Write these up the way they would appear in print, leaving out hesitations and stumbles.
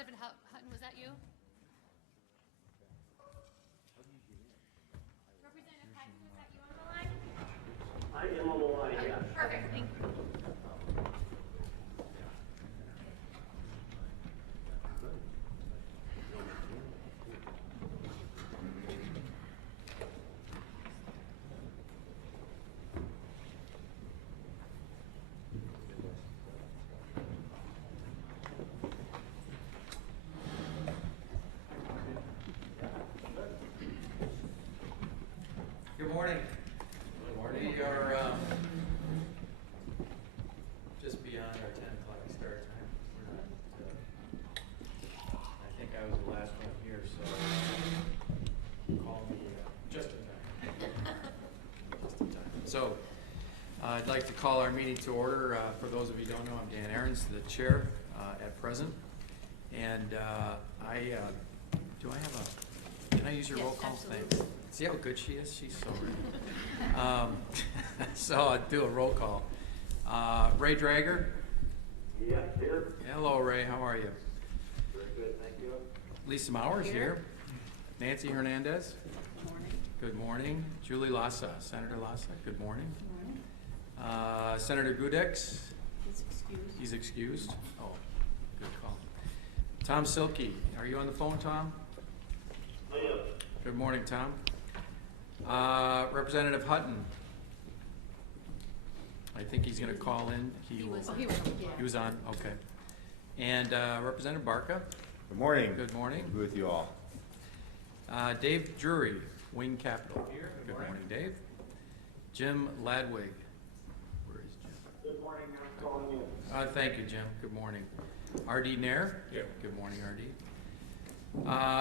Representative Hutton, was that you? Representative Cathy, was that you on the line? I am on the line, Okay, yes. perfect, thank you. Good morning. Good morning. We are just beyond our 10 o'clock start time. We're not, I think I was the last one here, so call me just in time. Just in time. So I'd like to call our meeting to order. For those of you who don't know, I'm Dan Ahrens, the chair at present. And can I use your roll call? Absolutely. Thanks. See how good she is? She's so ready. So I'll do a roll call. Ray Drager. Yes, here. Hello, Ray. How are you? Very good, thank you. Lisa Mowers here. Nancy Hernandez. Good morning. Good morning. Julie Lassa. Senator Lassa. Good morning. Good morning. Senator Gudex. He's excused. He's excused. Oh, good call. Tom Silkey. Are you on the phone, Tom? I am. Good morning, Tom. Representative Hutton. I think he's going to call in. He was on. Okay. And Representative Barca. Good morning. Good morning. Good with you all. Dave Drury, Wing Capital. Here. Good morning, Dave. Jim Ladwig. Where is Jim? Good morning, I'm calling in. Thank you, Jim. Good morning. R.D. Nair. Here. Good morning, R.D.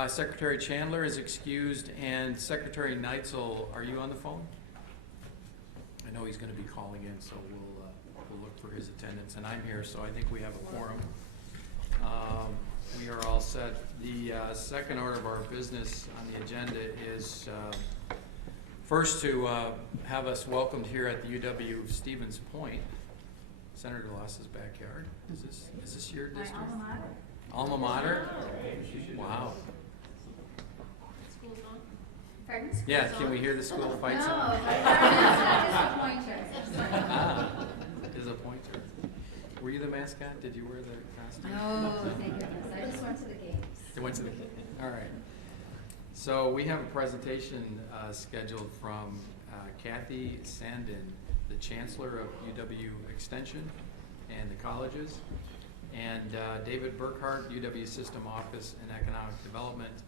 Secretary Chandler is excused, and Secretary Neitzel, are you on the phone? I know he's going to be calling in, so we'll look for his attendance, and I'm here, so I think we have a quorum. We are all set. The second order of our business on the agenda is first to have us welcomed here at the UW Stevens Point, Senator Lassa's backyard. Is this your district? My alma mater. Alma mater? Wow. School's on? Pardon? Yeah, can we hear the school fight No, song? it's a Is a pointer. Were you the mascot? Did you wear the costume? No, thank goodness. I just went to the games. It went to the, all right. So we have a presentation scheduled from Cathy Sandeen, the Chancellor of UW Extension and the colleges, and David Brukardt, UW System Office and Economic Development,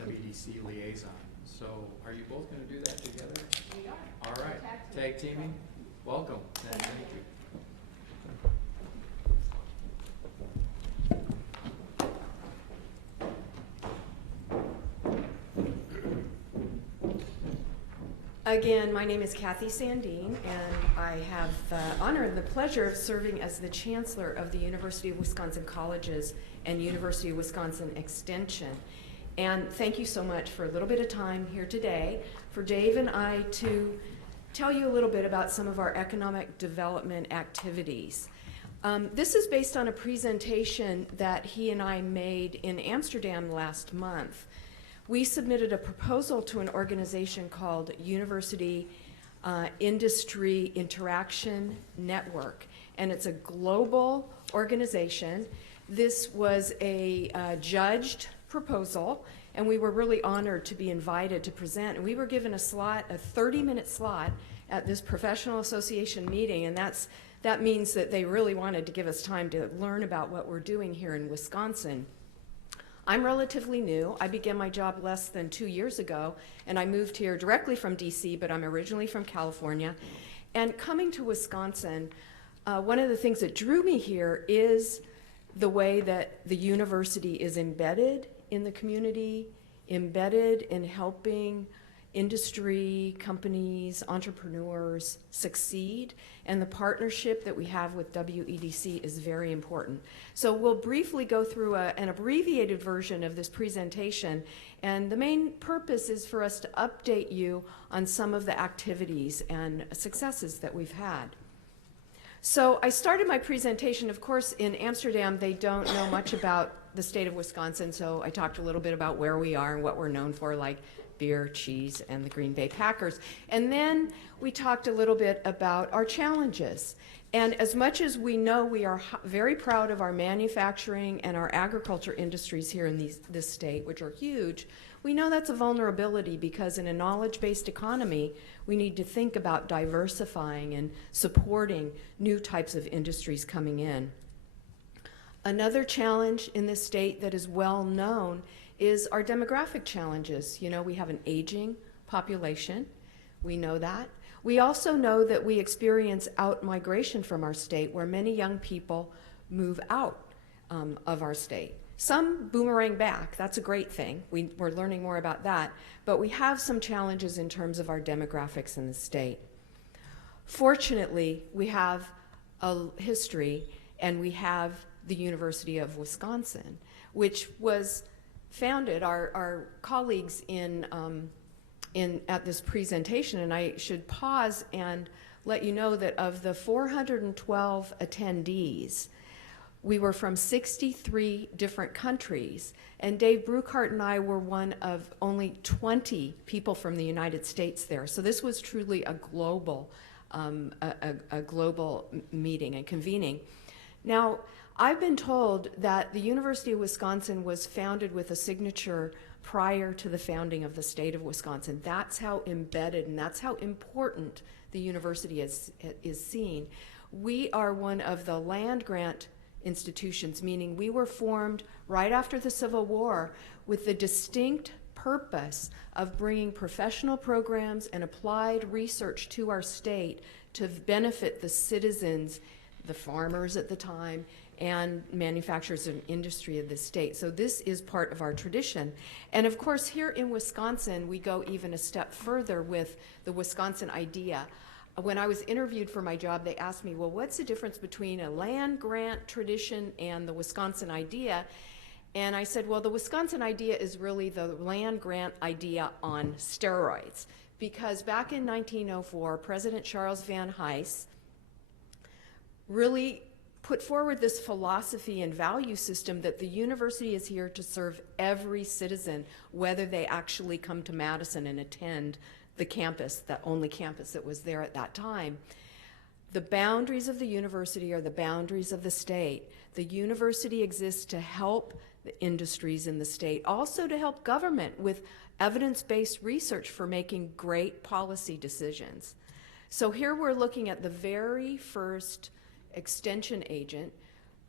WEDC Liaison. So are you both going to do that together? We are. All right. Tag teaming. Welcome. Thank you. Again, my name is Cathy Sandeen, and I have the honor and the pleasure of serving as the Chancellor of the University of Wisconsin Colleges and University of Wisconsin Extension. And thank you so much for a little bit of time here today for Dave and I to tell you a little bit about some of our economic development activities. This is based on a presentation that he and I made in Amsterdam last month. We submitted a proposal to an organization called University Industry Interaction Network, and it's a global organization. This was a judged proposal, and we were really honored to be invited to present. And we were given a slot, a 30-minute slot at this professional association meeting, and that means that they really wanted to give us time to learn about what we're doing here in Wisconsin. I'm relatively new. I began my job less than 2 years ago, and I moved here directly from DC, but I'm originally from California. And coming to Wisconsin, one of the things that drew me here is the way that the university is embedded in the community, embedded in helping industry, companies, entrepreneurs succeed, and the partnership that we have with WEDC is very important. So we'll briefly go through an abbreviated version of this presentation, and the main purpose is for us to update you on some of the activities and successes that we've had. So I started my presentation, of course, in Amsterdam, they don't know much about the state of Wisconsin, so I talked a little bit about where we are and what we're known for, like beer, cheese, and the Green Bay Packers. And then we talked a little bit about our challenges. And as much as we know we are very proud of our manufacturing and our agriculture industries here in this state, which are huge, we know that's a vulnerability because in a knowledge-based economy, we need to think about diversifying and supporting new types of industries coming in. Another challenge in this state that is well known is our demographic challenges. You know, we have an aging population. We know that. We also know that we experience out-migration from our state where many young people move out of our state. Some boomerang back. That's a great thing. We're learning more about that. But we have some challenges in terms of our demographics in the state. Fortunately, we have a history, and we have the University of Wisconsin, which was founded, our colleagues at this presentation, and I should pause and let you know that of the 412 attendees, we were from 63 different countries, and Dave Brukardt and I were one of only 20 people from the United States there. So this was truly a global, global meeting and convening. Now, I've been told that the University of Wisconsin was founded with a signature prior to the founding of the state of Wisconsin. That's how embedded and that's how important the university is seen. We are one of the land grant institutions, meaning we were formed right after the Civil War with the distinct purpose of bringing professional programs and applied research to our state to benefit the citizens, the farmers at the time, and manufacturers and industry of the state. So this is part of our tradition. And of course, here in Wisconsin, we go even a step further with the Wisconsin idea. When I was interviewed for my job, they asked me, well, what's the difference between a land grant tradition and the Wisconsin idea? And I said, well, the Wisconsin idea is really the land grant idea on steroids. Because back in 1904, President Charles Van Hise really put forward this philosophy and value system that the university is here to serve every citizen, whether they actually come to Madison and attend the campus, the only campus that was there at that time. The boundaries of the university are the boundaries of the state. The university exists to help the industries in the state, also to help government with evidence-based research for making great policy decisions. So here we're looking at the very first extension agent.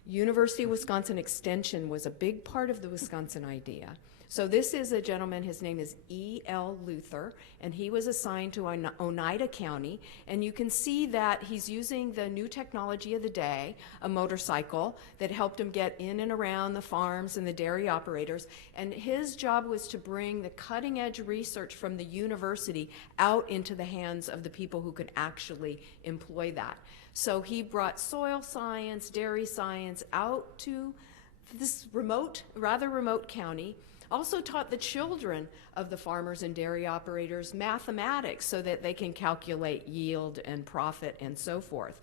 University of Wisconsin Extension was a big part of the Wisconsin idea. So this is a gentleman, his name is E.L. Luther, and he was assigned to Oneida County, and you can see that he's using the new technology of the day, a motorcycle that helped him get in and around the farms and the dairy operators, and his job was to bring the cutting edge research from the university out into the hands of the people who could actually employ that. So he brought soil science, dairy science out to this remote, rather remote county. Also taught the children of the farmers and dairy operators mathematics so that they can calculate yield and profit and so forth.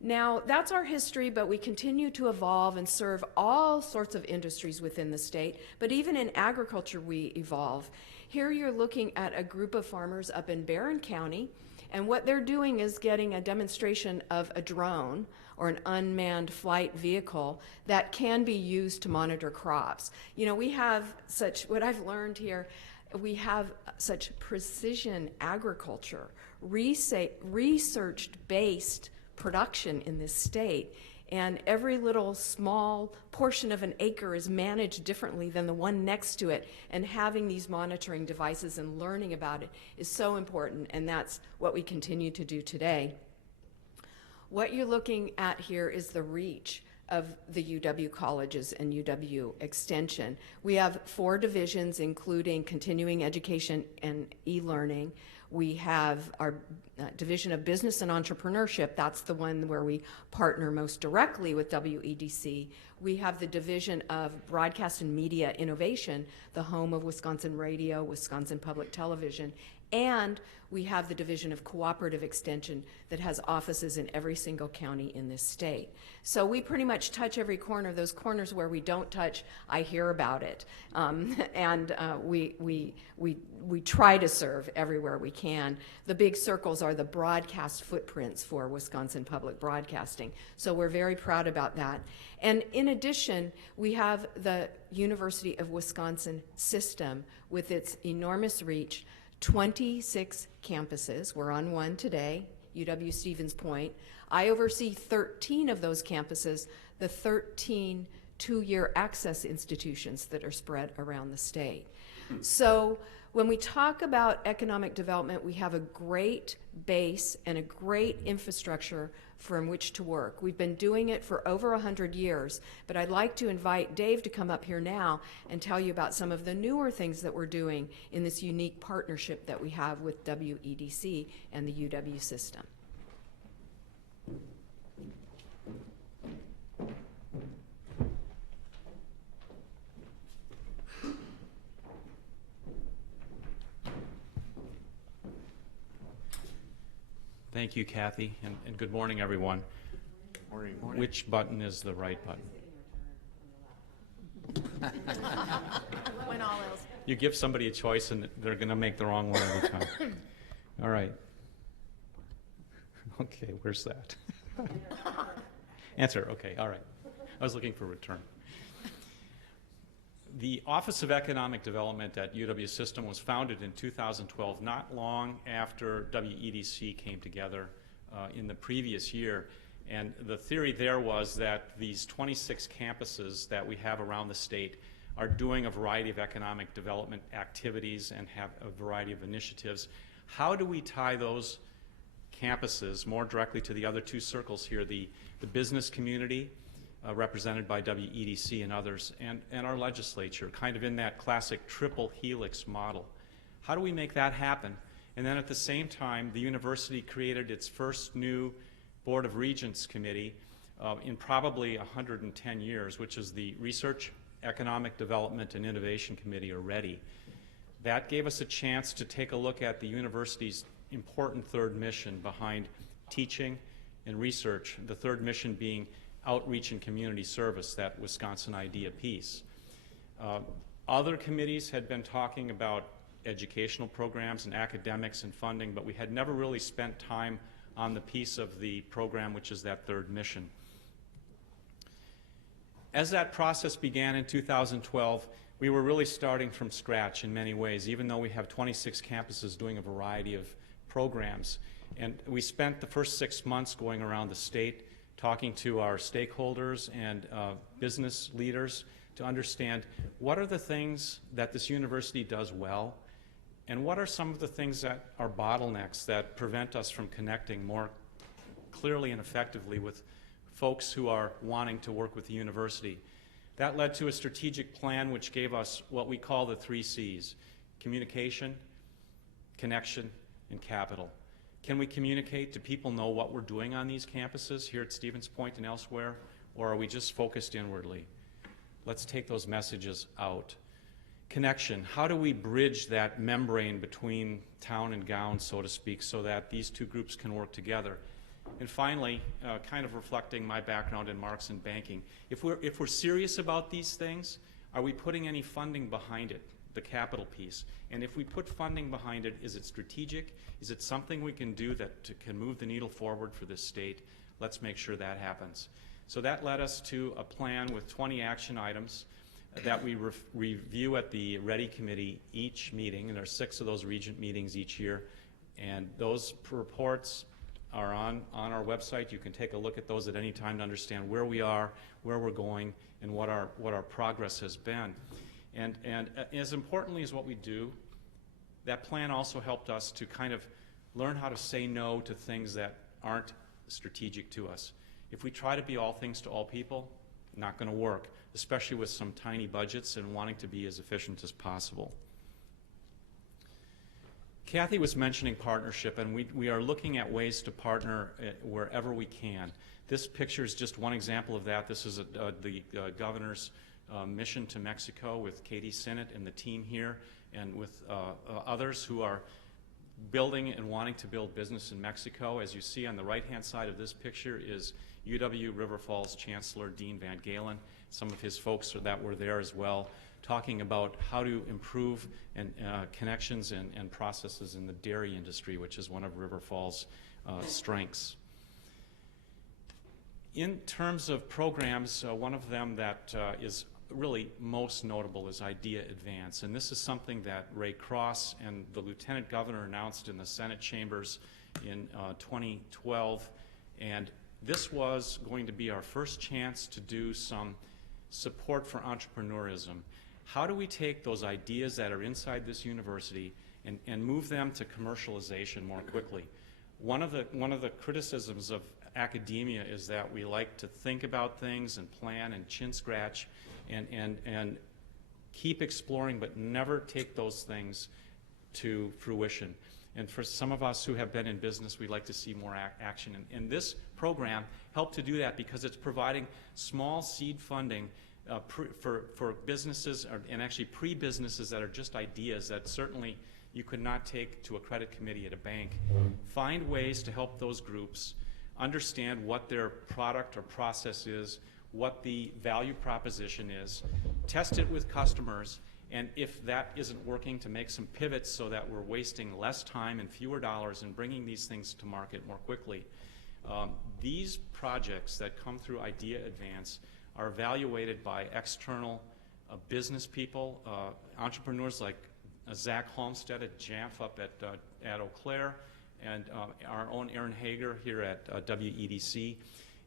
Now, that's our history, but we continue to evolve and serve all sorts of industries within the state, but even in agriculture we evolve. Here you're looking at a group of farmers up in Barron County, and what they're doing is getting a demonstration of a drone or an unmanned flight vehicle that can be used to monitor crops. You know, we have such, what I've learned here, we have such precision agriculture, research-based production in this state, and every little small portion of an acre is managed differently than the one next to it, and having these monitoring devices and learning about it is so important, and that's what we continue to do today. What you're looking at here is the reach of the UW colleges and UW Extension. We have 4 divisions, including continuing education and e-learning. We have our Division of Business and Entrepreneurship. That's the one where we partner most directly with WEDC. We have the Division of Broadcast and Media Innovation, the home of Wisconsin Radio, Wisconsin Public Television, And we have the Division of Cooperative Extension that has offices in every single county in this state. So we pretty much touch every corner. Those corners where we don't touch, I hear about it. We try to serve everywhere we can. The big circles are the broadcast footprints for Wisconsin Public Broadcasting. So we're very proud about that. And in addition, we have the University of Wisconsin system with its enormous reach, 26 campuses. We're on one today, UW-Stevens Point. I oversee 13 of those campuses, the 13 two-year access institutions that are spread around the state. So when we talk about economic development, we have a great base and a great infrastructure from which to work. We've been doing it for over 100 years, but I'd like to invite Dave to come up here now and tell you about some of the newer things that we're doing in this unique partnership that we have with WEDC and the UW system. Thank you, Cathy, and good morning, everyone. Morning. Which button is the right button? When all else. You give somebody a choice and they're going to make the wrong one every time. All right. Okay, where's that? Answer, okay, all right. I was looking for return. The Office of Economic Development at UW System was founded in 2012, not long after WEDC came together in the previous year. And the theory there was that these 26 campuses that we have around the state are doing a variety of economic development activities and have a variety of initiatives. How do we tie those campuses more directly to the other two circles here, the business community, represented by WEDC and others, and our legislature, kind of in that classic triple helix model? How do we make that happen? And then at the same time, the university created its first new Board of Regents committee in probably 110 years, which is the Research, Economic Development, and Innovation Committee, or READY. That gave us a chance to take a look at the university's important third mission behind teaching and research, the third mission being outreach and community service, that Wisconsin idea piece. Other committees had been talking about educational programs and academics and funding, but we had never really spent time on the piece of the program which is that third mission. As that process began in 2012, we were really starting from scratch in many ways, even though we have 26 campuses doing a variety of programs. And we spent the first 6 months going around the state, talking to our stakeholders and business leaders to understand what are the things that this university does well, and what are some of the things that are bottlenecks that prevent us from connecting more clearly and effectively with folks who are wanting to work with the university. That led to a strategic plan which gave us what we call the 3 C's: communication, connection, and capital. Can we communicate? Do people know what we're doing on these campuses here at Stevens Point and elsewhere, or are we just focused inwardly? Let's take those messages out. Connection. How do we bridge that membrane between town and gown, so to speak, so that these two groups can work together? And finally, kind of reflecting my background in Marx and banking, if we're serious about these things, are we putting any funding behind it, the capital piece? And if we put funding behind it, is it strategic? Is it something we can do that can move the needle forward for this state? Let's make sure that happens. So that led us to a plan with 20 action items that we review at the READY Committee each meeting, and there are 6 of those regent meetings each year. And those reports are on our website. You can take a look at those at any time to understand where we are, where we're going, and what our progress has been. And as importantly as what we do, that plan also helped us to kind of learn how to say no to things that aren't strategic to us. If we try to be all things to all people, not going to work, especially with some tiny budgets and wanting to be as efficient as possible. Cathy was mentioning partnership, and we are looking at ways to partner wherever we can. This picture is just one example of that. This is the governor's mission to Mexico with Katie Sinnott and the team here, and with others who are building and wanting to build business in Mexico. As you see on the right-hand side of this picture is UW River Falls Chancellor Dean Van Galen. Some of his folks that were there as well, talking about how to improve connections and processes in the dairy industry, which is one of River Falls' strengths. In terms of programs, one of them that is really most notable is Idea Advance, and this is something that Ray Cross and the Lieutenant Governor announced in the Senate chambers in 2012, and this was going to be our first chance to do some support for entrepreneurism. How do we take those ideas that are inside this university and move them to commercialization more quickly? One of the criticisms of academia is that we like to think about things and plan and chin scratch and keep exploring, but never take those things to fruition. And for some of us who have been in business, we'd like to see more action. And this program helped to do that because it's providing small seed funding for businesses, and actually pre-businesses that are just ideas that certainly you could not take to a credit committee at a bank. Find ways to help those groups understand what their product or process is, what the value proposition is, test it with customers, and if that isn't working, to make some pivots so that we're wasting less time and fewer dollars in bringing these things to market more quickly. These projects that come through Idea Advance are evaluated by external business people, entrepreneurs like Zach Halmstead at Jamf up at Eau Claire, and our own Aaron Hager here at WEDC.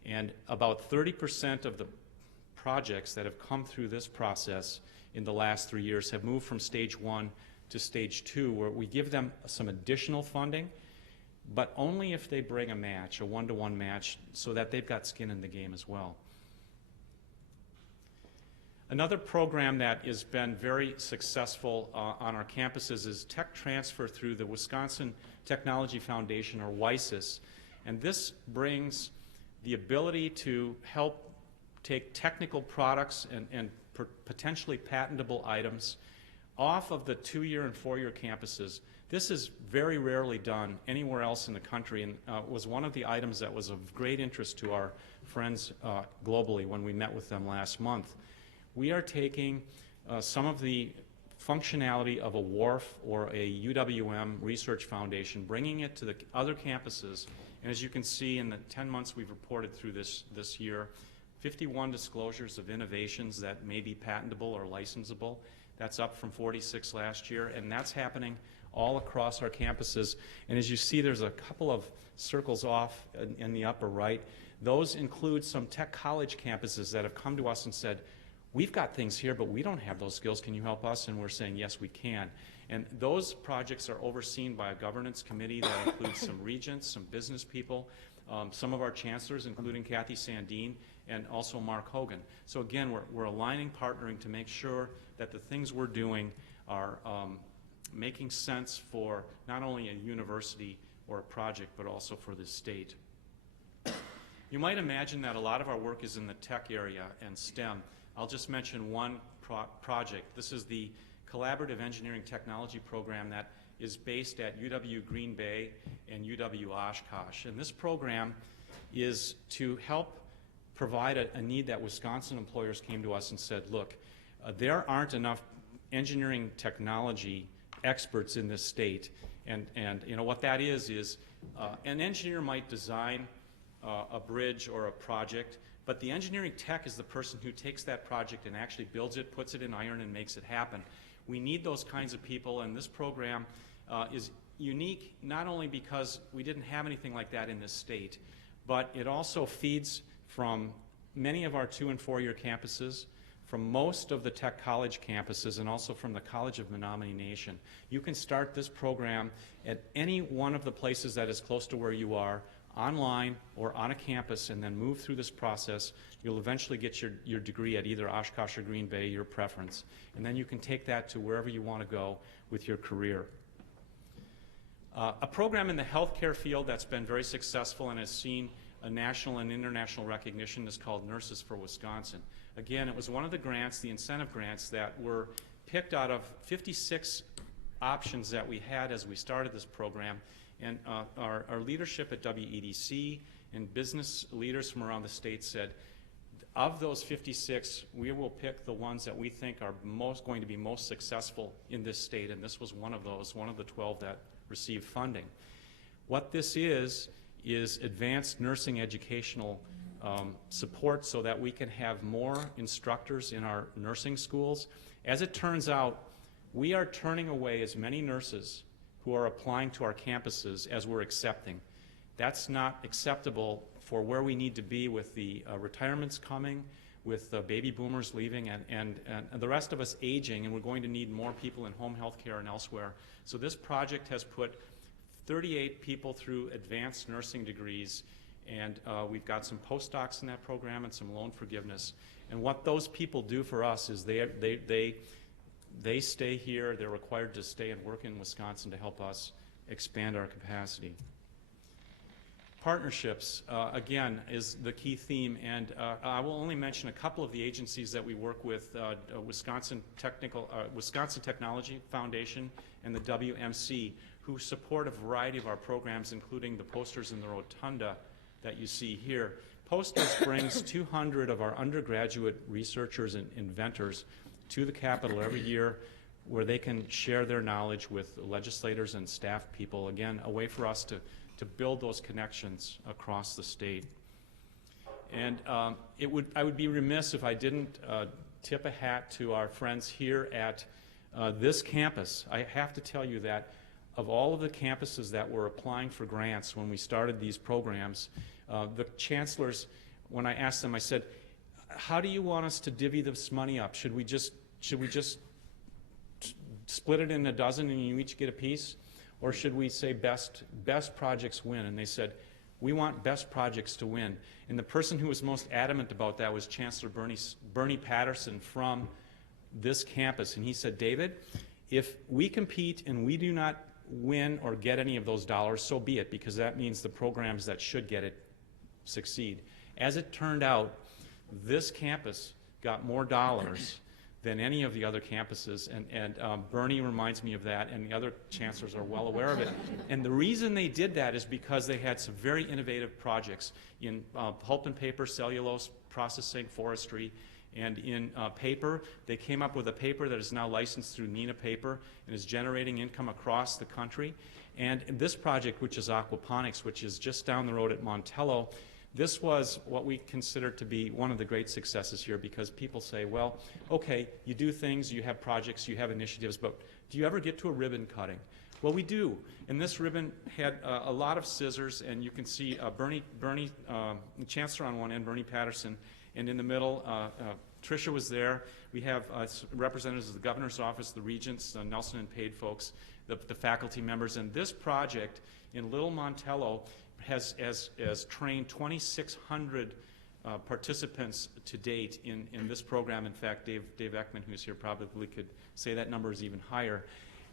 And about 30% of the projects that have come through this process in the last 3 years have moved from stage 1 to stage 2, where we give them some additional funding, but only if they bring a match, a one-to-one match, so that they've got skin in the game as well. Another program that has been very successful on our campuses is tech transfer through the Wisconsin Technology Foundation, or WISIS. And this brings the ability to help take technical products and potentially patentable items off of the 2-year and 4-year campuses. This is very rarely done anywhere else in the country, and was one of the items that was of great interest to our friends globally when we met with them last month. We are taking some of the functionality of a WARF or a UWM research foundation, bringing it to the other campuses. And as you can see, in the 10 months we've reported through this year, 51 disclosures of innovations that may be patentable or licensable. That's up from 46 last year, and that's happening all across our campuses. And as you see, there's a couple of circles off in the upper right. Those include some tech college campuses that have come to us and said, we've got things here, but we don't have those skills. Can you help us? And we're saying, yes, we can. And those projects are overseen by a governance committee that includes some regents, some business people, some of our chancellors, including Cathy Sandeen, and also Mark Hogan. So again, we're aligning, partnering to make sure that the things we're doing are making sense for not only a university or a project, but also for the state. You might imagine that a lot of our work is in the tech area and STEM. I'll just mention one project. This is the Collaborative Engineering Technology Program that is based at UW Green Bay and UW Oshkosh. And this program is to help provide a need that Wisconsin employers came to us and said, look, there aren't enough engineering technology experts in this state. And you know what that is an engineer might design a bridge or a project, but the engineering tech is the person who takes that project and actually builds it, puts it in iron, and makes it happen. We need those kinds of people, and this program is unique not only because we didn't have anything like that in this state, but it also feeds from many of our 2- and 4-year campuses, from most of the tech college campuses, and also from the College of Menominee Nation. You can start this program at any one of the places that is close to where you are, online or on a campus, and then move through this process. You'll eventually get your degree at either Oshkosh or Green Bay, your preference. And then you can take that to wherever you want to go with your career. A program in the healthcare field that's been very successful and has seen a national and international recognition is called Nurses for Wisconsin. Again, it was one of the grants, the incentive grants, that were picked out of 56 options that we had as we started this program. And our leadership at WEDC and business leaders from around the state said, of those 56, we will pick the ones that we think are going to be most successful in this state, and this was one of those, one of the 12 that received funding. What this is advanced nursing educational support so that we can have more instructors in our nursing schools. As it turns out, we are turning away as many nurses who are applying to our campuses as we're accepting. That's not acceptable for where we need to be with the retirements coming, with baby boomers leaving, and the rest of us aging, and we're going to need more people in home health care and elsewhere. So this project has put 38 people through advanced nursing degrees, and we've got some postdocs in that program and some loan forgiveness. And what those people do for us is they stay here. They're required to stay and work in Wisconsin to help us expand our capacity. Partnerships, again, is the key theme, and I will only mention a couple of the agencies that we work with, Wisconsin Technology Foundation and the WMC, who support a variety of our programs, including the posters in the rotunda that you see here. Posters brings 200 of our undergraduate researchers and inventors to the Capitol every year, where they can share their knowledge with legislators and staff people. Again, a way for us to build those connections across the state. And I would be remiss if I didn't tip a hat to our friends here at this campus. I have to tell you that of all of the campuses that were applying for grants when we started these programs, the chancellors, when I asked them, I said, how do you want us to divvy this money up? Should we just split it in a dozen and you each get a piece? Or should we say best projects win? And they said, we want best projects to win. And the person who was most adamant about that was Chancellor Bernie Patterson from this campus. And he said, David, if we compete and we do not win or get any of those dollars, so be it, because that means the programs that should get it succeed. As it turned out, this campus got more dollars than any of the other campuses, and Bernie reminds me of that, and the other chancellors are well aware of it. And the reason they did that is because they had some very innovative projects in pulp and paper, cellulose processing, forestry, and in paper. They came up with a paper that is now licensed through Neenah Paper and is generating income across the country. And this project, which is aquaponics, which is just down the road at Montello, this was what we consider to be one of the great successes here, because people say, well, okay, you do things, you have projects, you have initiatives, but do you ever get to a ribbon cutting? Well, we do. And this ribbon had a lot of scissors, and you can see Bernie, the Chancellor on one end, Bernie Patterson, and in the middle, Tricia was there. We have representatives of the Governor's Office, the Regents, Nelson and Pade folks, the faculty members, and this project in Little Montello has trained 2,600 participants to date in this program. In fact, Dave Ekman, who's here, probably could say that number is even higher.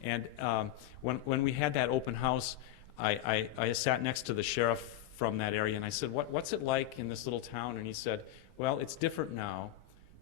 And when we had that open house, I sat next to the sheriff from that area, and I said, what's it like in this little town? And he said, well, it's different now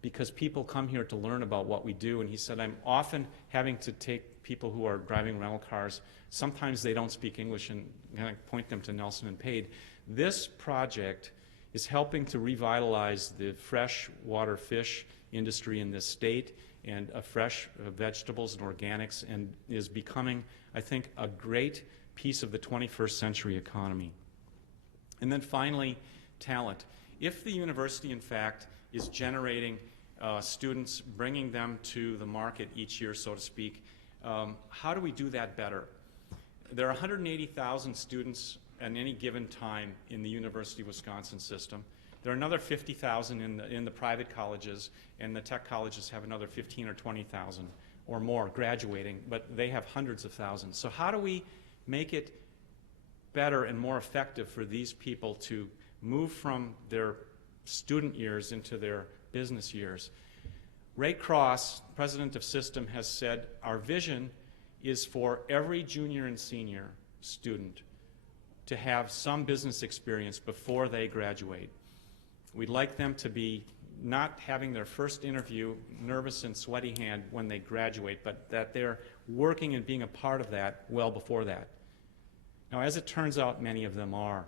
because people come here to learn about what we do. And he said, I'm often having to take people who are driving rental cars. Sometimes they don't speak English, and I point them to Nelson and Pade. This project is helping to revitalize the freshwater fish industry in this state and fresh vegetables and organics, and is becoming, I think, a great piece of the 21st century economy. And then finally, talent. If the university, in fact, is generating students, bringing them to the market each year, so to speak, how do we do that better? There are 180,000 students at any given time in the University of Wisconsin system. There are another 50,000 in the private colleges, and the tech colleges have another 15 or 20,000 or more graduating, but they have hundreds of thousands. So how do we make it better and more effective for these people to move from their student years into their business years? Ray Cross, president of System, has said our vision is for every junior and senior student to have some business experience before they graduate. We'd like them to be not having their first interview nervous and sweaty hand when they graduate, but that they're working and being a part of that well before that. Now, as it turns out, many of them are.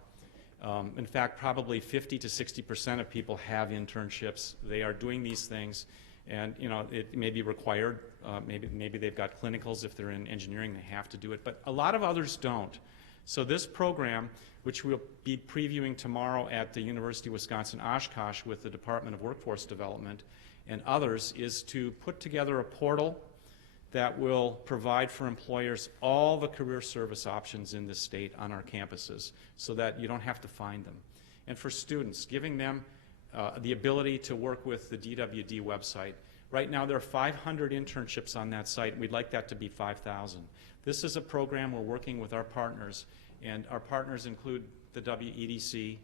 In fact, probably 50 to 60% of people have internships. They are doing these things, and it may be required. Maybe they've got clinicals. If they're in engineering, they have to do it. But a lot of others don't. So this program, which we'll be previewing tomorrow at the University of Wisconsin-Oshkosh with the Department of Workforce Development and others, is to put together a portal that will provide for employers all the career service options in this state on our campuses so that you don't have to find them. And for students, giving them the ability to work with the DWD website. Right now there are 500 internships on that site. We'd like that to be 5,000. This is a program we're working with our partners, and our partners include the WEDC,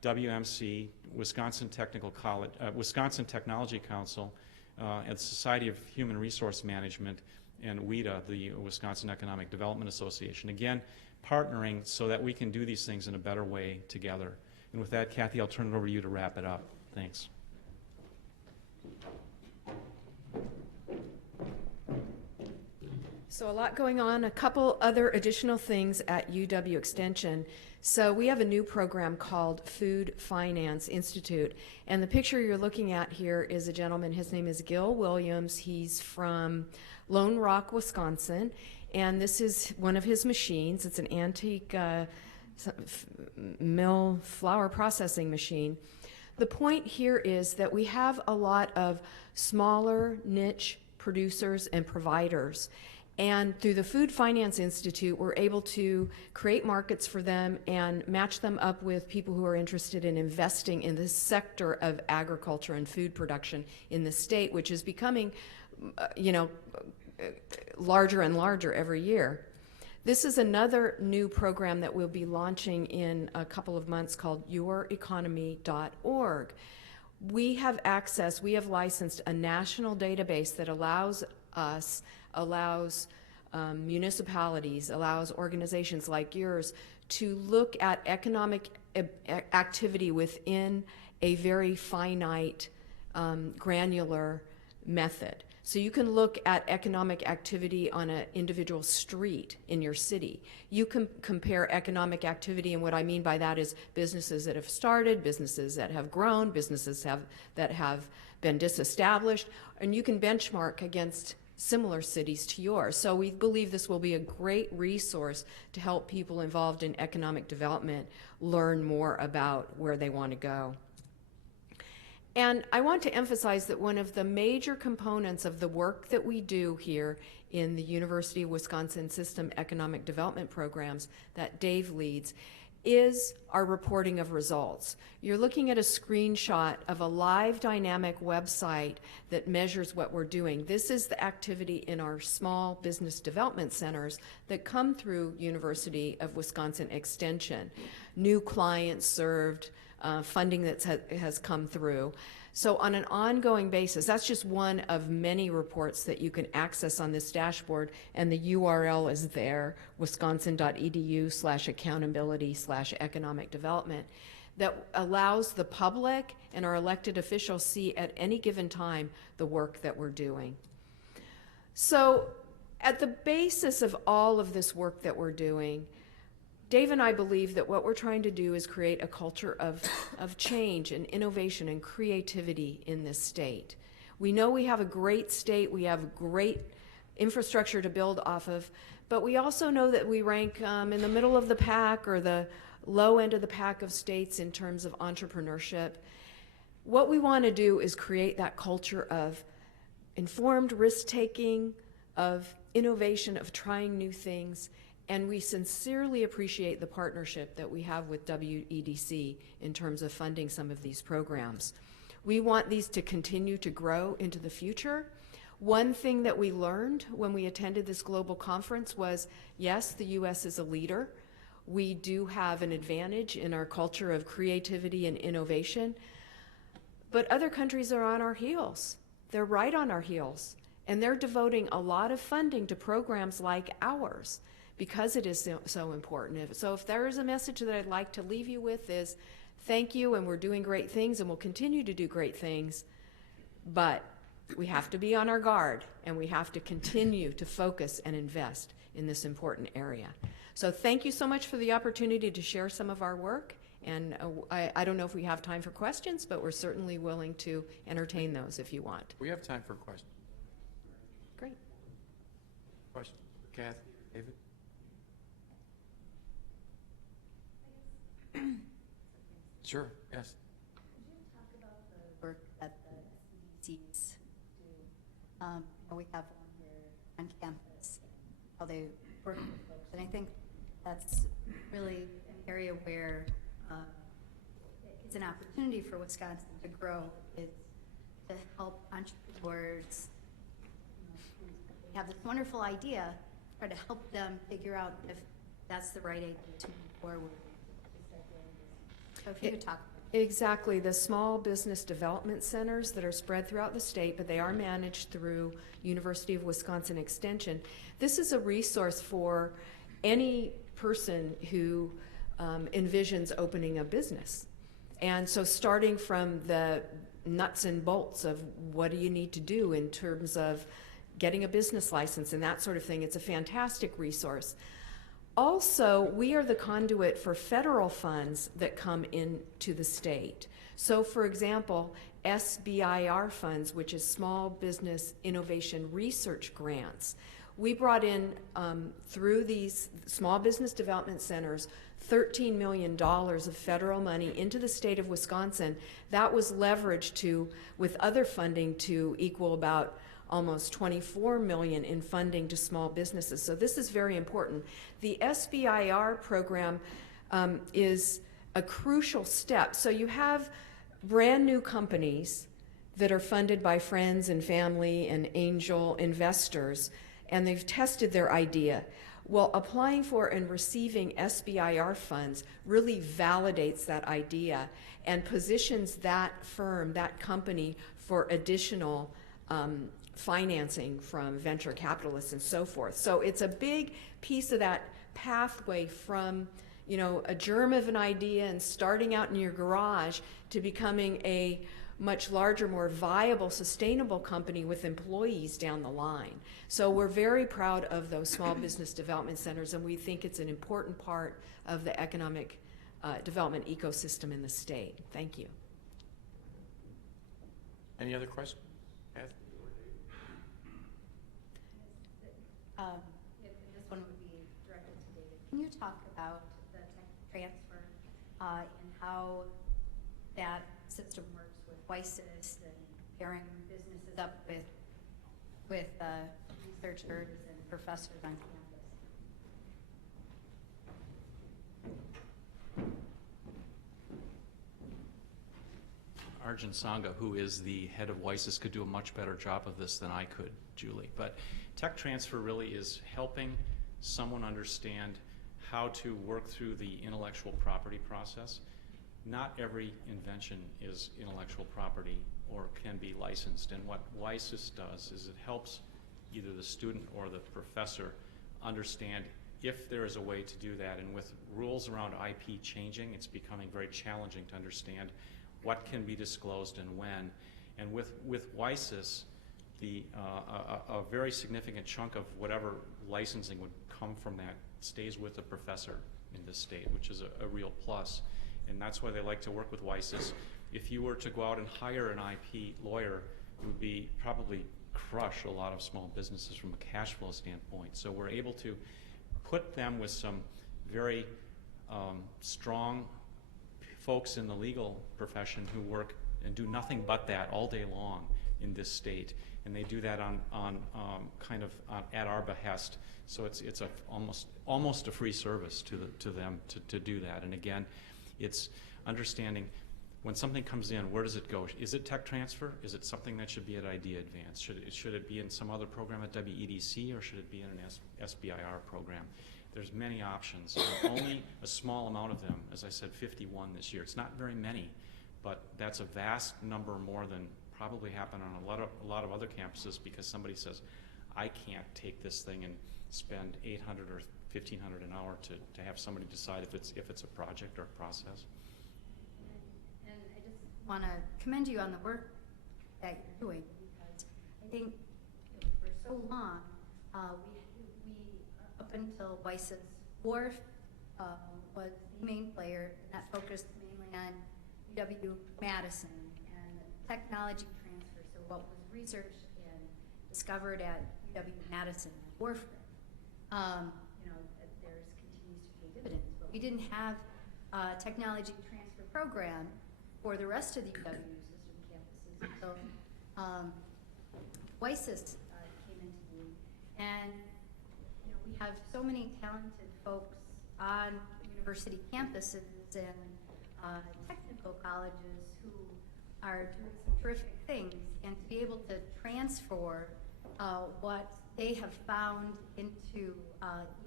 WMC, Wisconsin Technology Council, and the Society of Human Resource Management, and WEDA, the Wisconsin Economic Development Association. Again, partnering so that we can do these things in a better way together. And with that, Cathy, I'll turn it over to you to wrap it up. Thanks. So a lot going on, a couple other additional things at UW Extension. So we have a new program called Food Finance Institute, and the picture you're looking at here is a gentleman. His name is Gil Williams. He's from Lone Rock, Wisconsin, and this is one of his machines. It's an antique mill flour processing machine. The point here is that we have a lot of smaller niche producers and providers. And through the Food Finance Institute, we're able to create markets for them and match them up with people who are interested in investing in this sector of agriculture and food production in the state, which is becoming, larger and larger every year. This is another new program that we'll be launching in a couple of months called youreconomy.org. We have licensed a national database that allows municipalities, allows organizations like yours to look at economic activity within a very finite, granular method. So you can look at economic activity on an individual street in your city. You can compare economic activity, and what I mean by that is businesses that have started, businesses that have grown, businesses that have been disestablished, and you can benchmark against similar cities to yours. So we believe this will be a great resource to help people involved in economic development learn more about where they want to go. And I want to emphasize that one of the major components of the work that we do here in the University of Wisconsin System Economic Development Programs that Dave leads is our reporting of results. You're looking at a screenshot of a live dynamic website that measures what we're doing. This is the activity in our small business development centers that come through University of Wisconsin Extension. New clients served, funding that has come through. So on an ongoing basis, that's just one of many reports that you can access on this dashboard, and the URL is there, wisconsin.edu/accountability/economic development, that allows the public and our elected officials see at any given time the work that we're doing. So at the basis of all of this work that we're doing, Dave and I believe that what we're trying to do is create a culture of change and innovation and creativity in this state. We know we have a great state, we have great infrastructure to build off of, but we also know that we rank in the middle of the pack or the low end of the pack of states in terms of entrepreneurship. What we want to do is create that culture of informed risk-taking, of innovation, of trying new things. And we sincerely appreciate the partnership that we have with WEDC in terms of funding some of these programs. We want these to continue to grow into the future. One thing that we learned when we attended this global conference was, yes, the U.S. is a leader. We do have an advantage in our culture of creativity and innovation, but other countries are on our heels. They're right on our heels, and they're devoting a lot of funding to programs like ours, because it is so important. So if there is a message that I'd like to leave you with is thank you, and we're doing great things and we'll continue to do great things, but we have to be on our guard, and we have to continue to focus and invest in this important area. So thank you so much for the opportunity to share some of our work. And I don't know if we have time for questions, but we're certainly willing to entertain those if you want. We have time for questions. Great. Question, Cathy, David? Sure, yes. Could you talk about the work that the CDCs do? We have one here on campus, how they work with folks, and I think that's really an area where it's an opportunity for Wisconsin to grow. It's to help entrepreneurs who have this wonderful idea, try to help them figure out if that's the right idea to move forward. So if you could talk. Exactly. The small business development centers that are spread throughout the state, but they are managed through University of Wisconsin Extension. This is a resource for any person who envisions opening a business. And so starting from the nuts and bolts of what do you need to do in terms of getting a business license and that sort of thing, it's a fantastic resource. Also, we are the conduit for federal funds that come into the state. So, for example, SBIR funds, which is Small Business Innovation Research Grants, we brought in, through these small business development centers, $13 million of federal money into the state of Wisconsin. That was leveraged with other funding to equal about almost $24 million in funding to small businesses. So this is very important. The SBIR program is a crucial step. So you have brand new companies that are funded by friends and family and angel investors, and they've tested their idea. Well, applying for and receiving SBIR funds really validates that idea and positions that firm, that company, for additional financing from venture capitalists and so forth. So it's a big piece of that pathway from, you know, a germ of an idea and starting out in your garage to becoming a much larger, more viable, sustainable company with employees down the line. So we're very proud of those small business development centers, and we think it's an important part of the economic development ecosystem in the state. Thank you. Any other questions? Cathy? This one would be directed to David. Can you talk about the tech transfer and how that system works with WEDC and pairing businesses up with researchers and professors on campus? Arjun Sangha, who is the head of WEDC, could do a much better job of this than I could, Julie. But tech transfer really is helping someone understand how to work through the intellectual property process. Not every invention is intellectual property or can be licensed. And what WEDC does is it helps either the student or the professor understand if there is a way to do that. And with rules around IP changing, it's becoming very challenging to understand what can be disclosed and when. And with WEDC, a very significant chunk of whatever licensing would come from that stays with the professor in this state, which is a real plus. And that's why they like to work with WEDC. If you were to go out and hire an IP lawyer, it would be probably crush a lot of small businesses from a cash flow standpoint. So we're able to put them with some very strong folks in the legal profession who work and do nothing but that all day long in this state, and they do that at our behest. So it's a almost a free service to them to do that. And again, it's understanding when something comes in, where does it go? Is it tech transfer? Is it something that should be at Idea Advance? Should it be in some other program at WEDC, or should it be in an SBIR program? There's many options. Only a small amount of them, as I said, 51 this year. It's not very many, but that's a vast number more than probably happen on a lot of other campuses, because somebody says, I can't take this thing and spend $800 or $1,500 an hour to have somebody decide if it's a project or a process. And I just want to commend you on the work that you're doing, because I think for so long, we up until Weiss's Wharf was the main player, and that focused mainly on UW-Madison and the technology transfer. So what was researched and discovered at UW-Madison and Wharf, there's continues to pay dividends. But we didn't have a technology transfer program for the rest of the UW system campuses until Weiss's came into being. And we have so many talented folks on university campuses and technical colleges who are doing some terrific things, and to be able to transfer what they have found into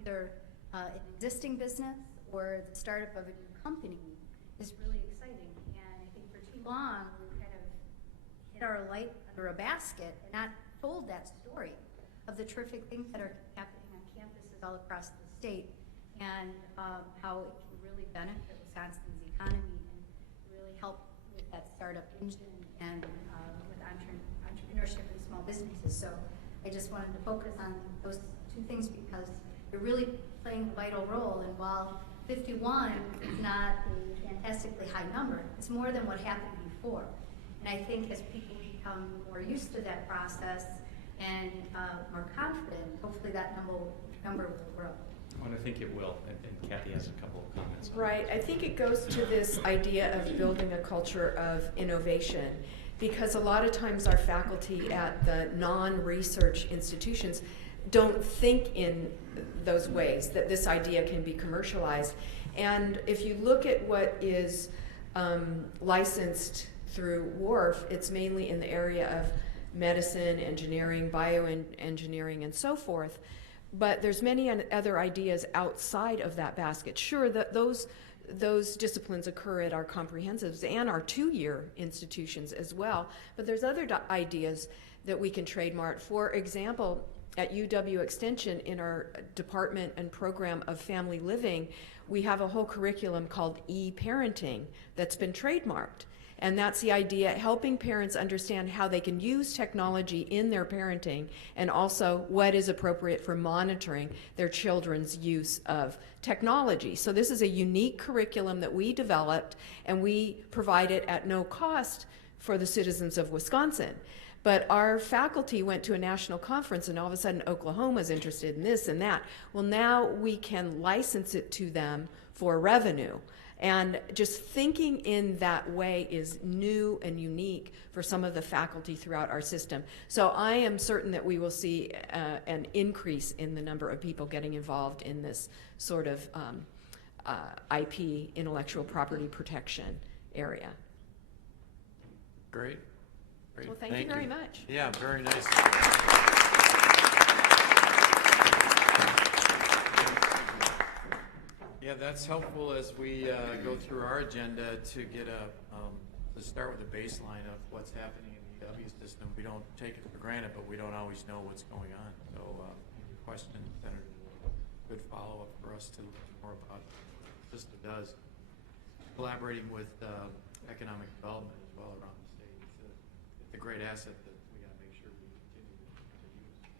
either an existing business or the startup of a new company is really exciting. And I think for too long we've kind of hid our light under a basket and not told that story of the terrific things that are happening on campuses all across the state, and how it can really benefit Wisconsin's economy and really help with that startup engine and with entrepreneurship and small businesses. So I just wanted to focus on those two things because they're really playing a vital role. And while 51 is not a fantastically high number, it's more than what happened before. And I think as people become more used to that process and more confident, hopefully that number will grow. Well, I think it will, and Cathy has a couple of comments on Right. I think it goes to this idea of building a culture of innovation, because a lot of times our faculty at the non-research institutions don't think in those ways, that this idea can be commercialized. And if you look at what is licensed through WARF, it's mainly in the area of medicine, engineering, bioengineering, and so forth. But there's many other ideas outside of that basket. Sure, those disciplines occur at our comprehensives and our two-year institutions as well, but there's other ideas that we can trademark. For example, at UW Extension, in our department and program of family living, we have a whole curriculum called e-parenting that's been trademarked. And that's the idea, helping parents understand how they can use technology in their parenting, and also what is appropriate for monitoring their children's use of technology. So this is a unique curriculum that we developed, and we provide it at no cost for the citizens of Wisconsin. But our faculty went to a national conference, and all of a sudden Oklahoma's interested in this and that. Well, now we can license it to them for revenue. And just thinking in that way is new and unique for some of the faculty throughout our system. So I am certain that we will see an increase in the number of people getting involved in this sort of IP, intellectual property protection area. Great. Great. Well, thank you very much. Yeah, very nice. Yeah, that's helpful as we go through our agenda to get to start with a baseline of what's happening in the EW system. We don't take it for granted, but we don't always know what's going on. So your question, Senator, good follow-up for us to learn more about what the system does. Collaborating with economic development as well around the state. It's a great asset that we got to make sure we continue to use.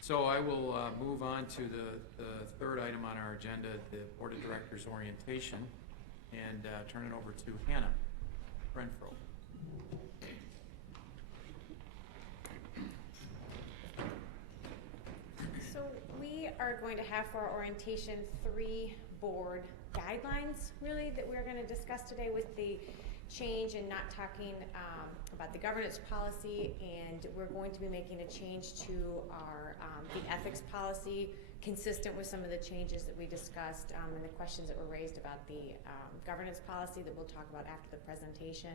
So I will move on to the third item on our agenda, the Board of Directors orientation, and turn it over to Hannah Renfro. So we are going to have for our orientation 3 board guidelines, really, that we're going to discuss today, with the change and not talking about the governance policy, and we're going to be making a change to our the ethics policy, consistent with some of the changes that we discussed and the questions that were raised about the governance policy that we'll talk about after the presentation.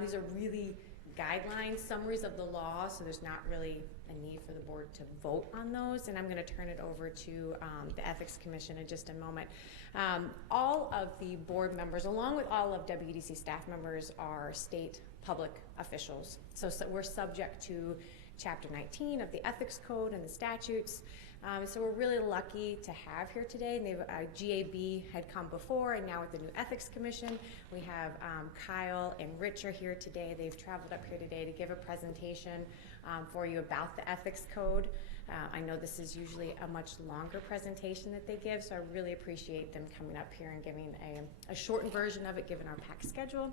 These are really guidelines, summaries of the law, so there's not really a need for the board to vote on those, and I'm going to turn it over to the Ethics Commission in just a moment. All of the board members, along with all of WEDC staff members, are state public officials, so we're subject to Chapter 19 of the Ethics Code and the statutes. So we're really lucky to have here today. And GAB had come before, and now with the new Ethics Commission, we have Kyle and Rich are here today. They've traveled up here today to give a presentation for you about the Ethics Code. I know this is usually a much longer presentation that they give, so I really appreciate them coming up here and giving a shortened version of it given our packed schedule.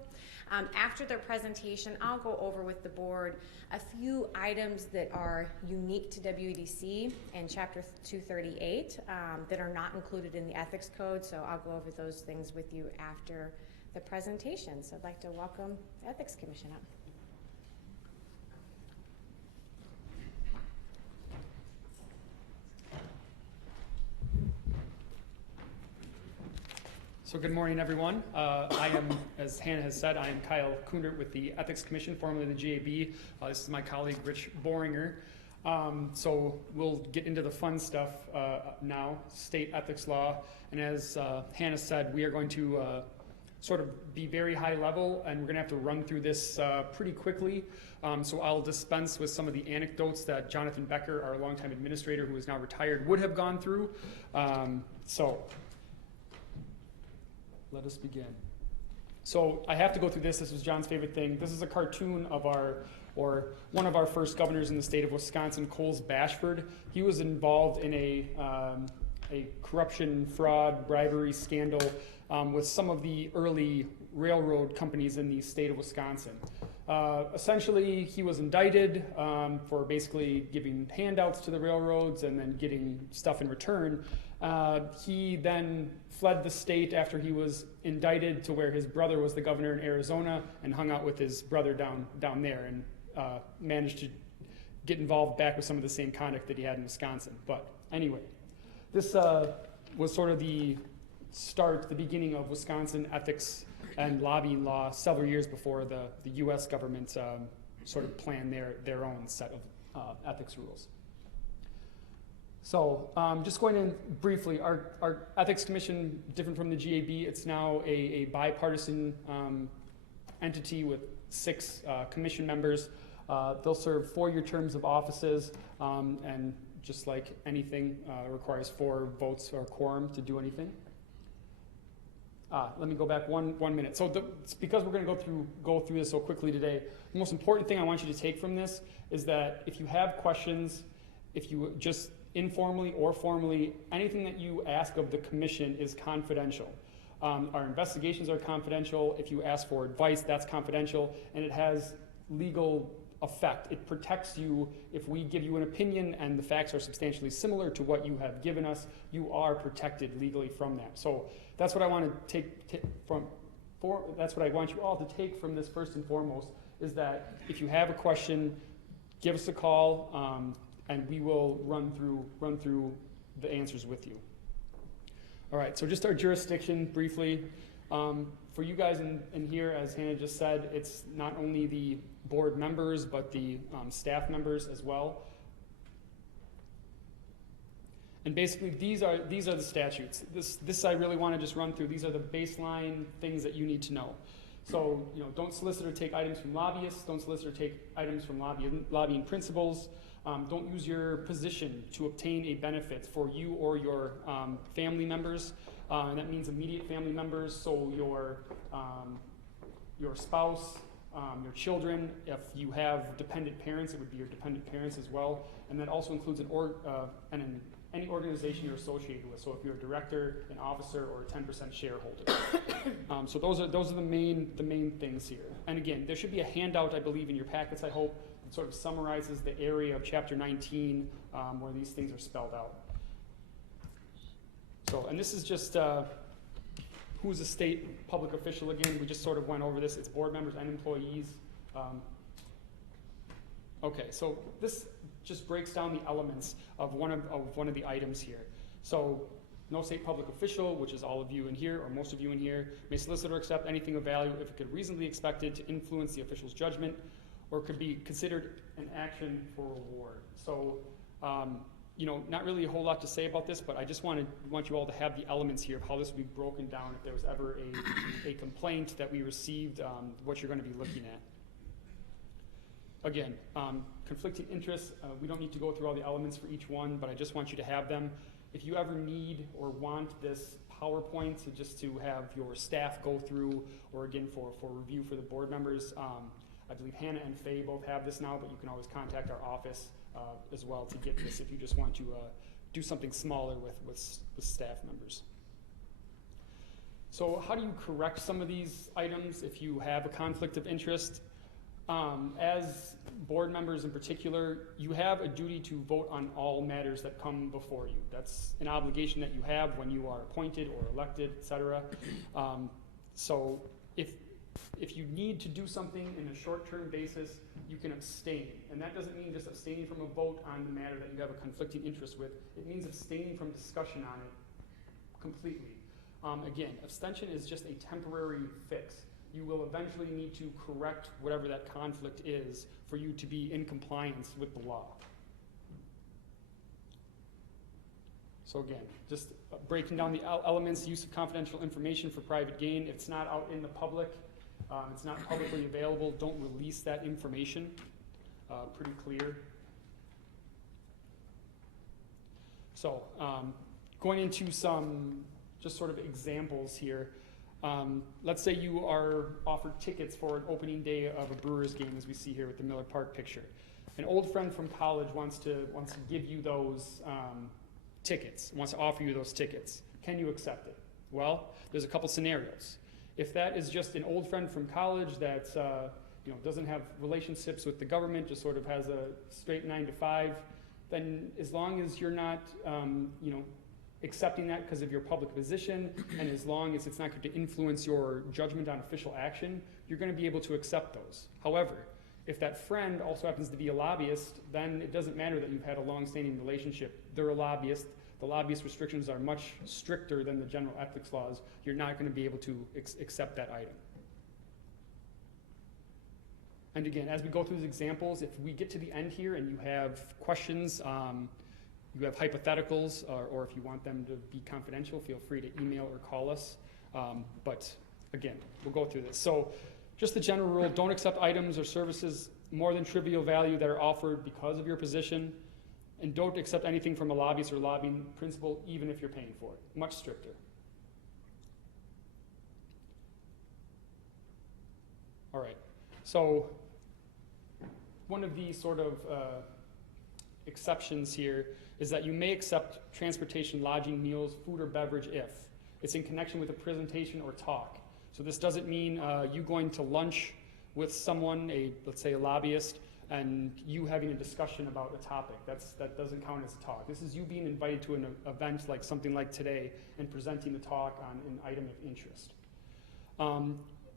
After their presentation, I'll go over with the board a few items that are unique to WEDC and Chapter 238 that are not included in the Ethics Code, so I'll go over those things with you after the presentation. So I'd like to welcome the Ethics Commission up. So good morning, everyone. I am, as Hannah has said, I am Kyle Kundert with the Ethics Commission, formerly the GAB. This is my colleague, Rich Boringer. So we'll get into the fun stuff now, state ethics law. And as Hannah said, we are going to sort of be very high level, and we're going to have to run through this pretty quickly. So I'll dispense with some of the anecdotes that Jonathan Becker, our longtime administrator who is now retired, would have gone through. So let us begin. So I have to go through this. This was John's favorite thing. This is a cartoon of one of our first governors in the state of Wisconsin, Coles Bashford. He was involved in a corruption, fraud, bribery scandal with some of the early railroad companies in the state of Wisconsin. Essentially, he was indicted for basically giving handouts to the railroads and then getting stuff in return. He then fled the state after he was indicted to where his brother was the governor in Arizona and hung out with his brother down there and managed to get involved back with some of the same conduct that he had in Wisconsin. But anyway, this was sort of the beginning of Wisconsin ethics and lobbying law several years before the U.S. government sort of planned their own set of ethics rules. So just going in briefly, our Ethics Commission, different from the GAB, it's now a bipartisan entity with 6 commission members. They'll serve 4-year terms of offices, and just like anything, requires 4 votes or quorum to do anything. Let me go back one minute. So because we're going to go through this so quickly today, the most important thing I want you to take from this is that if you have questions, if you just informally or formally, anything that you ask of the commission is confidential. Our investigations are confidential. If you ask for advice, that's confidential, and it has legal effect. It protects you. If we give you an opinion and the facts are substantially similar to what you have given us, you are protected legally from that. So that's what I want to that's what I want you all to take from this first and foremost, is that if you have a question, give us a call, and we will run through the answers with you. All right, so just our jurisdiction briefly. For you guys in here, as Hannah just said, it's not only the board members, but the staff members as well. And basically, these are the statutes. This I really want to just run through. These are the baseline things that you need to know. So, don't solicit or take items from lobbyists. Don't solicit or take items from lobbying principals. Don't use your position to obtain a benefit for you or your family members. And that means immediate family members, so your spouse, your children. If you have dependent parents, it would be your dependent parents as well. And that also includes any organization you're associated with. So if you're a director, an officer, or a 10% shareholder. So those are the main things here. And again, there should be a handout, I believe, in your packets, I hope, that sort of summarizes the area of Chapter 19 where these things are spelled out. So, and this is just who's a state public official again. We just sort of went over this. It's board members and employees. Okay, so this just breaks down the elements of one of the items here. So, no state public official, which is all of you in here, or most of you in here, may solicit or accept anything of value if it could reasonably expected to influence the official's judgment, or could be considered an action for reward. So, not really a whole lot to say about this, but I just want you all to have the elements here of how this would be broken down if there was ever a complaint that we received, what you're going to be looking at. again, conflicting interests, we don't need to go through all the elements for each one, but I just want you to have them. If you ever need or want this PowerPoint just to have your staff go through, or again for review for the board members, I believe Hannah and Faye both have this now, but you can always contact our office as well to get this if you just want to do something smaller with staff members. So how do you correct some of these items if you have a conflict of interest? As board members in particular, you have a duty to vote on all matters that come before you. That's an obligation that you have when you are appointed or elected, etc. So if you need to do something in a short-term basis, you can abstain. And that doesn't mean just abstaining from a vote on the matter that you have a conflicting interest with. It means abstaining from discussion on it completely. Again, abstention is just a temporary fix. You will eventually need to correct whatever that conflict is for you to be in compliance with the law. So again, just breaking down the elements, use of confidential information for private gain. If it's not out in the public, it's not publicly available, don't release that information. Pretty clear. So going into some just sort of examples here. Let's say you are offered tickets for an opening day of a Brewers game, as we see here with the Miller Park picture. An old friend from college wants to give you those tickets, wants to offer you those tickets. Can you accept it? Well, there's a couple scenarios. If that is just an old friend from college that doesn't have relationships with the government, just sort of has a straight 9 to 5, then as long as you're not accepting that because of your public position, and as long as it's not going to influence your judgment on official action, you're going to be able to accept those. However, if that friend also happens to be a lobbyist, then it doesn't matter that you've had a long-standing relationship. They're a lobbyist. The lobbyist restrictions are much stricter than the general ethics laws. You're not going to be able to accept that item. And again, as we go through these examples, if we get to the end here and you have questions, you have hypotheticals, or if you want them to be confidential, feel free to email or call us. But again, we'll go through this. So just the general rule, don't accept items or services more than trivial value that are offered because of your position. And don't accept anything from a lobbyist or lobbying principal, even if you're paying for it. Much stricter. All right. So one of the sort of exceptions here is that you may accept transportation, lodging, meals, food, or beverage if it's in connection with a presentation or talk. So this doesn't mean you going to lunch with someone, let's say a lobbyist, and you having a discussion about a topic. That doesn't count as a talk. This is you being invited to an event like something like today and presenting the talk on an item of interest.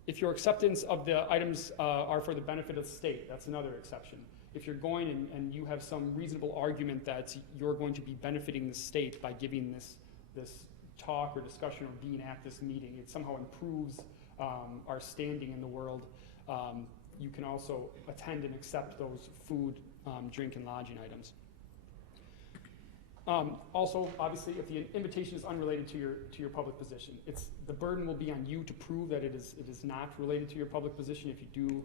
If your acceptance of the items are for the benefit of the state, that's another exception. If you're going and you have some reasonable argument that you're going to be benefiting the state by giving this talk or discussion or being at this meeting, it somehow improves our standing in the world, you can also attend and accept those food, drink, and lodging items. Also, obviously, if the invitation is unrelated to your public position, the burden will be on you to prove that it is not related to your public position if you do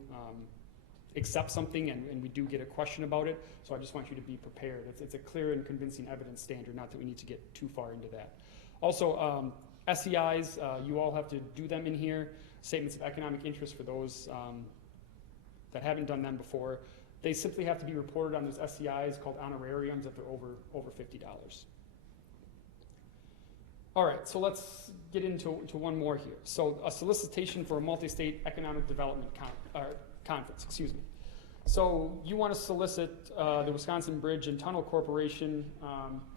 accept something and we do get a question about it. So I just want you to be prepared. It's a clear and convincing evidence standard, not that we need to get too far into that. Also, SEIs, you all have to do them in here. Statements of economic interest for those that haven't done them before. They simply have to be reported on those SEIs called honorariums if they're over $50. All right, so let's get into one more here. So a solicitation for a multi-state economic development conference, excuse me. So you want to solicit the Wisconsin Bridge and Tunnel Corporation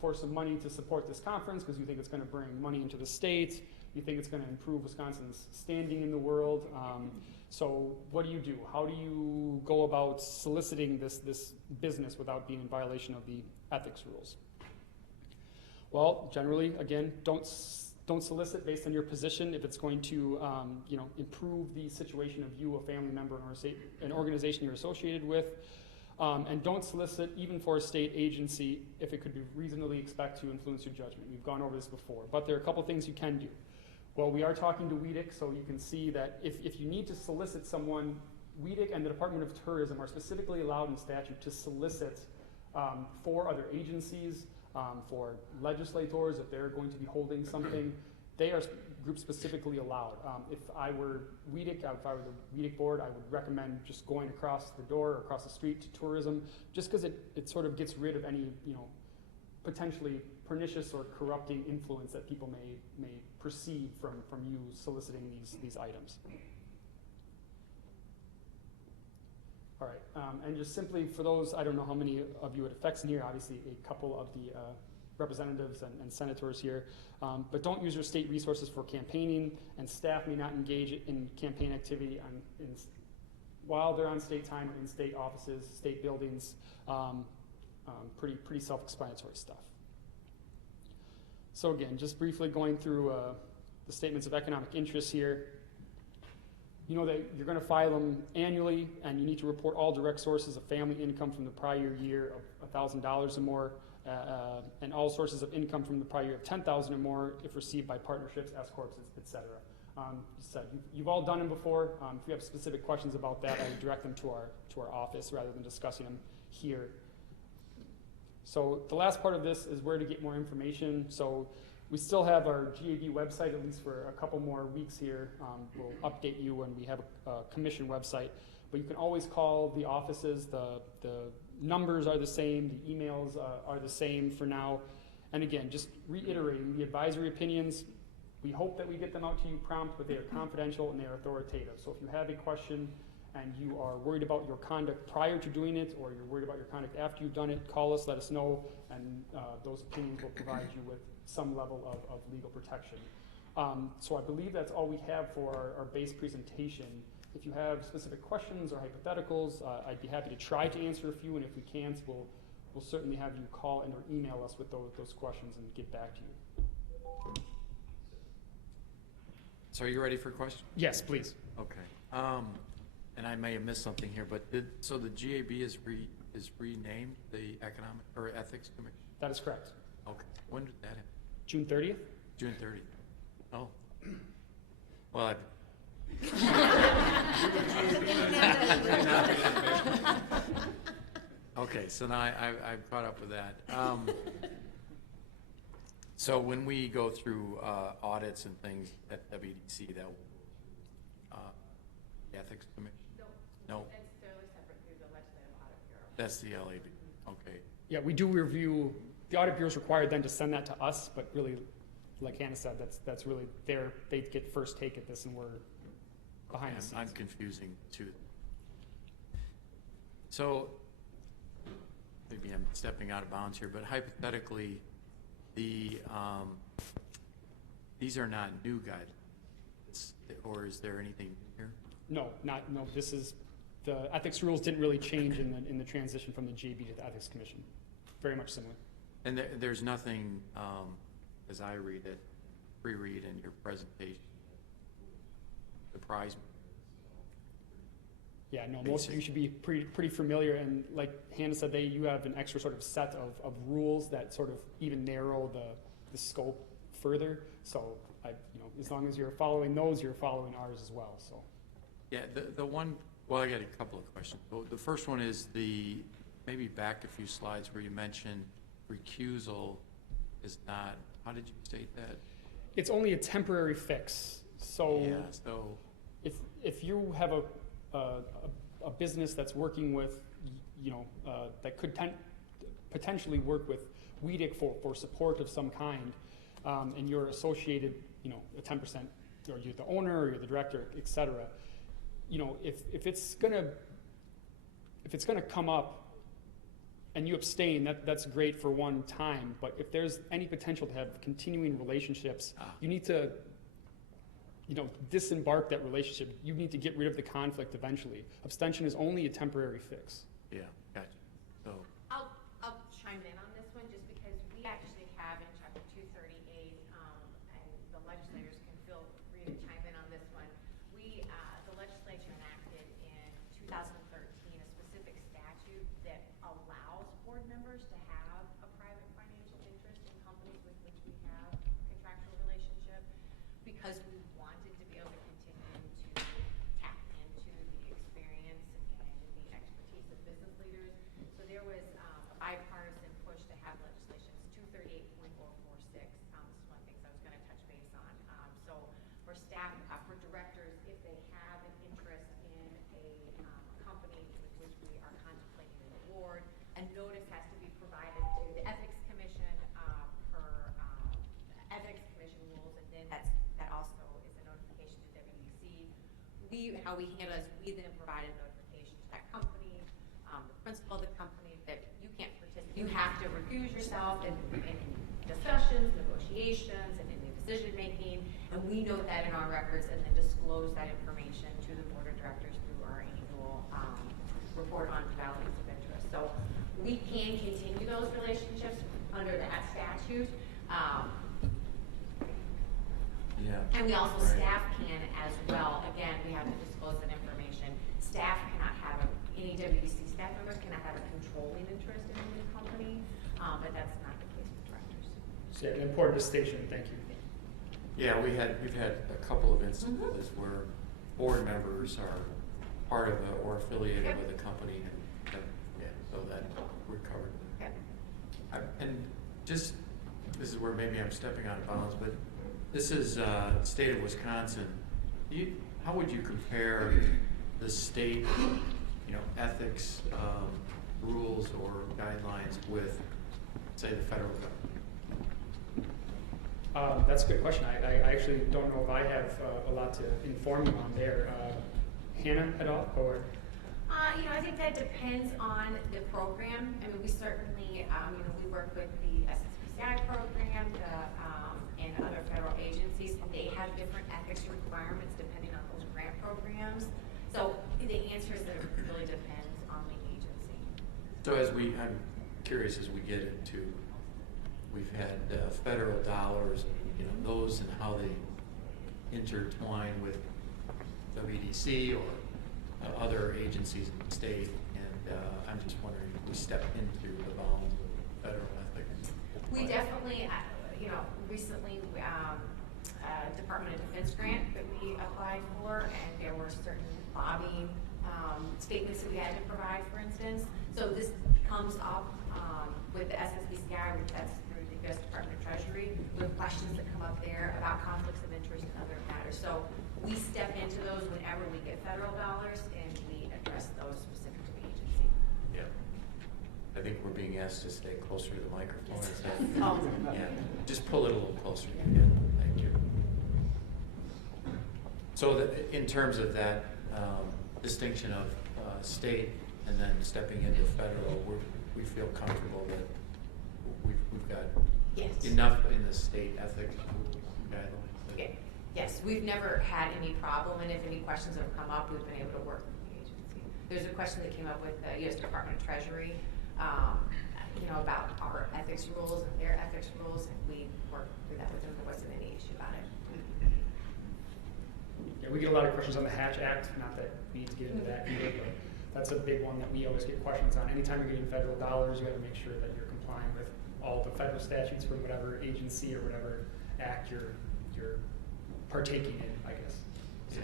for some money to support this conference because you think it's going to bring money into the state. You think it's going to improve Wisconsin's standing in the world. So what do? How do you go about soliciting this business without being in violation of the ethics rules? Well, generally, again, don't solicit based on your position if it's going to improve the situation of you, a family member, or an organization you're associated with. And don't solicit even for a state agency if it could be reasonably expected to influence your judgment. We've gone over this before, but there are a couple things you can do. Well, we are talking to WEDC, so you can see that if you need to solicit someone WEDC and the Department of Tourism are specifically allowed in statute to solicit for other agencies, for legislators, if they're going to be holding something. They are groups specifically allowed. If I were WEDC, if I were the WEDC board, I would recommend just going across the door or across the street to tourism, just because it sort of gets rid of any, potentially pernicious or corrupting influence that people may perceive from you soliciting these items. All right, and just simply for those, I don't know how many of you it affects in here, obviously a couple of the representatives and senators here, but don't use your state resources for campaigning, and staff may not engage in campaign activity while they're on state time or in state offices, state buildings. Pretty self-explanatory stuff. So again, just briefly going through the statements of economic interest here. You know that you're going to file them annually, and you need to report all direct sources of family income from the prior year of $1,000 or more, and all sources of income from the prior year of $10,000 or more if received by partnerships, S corps, etc. You've all done them before. If you have specific questions about that, I would direct them to our office rather than discussing them here. So the last part of this is where to get more information. So we still have our GAB website, at least for a couple more weeks here. We'll update you when we have a commission website. But you can always call the offices. The numbers are the same. The emails are the same for now. And again, just reiterating, the advisory opinions, we hope that we get them out to you prompt, but they are confidential and they are authoritative. So if you have a question and you are worried about your conduct prior to doing it, or you're worried about your conduct after you've done it, call us, let us know, and those opinions will provide you with some level of legal protection. So I believe that's all we have for our base presentation. If you have specific questions or hypotheticals, I'd be happy to try to answer a few, and if we can't, we'll certainly have you call and or email us with those questions and get back to you. So are you ready for questions? Yes, please. Okay. And I may have missed something here, but so the GAB is renamed the Economic or Ethics Commission? That is correct. Okay. When did that happen? June 30th? June 30th. Oh. Well, okay, so now I've caught up with that. So when we go through audits and things at WEDC, that the Ethics Commission? No. That's totally separate through the Legislative Audit Bureau. That's the LAB. Okay. Yeah, we do review. The audit bureau is required then to send that to us, but really, like Hannah said, that's really they get first take at this, and we're behind the scenes. I'm confusing too. So maybe I'm stepping out of bounds here, but hypothetically, these are not new guidelines, or is there anything here? No. This is the ethics rules didn't really change in the transition from the GB to the Ethics Commission. Very much similar. And there's nothing, as I read it, pre-read in your presentation, surprised me. Yeah, no, most of you should be pretty familiar, and like Hannah said, you have an extra sort of set of rules that sort of even narrow the scope further. So, as long as you're following those, you're following ours as well. So. Yeah, the one. Well, I got a couple of questions. The first one is maybe back a few slides where you mentioned recusal is not. How did you state that? It's only a temporary fix. So. Yeah. So. If you have a business that's working with, that could potentially work with WEDC for support of some kind, and you're associated, a 10%, or you're the owner, or you're the director, et cetera, if it's gonna come up and you abstain, that's great for one time. But if there's any potential to have continuing relationships, you need to disembark that relationship. You need to get rid of the conflict eventually. Abstention is only a temporary fix. Yeah, gotcha. So. I'll chime in on this one just because we actually have in Chapter 238, and the legislators can feel free to chime in on this one. The legislature enacted in 2013 a specific statute that allows board members to have a private financial interest in companies with which we have contractual relationship, because we wanted to be able to continue to tap into the experience notice has to be provided to the Ethics Commission per Ethics Commission rules, and then that also is a notification to WEDC. How we handle it is we then provide a notification to that company, the principal of the company, that you can't participate. You have to recuse yourself in discussions, negotiations, and in the decision making, and we note that in our records and then disclose that information to the board of directors through our annual report on conflicts of interest. So we can continue those relationships under that statute. And we also, staff can as well. Again, we have to disclose that information. Staff cannot have, any WEDC staff members cannot have a controlling interest in the company, but that's not the case with directors. So yeah, an important distinction, thank you. Yeah, we've had a couple of instances where board members are part of or affiliated with a company, and so that we're covered. And just, this is where maybe I'm stepping out of bounds, but this is state of Wisconsin. How would you compare the state, ethics rules or guidelines with, say, the federal government? That's a good question. I actually don't know if I have a lot to inform you on there. Hannah at all, or? I think that depends on the program. I mean, we certainly, we work with the SSPCI program, and other federal agencies. They have different ethics requirements depending on those grant programs. So the answer is that it really depends on the agency. So I'm curious as we get into, we've had federal dollars, those and how they intertwine with WEDC or other agencies in the state, and I'm just wondering if we step into the bounds of federal ethics. We definitely, recently, Department of Defense grant that we applied for, and there were certain lobbying statements that we had to provide, for instance. So this comes up with the SSBCI, which that's through the U.S. Department of Treasury, with questions that come up there about conflicts of interest and other matters. So we step into those whenever we get federal dollars, and we address those specific to the agency. Yeah. I think we're being asked to stay closer to the microphone. Yes. Is that, Oh. yeah, just pull it a little closer. Yeah, thank you. So in terms of that distinction of state and then stepping into federal, we feel comfortable that we've got enough in the state ethics guidelines. Yeah. Yes, we've never had any problem, and if any questions have come up, we've been able to work with the agency. There's a question that came up with the U.S. Department of Treasury, about our ethics rules and their ethics rules, and we worked through that with them. There wasn't any issue about it. Yeah, we get a lot of questions on the Hatch Act, not that we need to get into that either, but that's a big one that we always get questions on. Anytime you're getting federal dollars, you got to make sure that you're complying with all the federal statutes for whatever agency or whatever act you're partaking in, I guess. So.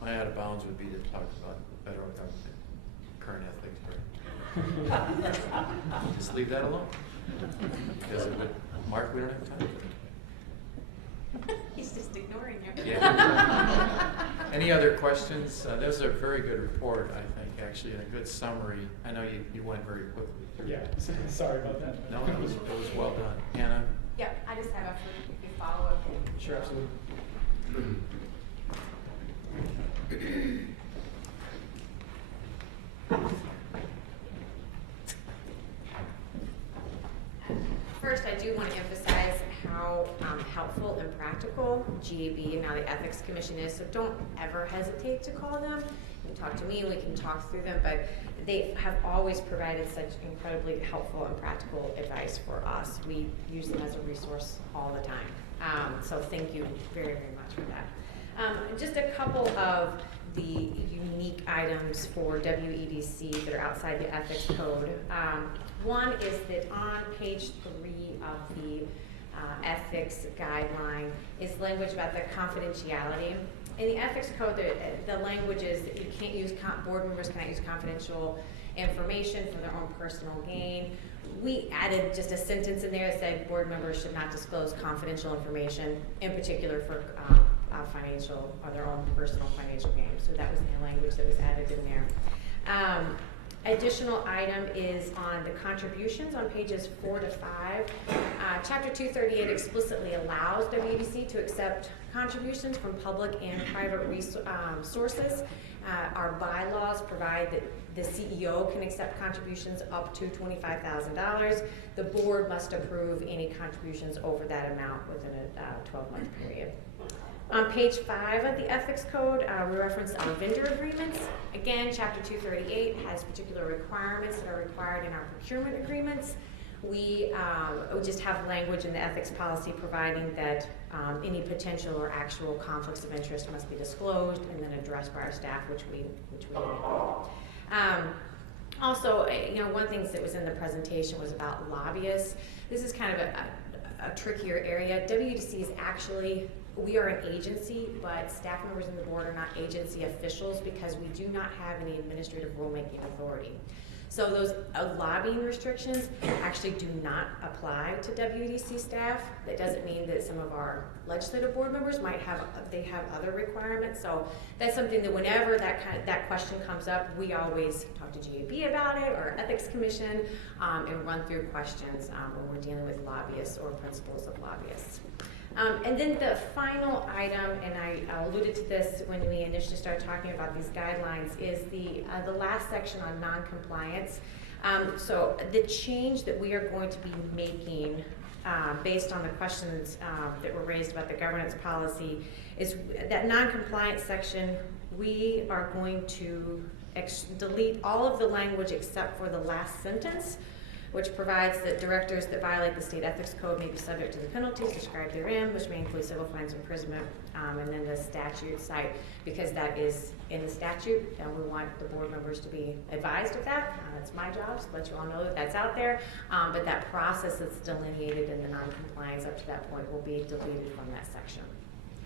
My out of bounds would be to talk about federal government, current ethics, right? Just leave that alone. Because it would, Mark, we don't have time for it. He's just ignoring you. Yeah. Any other questions? That was a very good report, I think, actually, and a good summary. I know you went very quickly through. Yeah, sorry about that. No, it was well done. Hannah? Yeah, I just have a quick follow-up. Sure, absolutely. First, I do want to emphasize how helpful and practical GAB and now the Ethics Commission is, so don't ever hesitate to call them. You can talk to me and we can talk through them, but they have always provided such incredibly helpful and practical advice for us. We use them as a resource all the time. So thank you very, very much for that. Just a couple of the unique items for WEDC that are outside the ethics code. One is that on page 3 of the ethics guideline is language about the confidentiality. In the ethics code, the language is that you can't use, board members cannot use confidential information for their own personal gain. We added just a sentence in there that said board members should not disclose confidential information, in particular for financial or their own personal financial gain. So that was the language that was added in there. additional item is on the contributions on pages 4 to 5. Chapter 238 explicitly allows WEDC to accept contributions from public and private sources. Our bylaws provide that the CEO can accept contributions up to $25,000. The board must approve any contributions over that amount within a 12-month period. On page 5 of the Ethics Code, we reference our vendor agreements. Again, Chapter 238 has particular requirements that are required in our procurement agreements. We just have language in the ethics policy providing that any potential or actual conflicts of interest must be disclosed and then addressed by our staff, which we do. Also, one of the things that was in the presentation was about lobbyists. This is kind of a trickier area. WEDC is actually, we are an agency, but staff members in the board are not agency officials because we do not have any administrative rulemaking authority. So those lobbying restrictions actually do not apply to WEDC staff. That doesn't mean that some of our legislative board members might have, they have other requirements. So that's something that whenever that question comes up, we always talk to GAB about it or Ethics Commission and run through questions when we're dealing with lobbyists or principals of lobbyists. And then the final item, and I alluded to this when we initially started talking about these guidelines, is the last section on non-compliance. So the change that we are going to be making based on the questions that were raised about the governance policy is that non-compliance section. We are going to delete all of the language except for the last sentence, which provides that directors that violate the state ethics code may be subject to the penalties described therein, which may include civil fines, imprisonment, and then the statute site, because that is in the statute, and we want the board members to be advised of that. That's my job, to let you all know that that's out there, but that process that's delineated in the non-compliance up to that point will be deleted from that section.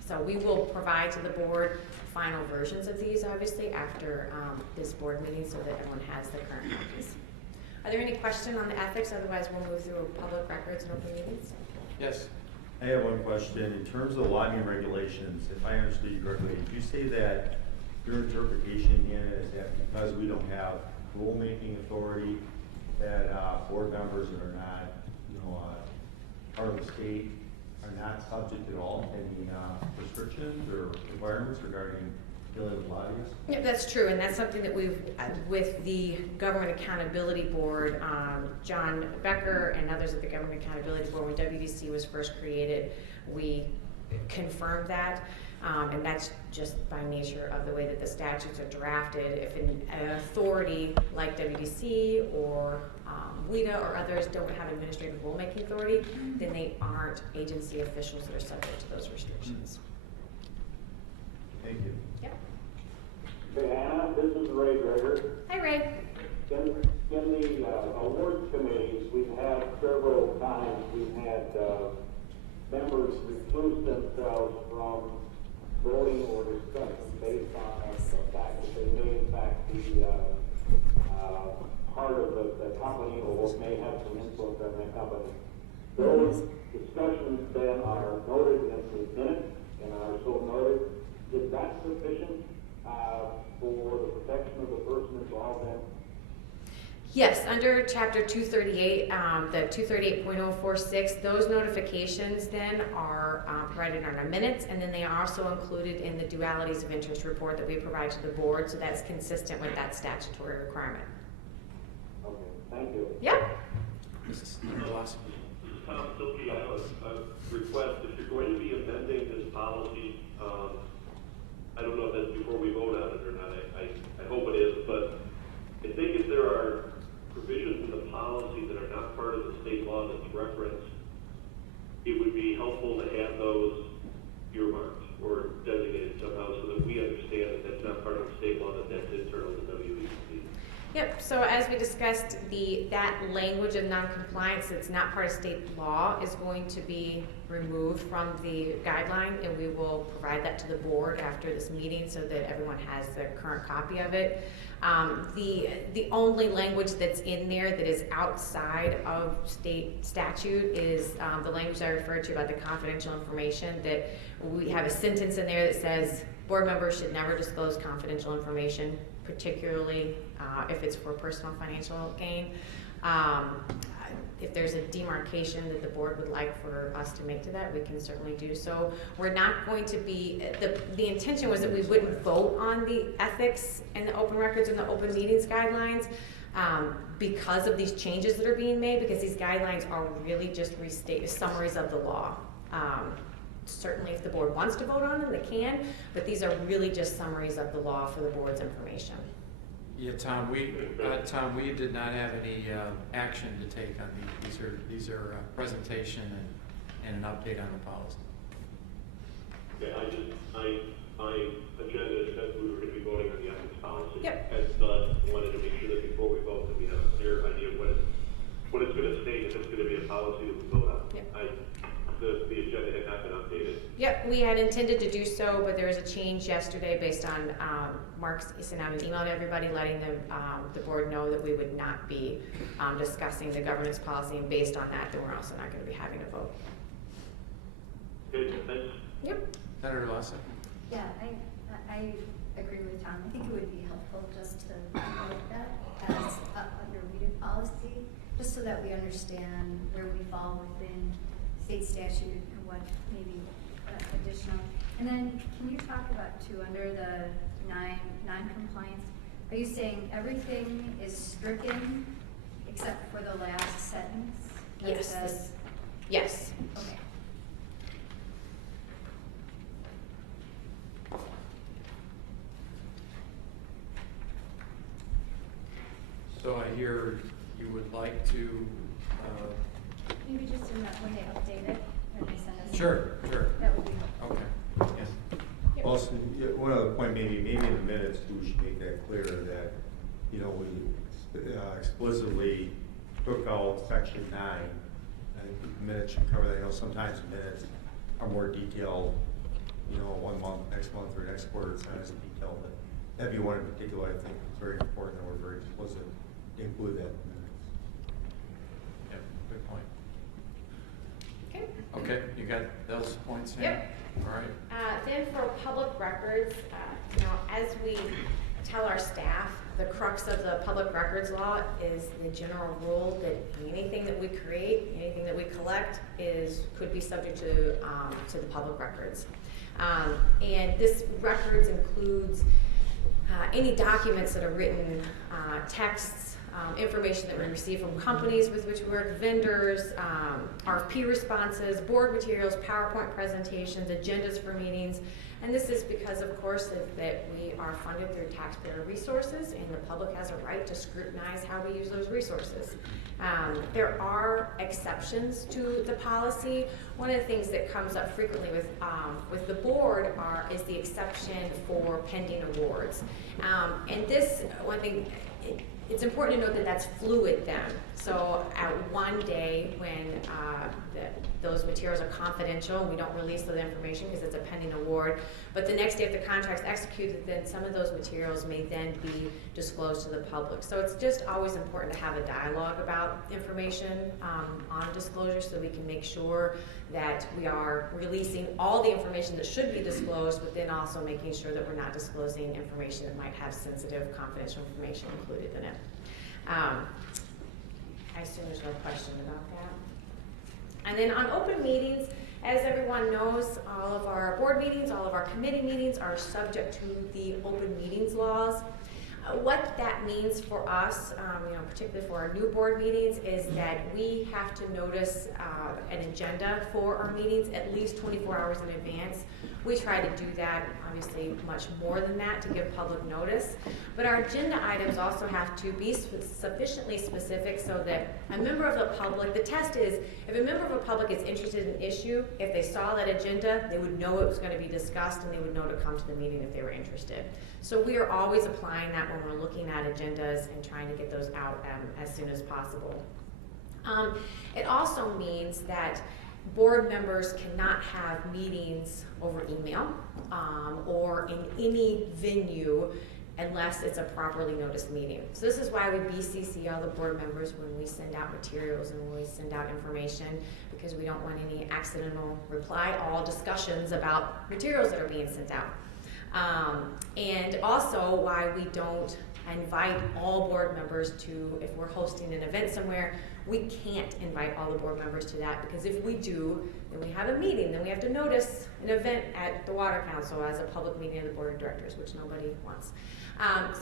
So we will provide to the board final versions of these, obviously, after this board meeting so that everyone has the current copies. Are there any questions on the ethics? Otherwise, we'll move through public records and open meetings. Yes. I have one question. In terms of the lobbying regulations, if I understood you correctly, did you say that your interpretation in it is that because we don't have rulemaking authority, that board members that are not, part of the state are not subject at all to any restrictions or requirements regarding dealing with lobbyists? Yeah, that's true, and that's something that we've, with the Government Accountability Board, John Becker and others at the Government Accountability Board, when WEDC was first created, we confirmed that, and that's just by nature of the way that the statutes are drafted. If an authority like WEDC or WEDA or others don't have administrative rulemaking authority, then they aren't agency officials that are subject to those restrictions. Thank you. Yep. Hey, Anna, this is Ray Greger. Hi, Ray. In the awards committees, we've had several times, we've had members recluse themselves from voting or discussion based on the fact that they may in fact be part of the company or may have some influence on the company. Those discussions then are noted in the minutes and are so noted. Is that sufficient for the protection of the person involved in? Yes, under Chapter 238, the 238.046, those notifications then are provided in our minutes, and then they are also included in the dualities of interest report that we provide to the board, so that's consistent with that statutory requirement. Okay, thank you. Yep. Mrs. Glass. Tom Silky, I have a request. If you're going to be amending this policy, I don't know if that's before we vote on it or not. I hope it is, but I think if there are provisions in the policy that are not part of the state law that's referenced, it would be helpful to have those earmarked or designated somehow so that we understand that that's not part of the state law, that that's internal to WEDC. Yep, so as we discussed, that language of noncompliance that's not part of state law is going to be removed from the guideline, and we will provide that to the board after this meeting so that everyone has the current copy of it. The only language that's in there that is outside of state statute is the language I referred to about the confidential information, that we have a sentence in there that says board members should never disclose confidential information, particularly if it's for personal financial gain. If there's a demarcation that the board would like for us to make to that, we can certainly do so. We're not going to be, the intention was that we wouldn't vote on the ethics and the open records and the open meetings guidelines because of these changes that are being made, because these guidelines are really just summaries of the law. Certainly if the board wants to vote on them, they can, but these are really just summaries of the law for the board's information. Yeah, Tom, we did not have any action to take on these. These are presentation and an update on the policy. Okay, my agenda said we were going to be voting on the ethics policy. Yep. And so I wanted to make sure that before we vote that we have a clear idea of what it's going to state, if it's going to be a policy that we vote on. Yep. The agenda had not been updated. Yep, we had intended to do so, but there was a change yesterday based on Mark sent out an email to everybody letting them, the board know that we would not be discussing the governance policy, and based on that, then we're also not going to be having a vote. Okay, thanks. Yep. Senator Lawson? Yeah, I agree with Tom. I think it would be helpful just to note that as under reading policy, just so that we understand where we fall within state statute and what maybe additional. And then can you talk about too, under the non-compliance, are you saying everything is stricken except for the last sentence? that Yes. says- Yes. Okay. So I hear you would like to, Maybe just in that when they update it, when they send us. sure. That would be helpful. Okay, yes. Also, one other point, maybe in the minutes, too, we should make that clear that, we explicitly took out section 9. I think the minutes should cover that. Sometimes minutes are more detailed, 1 month, next month, or next quarter, it's not as detailed, but that'd be one in particular, I think, it's very important that we're very explicit to include that in the minutes. Yep, good point. Okay. Okay, you got those points, Sam? Yep. All right. Then for public records, as we tell our staff, the crux of the public records law is the general rule that anything that we create, anything that we collect could be subject to the public records. And this records includes any documents that are written, texts, information that we receive from companies with which we work, vendors, RFP responses, board materials, PowerPoint presentations, agendas for meetings. And this is because, of course, that we are funded through taxpayer resources, and the public has a right to scrutinize how we use those resources. There are exceptions to the policy. One of the things that comes up frequently with the board is the exception for pending awards. And this, one thing, it's important to note that that's fluid then. So at one day when those materials are confidential, we don't release the information because it's a pending award. But the next day if the contract's executed, then some of those materials may then be disclosed to the public. So it's just always important to have a dialogue about information on disclosure so we can make sure that we are releasing all the information that should be disclosed, but then also making sure that we're not disclosing information that might have sensitive, confidential information included in it. I assume there's no question about that. And then on open meetings, as everyone knows, all of our board meetings, all of our committee meetings are subject to the open meetings laws. What that means for us, particularly for our new board meetings, is that we have to notice an agenda for our meetings at least 24 hours in advance. We try to do that, obviously, much more than that to give public notice. But our agenda items also have to be sufficiently specific so that a member of the public, the test is, if a member of the public is interested in an issue, if they saw that agenda, they would know it was going to be discussed and they would know to come to the meeting if they were interested. So we are always applying that when we're looking at agendas and trying to get those out as soon as possible. It also means that board members cannot have meetings over email or in any venue unless it's a properly noticed meeting. So this is why we BCC all the board members when we send out materials and when we send out information, because we don't want any accidental reply all discussions about materials that are being sent out. And also why we don't invite all board members to, if we're hosting an event somewhere, we can't invite all the board members to that, because if we do, then we have a meeting, then we have to notice an event at the Water Council as a public meeting of the board of directors, which nobody wants.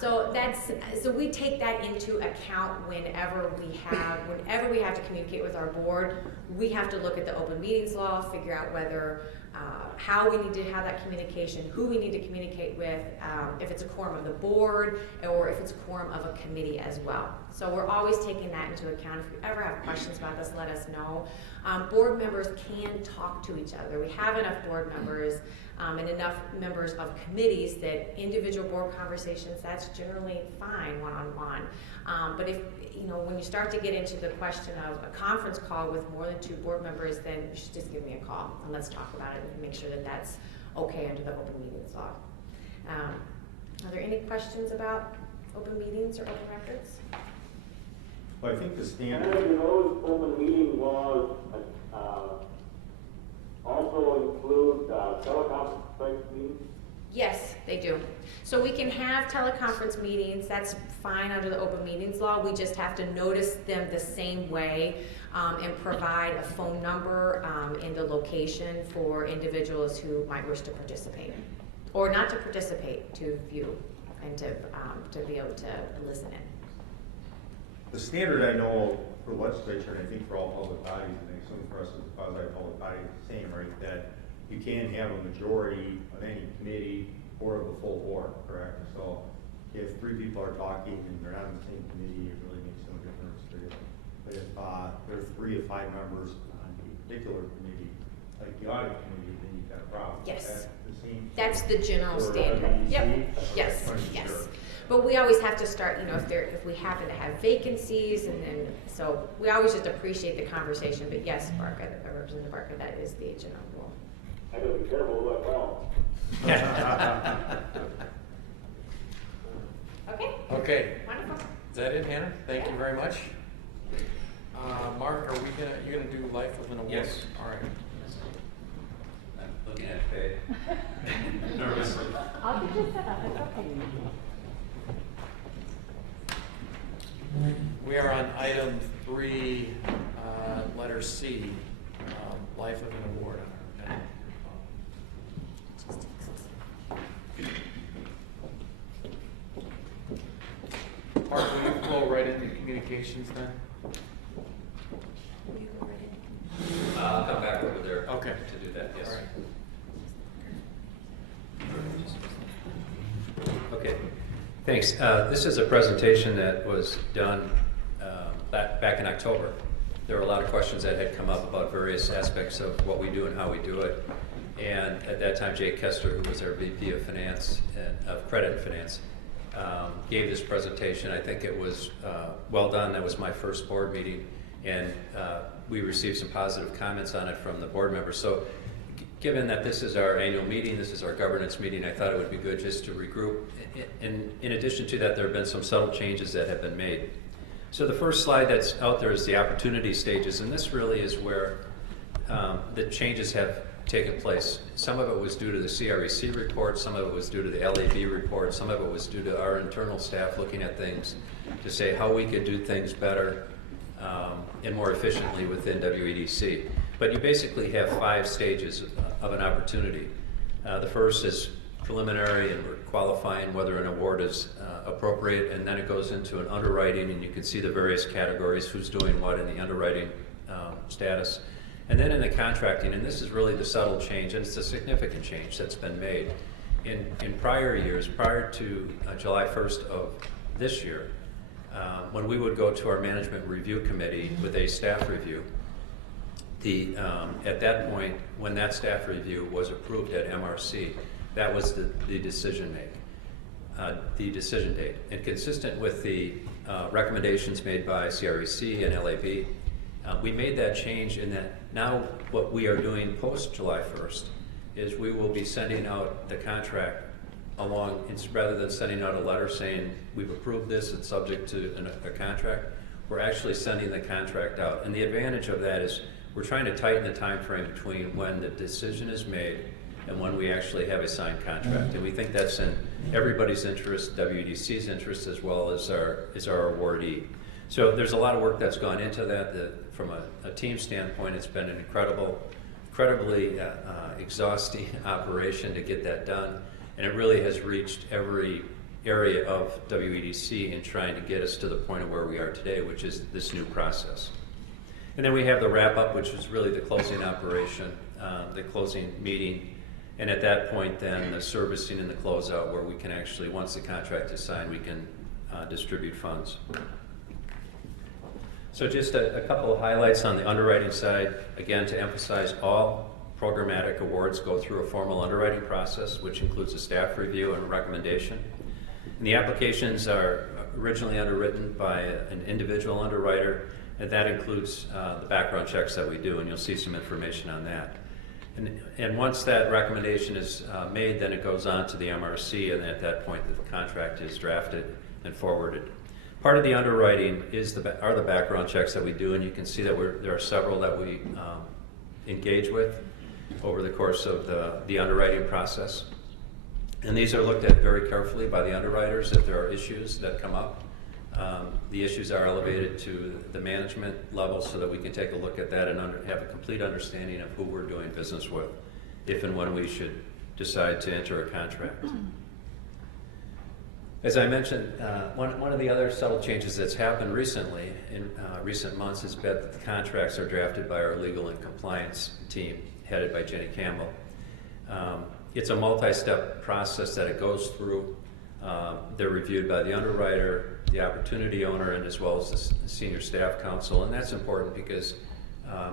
So we take that into account whenever we have to communicate with our board. We have to look at the open meetings law, figure out whether how we need to have that communication, who we need to communicate with, if it's a quorum of the board, or if it's a quorum of a committee as well. So we're always taking that into account. If you ever have questions about this, let us know. Board members can talk to each other. We have enough board members and enough members of committees that individual board conversations, that's generally fine one-on-one. But if, when you start to get into the question of a conference call with more than 2 board members, then you should just give me a call and let's talk about it and make sure that that's okay under the open meetings law. Are there any questions about open meetings or open records? Well, I think the standard. And those open meeting laws also include teleconference meetings? Yes, they do. So we can have teleconference meetings, that's fine under the open meetings law. We just have to notice them the same way and provide a phone number and a location for individuals who might wish to participate. Or not to participate, to view and to be able to listen in. The standard I know for legislature, and I think for all public bodies, and I assume for us as a quasi-public body, is the same, right? That you can have a majority of any committee or of the full board, correct? So if 3 people are talking and they're not on the same committee, it really makes no difference to you. But if there are 3 of 5 members on a particular committee, like the audit committee, then you've got a problem. Yes. Is that the same? That's the general For standard. WEDC? Yep. Yes. Sure. Yes. But we always have to start, if we happen to have vacancies, and then, so we always just appreciate the conversation. But yes, Barker, Representative Barker, that is the general rule. I gotta be careful with that well. Okay. Okay, Wonderful. is that it, Hannah? Thank you very much. Mark, you gonna do Life of an Award? Yes. All right. I'm looking at Faye. Nervous. I'll get you set up, it's okay. We are on item 3, letter C, Life of an Award. Mark, will you flow right into communications then? I'll come back over there. Okay. To do that, yes. All right. Okay, thanks. This is a presentation that was done back in October. There were a lot of questions that had come up about various aspects of what we do and how we do it. And at that time, Jay Kessler, who was our VP of Finance, of Credit and Finance, gave this presentation. I think it was well done. That was my first board meeting, and we received some positive comments on it from the board members. So given that this is our annual meeting, this is our governance meeting, I thought it would be good just to regroup. In addition to that, there have been some subtle changes that have been made. So the first slide that's out there is the opportunity stages, and this really is where the changes have taken place. Some of it was due to the CREC report, some of it was due to the LAB report, some of it was due to our internal staff looking at things to say how we could do things better and more efficiently within WEDC. But you basically have 5 stages of an opportunity. The first is preliminary, and we're qualifying whether an award is appropriate, and then it goes into an underwriting, and you can see the various categories, who's doing what in the underwriting status. And then in the contracting, and this is really the subtle change, and it's a significant change that's been made. In prior years, prior to July 1st of this year, when we would go to our management review committee with a staff review, at that point, when that staff review was approved at MRC, that was the decision date. And consistent with the recommendations made by CREC and LAB, we made that change in that now what we are doing post July 1st is we will be sending out the contract along, rather than sending out a letter saying we've approved this, it's subject to a contract, we're actually sending the contract out. And the advantage of that is we're trying to tighten the time frame between when the decision is made and when we actually have a signed contract. And we think that's in everybody's interest, WEDC's interest, as well as our awardee. So there's a lot of work that's gone into that. From a team standpoint, it's been an incredibly exhausting operation to get that done, and it really has reached every area of WEDC in trying to get us to the point of where we are today, which is this new process. And then we have the wrap-up, which is really the closing operation, the closing meeting, and at that point then the servicing and the closeout, where we can actually, once the contract is signed, we can distribute funds. So just a couple of highlights on the underwriting side. Again, to emphasize, all programmatic awards go through a formal underwriting process, which includes a staff review and a recommendation. And the applications are originally underwritten by an individual underwriter, and that includes the background checks that we do, and you'll see some information on that. And once that recommendation is made, then it goes on to the MRC, and at that point the contract is drafted and forwarded. Part of the underwriting are the background checks that we do, and you can see that there are several that we engage with over the course of the underwriting process. And these are looked at very carefully by the underwriters. If there are issues that come up, the issues are elevated to the management level so that we can take a look at that and have a complete understanding of who we're doing business with, if and when we should decide to enter a contract. As I mentioned, one of the other subtle changes that's happened recently, in recent months, has been that the contracts are drafted by our legal and compliance team, headed by Jenny Campbell. It's a multi-step process that it goes through. They're reviewed by the underwriter, the opportunity owner, and as well as the senior staff counsel, and that's important because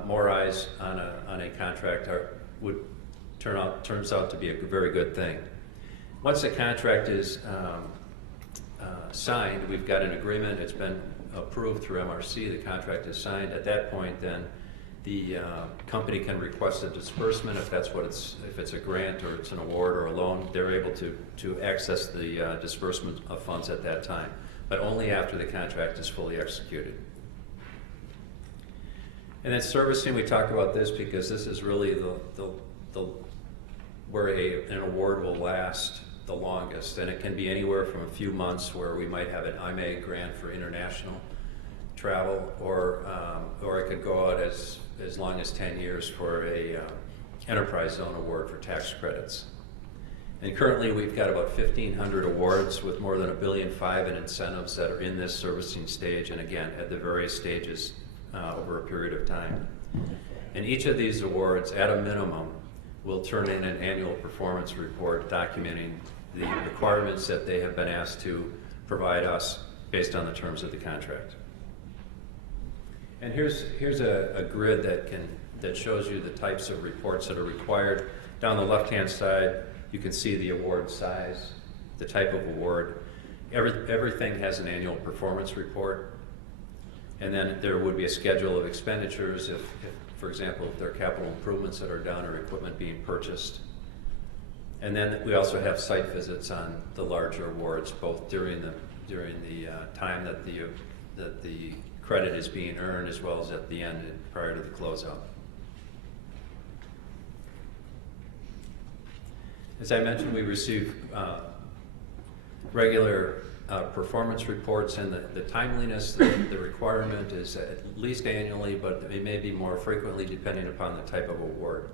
more eyes on a contract turns out to be a very good thing. Once the contract is signed, we've got an agreement, it's been approved through MRC, the contract is signed. At that point then, the company can request a disbursement if it's a grant or it's an award or a loan. They're able to access the disbursement of funds at that time, but only after the contract is fully executed. And then servicing, we talk about this because this is really where an award will last the longest, and it can be anywhere from a few months, where we might have an IMA grant for international travel, or it could go out as long as 10 years for a enterprise zone award for tax credits. And currently we've got about 1,500 awards with more than $1.5 billion in incentives that are in this servicing stage, and again at the various stages over a period of time. And each of these awards, at a minimum, will turn in an annual performance report documenting the requirements that they have been asked to provide us based on the terms of the contract. And here's a grid that shows you the types of reports that are required. Down the left-hand side, you can see the award size, the type of award. Everything has an annual performance report, and then there would be a schedule of expenditures if for example, if there are capital improvements that are done or equipment being purchased. And then we also have site visits on the larger awards, both during the time that the credit is being earned, as well as at the end and prior to the closeout. As I mentioned, we receive regular performance reports, and the timeliness, the requirement is at least annually, but it may be more frequently depending upon the type of award.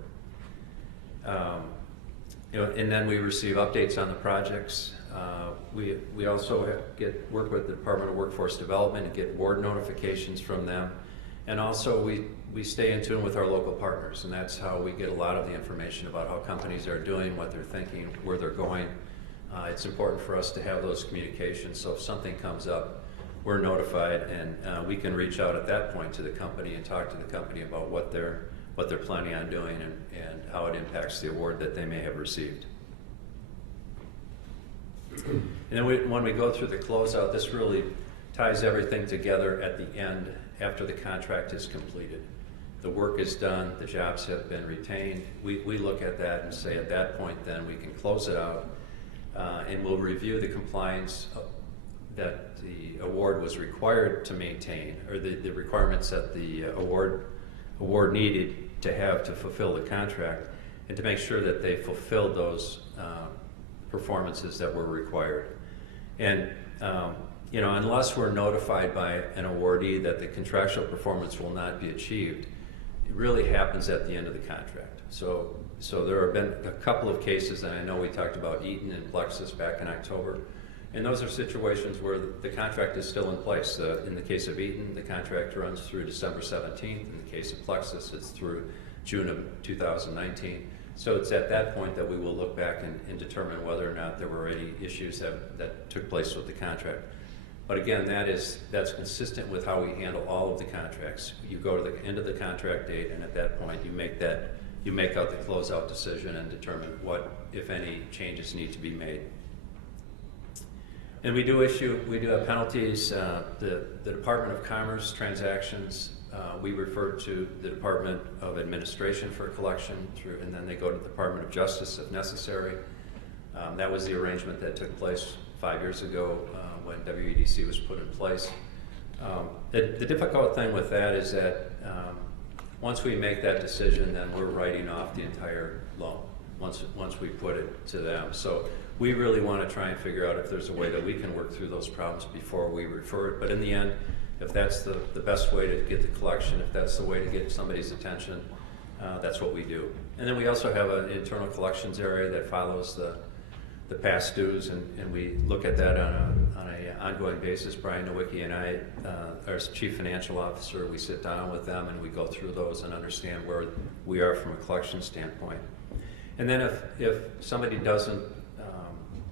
And then we receive updates on the projects. We also work with the Department of Workforce Development and get award notifications from them. And also we stay in tune with our local partners, and that's how we get a lot of the information about how companies are doing, what they're thinking, where they're going. It's important for us to have those communications, so if something comes up, we're notified, and we can reach out at that point to the company and talk to the company about what they're planning on doing and how it impacts the award that they may have received. And then when we go through the closeout, this really ties everything together at the end after the contract is completed. The work is done, the jobs have been retained. We look at that and say at that point then we can close it out, and we'll review the compliance that the award was required to maintain, or the requirements that the award needed to have to fulfill the contract. and to make sure that they fulfilled those performances that were required. And you know, unless we're notified by an awardee that the contractual performance will not be achieved, it really happens at the end of the contract. So there have been a couple of cases, and I know we talked about Eaton and Plexus back in October, and those are situations where the contract is still in place. In the case of Eaton, the contract runs through December 17th. In the case of Plexus, it's through June of 2019. So it's at that point that we will look back and determine whether or not there were any issues that took place with the contract. But again, that's consistent with how we handle all of the contracts. You go to the end of the contract date, and at that point, you make out the closeout decision and determine what, if any, changes need to be made. And we do have penalties. The Department of Commerce transactions, we refer to the Department of Administration for collection through, and then they go to the Department of Justice if necessary. That was the arrangement that took place 5 years ago when WEDC was put in place. The difficult thing with that is that once we make that decision, then we're writing off the entire loan once we put it to them. So we really want to try and figure out if there's a way that we can work through those problems before we refer it. But in the end, if that's the best way to get the collection, if that's the way to get somebody's attention, that's what we do. And then we also have an internal collections area that follows the past dues, and we look at that on an ongoing basis. Brian Nowicki and I, our Chief Financial Officer, we sit down with them and we go through those and understand where we are from a collection standpoint. And then if somebody doesn't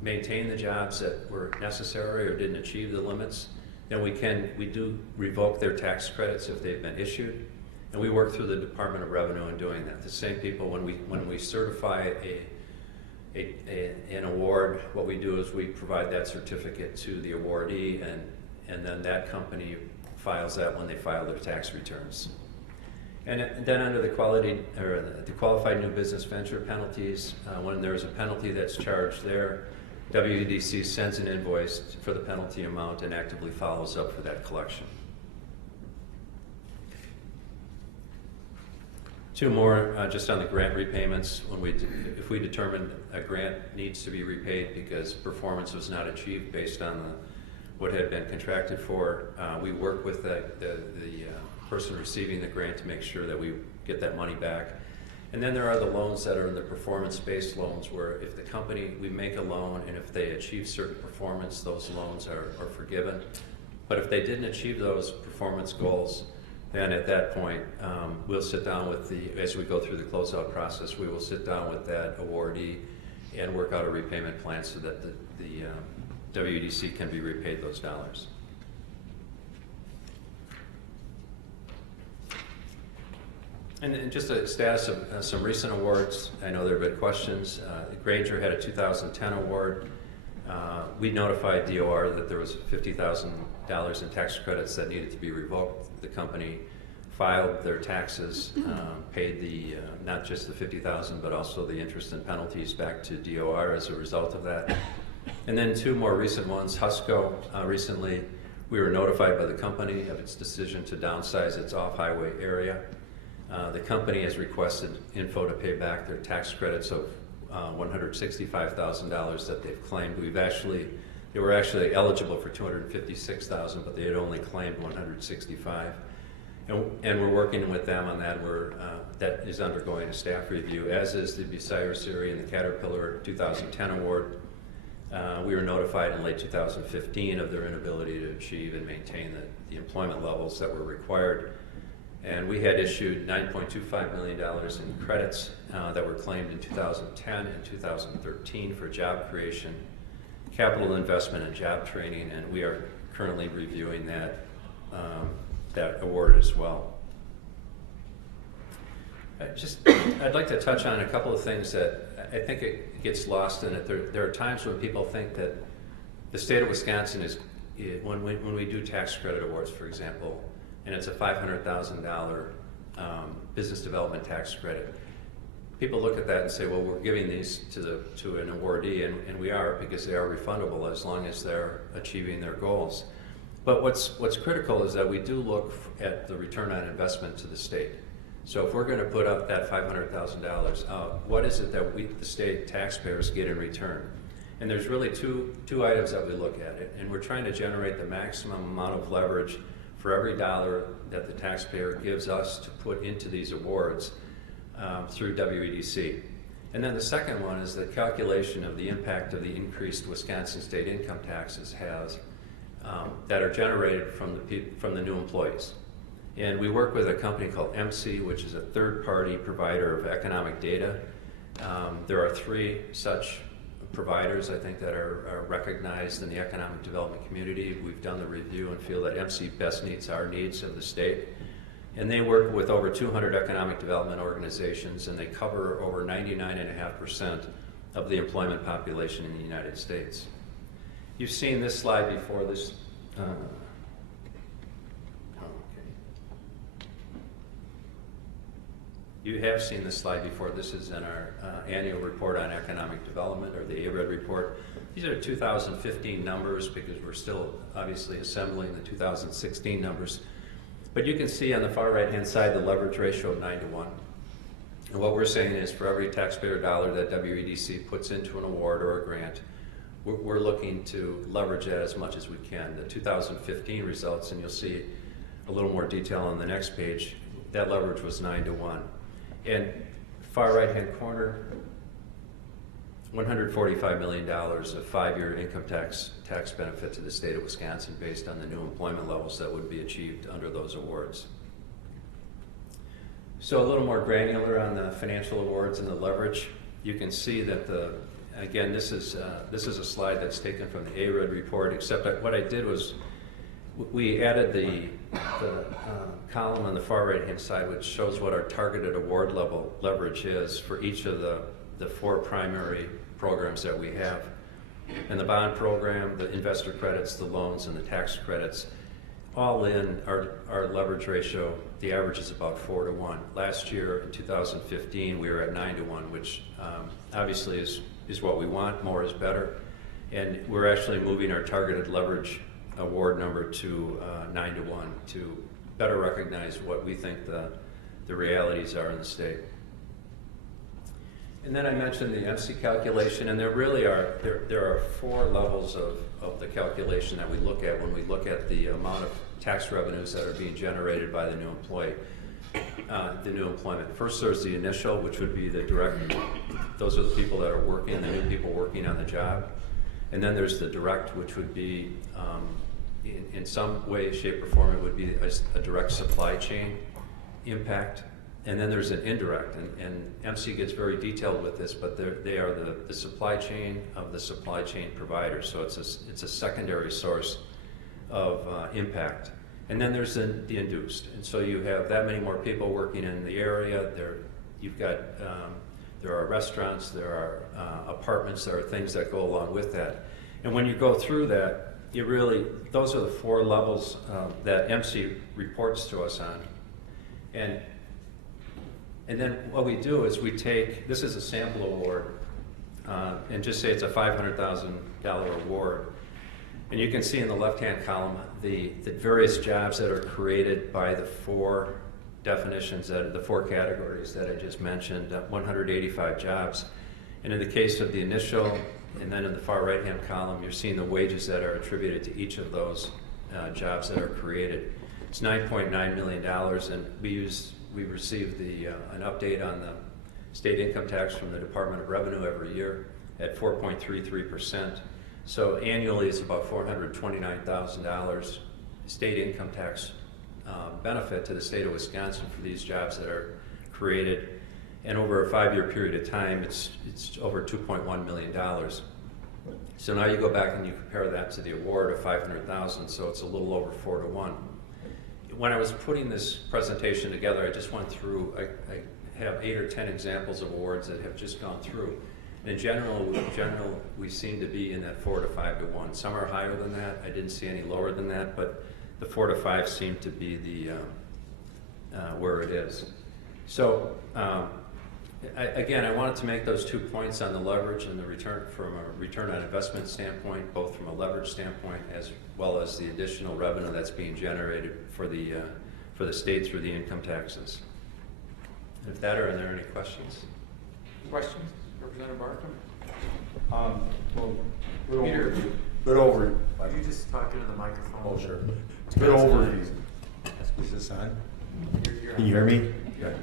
maintain the jobs that were necessary or didn't achieve the limits, then we do revoke their tax credits if they've been issued, and we work through the Department of Revenue in doing that. The same people, when we certify an award, what we do is we provide that certificate to the awardee, and then that company files that when they file their tax returns. And then under the qualified new business venture penalties, when there's a penalty that's charged there, WEDC sends an invoice for the penalty amount and actively follows up for that collection. Two more just on the grant repayments. If we determine a grant needs to be repaid because performance was not achieved based on what had been contracted for, we work with the person receiving the grant to make sure that we get that money back. And then there are the loans that are in the performance-based loans, where if the company, we make a loan, and if they achieve certain performance, those loans are forgiven. But if they didn't achieve those performance goals, then at that point, we'll sit down as we go through the closeout process, we will sit down with that awardee and work out a repayment plan so that the WEDC can be repaid those dollars. And just a status of some recent awards. I know there have been questions. Granger had a 2010 award. We notified DOR that there was $50,000 in tax credits that needed to be revoked. The company filed their taxes, paid not just the $50,000, but also the interest and penalties back to DOR as a result of that. And then two more recent ones. Husco, recently we were notified by the company of its decision to downsize its off-highway area. The company has requested info to pay back their tax credits of $165,000 that they've claimed. They were actually eligible for $256,000, but they had only claimed $165,000. And we're working with them on that. That is undergoing a staff review, as is the Bucyrus Erie and the Caterpillar 2010 award. We were notified in late 2015 of their inability to achieve and maintain the employment levels that were required. And we had issued $9.25 million in credits that were claimed in 2010 and 2013 for job creation, capital investment, and job training, and we are currently reviewing that award as well. I'd like to touch on a couple of things that I think it gets lost in it. There are times when people think that the state of Wisconsin is, when we do tax credit awards, for example, and it's a $500,000 business development tax credit. People look at that and say, well, we're giving these to an awardee, and we are, because they are refundable as long as they're achieving their goals. But what's critical is that we do look at the return on investment to the state. So if we're going to put up that $500,000 out, what is it that we, the state taxpayers, get in return? And there's really two items that we look at, and we're trying to generate the maximum amount of leverage for every dollar that the taxpayer gives us to put into these awards through WEDC. And then the second one is the calculation of the impact of the increased Wisconsin state income taxes has that are generated from the new employees. And we work with a company called MC, which is a third-party provider of economic data. There are 3 such providers, I think, that are recognized in the economic development community. We've done the review and feel that MC best meets our needs of the state. And they work with over 200 economic development organizations, and they cover over 99.5% of the employment population in the United States. You've seen this slide before. You have seen this slide before. This is in our annual report on economic development, or the ARED report. These are 2015 numbers because we're still obviously assembling the 2016 numbers. But you can see on the far right-hand side the leverage ratio of 9-to-1. And what we're saying is for every taxpayer dollar that WEDC puts into an award or a grant, we're looking to leverage that as much as we can. The 2015 results, and you'll see a little more detail on the next page, that leverage was 9-to-1. And far right-hand corner, $145 million of 5-year income tax benefit to the state of Wisconsin based on the new employment levels that would be achieved under those awards. So a little more granular on the financial awards and the leverage. You can see that again, this is a slide that's taken from the ARED report, except that what I did was we added the column on the far right-hand side, which shows what our targeted award level leverage is for each of the 4 primary programs that we have. And the bond program, the investor credits, the loans, and the tax credits, all in our leverage ratio, the average is about 4-to-1. Last year, in 2015, we were at 9-to-1, which obviously is what we want. More is better. And we're actually moving our targeted leverage award number to 9-to-1 to better recognize what we think the realities are in the state. And then I mentioned the MC calculation, and there really are 4 levels of the calculation that we look at when we look at the amount of tax revenues that are being generated by the new employment. First, there's the initial, which would be the direct. Those are the people that are working, the new people working on the job. And then there's the direct, which would be, in some way, shape, or form, it would be a direct supply chain impact. And then there's an indirect, and MC gets very detailed with this, but they are the supply chain of the supply chain provider. So it's a secondary source of impact. And then there's the induced. And so you have that many more people working in the area. There are restaurants, there are apartments, there are things that go along with that. And when you go through that, those are the 4 levels that MC reports to us on. And then what we do is we take, this is a sample award, and just say it's a $500,000 award. And you can see in the left-hand column the various jobs that are created by the 4 definitions, the 4 categories that I just mentioned, 185 jobs. And in the case of the initial, and then in the far right-hand column, you're seeing the wages that are attributed to each of those jobs that are created. It's $9.9 million, and we receive an update on the state income tax from the Department of Revenue every year at 4.33%. So annually, it's about $429,000 state income tax benefit to the state of Wisconsin for these jobs that are created. And over a 5-year period of time, it's over $2.1 million. So now you go back and you compare that to the award of $500,000, so it's a little over 4-to-1. When I was putting this presentation together, I just went through, I have 8 or 10 examples of awards that have just gone through. In general, we seem to be in that 4 to 5 to 1. Some are higher than that. I didn't see any lower than that, but the 4 to 5 seem to be where it is. So again, I wanted to make those 2 points on the leverage and the return from a return on investment standpoint, both from a leverage standpoint as well as the additional revenue that's being generated for the state through the income taxes. If that, are there any questions? Questions, Representative Barkum? Well, Peter, good over. are you just talking to the microphone? Oh, sure. Good overview. Is this on? You're Can you hear me? Good.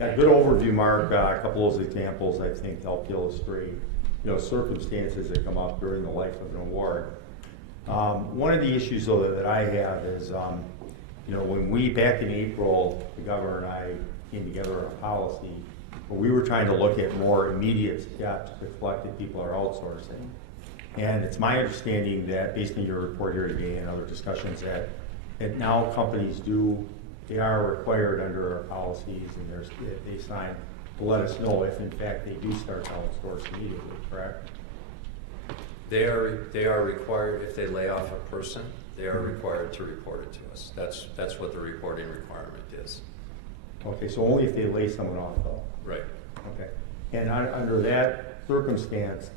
Yeah, good overview, Mark. A couple of those examples I think help illustrate, circumstances that come up during the life of an award. One of the issues though that I have is, when we, back in April, the governor and I came together on a policy, where we were trying to look at more immediate steps to collect if people are outsourcing. And it's my understanding that, based on your report here today and other discussions, that now companies they are required under our policies and they sign to let us know if in fact they do start to outsource immediately, correct? They are required, if they lay off a person, they are required to report it to us. That's what the reporting requirement is. Okay, so only if they lay someone off though? Right. Okay. And under that circumstance,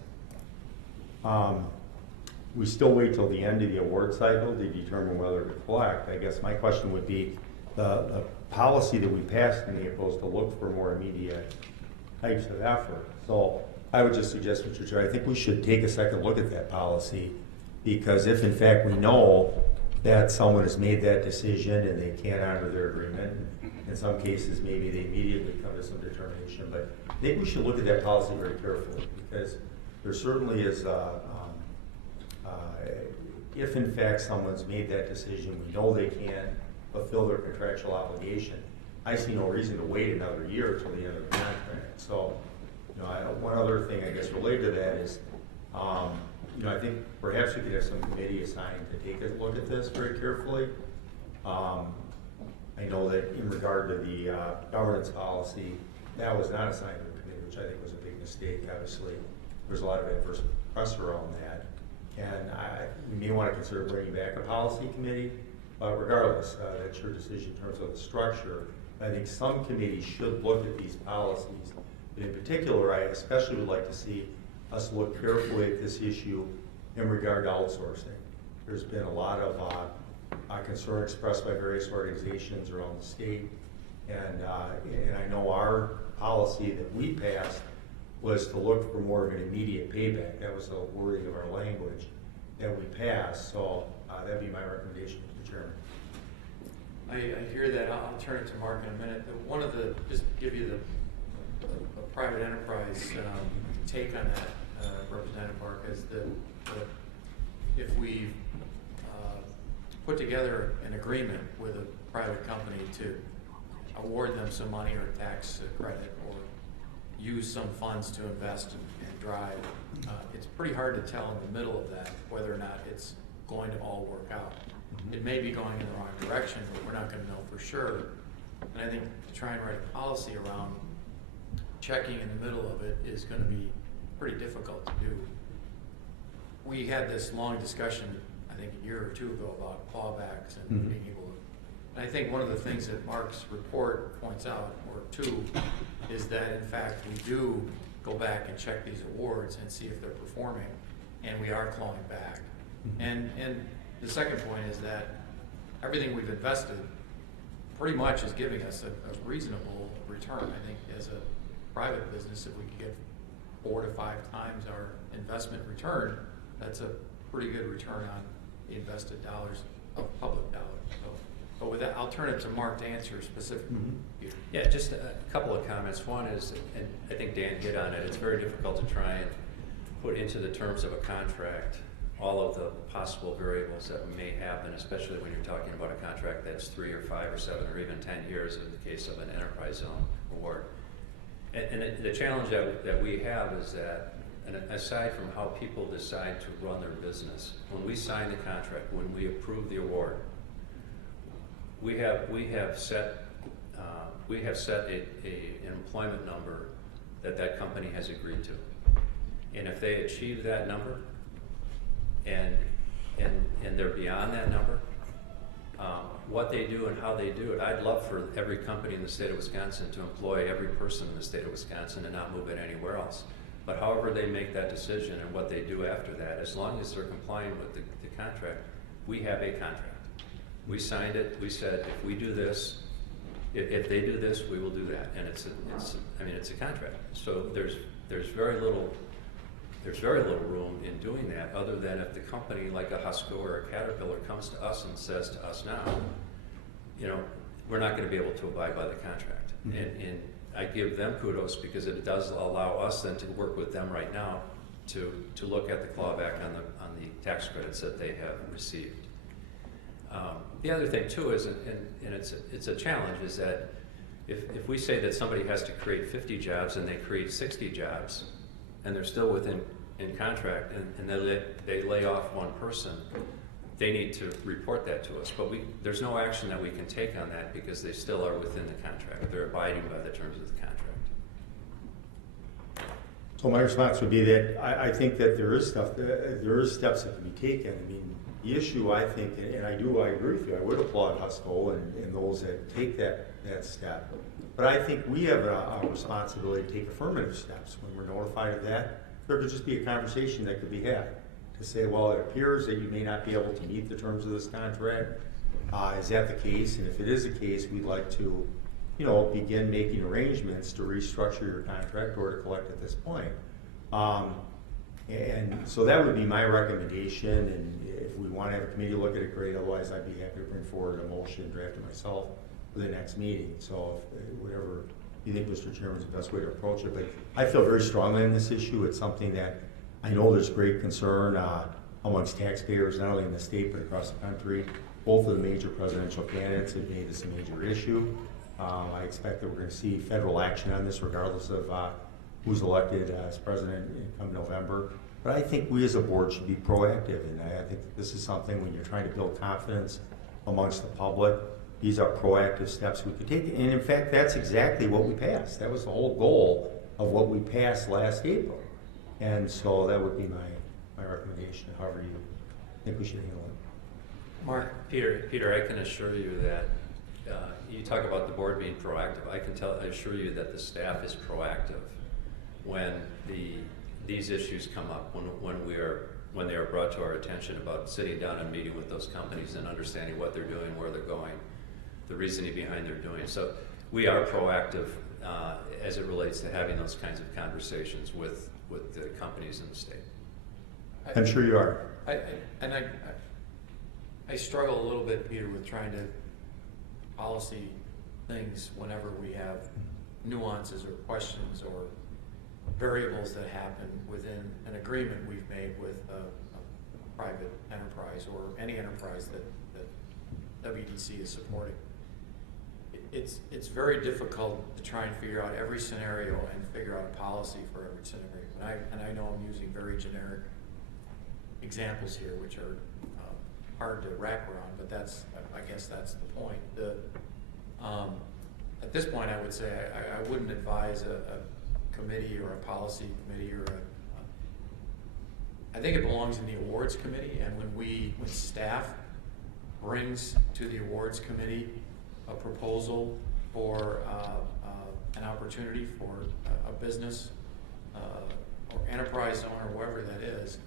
we still wait till the end of the award cycle to determine whether to collect. I guess my question would be, the policy that we passed in April is to look for more immediate types of effort. So I would just suggest, Mr. Chair, I think we should take a second look at that policy, because if in fact we know that someone has made that decision and they can't honor their agreement, in some cases maybe they immediately come to some determination, but I think we should look at that policy very carefully, because there certainly is, if in fact someone's made that decision, we know they can't fulfill their contractual obligation, I see no reason to wait another year till the end of the contract. So, one other thing I guess related to that is, I think perhaps we could have some committee assigned to take a look at this very carefully. I know that in regard to the governance policy, that was not assigned to the committee, which I think was a big mistake. Obviously, there's a lot of adverse press around that, and we may want to consider bringing back a policy committee. But regardless, that's your decision in terms of the structure. I think some committees should look at these policies. But in particular, I especially would like to see us look carefully at this issue in regard to outsourcing. There's been a lot of concern expressed by various organizations around the state, and I know our policy that we passed was to look for more of an immediate payback. That was the wording of our language that we passed. So that'd be my recommendation, Mr. Chairman. I hear that. I'll turn it to Mark in a minute. Just to give you the private enterprise take on that, Representative Park, is that if we put together an agreement with a private company to award them some money or a tax credit or use some funds to invest and drive, it's pretty hard to tell in the middle of that whether or not it's going to all work out. It may be going in the wrong direction, but we're not going to know for sure. And I think to try and write a policy around checking in the middle of it is going to be pretty difficult to do. We had this long discussion, I think a year or two ago, about clawbacks and being able to. And I think one of the things that Mark's report points out, or two, is that in fact we do go back and check these awards and see if they're performing, and we are clawing back. And the second point is that everything we've invested pretty much is giving us a reasonable return. I think as a private business, if we could get 4 to 5 times our investment return, that's a pretty good return on the invested dollars of public dollars. So, but with that, I'll turn it to Mark to answer specifically. Yeah, just a couple of comments. One is, and I think Dan hit on it, it's very difficult to try and put into the terms of a contract all of the possible variables that may happen, especially when you're talking about a contract that's 3 or 5 or 7 or even 10 years in the case of an enterprise zone award. And the challenge that we have is that, and aside from how people decide to run their business, when we sign the contract, when we approve the award, we have set an employment number that company has agreed to, and if they achieve that number, and they're beyond that number, what they do and how they do it, I'd love for every company in the state of Wisconsin to employ every person in the state of Wisconsin and not move it anywhere else. But however they make that decision and what they do after that, as long as they're complying with the contract, we have a contract. We signed it, we said if we do this, If they do this, we will do that, and it's a contract. So there's very little room in doing that, other than if the company like a Husco or a Caterpillar comes to us and says to us now, you know, we're not going to be able to abide by the contract. Mm-hmm. And I give them kudos because it does allow us then to work with them right now to look at the clawback on the tax credits that they have received. The other thing too is, and it's a challenge, is that if we say that somebody has to create 50 jobs and they create 60 jobs, and they're still in contract, and they lay off one person, they need to report that to us. But there's no action that we can take on that because they still are within the contract. They're abiding by the terms of the contract. So my response would be that I think that there is steps that can be taken. I mean, the issue, I think, and I agree with you, I would applaud Husco and those that take that step. But I think we have a responsibility to take affirmative steps. When we're notified of that, there could just be a conversation that could be had to say, well, it appears that you may not be able to meet the terms of this contract. Is that the case? And if it is the case, we'd like to, you know, begin making arrangements to restructure your contract or to collect at this point. And so that would be my recommendation, and if we want to have a committee look at it, great. Otherwise, I'd be happy to bring forward a motion, draft it myself for the next meeting. So if, whatever you think, Mr. Chairman, is the best way to approach it. But I feel very strongly on this issue. It's something that I know there's great concern amongst taxpayers, not only in the state but across the country. Both of the major presidential candidates have made this a major issue. I expect that we're going to see federal action on this regardless of who's elected as president come November. But I think we as a board should be proactive, and I think that this is something when you're trying to build confidence amongst the public, these are proactive steps we could take. And in fact, that's exactly what we passed. That was the whole goal of what we passed last April. And so that would be my recommendation, however you think we should handle it. Mark, Peter, I can assure you that you talk about the board being proactive. I assure you that the staff is proactive when these issues come up, when they are brought to our attention about sitting down and meeting with those companies and understanding what they're doing, where they're going, the reasoning behind their doing. So we are proactive as it relates to having those kinds of conversations with the companies in the state. I'm sure you are. I struggle a little bit, Peter, with trying to policy things whenever we have nuances or questions or variables that happen within an agreement we've made with a private enterprise or any enterprise that WEDC is supporting. It's very difficult to try and figure out every scenario and figure out a policy for every scenario. And I know I'm using very generic examples here, which are hard to wrap around, but I guess that's the point. At this point, I would say I wouldn't advise a committee or a policy committee or I think it belongs in the awards committee, and when staff brings to the awards committee a proposal for an opportunity for a business or enterprise owner, whoever that is,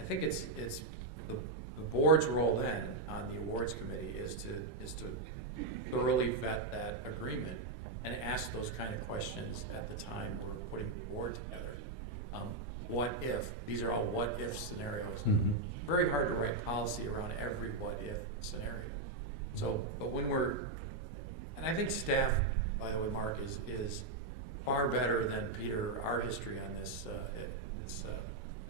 I think it's the board's role then on the awards committee is to thoroughly vet that agreement and ask those kind of questions at the time we're putting the award together. What if? These are all what if scenarios. Mm-hmm. Very hard to write policy around every what if scenario. So, but when and I think staff, by the way, Mark, is far better than Peter, our history on this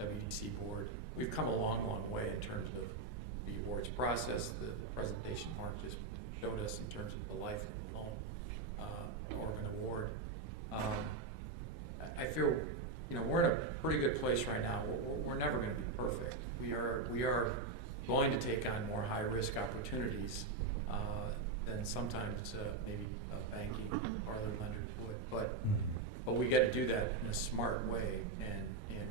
WEDC board. We've come a long, long way in terms of the awards process, the presentation Mark just showed us in terms of the life of the loan or an award. I feel, we're in a pretty good place right now. We're never going to be perfect. We are going to take on more high-risk opportunities than sometimes maybe a banking or other lenders would. But we got to do that in a smart way, and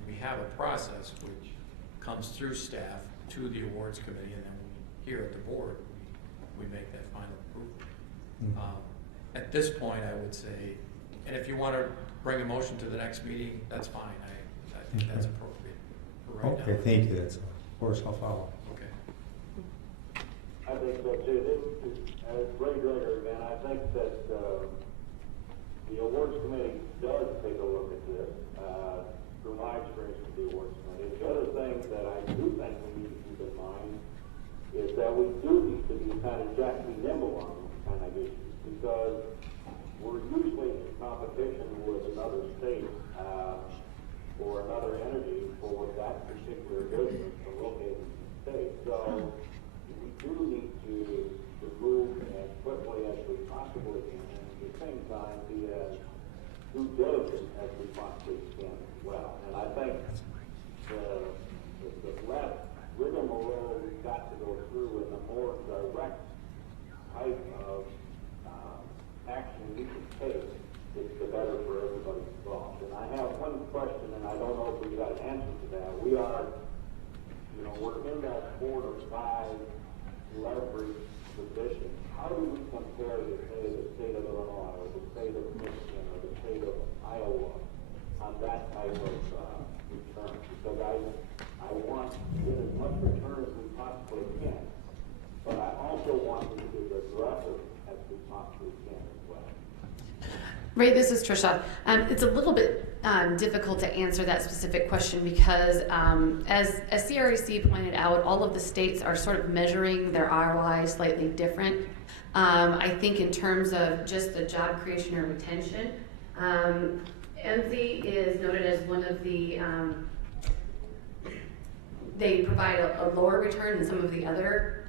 we have a process which comes through staff to the awards committee, and then here at the board we make that final approval. At this point, I would say, and if you want to bring a motion to the next meeting, that's fine. I think that's appropriate for right now. Okay, thank you. That's, of course, I'll follow. Okay. I'd think so too. Ray Dreger again, I think that the awards committee does take a look at this, through my experience with the awards committee. The other thing that I do think we need to keep in mind is that we do need to be kind of nimble on these kind of issues, because we're usually in competition with another state or another entity for that particular business to locate in the state. So we do need to move as quickly as we possibly can, and at the same time be as due diligent as we possibly can as well. And I think the less rigmarole we've got to go through and the more direct type of action we can take, the better for everybody involved. And I have one question, and I don't know if we got an answer to that. We are, we're in that 4 to 5 leverage position. How do we compare to, say, the state of Illinois, or the state of Michigan, or the state of Iowa on that type of return? Because I want to get as much return as we possibly can, but I also want to be as aggressive as we possibly can as well. Ray, this is Trisha. It's a little bit difficult to answer that specific question because as CREC pointed out, all of the states are sort of measuring their ROI slightly different. I think in terms of just the job creation or retention, MZ is noted as one of the, they provide a lower return than some of the other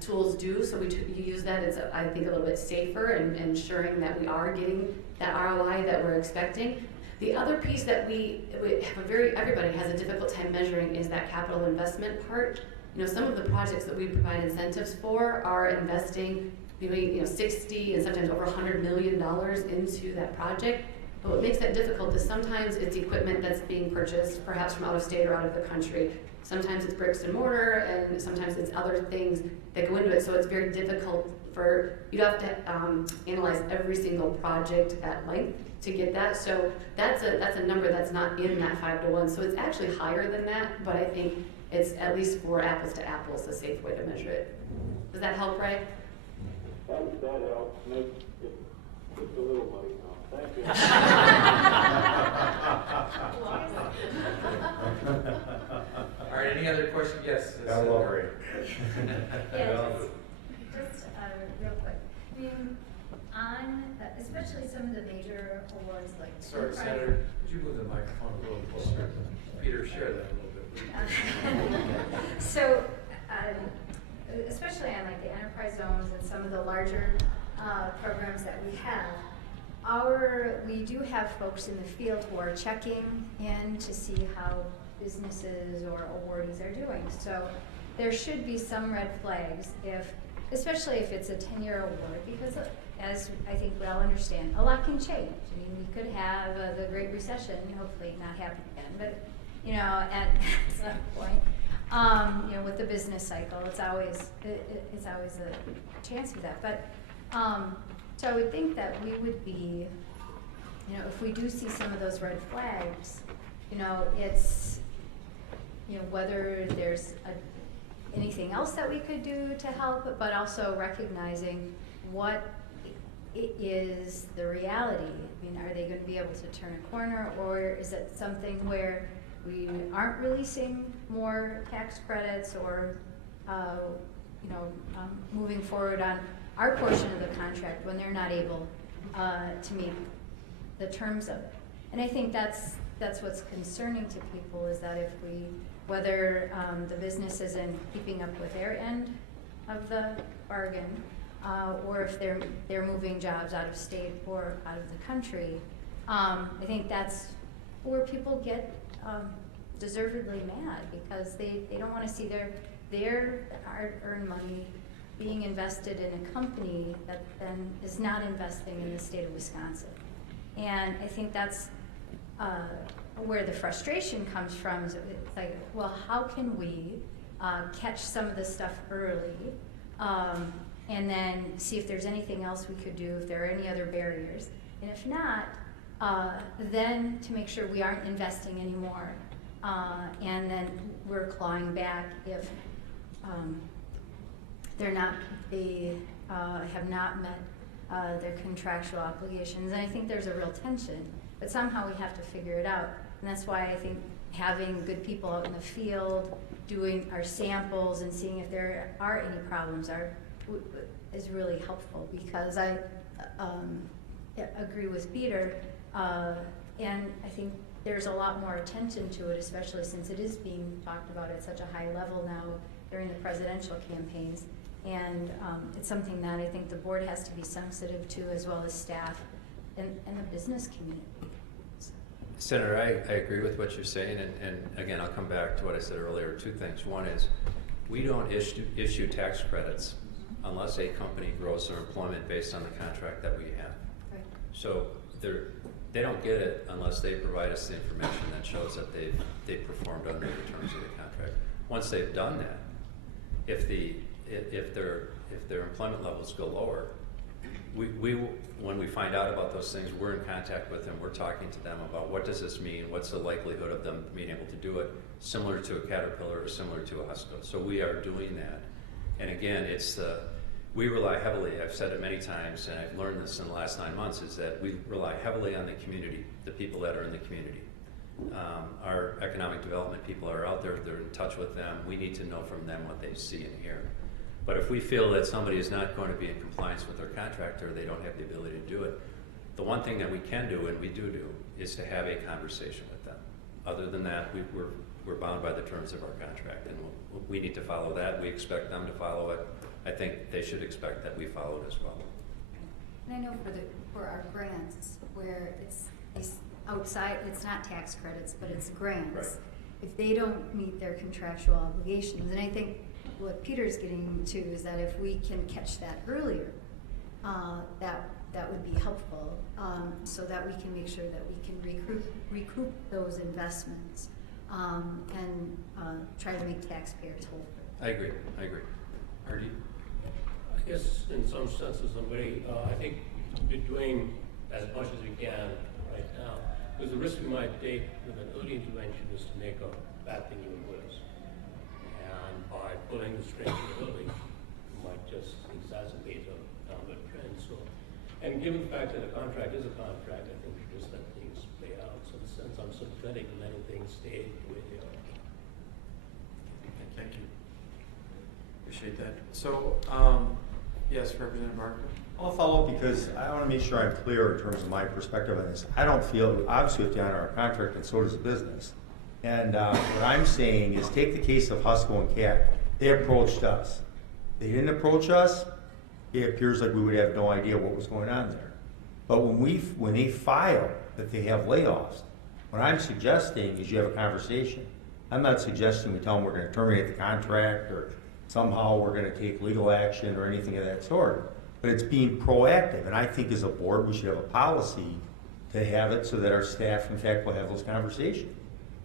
tools do, so we use that. It's, I think, a little bit safer and ensuring that we are getting that ROI that we're expecting. The other piece that we have everybody has a difficult time measuring is that capital investment part. Some of the projects that we provide incentives for are investing between 60 and sometimes over $100 million into that project. But what makes that difficult is sometimes it's equipment that's being purchased, perhaps from out of state or out of the country. Sometimes it's bricks and mortar, and sometimes it's other things that go into it. So it's very difficult for, you'd have to analyze every single project at length to get that. So that's a number that's not in that 5 to 1. So it's actually higher than that, but I think it's at least for apples to apples, a safe way to measure it. Does that help, Ray? That helps. Make it just a little money now. Thank you. All right, any other questions? Yes. That will worry. Yeah, just real quick. I mean, on especially some of the major awards like Sorry, Senator, could you move the microphone a little closer? Peter, share that a little bit. So, especially on like the enterprise zones and some of the larger programs that we have, we do have folks in the field who are checking in to see how businesses or awardees are doing. So there should be some red flags, especially if it's a 10-year award, because as I think we all understand, a lot can change. I mean, we could have the Great Recession, hopefully not happen again, but at some point, with the business cycle, it's always a chance of that. But so I would think that we would be, if we do see some of those red flags, it's, whether there's anything else that we could do to help, but also recognizing what is the reality. I mean, are they going to be able to turn a corner, or is it something where we aren't releasing more tax credits or, moving forward on our portion of the contract when they're not able to meet the terms of it. And I think that's what's concerning to people, is that if whether the business isn't keeping up with their end of the bargain, or if they're moving jobs out of state or out of the country, I think that's where people get deservedly mad, because they don't want to see their hard-earned money being invested in a company that then is not investing in the state of Wisconsin. And I think that's where the frustration comes from. Is it's like, well, how can we catch some of this stuff early, and then see if there's anything else we could do, if there are any other barriers, and if not, then to make sure we aren't investing anymore, and then we're clawing back if they have not met their contractual obligations, and I think there's a real tension, but somehow we have to figure it out. And that's why I think having good people out in the field, doing our samples and seeing if there are any problems is really helpful, because I agree with Peter, and I think there's a lot more attention to it, especially since it is being talked about at such a high level now during the presidential campaigns. And it's something that I think the board has to be sensitive to, as well as staff and the business community. Senator, I agree with what you're saying, and again, I'll come back to what I said earlier. Two things. One is, we don't issue tax credits unless a company grows their employment based on the contract that we have. Right. So they don't get it unless they provide us the information that shows that they've performed under the terms of the contract. Once they've done that, if their employment levels go lower, when we find out about those things, we're in contact with them. We're talking to them about what does this mean, what's the likelihood of them being able to do it, similar to a Caterpillar or similar to a Husco. So we are doing that. And again, we rely heavily, I've said it many times, and I've learned this in the last 9 months, is that we rely heavily on the community, the people that are in the community. Our economic development people are out there, they're in touch with them. We need to know from them what they see and hear. But if we feel that somebody is not going to be in compliance with their contract, or they don't have the ability to do it, the one thing that we can do, and we do, is to have a conversation with them. Other than that, we're bound by the terms of our contract, and we need to follow that. We expect them to follow it. I think they should expect that we follow it as well. And I know for our grants, where it's outside, it's not tax credits, but it's grants. Right. If they don't meet their contractual obligations, and I think what Peter's getting to is that if we can catch that earlier, that would be helpful, so that we can make sure that we can recoup those investments, and try to make taxpayers whole. I agree. Artie? I guess in some senses, I think we're doing as much as we can right now, because the risk we might take with an early intervention is to make a bad thing even worse. And by pulling the strings early, we might just exacerbate a downward trend. So, and given the fact that a contract is a contract, I think we should just let things play out. So in a sense, I'm sympathetic in letting things stay the way they are. Thank you. Appreciate that. So, yes, Representative Barker. I'll follow up because I want to make sure I'm clear in terms of my perspective on this. I don't feel, obviously, we have to honor our contract, and so does the business. And what I'm saying is, take the case of Husco and Cat. They approached us. They didn't approach us. It appears like we would have no idea what was going on there. But when they file that they have layoffs, what I'm suggesting is you have a conversation. I'm not suggesting we tell them we're going to terminate the contract or somehow we're going to take legal action or anything of that sort. But it's being proactive, and I think as a board we should have a policy to have it so that our staff, in fact, will have those conversations,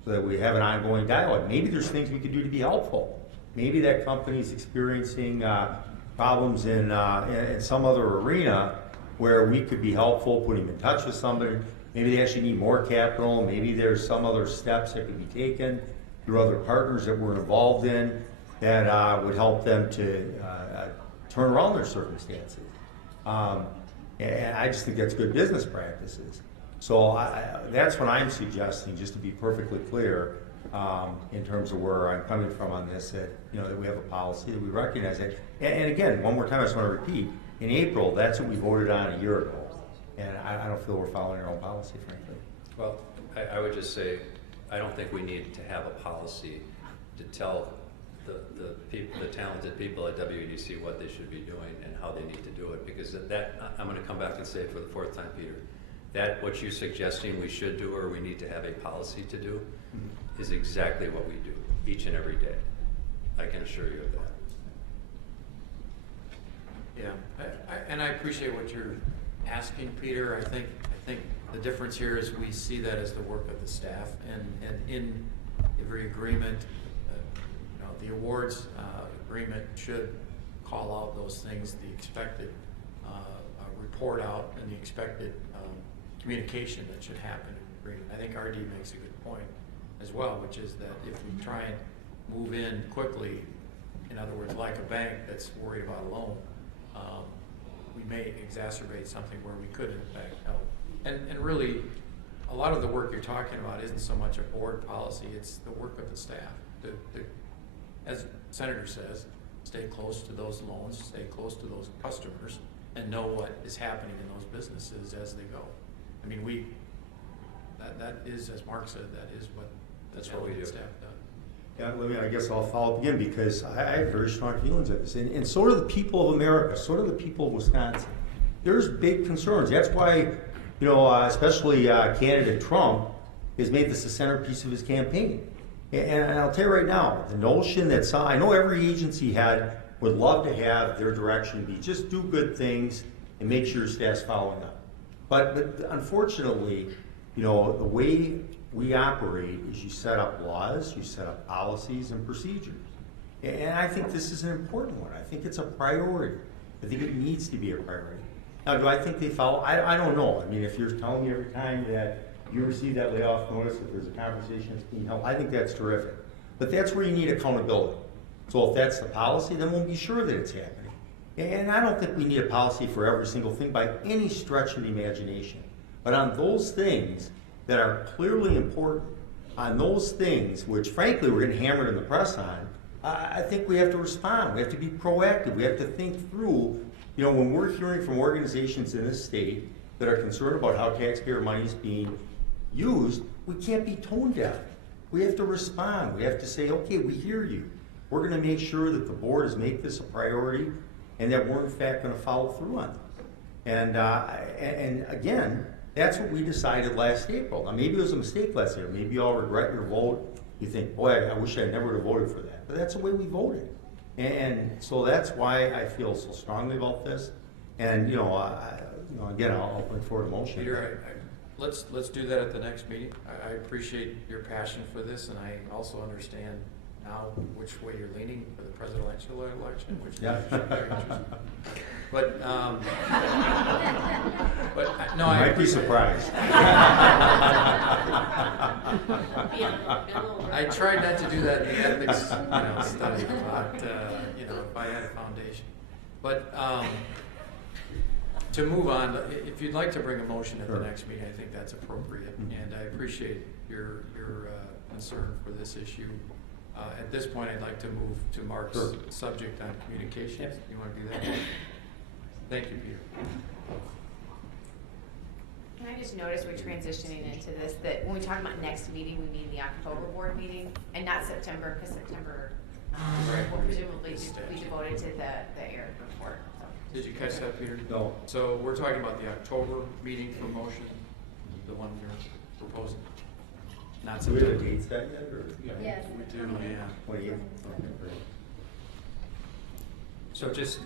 so that we have an ongoing dialogue. Maybe there's things we could do to be helpful. Maybe that company's experiencing problems in some other arena where we could be helpful, putting them in touch with somebody. Maybe they actually need more capital. Maybe there's some other steps that could be taken through other partners that we're involved in that would help them to turn around their circumstances. And I just think that's good business practices. So that's what I'm suggesting, just to be perfectly clear, in terms of where I'm coming from on this, that we have a policy, that we recognize it. And again, one more time, I just want to repeat, in April, that's what we voted on a year ago. And I don't feel we're following our own policy, frankly. Well, I would just say, I don't think we need to have a policy to tell the talented people at WEDC what they should be doing and how they need to do it, because I'm going to come back and say it for the fourth time, Peter, that what you're suggesting we should do or we need to have a policy to do is exactly what we do each and every day. I can assure you of that. Yeah, and I appreciate what you're asking, Peter. I think the difference here is we see that as the work of the staff, and in every agreement, the awards agreement should call out those things, the expected report out, and the expected communication that should happen in the agreement. I think RD makes a good point as well, which is that if we try and move in quickly, In other words, like a bank that's worried about a loan, we may exacerbate something where we could in fact help. And really, a lot of the work you're talking about isn't so much a board policy, it's the work of the staff. As the Senator says, stay close to those loans, stay close to those customers, and know what is happening in those businesses as they go. I mean, that is, as Mark said, that's what we do. Staff does. Yeah, I guess I'll follow up again because I have very strong feelings of this. And so do the people of America, so do the people of Wisconsin. There's big concerns. That's why, especially candidate Trump has made this the centerpiece of his campaign. And I'll tell you right now, the notion that I know every agency head would love to have their direction be just do good things and make sure your staff's following up. But unfortunately, the way we operate is you set up laws, you set up policies and procedures. And I think this is an important one. I think it's a priority. I think it needs to be a priority. Now, do I think they follow? I don't know. I mean, if you're telling me every time that you receive that layoff notice, if there's a conversation that's being held, I think that's terrific. But that's where you need accountability. So if that's the policy, then we'll be sure that it's happening. And I don't think we need a policy for every single thing by any stretch of the imagination. But on those things that are clearly important, on those things which frankly we're getting hammered in the press on, I think we have to respond. We have to be proactive. We have to think through, when we're hearing from organizations in this state that are concerned about how taxpayer money is being used, we can't be tone deaf. We have to respond. We have to say, okay, we hear you. We're going to make sure that the board has made this a priority and that we're in fact going to follow through on this. And again, that's what we decided last April. Now maybe it was a mistake last year. Maybe you all regret your vote. You think, boy, I wish I never would have voted for that. But that's the way we voted. And so that's why I feel so strongly about this. And again, I'll bring forward a motion. Peter, let's do that at the next meeting. I appreciate your passion for this, and I also understand now which way you're leaning for the presidential election, which is very interesting. But no, you might be surprised. I tried not to do that in the ethics study about if I had a foundation. But to move on, if you'd like to bring a motion at the next meeting, I think that's appropriate, and I appreciate your concern for this issue. At this point, I'd like to move to Mark's subject on communications. Yes. You want to do that? Thank you, Peter. Can I just notice we're transitioning into this, that when we talk about next meeting, we mean the October board meeting and not September, because September will presumably be devoted to the air report. So. Did you catch that, Peter? No. So we're talking about the October meeting for motion, the one you're proposing. Not Do we September. have a date set yet? Or? Yes. We do, yeah. 28th? Okay, great. So just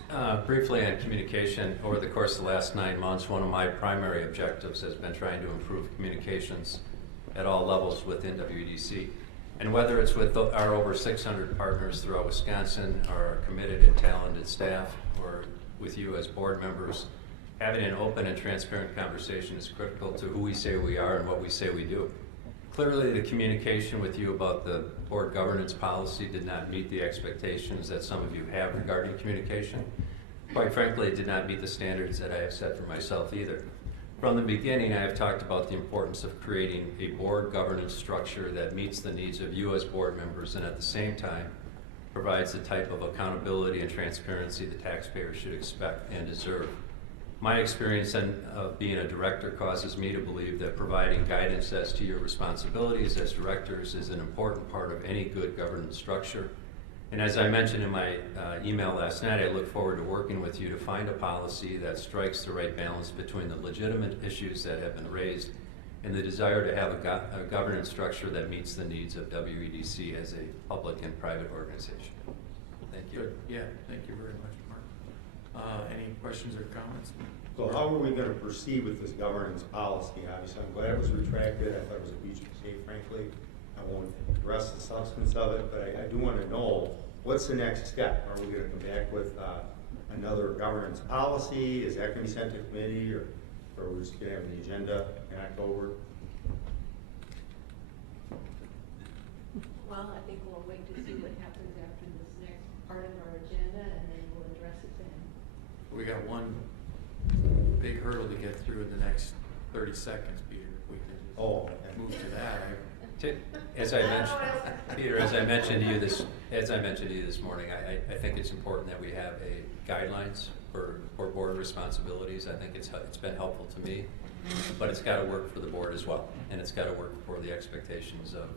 briefly on communication, over the course of the last 9 months, one of my primary objectives has been trying to improve communications at all levels within WEDC. And whether it's with our over 600 partners throughout Wisconsin, our committed and talented staff, or with you as board members, having an open and transparent conversation is critical to who we say we are and what we say we do. Clearly, the communication with you about the board governance policy did not meet the expectations that some of you have regarding communication. Quite frankly, it did not meet the standards that I have set for myself either. From the beginning, I have talked about the importance of creating a board governance structure that meets the needs of you as board members and at the same time provides the type of accountability and transparency the taxpayers should expect and deserve. My experience of being a director causes me to believe that providing guidance as to your responsibilities as directors is an important part of any good governance structure. And as I mentioned in my email last night, I look forward to working with you to find a policy that strikes the right balance between the legitimate issues that have been raised and the desire to have a governance structure that meets the needs of WEDC as a public and private organization. Thank you. Good. Yeah, thank you very much, Mark. Any questions or comments? So how are we going to proceed with this governance policy? Obviously, I'm glad it was retracted. I thought it was a huge mistake, frankly. I won't address the substance of it, but I do want to know, what's the next step? Are we going to come back with another governance policy? Is that going to be sent to committee, or are we just going to have an agenda in October? Well, I think we'll wait to see what happens after this next part of our agenda, and then we'll address it then. We got one big hurdle to get through in the next 30 seconds, Peter. If we can move to that. As I mentioned, Peter, as I mentioned to you this morning, I think it's important that we have guidelines for board responsibilities. I think it's been helpful to me, but it's got to work for the board as well, and it's got to work for the expectations of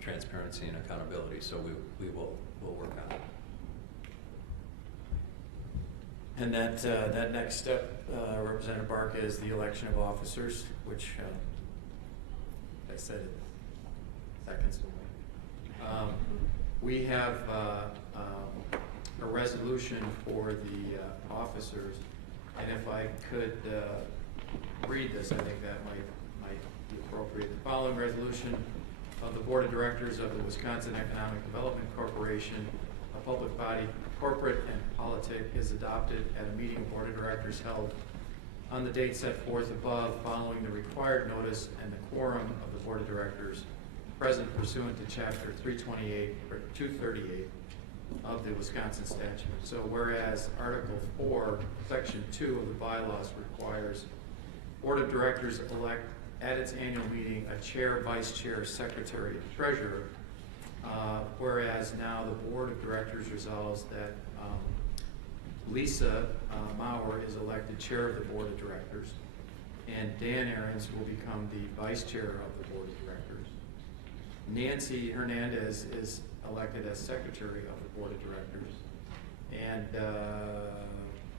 transparency and accountability. So we'll work on it. And that next step, Representative Barca, is the election of officers, which I said it seconds away. We have a resolution for the officers, and if I could read this, I think that might be appropriate. The following resolution of the Board of Directors of the Wisconsin Economic Development Corporation, a public body, corporate and politic, is adopted at a meeting of Board of Directors held on the date set forth above, following the required notice and the quorum of the Board of Directors present pursuant to Chapter 328 or 238 of the Wisconsin statute. So whereas Article 4, Section 2 of the bylaws requires Board of Directors elect at its annual meeting a chair, vice chair, secretary, and treasurer. Whereas now the Board of Directors resolves that Lisa Maurer is elected chair of the Board of Directors, and Dan Ahrens will become the vice chair of the Board of Directors. Nancy Hernandez is elected as secretary of the Board of Directors. And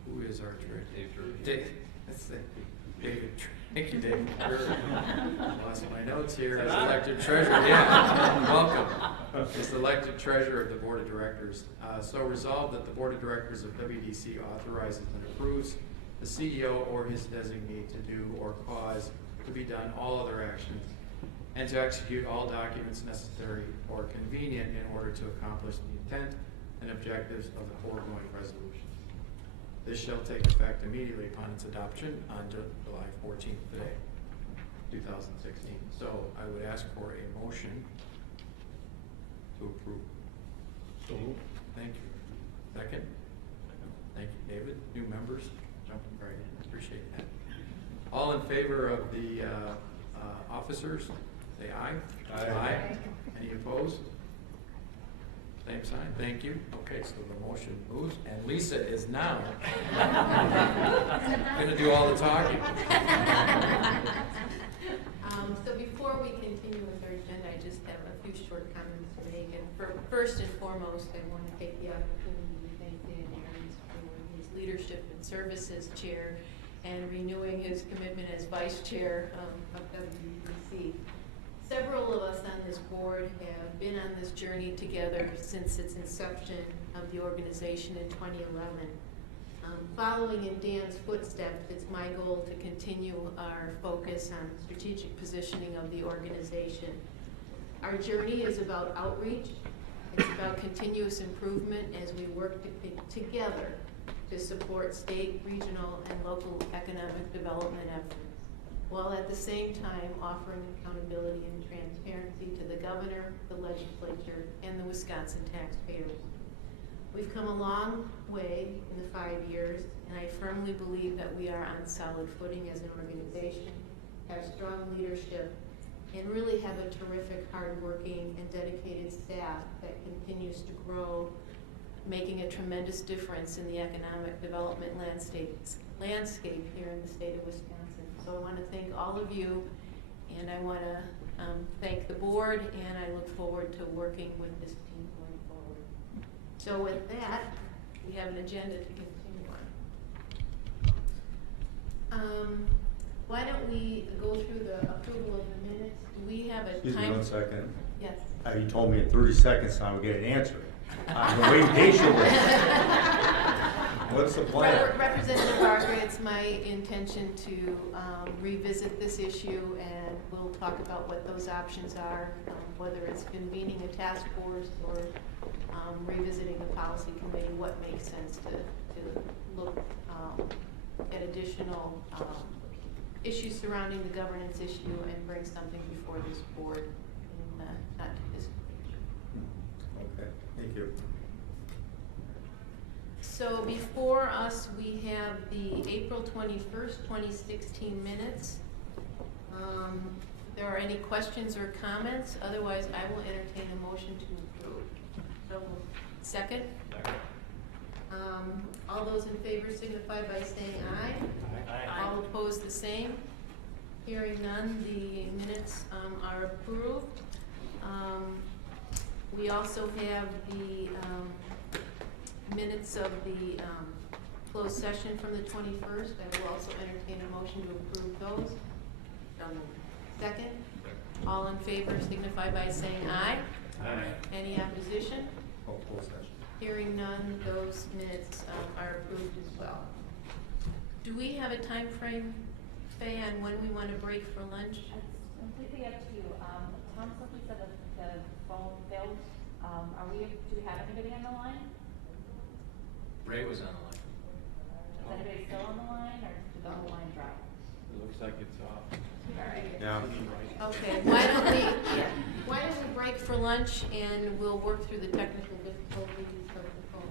who is our treasurer? David. David. Thank you, David. Lost my notes here. As elected treasurer. Yeah, welcome. As elected treasurer of the Board of Directors. So resolved that the Board of Directors of WEDC authorizes and approves the CEO or his designee to do or cause to be done all other actions, and to execute all documents necessary or convenient in order to accomplish the intent and objectives of the foregoing resolution. This shall take effect immediately upon its adoption on July 14th today, 2016. So I would ask for a motion to approve. So moved. Thank you. Second? Thank you, David. New members, jumping right in. Appreciate that. All in favor of the officers, say aye. Aye. Any opposed? Same sign. Thank you. Okay, so the motion moves, and Lisa is now going to do all the talking. So before we continue with our agenda, I just have a few short comments to make. And first and foremost, I want to take the opportunity to thank Dan Ahrens for his leadership and service as chair and renewing his commitment as vice chair of WEDC. Several of us on this board have been on this journey together since its inception of the organization in 2011. Following in Dan's footsteps, it's my goal to continue our focus on strategic positioning of the organization. Our journey is about outreach. It's about continuous improvement as we work together to support state, regional, and local economic development efforts, while at the same time offering accountability and transparency to the governor, the legislature, and the Wisconsin taxpayers. We've come a long way in the 5 years, and I firmly believe that we are on solid footing as an organization, have strong leadership, and really have a terrific, hardworking, and dedicated staff that continues to grow, making a tremendous difference in the economic development landscape here in the state of Wisconsin. So I want to thank all of you, and I want to thank the board, and I look forward to working with this team going forward. So with that, we have an agenda to continue on. Why don't we go through the approval of the minutes? Do we have a time? Excuse me 1 second. Yes. You told me in 30 seconds I would get an answer. I've been waiting patiently. What's the plan? Representative Barker, it's my intention to revisit this issue, and we'll talk about what those options are, whether it's convening a task force or revisiting the policy committee, what makes sense to look at additional issues surrounding the governance issue and bring something before this board in not too distant future. Okay, thank you. So before us, we have the April 21st, 2016 minutes. If there are any questions or comments, otherwise I will entertain a motion to approve. So, second? All those in favor signify by saying aye. Aye. All opposed, the same. Hearing none, the minutes are approved. We also have the minutes of the closed session from the 21st. I will also entertain a motion to approve those. Second? All in favor signify by saying aye. Aye. Any opposition? Full session. Hearing none, those minutes are approved as well. Do we have a time frame, Faye, on when we want to break for lunch? It's completely up to you. Tom simply said that the phone failed. Do we have anybody on the line? Ray was on the line. Is anybody still on the line, or did the whole line drop? It looks like it's off. All right. Yeah. Okay, why don't we break for lunch and we'll work through the technical difficulties of the phone.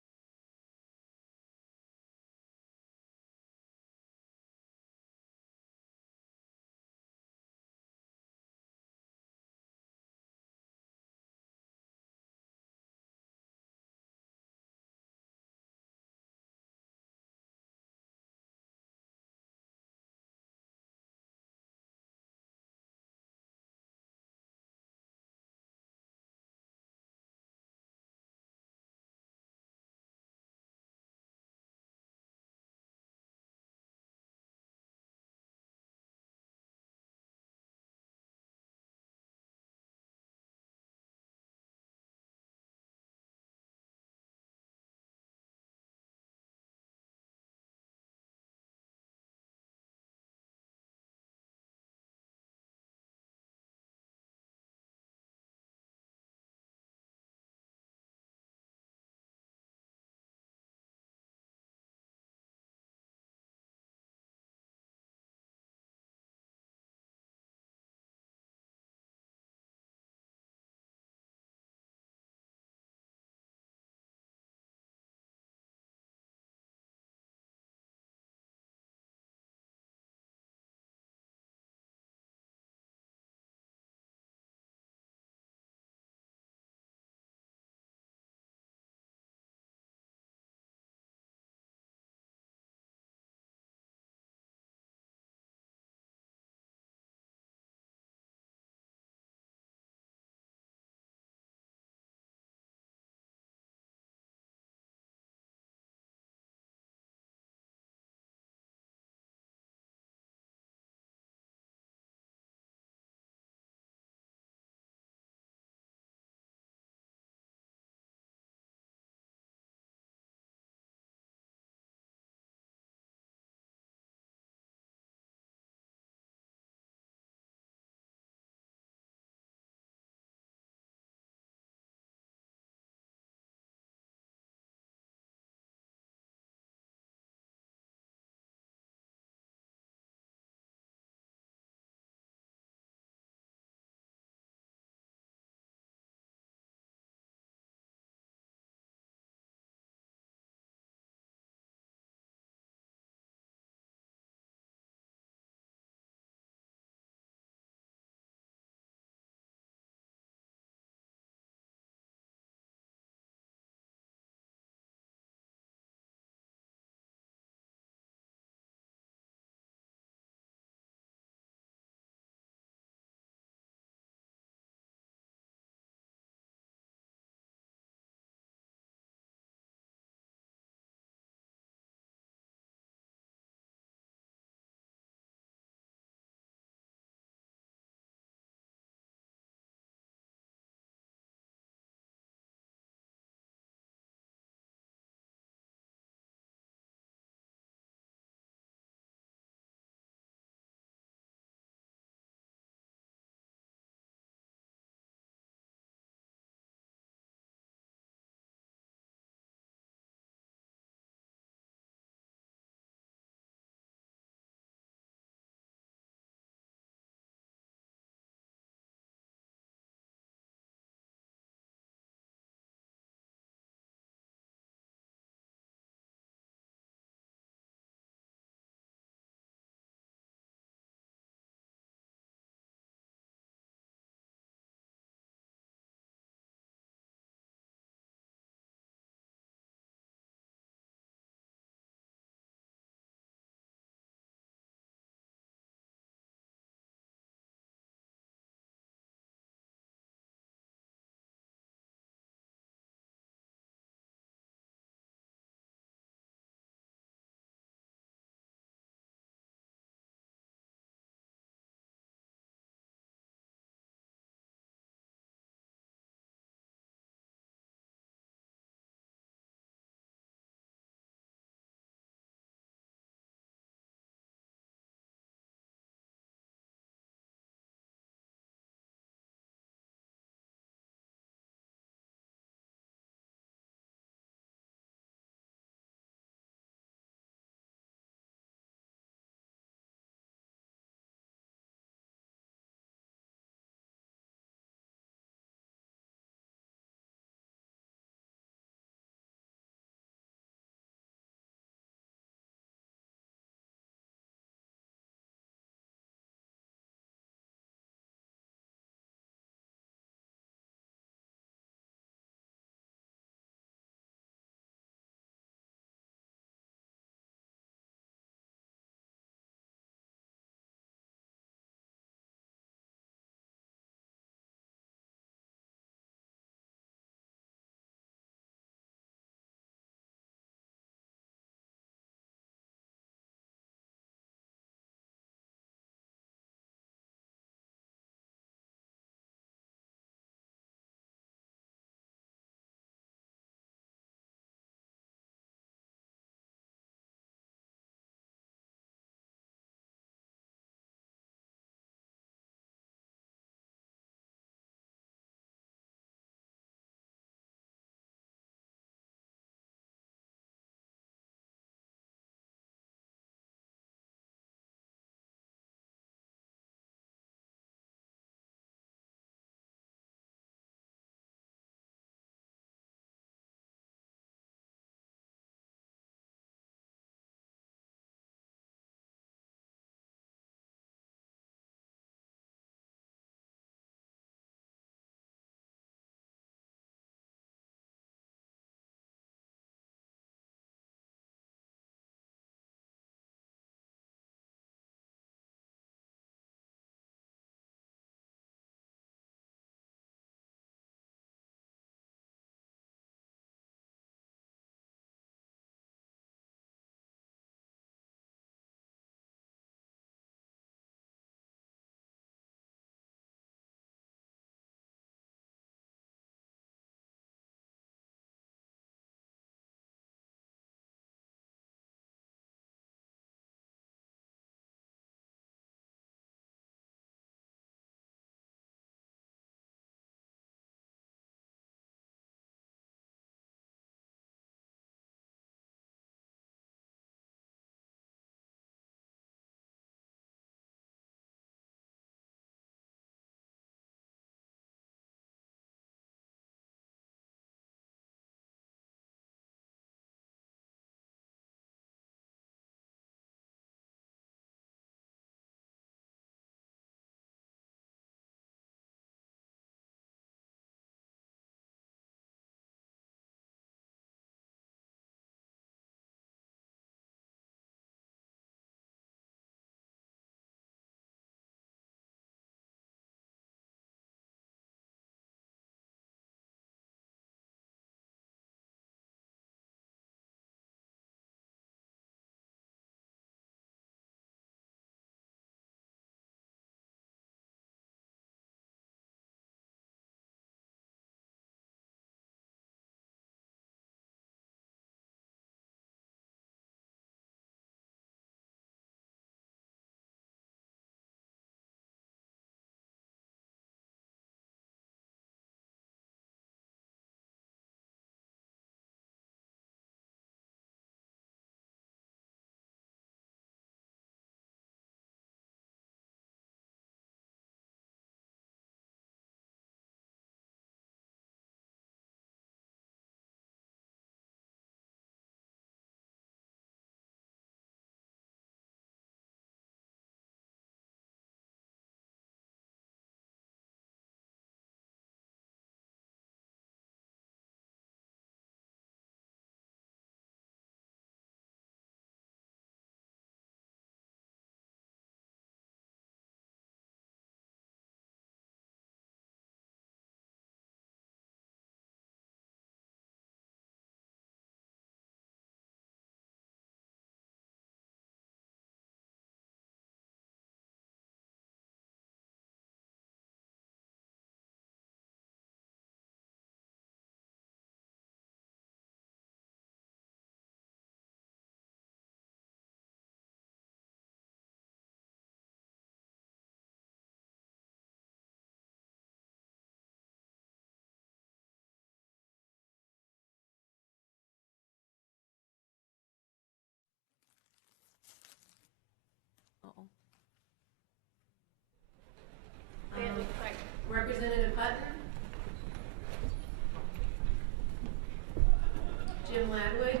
Jim Ladwig?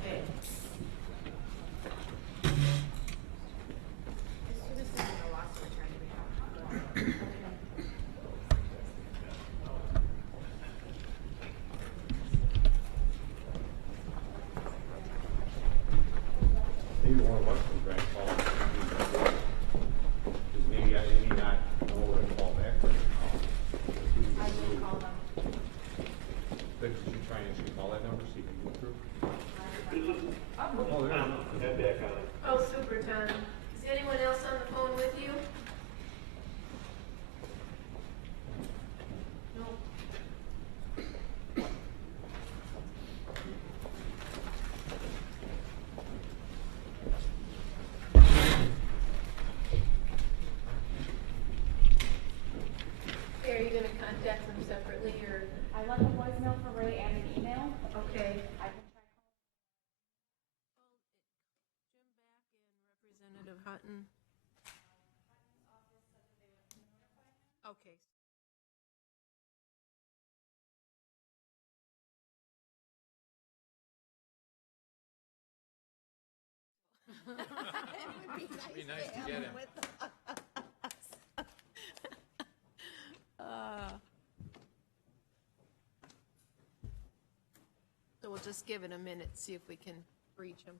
Okay. As soon as there's a loss of attorney, we have to. Maybe one of us can try and call. Because maybe I may not know where to call back. I will call them. Could you try and actually call that number so you can go through? Oh, there you go. Head back on. Oh, super, Tom. Is anyone else on the phone with you? No. Okay, are you gonna contact them separately, or? I left a voicemail for Ray and an email. Okay. I can try Representative Hutton. Okay. It'd be nice to get him. So we'll just give it a minute, see if we can reach him.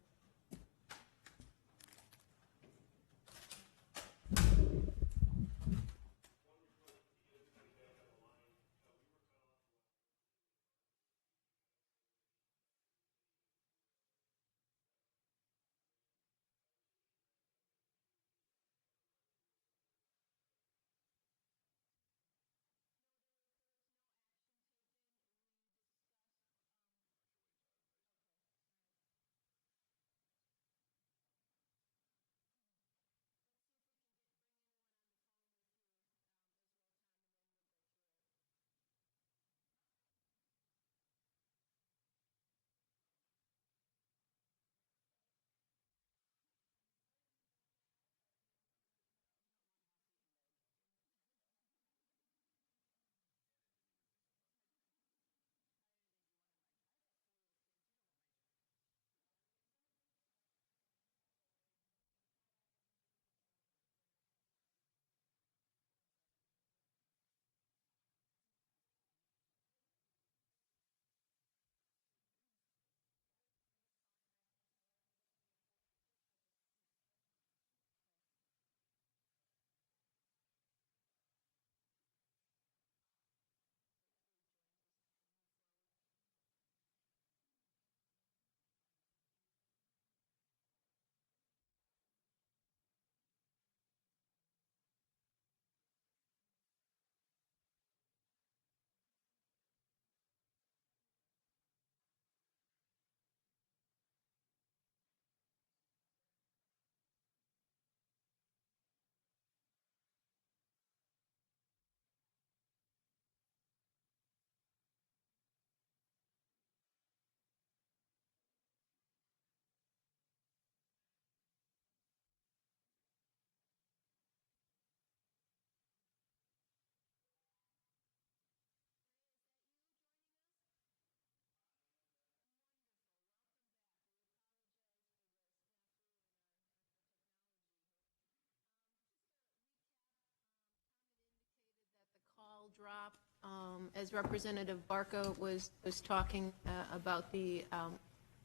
Drop, as Representative Barca was talking about the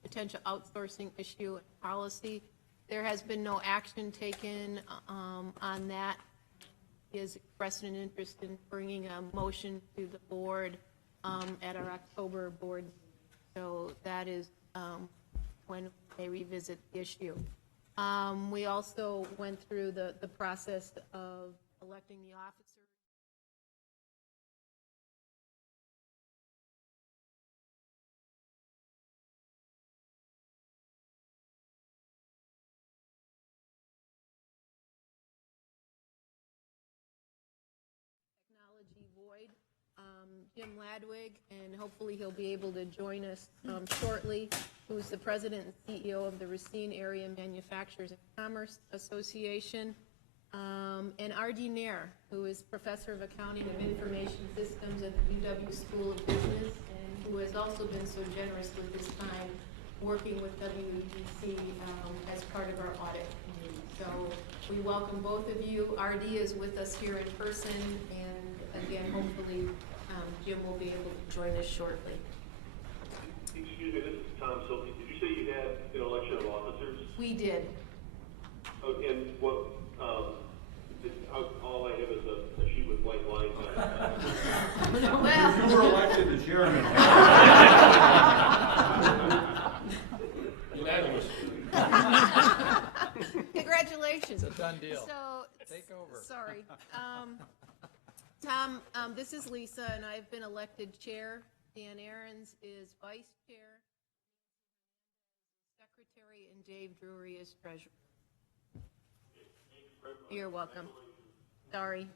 potential outsourcing issue and policy. There has been no action taken on that. He has expressed an interest in bringing a motion to the board at our October board. So that is when they revisit the issue. We also went through the process of electing the officers. Void, Jim Ladwig, and hopefully he'll be able to join us shortly, who's the president and CEO of the Racine Area Manufacturers and Commerce Association, and R.D. Nair, who is professor of accounting and information systems at the UW School of Business, and also been so generous with his time working with WEDC as part of our audit committee. So we welcome both of you. RD is with us here in person, and again, hopefully Jim will be able to join us shortly. Excuse me, this is Tom Silky. Did you say you had an election of officers? We did. Oh, and what, all I have is a sheet with blank lines on it. You were elected the chairman. Unanimous. Congratulations. It's a done deal. So, Take over. Sorry. Tom, this is Lisa, and I've been elected chair. Dan Aarons is vice chair, secretary, and Dave Drury is treasurer. You're welcome. Sorry.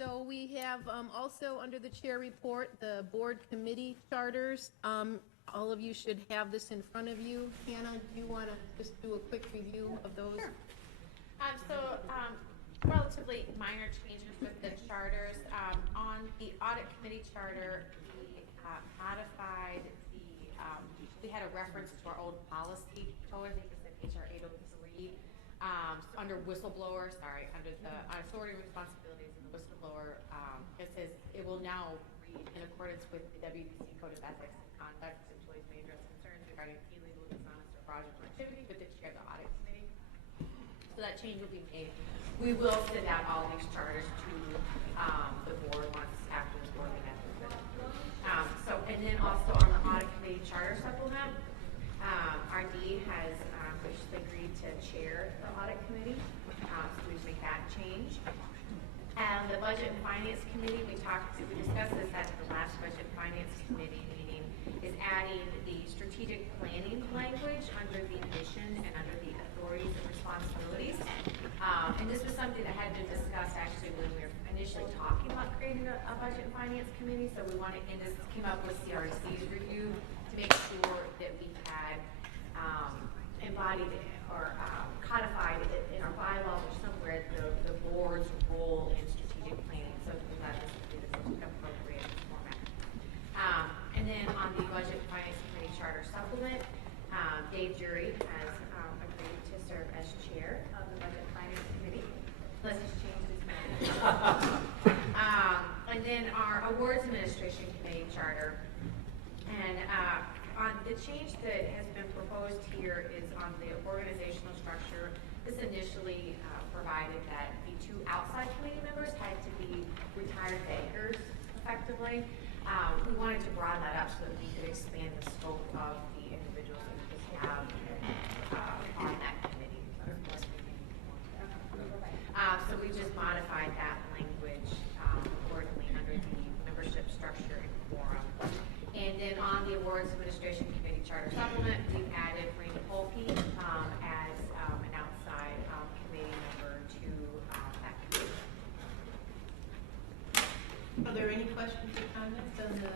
So we have also under the chair report, the board committee charters. All of you should have this in front of you. Hannah, do you want to just do a quick review of those? Sure. Relatively minor changes with the charters. On the audit committee charter, we modified we had a reference to our old policy code, I think it's in HR 803, under whistleblower, under the authority and responsibilities of the whistleblower. It says it will now read in accordance with the WEDC Code of Ethics and Conduct. Employees may address concerns regarding illegal, dishonest, or fraudulent activity with the chair of the audit committee. So that change will be made. We will send out all these charters to the board once after the board meeting. And then also on the audit committee charter supplement, RD has graciously agreed to chair the audit committee, so we make that change. And the budget and finance committee, we discussed this at the last budget and finance committee meeting, is adding the strategic planning language under the mission and under the authorities and responsibilities. And this was something that had been discussed actually when we were initially talking about creating a budget and finance committee. So we wanted, and this came up with CRC's review to make sure that we had embodied it or codified it in our bylaws or somewhere the board's role in strategic planning. So we thought this would be the appropriate format. And then on the budget and finance committee charter supplement, Dave Drury has agreed to serve as chair of the budget and finance committee. Let's just change his name. And then our awards administration committee charter. And on the change that has been proposed here is on the organizational structure. This initially provided that the two outside committee members had to be retired bankers, effectively. We wanted to broaden that up so that we could expand the scope of the individuals that we could have on that committee. So we just modified that language accordingly under the membership structure and quorum. And then on the awards administration committee charter supplement, we've added Raina Polke as an outside committee member to that committee. Are there any questions or comments on the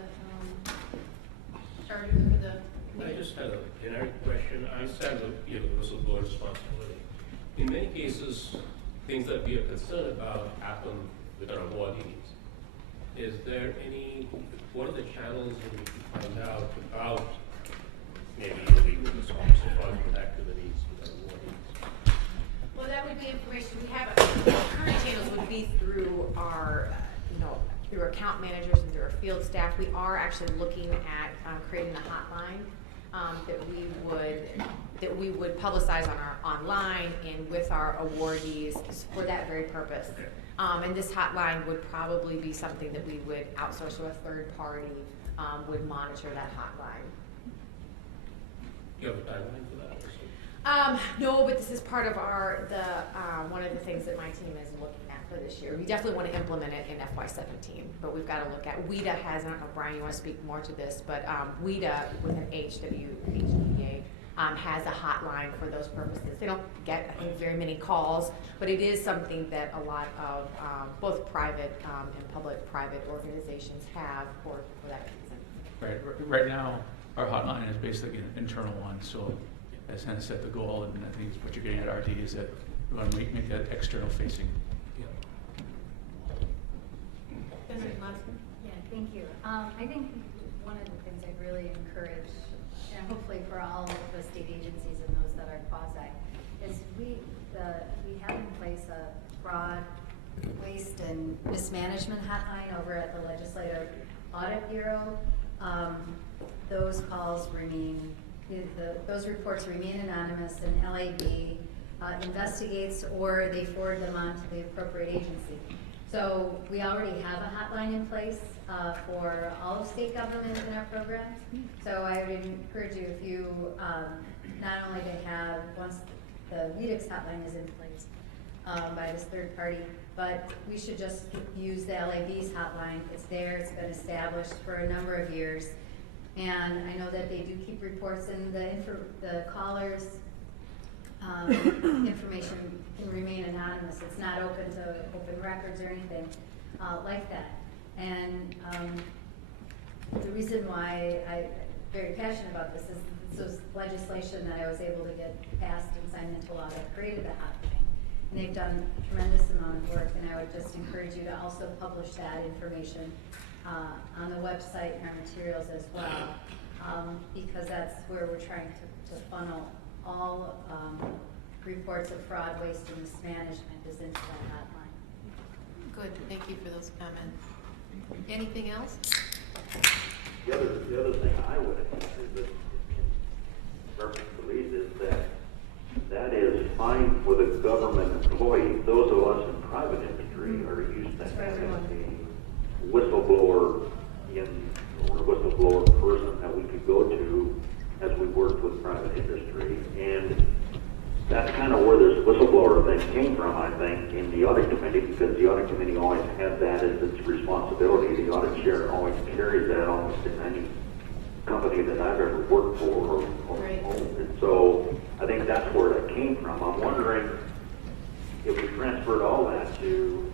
charter for the I just had a generic question. I understand the whistleblower responsibility. In many cases, things that we are concerned about happen with our awardees. Is there what are the channels in which you find out about maybe illegal dishonest or fraudulent activities with our awardees? Well, that would be information we have. Current channels would be through our, through account managers and through our field staff. We are actually looking at creating a hotline that we would publicize on our online and with our awardees for that very purpose. And this hotline would probably be something that we would outsource to a third party would monitor that hotline. You have a timeline for that? No, but this is part of one of the things that my team is looking at for this year. We definitely want to implement it in FY17, but we've got to look at, WEDA has, I don't know, Brian, you want to speak more to this, but WEDA with an HWEDA has a hotline for those purposes. They don't get, I think, very many calls, but it is something that a lot of both private and public-private organizations have for that reason. Right now, our hotline is basically an internal one, so as Hannah said, the goal, and I think what you're getting at, RT, is that we want to make that external facing. Yeah, Thank you. I think one of the things I'd really encourage, and hopefully for all of the state agencies and those that are quasi, is we have in place a fraud, waste, and mismanagement hotline over at the Legislative Audit Bureau. Those calls remain, those reports remain anonymous, and LAB investigates or they forward them on to the appropriate agency. So we already have a hotline in place for all of state government in our programs. So I would encourage you, if you not only to have, once the WEDC hotline is in place by this third party, but we should just use the LAB's hotline. It's there, it's been established for a number of years. And I know that they do keep reports, and the callers' information can remain anonymous. It's not open to open records or anything like that. And the reason why I'm very passionate about this is this was legislation that I was able to get passed and signed into law that created the hotline. And they've done a tremendous amount of work, and I would just encourage you to also publish that information on the website and our materials as well, because that's where we're trying to funnel all reports of fraud, waste, and mismanagement is into that hotline. Good, thank you for those comments. Anything else? The other thing I would add is that in reference to these is that is fine for the government employee. Those of us in private industry are used to having a whistleblower or a whistleblower person that we could go to as we worked with private industry. And that's kind of where this whistleblower thing came from, I think, in the audit committee, because the audit committee always had that as its responsibility. The audit chair always carries that almost in any company that I've ever worked for or owned. And so I think that's where that came from. I'm wondering if we transferred all that to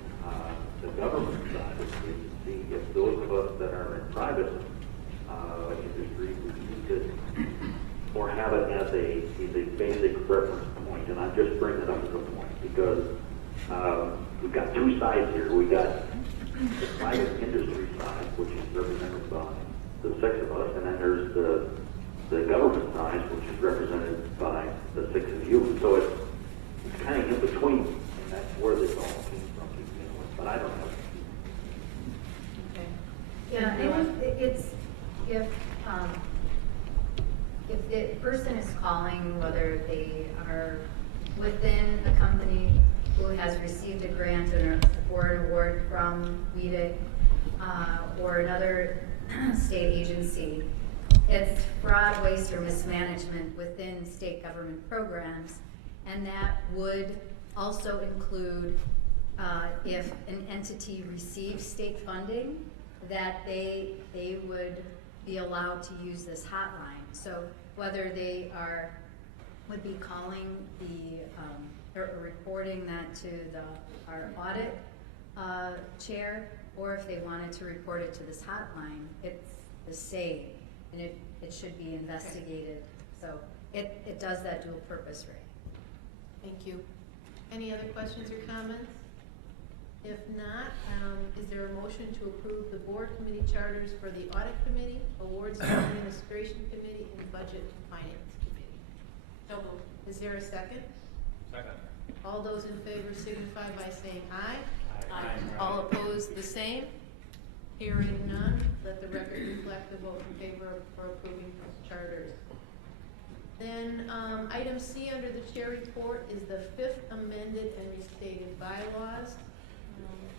the government side of the agency, if those of us that are in private industry, we could or have it as a basic reference point. And I'm just bringing it up as a point because we've got two sides here. We got the private industry side, which is represented by the six of us, and then there's the government side, which is represented by the six of you. So it's kind of in between, and that's where this all came from to begin with. But I don't know. Okay. Yeah, it's if the person is calling, whether they are within a company who has received a grant or an award from WEDC or another state agency, it's fraud, waste, or mismanagement within state government programs, and that would also include if an entity receives state funding, that they would be allowed to use this hotline. So whether they would be calling or reporting that to our audit chair, or if they wanted to report it to this hotline, it's the same, and it should be investigated. So it does that dual purpose, right? Thank you. Any other questions or comments? If not, is there a motion to approve the board committee charters for the audit committee, awards and administration committee, and budget and finance committee? So moved. Is there a second? Second. All those in favor signify by saying aye. Aye. All opposed, the same. Hearing none, let the record reflect the vote in favor for approving those charters. Then item C under the chair report is the 5th amended and restated bylaws.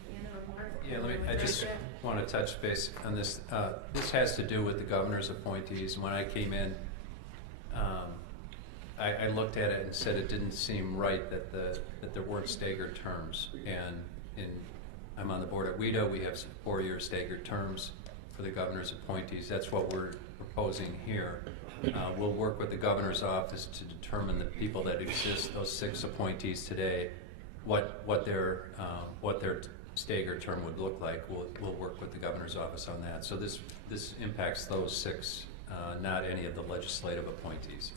Anna or Mark? Yeah, I just want to touch base on this. This has to do with the governor's appointees. When I came in, I looked at it and said it didn't seem right that there weren't staggered terms. And I'm on the board at WEDC. We have 4-year staggered terms for the governor's appointees. That's what we're proposing here. We'll work with the governor's office to determine the people that exist, those 6 appointees today, what their staggered term would look like. We'll work with the governor's office on that. So this impacts those 6, not any of the legislative appointees.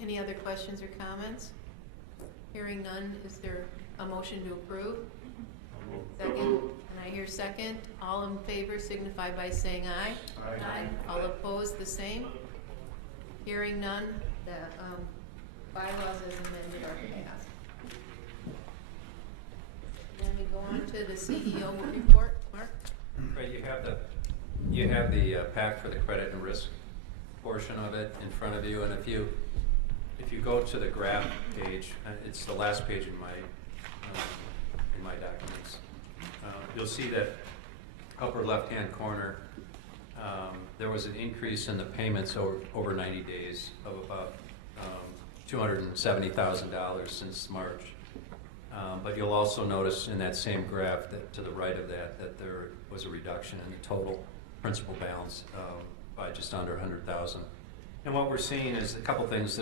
Any other questions or comments? Hearing none, is there a motion to approve? Second, and I I hear second. All in favor signify by saying aye. Aye. All opposed, the same. Hearing none, the bylaws as amended are passed. Then we go on to the CEO report. Mark? Right, you have the pack for the credit and risk portion of it in front of you, and if you go to the graph page, it's the last page in my documents. You'll see that upper left-hand corner, there was an increase in the payments over 90 days of about $270,000 since March. But you'll also notice in that same graph that to the right of that there was a reduction in the total principal balance by just under 100,000. And what we're seeing is a couple things.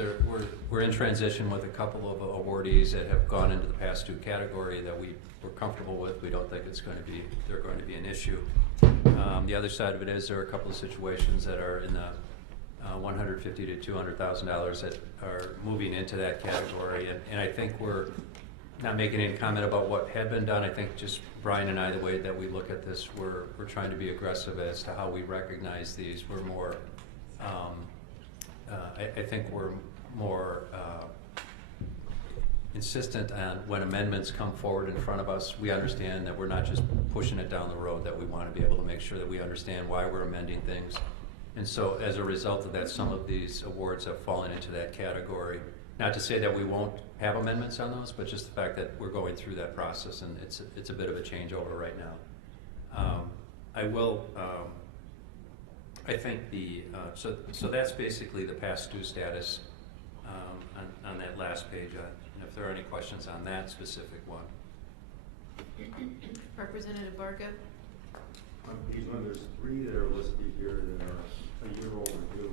We're in transition with a couple of awardees that have gone into the past due category that we're comfortable with. We don't think they're going to be an issue. The other side of it is there are a couple of situations that are in the $150,000 to $200,000 that are moving into that category. And I think we're not making any comment about what had been done. I think just Brian and I, the way that we look at this, we're trying to be aggressive as to how we recognize these. We're more, I think we're more insistent on when amendments come forward in front of us, we understand that we're not just pushing it down the road, that we want to be able to make sure that we understand why we're amending things. And so as a result of that, some of these awards have fallen into that category. Not to say that we won't have amendments on those, but just the fact that we're going through that process, and it's a bit of a changeover right now. I think so that's basically the past due status on that last page. And if there are any questions on that specific one. Representative Barka? On page 1, there's 3 that are listed here that are a year overdue.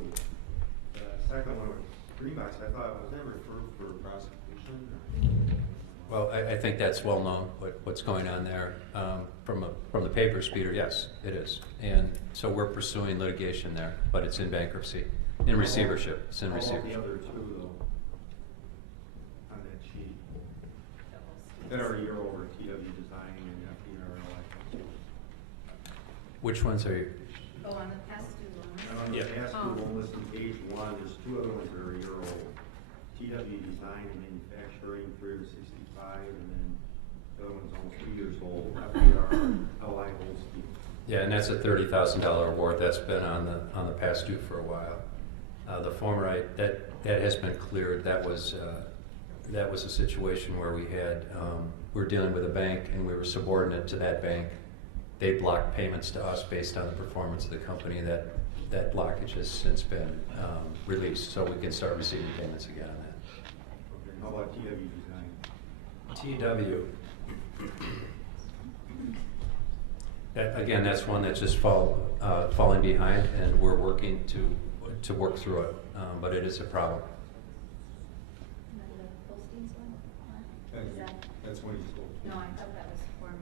The second one, greenbacks, I thought, was that referred for prosecution? Well, I think that's well known, what's going on there. From the papers, Peter, yes, it is. And so we're pursuing litigation there, but it's in bankruptcy, in receivership. It's in receivership. The other 2, though, on that sheet, that are a year over, TW Design and FDR. Which ones are you? Oh, on the past due loans. And on the past due loan list on page 1, there's 2 other ones that are a year old. TW Design and Manufacturing, 365, and then the other one's almost 3 years old. FDR, LI Holstein. Yeah, and that's a $30,000 award that's been on the past due for a while. The former, that has been cleared. That was a situation where we were dealing with a bank and we were subordinate to that bank. They blocked payments to us based on the performance of the company. That blockage has since been released, so we can start receiving payments again on that. Okay, how about TW Design? TW. Again, that's one that's just falling behind, and we're working to work through it, but it is a problem. And then the Holstein's one? That's one you spoke to. No, I thought that was form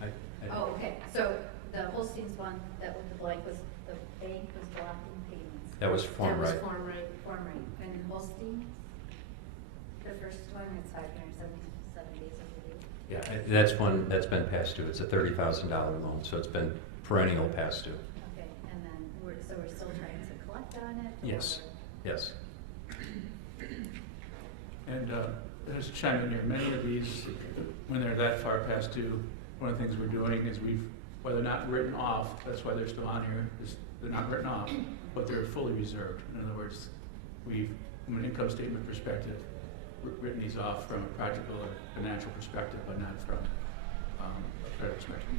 right? Oh, okay, so the Holstein's one, that was the blank, was the bank was blocking payments. That was form right. That was form right. Form right, and Holstein's, the first one, it's 577 days overdue. Yeah, that's one that's been past due. It's a $30,000 loan, so it's been perennial past due. Okay, and then we're still trying to collect on it? Yes, yes. And there's a chime in here. Many of these, when they're that far past due, one of the things we're doing is while they're not written off, that's why they're still on here, is they're not written off, but they're fully reserved. In other words, we've, from an income statement perspective, written these off from a practical or financial perspective, but not from a credit perspective.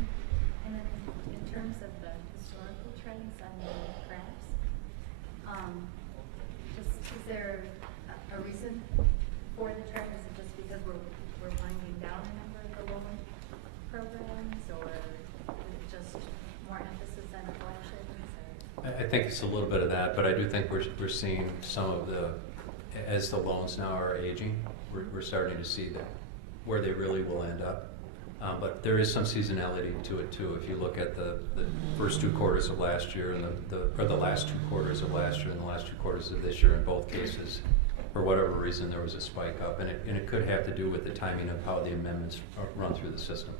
And then in terms of the historical trends on the crafts, is there a reason for the trend? Is it just because we're winding down a number of the loan programs, or is it just more emphasis on collections? I think it's a little bit of that, but I do think we're seeing some of as the loans now are aging, we're starting to see that where they really will end up. But there is some seasonality to it too. If you look at the first 2 quarters of last year and the last 2 quarters of last year and the last 2 quarters of this year, in both cases, for whatever reason, there was a spike up, and it could have to do with the timing of how the amendments run through the system.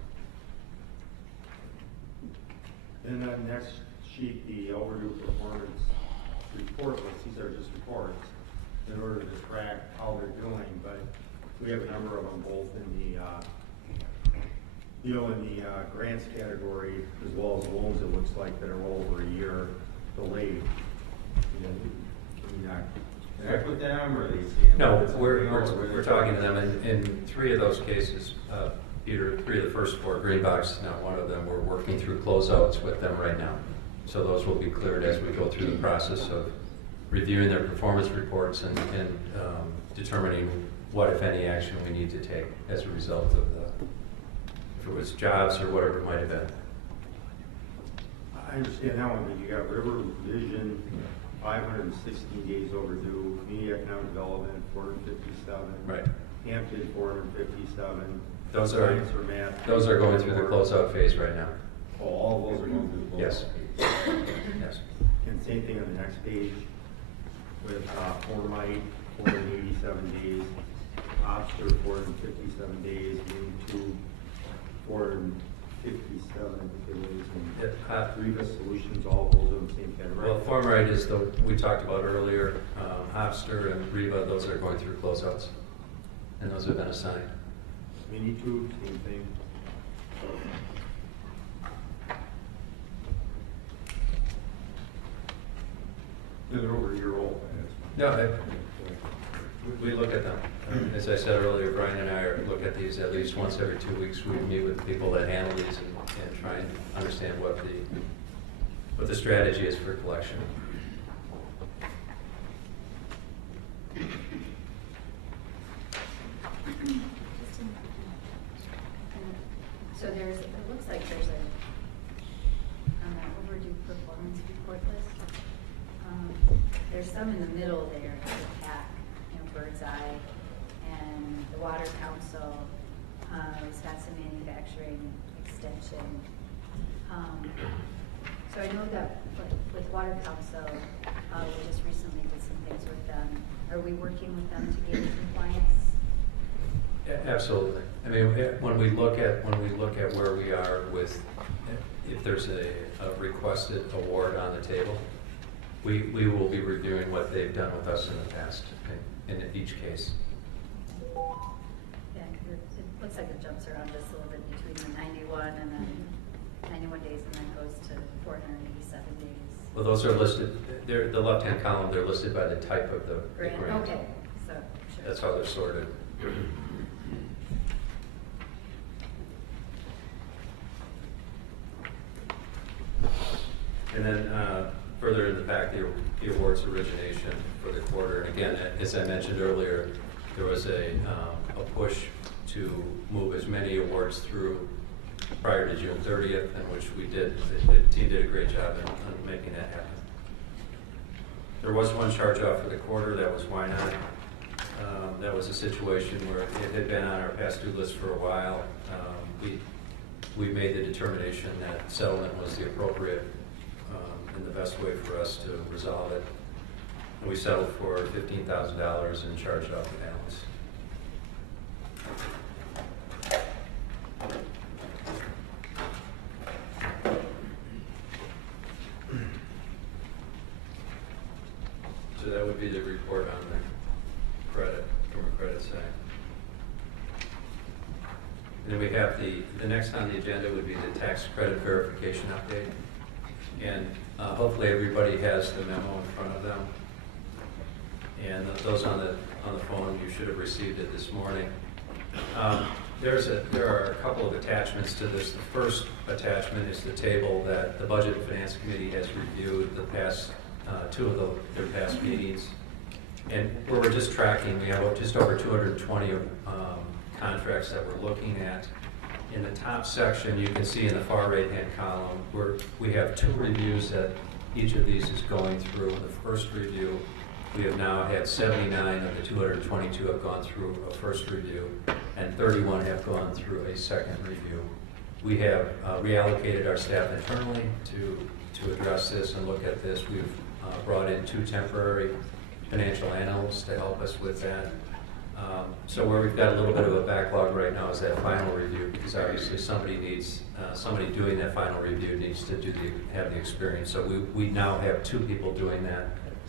And then next sheet, the overdue performance report lists, these are just reports in order to track how they're doing, but we have a number of them both in the, grants category as well as loans, it looks like, that are over a year delayed. Can you not connect with them, or are they seeing? No, we're talking to them in 3 of those cases, Peter, 3 of the first 4, green box, not one of them, we're working through closeouts with them right now. So those will be cleared as we go through the process of reviewing their performance reports and determining what, if any, action we need to take as a result of if it was jobs or whatever it might have been. I understand that one, but you got River Vision, 516 days overdue, Community Economic Development, 457. Right. Hampton, 457. Those Science or Math. Those are going through the closeout phase right now. Oh, all of those are going through the closeout Yes. phase. Yes. And same thing on the next page with Formite, 487 days, Obster, 457 days, Main Tube, 457, I think it was, and Dreyfus Solutions, all those are in the same category. Well, Formite is the, we talked about earlier, Hopster and Riva, those are going through closeouts, and those have been assigned. Mini Tube, same thing. They're over a year old. No, we look at them. As I said earlier, Brian and I look at these at least once every 2 weeks. We meet with people that handle these and try and understand what the strategy is for collection. So there's, it looks like there's a, on that overdue performance report list, there's some in the middle there, the TAC, Bird's Eye, and the Water Council, Wisconsin Manufacturing Extension. So I know that with Water Council, we just recently did some things with them. Are we working with them to gain compliance? Absolutely. I mean, when we look at where we are with, if there's a requested award on the table, we will be reviewing what they've done with us in the past in each case. Yeah, because it looks like it jumps around just a little bit between the 91 and then 91 days and then goes to 487 days. Well, those are listed, they're the left-hand column, they're listed by the type of the grant. Okay, so, sure. That's how they're sorted. And then further in the back, the awards origination for the quarter. And again, as I mentioned earlier, there was a push to move as many awards through prior to June 30th, and which we did. The team did a great job in making that happen. There was one charge off for the quarter, that was why not. That was a situation where it had been on our past due list for a while. We made the determination that settlement was the appropriate and the best way for us to resolve it. And we settled for $15,000 and charged off the balance. So that would be the report on the credit, from a credit side. And then we have the next on the agenda would be the tax credit verification update. And hopefully everybody has the memo in front of them. And those on the phone, you should have received it this morning. There are a couple of attachments to this. The first attachment is the table that the Budget and Finance Committee has reviewed the past two of their past meetings. And where we're just tracking, we have just over 220 contracts that we're looking at. In the top section, you can see in the far right-hand column, we have 2 reviews that each of these is going through. The first review, we have now had 79 of the 222 have gone through a first review, and 31 have gone through a second review. We have reallocated our staff internally to address this and look at this. We've brought in 2 temporary financial analyst to help us with that. So where we've got a little bit of a backlog right now is that final review, because obviously somebody doing that final review needs to have the experience. So we now have 2 people doing that,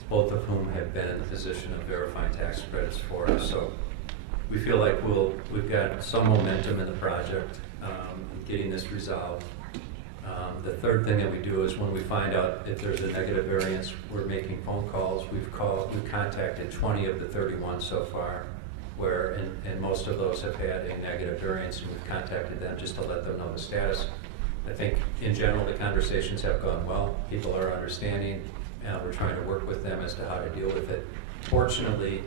both of whom have been in the position of verifying tax credits for us. So we feel like we've got some momentum in the project, getting this resolved. The third thing that we do is when we find out if there's a negative variance, we're making phone calls. We've contacted 20 of the 31 so far, and most of those have had a negative variance, and we've contacted them just to let them know the status. I think in general the conversations have gone well. People are understanding, and we're trying to work with them as to how to deal with it. Fortunately,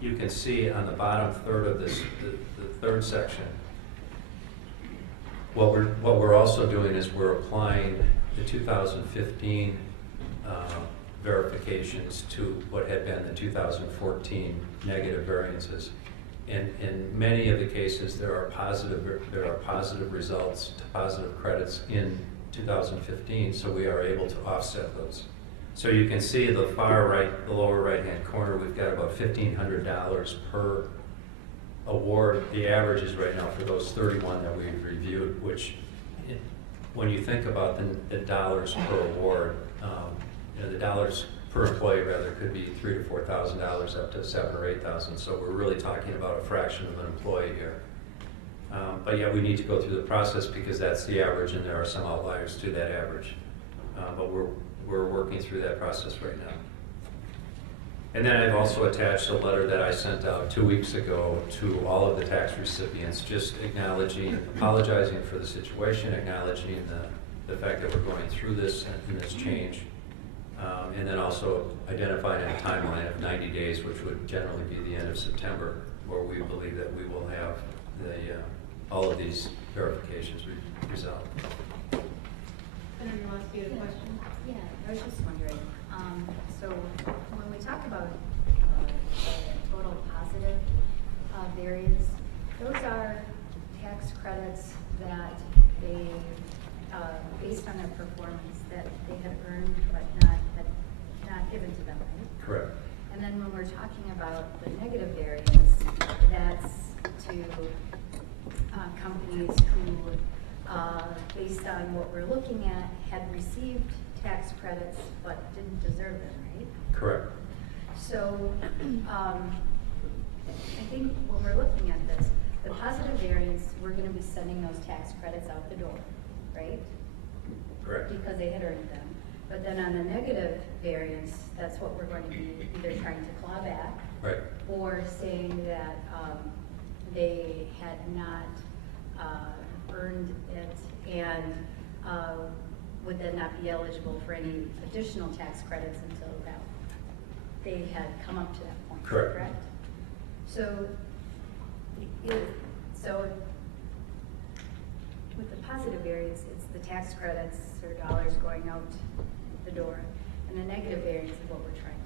you can see on the bottom third of this, the third section, what we're also doing is we're applying the 2015 verifications to what had been the 2014 negative variances. And in many of the cases, there are positive results to positive credits in 2015, so we are able to offset those. So you can see the far right, the lower right-hand corner, we've got about $1,500 per award. The average is right now for those 31 that we've reviewed, which when you think about the dollars per award, the dollars per employee rather could be $3,000 to $4,000 up to $7,000 or $8,000. So we're really talking about a fraction of an employee here. But yeah, we need to go through the process because that's the average, and there are some outliers to that average. But we're working through that process right now. And then I've also attached a letter that I sent out 2 weeks ago to all of the tax recipients, just apologizing for the situation, acknowledging the fact that we're going through this and this change, and then also identifying a timeline of 90 days, which would generally be the end of September, where we believe that we will have all of these verifications resolved. Senator, wants to get a question? Yeah, I was just wondering, so when we talk about total positive variance, those are tax credits that they, based on their performance, that they had earned but not given to them, right? Correct. And then when we're talking about the negative variance, that's to companies who, based on what we're looking at, had received tax credits but didn't deserve them, right? Correct. So I think when we're looking at this, the positive variance, we're going to be sending those tax credits out the door, right? Correct. Because they had earned them. But then on the negative variance, that's what we're going to be either trying to claw back, right, or saying that they had not earned it and would then not be eligible for any additional tax credits until they had come up to that point. Correct. So with the positive variance, it's the tax credits or dollars going out the door, and the negative variance is what we're trying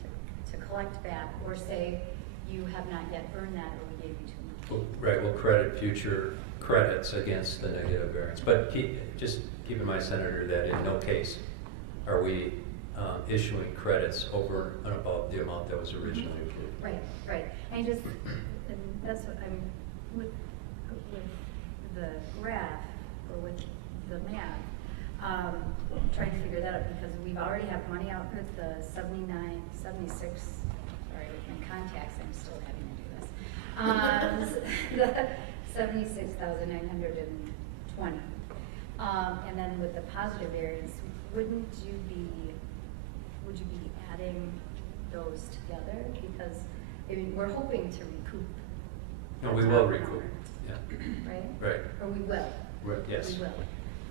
to collect back, or say you have not yet earned that, or we gave you too much. Right, we'll credit future credits against the negative variance. But just keep in mind, Senator, that in no case are we issuing credits over and above the amount that was originally approved. Right, right. And that's what I'm, with the graph, or with the math, trying to figure that out, because we've already have money out with the 76, sorry, with my contacts, I'm still having to do this. The 76,920. And then with the positive variance, would you be adding those together? Because I mean, we're hoping to recoup. No, we will recoup. Yeah. Right? Right. Or we will. Right. Yes. We will.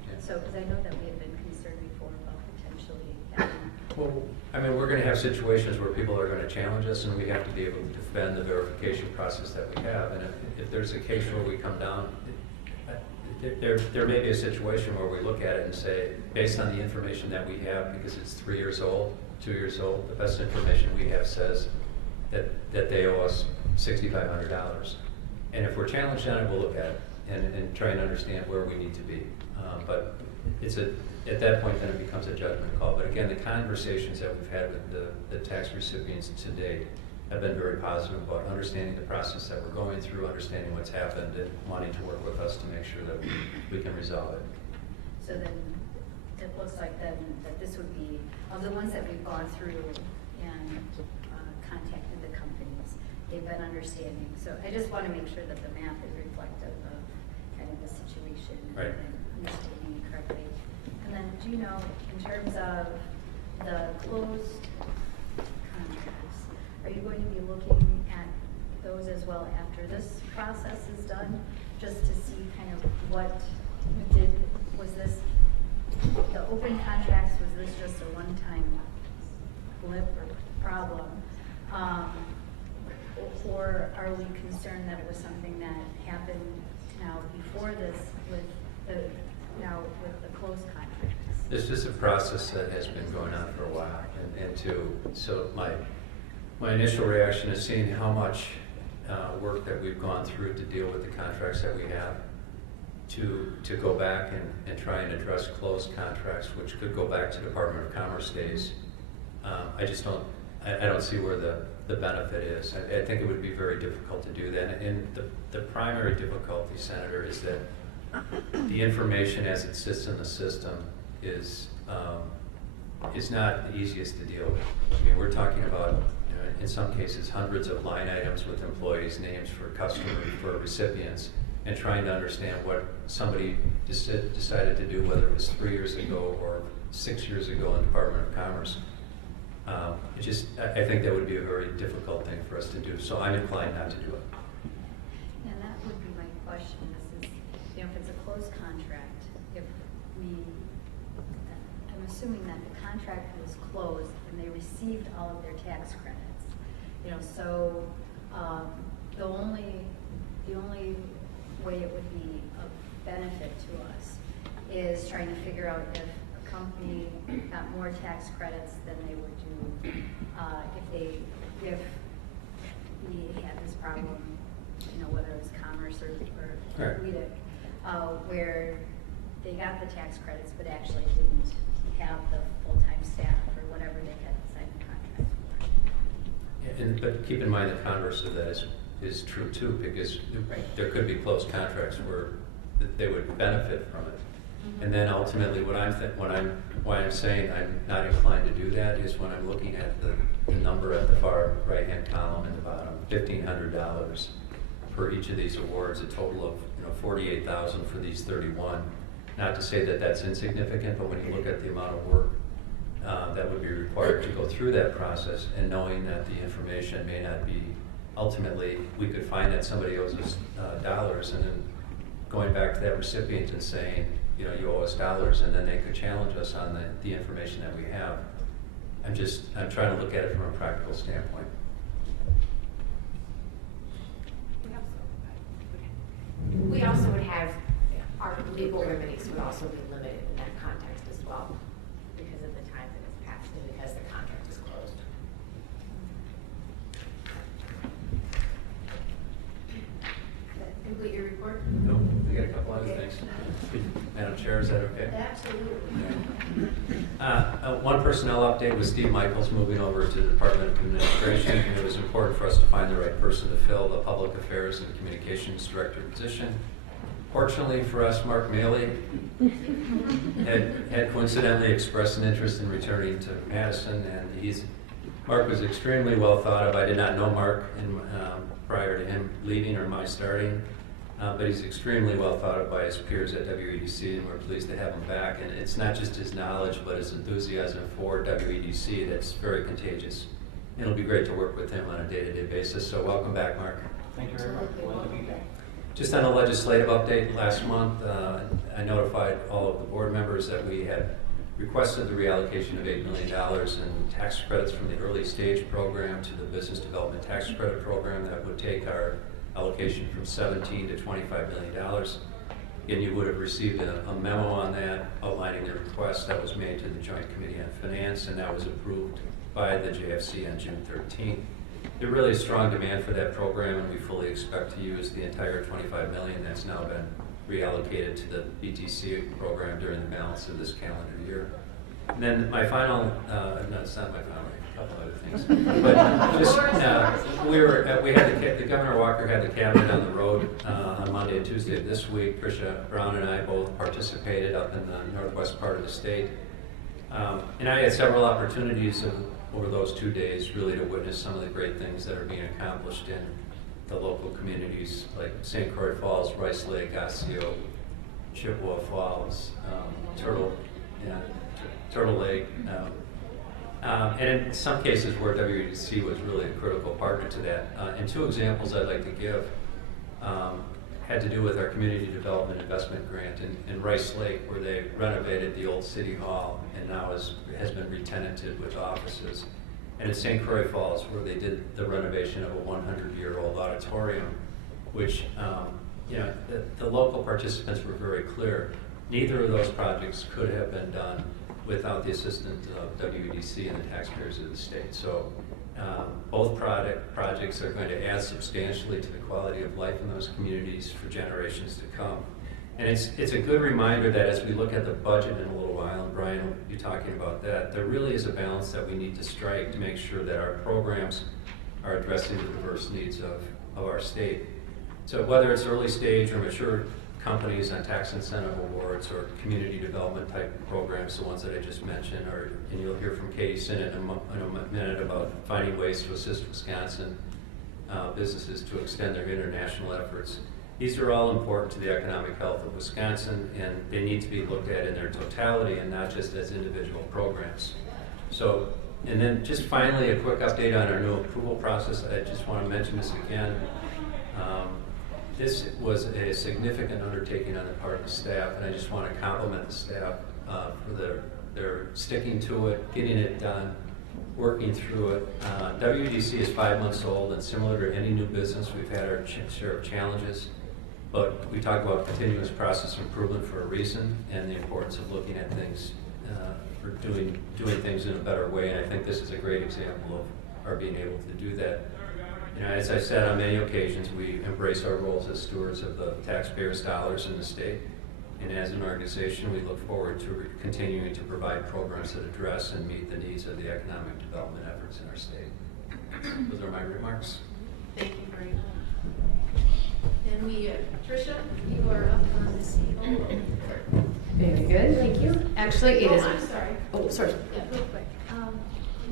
Yeah. So, because I know that we had been concerned before about potentially having. Well, I mean, we're going to have situations where people are going to challenge us, and we have to be able to defend the verification process that we have. And if there's a case where we come down, there may be a situation where we look at it and say, based on the information that we have, because it's 3 years old, 2 years old, the best information we have says that they owe us $6,500. And if we're challenged on it, we'll look at it. and try and understand where we need to be. But at that point, then it becomes a judgment call. But again, the conversations that we've had with the tax recipients to date have been very positive about understanding the process that we're going through, understanding what's happened, and wanting to work with us to make sure that we can resolve it. So then, it looks like then that this would be, of the ones that we've gone through and contacted the companies, they've been understanding. So I just want to make sure that the math is reflective of kind of the situation Right. and understanding it correctly. And then, do you know, in terms of the closed contracts, are you going to be looking at those as well after this process is done, just to see kind of what was this, the open contracts, was this just a one-time blip or problem? Or are we concerned that it was something that happened now before this with the closed contracts? This is a process that has been going on for a while, so my initial reaction is seeing how much work that we've gone through to deal with the contracts that we have, to go back and try and address closed contracts, which could go back to Department of Commerce days. I don't see where the benefit is. I think it would be very difficult to do that. And the primary difficulty, Senator, is that the information as it sits in the system is not the easiest to deal with. I mean, we're talking about, in some cases, hundreds of line items with employees' names for customers, for recipients, and trying to understand what somebody decided to do, whether it was 3 years ago or 6 years ago in the Department of Commerce. I think that would be a very difficult thing for us to do, so I'm inclined not to do it. And that would be my question. This is, if it's a closed contract, I'm assuming that the contract was closed and they received all of their tax credits. So the only way it would be of benefit to us is trying to figure out if a company got more tax credits than they would do if we had this problem, whether it was Commerce or WEDC, where they got the tax credits but actually didn't have the full-time staff or whatever they had signed the contract for. But keep in mind the converse of that is true too, because there could be closed contracts where they would benefit from it. And then ultimately, why I'm saying I'm not inclined to do that is when I'm looking at the number at the far right-hand column in the bottom, $1,500 for each of these awards, a total of $48,000 for these 31. Not to say that that's insignificant, but when you look at the amount of work that would be required to go through that process, and knowing that the information may not be, ultimately, we could find that somebody owes us dollars, and then going back to that recipient and saying, you owe us dollars, and then they could challenge us on the information that we have. I'm trying to look at it from a practical standpoint. We also would have, our legal remedies would also be limited in that context as well, because of the time that has passed and because the contract is closed. Complete your report? No, we got a couple other things. Madam Chair, is that okay? Absolutely. One personnel update was Steve Michaels moving over to the Department of Administration. It was important for us to find the right person to fill the Public Affairs and Communications Director position. Fortunately for us, Mark Maley had coincidentally expressed an interest in returning to Madison, and Mark was extremely well thought of. I did not know Mark prior to him leaving or my starting. But he's extremely well thought of by his peers at WEDC, and we're pleased to have him back. And it's not just his knowledge, but his enthusiasm for WEDC that's very contagious. And it'll be great to work with him on a day-to-day basis. So welcome back, Mark. Thank you very much. Glad to be back. Just on a legislative update, last month, I notified all of the board members that we had requested the reallocation of $8 million in tax credits from the early stage program to the business development tax credit program that would take our allocation from $17 to $25 million. Again, you would have received a memo on that outlining the request that was made to the Joint Committee on Finance, and that was approved by the JFC on June 13th. there really is strong demand for that program, and we fully expect to use the entire $25 million that's now been reallocated to the BTC program during the balance of this calendar year. And then my final, no, it's not my final, a couple other things. But just, we had the Governor Walker had the cabinet on the road on Monday and Tuesday of this week. Tricia Brown and I both participated up in the northwest part of the state. And I had several opportunities over those 2 days really to witness some of the great things that are being accomplished in the local communities like St. Croix Falls, Rice Lake, Osseo, Chippewa Falls, Turtle Lake, and in some cases where WEDC was really a critical partner to that. And two examples I'd like to give had to do with our community development investment grant in Rice Lake, where they renovated the old city hall and now has been re-tenanted with offices. And in St. Croix Falls, where they did the renovation of a 100-year-old auditorium, which the local participants were very clear. Neither of those projects could have been done without the assistance of WEDC and the taxpayers of the state. So both projects are going to add substantially to the quality of life in those communities for generations to come. And it's a good reminder that as we look at the budget in a little while, and Brian will be talking about that, there really is a balance that we need to strike to make sure that our programs are addressing the diverse needs of our state. So whether it's early stage or mature companies on tax incentive awards or community development type programs, the ones that I just mentioned, and you'll hear from Katie Sinnott in a minute about finding ways to assist Wisconsin businesses to extend their international efforts. These are all important to the economic health of Wisconsin, and they need to be looked at in their totality and not just as individual programs. So, and then just finally a quick update on our new approval process. I just want to mention this again. This was a significant undertaking on the part of the staff, and I just want to compliment the staff for their sticking to it, getting it done, working through it. WEDC is 5 months old, and similar to any new business, we've had our share of challenges, but we talk about continuous process improvement for a reason, and the importance of looking at things, for doing things in a better way, and I think this is a great example of our being able to do that. You know, as I've said on many occasions, we embrace our roles as stewards of the taxpayers' dollars in the state. And as an organization, we look forward to continuing to provide programs that address and meet the needs of the economic development efforts in our state. Those are my remarks. Thank you very much. And Tricia, you are up on the CEO. Very good, thank you. Actually, it is. I'm sorry. Oh, sorry. Yeah, real quick.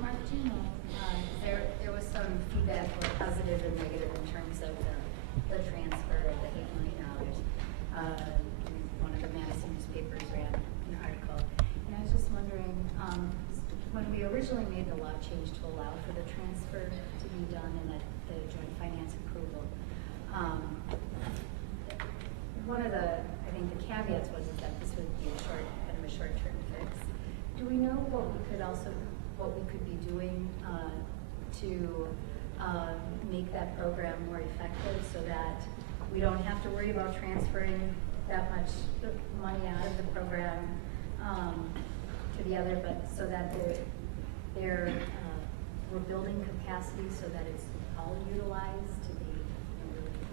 Mark, do you know, there was some feedback, both positive and negative, in terms of the transfer of the $8 million. One of the Madison newspapers ran an article. And I was just wondering, when we originally made the law change to allow for the transfer to be done in the joint finance approval, one of the, I think the caveats was that this would be kind of a short-term fix. Do we know what we could be doing to make that program more effective so that we don't have to worry about transferring that much money out of the program to the other, but so that we're building capacity so that it's all utilized to be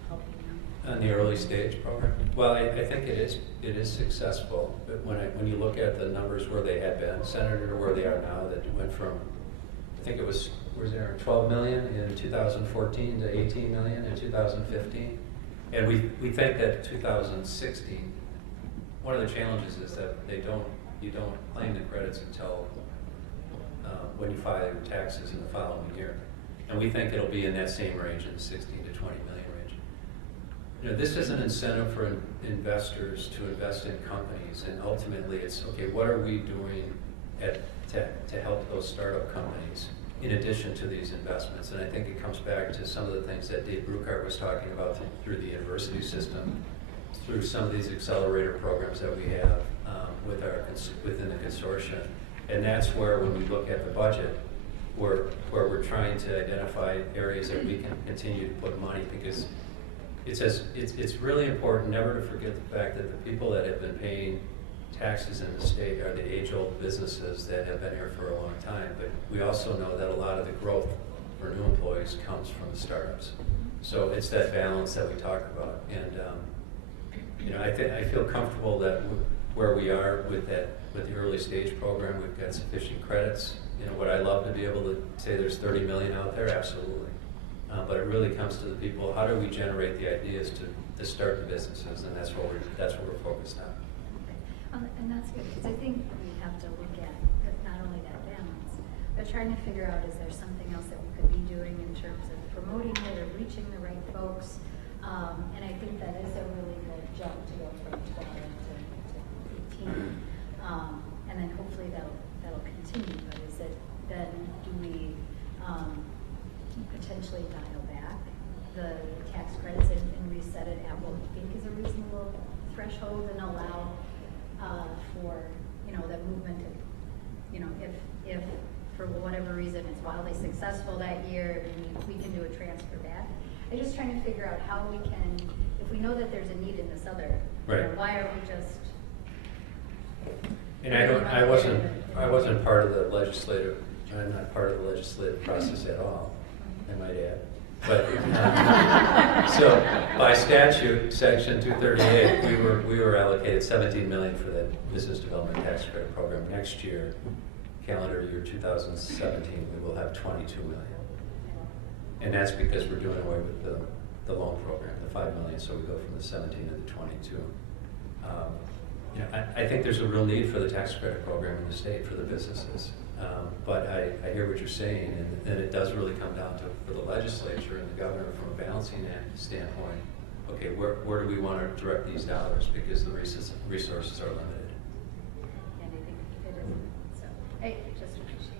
helping them? On the early stage program? Well, I think it is successful, but when you look at the numbers where they had been, centered to where they are now, that went from, I think it was 12 million in 2014 to 18 million in 2015. And we think that 2016, one of the challenges is that you don't claim the credits until when you file your taxes in the following year. And we think it'll be in that same range, in the 16 to 20 million range. You know, this is an incentive for investors to invest in companies, and ultimately it's, okay, what are we doing to help those startup companies in addition to these investments? And I think it comes back to some of the things that Dave Brukardt was talking about through the university system, through some of these accelerator programs that we have within the consortium. And that's where, when we look at the budget, where we're trying to identify areas that we can continue to put money, because it's really important never to forget the fact that the people that have been paying taxes in the state are the age-old businesses that have been here for a long time. But we also know that a lot of the growth for new employees comes from the startups. So it's that balance that we talk about. And I feel comfortable that where we are with the early stage program, we've got sufficient credits. Would I love to be able to say there's 30 million out there? Absolutely. But it really comes to the people. How do we generate the ideas to start the businesses? And that's what we're focused on. And that's good, because I think we have to look at not only that balance, but trying to figure out, is there something else that we could be doing in terms of promoting it or reaching the right folks? And I think that is a really good jump to go from 12 to 18. And then hopefully that'll continue, but is it, then do we potentially dial back the tax credits and reset it at what we think is a reasonable threshold and allow for, the movement of, if for whatever reason it's wildly successful that year, we can do a transfer back. I'm just trying to figure out how we can, if we know that there's a need in this other, Right. Why are we just? And I wasn't part of the legislative. I'm not part of the legislative process at all, I might add. But so by statute, Section 238, we were allocated $17 million for the business development tax credit program. Next year, calendar year 2017, we will have $22 million, and that's because we're doing away with the loan program, the $5 million. So we go from the 17 to the 22. I think there's a real need for the tax credit program in the state for the businesses. But I hear what you're saying, and it does really come down to, for the legislature and the governor, from a balancing act standpoint, okay, where do we want to direct these dollars, because the resources are limited. And I think it is. So I just appreciate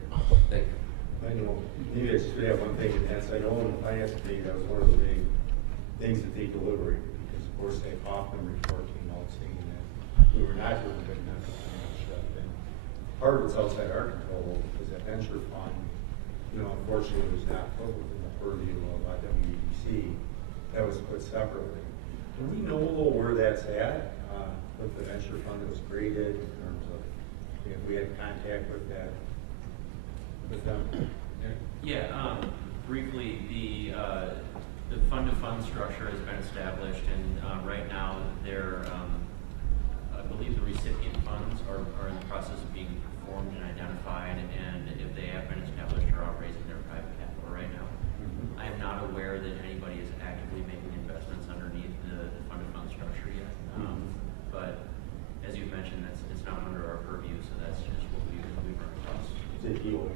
your. Thank you. I know, maybe I just have one thing, and that's, I know in the finance committee, that was one of the big things that they deliberated, because of course that Kaufman report came out saying that we were not doing good enough with financial stuff. And part of it's outside our control, because that venture fund, unfortunately was not put within the purview of WEDC. That was put separately. Do we know a little where that's at, with the venture fund that was created, in terms of if we had contact with that? With them. Yeah, briefly, the fund-to-fund structure has been established, and right now they're, I believe the recipient funds are in the process of being formed and identified, and if they have been established, are out raising their private capital right now. I am not aware that anybody is actively making investments underneath the fund-to-fund structure yet, but as you mentioned, it's not under our purview, so that's just what we run across. Is it DOA?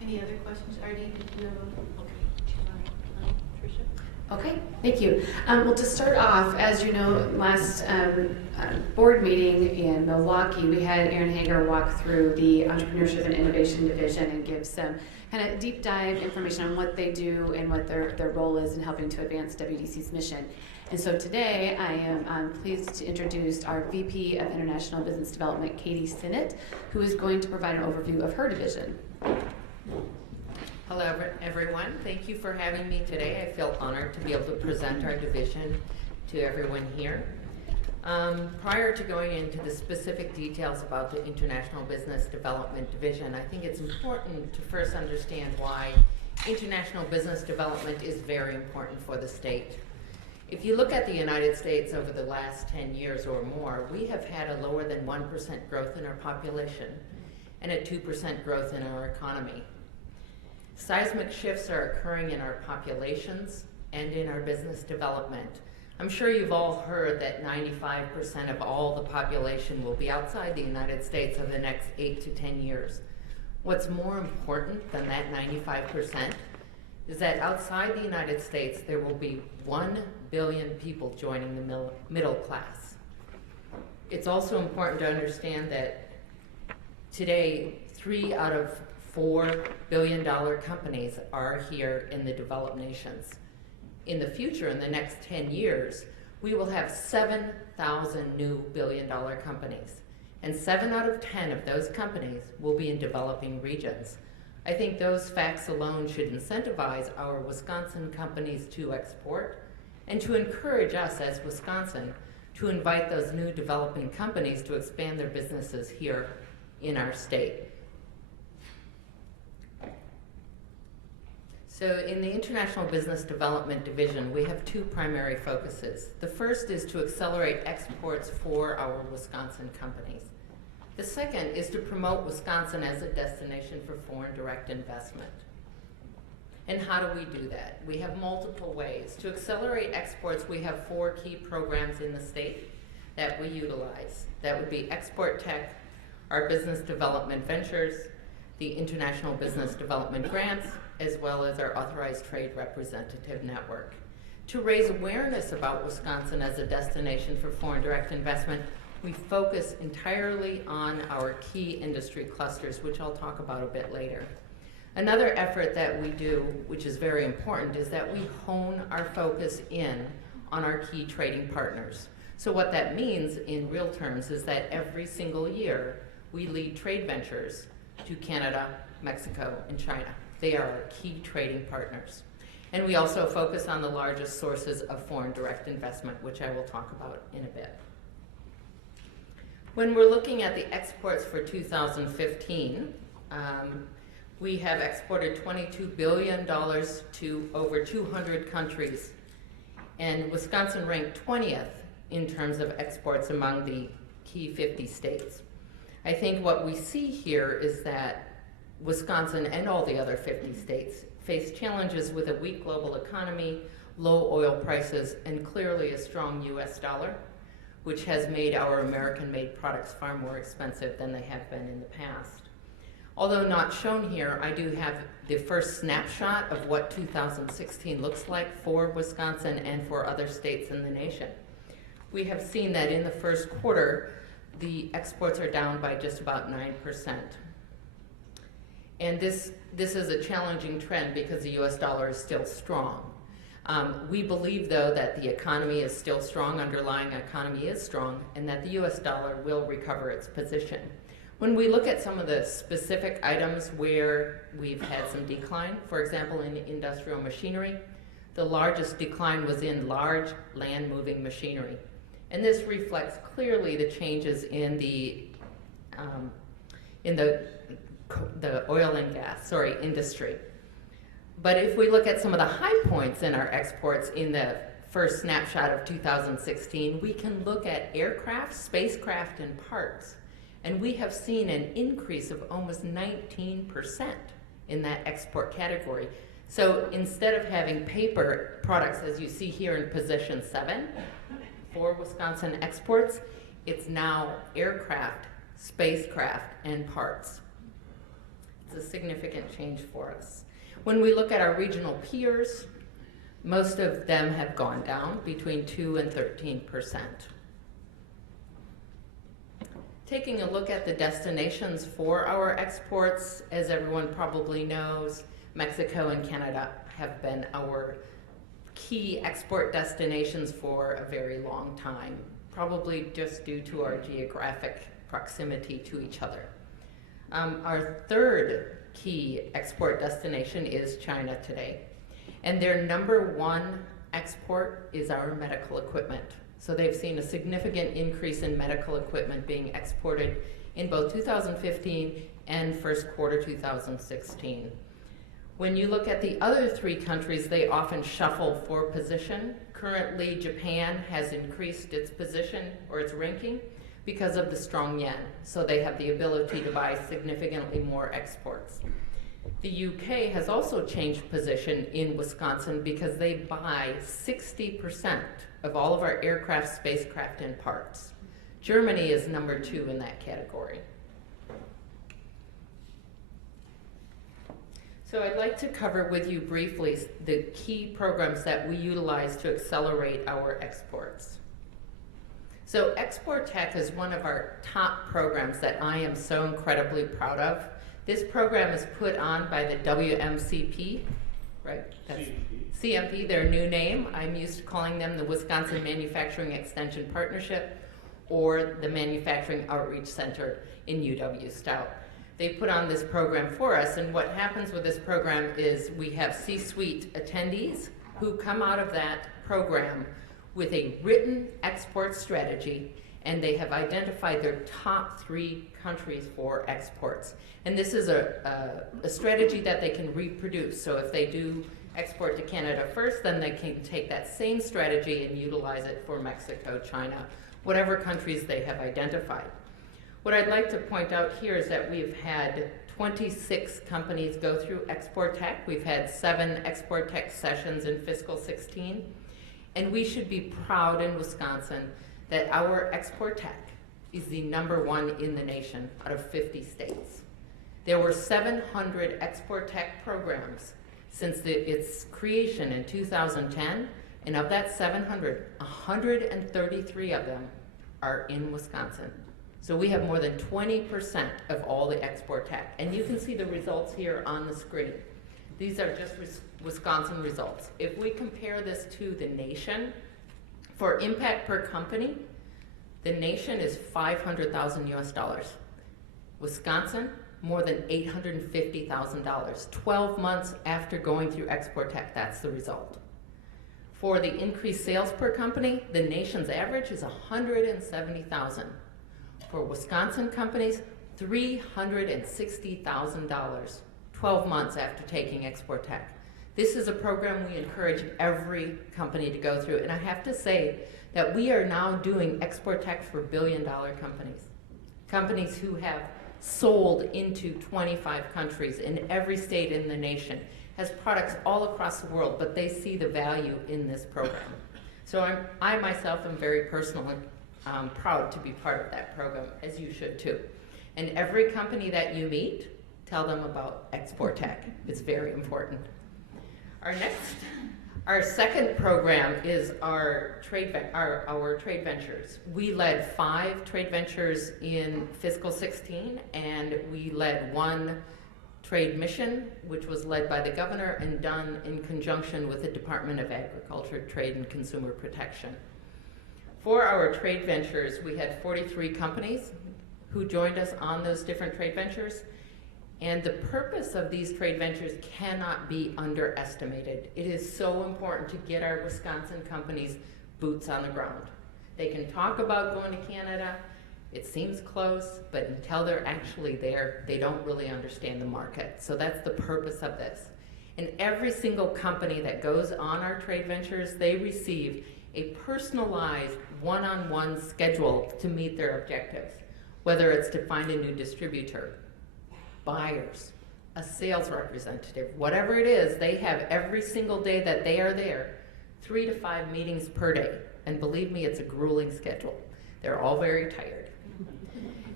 Any other questions? Artie, did you have a, okay, Tricia? Okay, thank you. Well, to start off, as you know, last board meeting in Milwaukee, we had Aaron Hager walk through the Entrepreneurship and Innovation Division and give some kind of deep dive information on what they do and what their role is in helping to advance WDC's mission. And so today I am pleased to introduce our VP of International Business Development, Cathy Sinnott, who is going to provide an overview of her division. Hello everyone, thank you for having me today. I feel honored to be able to present our division to everyone here. Prior to going into the specific details about the International Business Development Division, I think it's important to first understand why international business development is very important for the state. If you look at the United States over the last 10 years or more, we have had a lower than 1% growth in our population and a 2% growth in our economy. Seismic shifts are occurring in our populations and in our business development. I'm sure you've all heard that 95% of all the population will be outside the United States over the next 8 to 10 years. What's more important than that 95% is that outside the United States, there will be 1 billion people joining the middle class. It's also important to understand that today, 3 out of 4 billion-dollar companies are here in the developed nations. In the future, in the next 10 years, we will have 7,000 new billion-dollar companies. And 7 out of 10 of those companies will be in developing regions. I think those facts alone should incentivize our Wisconsin companies to export and to encourage us as Wisconsin to invite those new developing companies to expand their businesses here in our state. So in the International Business Development Division, we have two primary focuses. The first is to accelerate exports for our Wisconsin companies. The second is to promote Wisconsin as a destination for foreign direct investment. And how do we do that? We have multiple ways. To accelerate exports, we have 4 key programs in the state that we utilize. That would be Export Tech, our business development ventures, the International Business Development Grants, as well as our Authorized Trade Representative Network. To raise awareness about Wisconsin as a destination for foreign direct investment, we focus entirely on our key industry clusters, which I'll talk about a bit later. Another effort that we do, which is very important, is that we hone our focus in on our key trading partners. So what that means in real terms is that every single year we lead trade ventures to Canada, Mexico, and China. They are our key trading partners. And we also focus on the largest sources of foreign direct investment, which I will talk about in a bit. When we're looking at the exports for 2015, we have exported $22 billion to over 200 countries. And Wisconsin ranked 20th in terms of exports among the key 50 states. I think what we see here is that Wisconsin and all the other 50 states face challenges with a weak global economy, low oil prices, and clearly a strong US dollar, which has made our American-made products far more expensive than they have been in the past. Although not shown here, I do have the first snapshot of what 2016 looks like for Wisconsin and for other states in the nation. We have seen that in the first quarter, the exports are down by just about 9%. And this is a challenging trend because the US dollar is still strong. We believe, though, that the economy is still strong, underlying economy is strong, and that the US dollar will recover its position. When we look at some of the specific items where we've had some decline, for example, in industrial machinery, the largest decline was in large land-moving machinery. And this reflects clearly the changes in the oil and gas, industry. But if we look at some of the high points in our exports in the first snapshot of 2016, we can look at aircraft, spacecraft, and parts. And we have seen an increase of almost 19% in that export category. So instead of having paper products, as you see here in position 7 for Wisconsin exports, it's now aircraft, spacecraft, and parts. It's a significant change for us. When we look at our regional peers, most of them have gone down between 2 and 13%. Taking a look at the destinations for our exports, as everyone probably knows, Mexico and Canada have been our key export destinations for a very long time, probably just due to our geographic proximity to each other. Our third key export destination is China today, and their #1 export is our medical equipment. So they've seen a significant increase in medical equipment being exported in both 2015 and first quarter 2016. When you look at the other 3 countries, they often shuffle for position. Currently, Japan has increased its position or its ranking because of the strong yen. So they have the ability to buy significantly more exports. The UK has also changed position in Wisconsin because they buy 60% of all of our aircraft, spacecraft, and parts. Germany is #2 in that category. So I'd like to cover with you briefly the key programs that we utilize to accelerate our exports. So Export Tech is one of our top programs that I am so incredibly proud of. This program is put on by the WMCP, right? That's CMP, their new name. I'm used to calling them the Wisconsin Manufacturing Extension Partnership or the Manufacturing Outreach Center in UW Stout. They put on this program for us, and what happens with this program is we have C-suite attendees who come out of that program with a written export strategy and they have identified their top 3 countries for exports. And this is a strategy that they can reproduce. So if they do export to Canada first, then they can take that same strategy and utilize it for Mexico, China, whatever countries they have identified. What I'd like to point out here is that we've had 26 companies go through Export Tech. We've had 7 Export Tech sessions in fiscal 16. And we should be proud in Wisconsin that our Export Tech is the #1 in the nation out of 50 states. There were 700 Export Tech programs since its creation in 2010, and of that 700, 133 of them are in Wisconsin. So we have more than 20% of all the Export Tech, and you can see the results here on the screen. These are just Wisconsin results. If we compare this to the nation, for impact per company, the nation is $500,000 US. Wisconsin, more than $850,000. 12 months after going through Export Tech, that's the result. For the increased sales per company, the nation's average is $170,000. For Wisconsin companies, $360,000, 12 months after taking Export Tech. This is a program we encourage every company to go through, and I have to say that we are now doing Export Tech for billion-dollar companies. Companies who have sold into 25 countries in every state in the nation, has products all across the world, but they see the value in this program. So I myself am very personally proud to be part of that program, as you should too. And every company that you meet, tell them about Export Tech. It's very important. Our second program is our trade ventures. We led 5 trade ventures in fiscal 16, and we led 1 trade mission, which was led by the governor and done in conjunction with the Department of Agriculture, Trade and Consumer Protection. For our trade ventures, we had 43 companies who joined us on those different trade ventures. And the purpose of these trade ventures cannot be underestimated. It is so important to get our Wisconsin companies boots on the ground. They can talk about going to Canada, it seems close, but until they're actually there, they don't really understand the market. So that's the purpose of this. And every single company that goes on our trade ventures, they receive a personalized one-on-one schedule to meet their objectives, whether it's to find a new distributor, buyers, a sales representative, whatever it is, they have every single day that they are there, 3 to 5 meetings per day. And believe me, it's a grueling schedule. They're all very tired.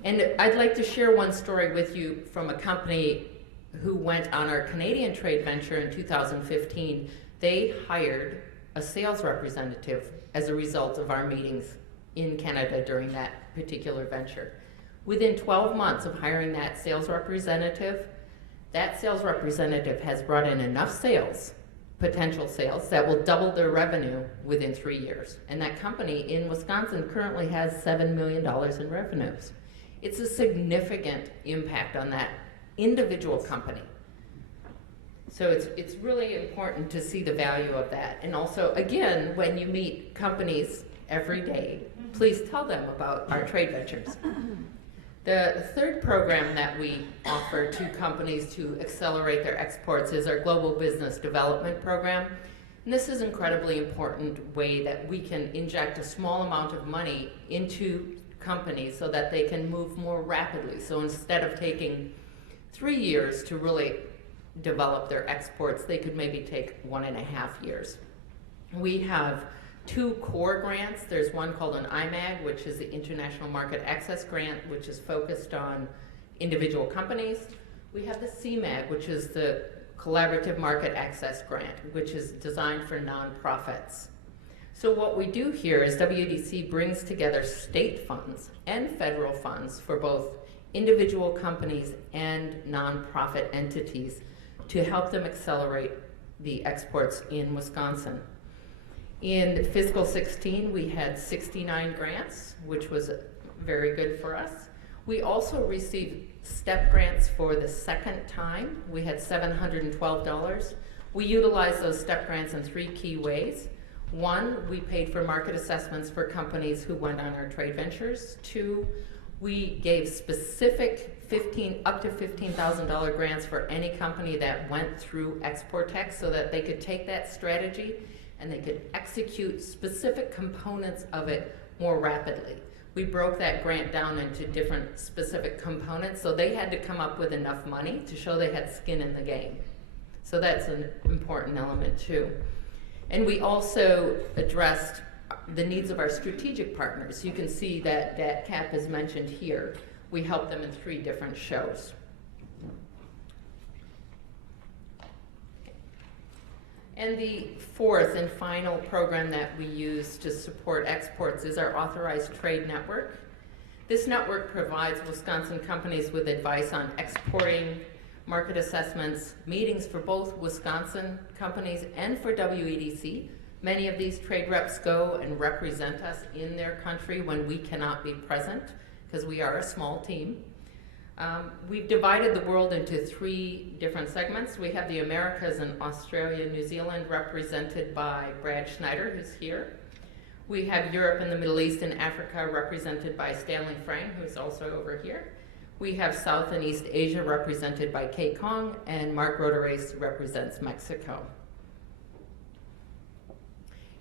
And I'd like to share one story with you from a company who went on our Canadian trade venture in 2015. They hired a sales representative as a result of our meetings in Canada during that particular venture. Within 12 months of hiring that sales representative has brought in enough sales, potential sales, that will double their revenue within 3 years. And that company in Wisconsin currently has $7 million in revenues. It's a significant impact on that individual company. So it's really important to see the value of that. And also, again, when you meet companies every day, please tell them about our trade ventures. The third program that we offer to companies to accelerate their exports is our Global Business Development Program. And this is an incredibly important way that we can inject a small amount of money into companies so that they can move more rapidly. So instead of taking 3 years to really develop their exports, they could maybe take 1.5 years. We have 2 core grants. There's one called an IMAG, which is the International Market Access Grant, which is focused on individual companies. We have the CMAG, which is the Collaborative Market Access Grant, which is designed for nonprofits. So what we do here is WEDC brings together state funds and federal funds for both individual companies and nonprofit entities to help them accelerate the exports in Wisconsin. In fiscal 16, we had 69 grants, which was very good for us. We also received STEP grants for the second time. We had $712. We utilized those STEP grants in 3 key ways. 1, we paid for market assessments for companies who went on our trade ventures. 2, we gave specific up to $15,000 grants for any company that went through Export-Tech so that they could take that strategy and they could execute specific components of it more rapidly. We broke that grant down into different specific components, so they had to come up with enough money to show they had skin in the game. So that's an important element too. And we also addressed the needs of our strategic partners. You can see that CAP is mentioned here. We helped them in 3 different shows. And the 4th and final program that we use to support exports is our Authorized Trade Network. This network provides Wisconsin companies with advice on exporting, market assessments, meetings for both Wisconsin companies and for WEDC. Many of these trade reps go and represent us in their country when we cannot be present, because we are a small team. We've divided the world into 3 different segments. We have the Americas and Australia, New Zealand, represented by Brad Schneider, who's here. We have Europe and the Middle East and Africa, represented by Stanley Frame, who's also over here. We have South and East Asia, represented by Kay Kong, and Mark Roderes represents Mexico.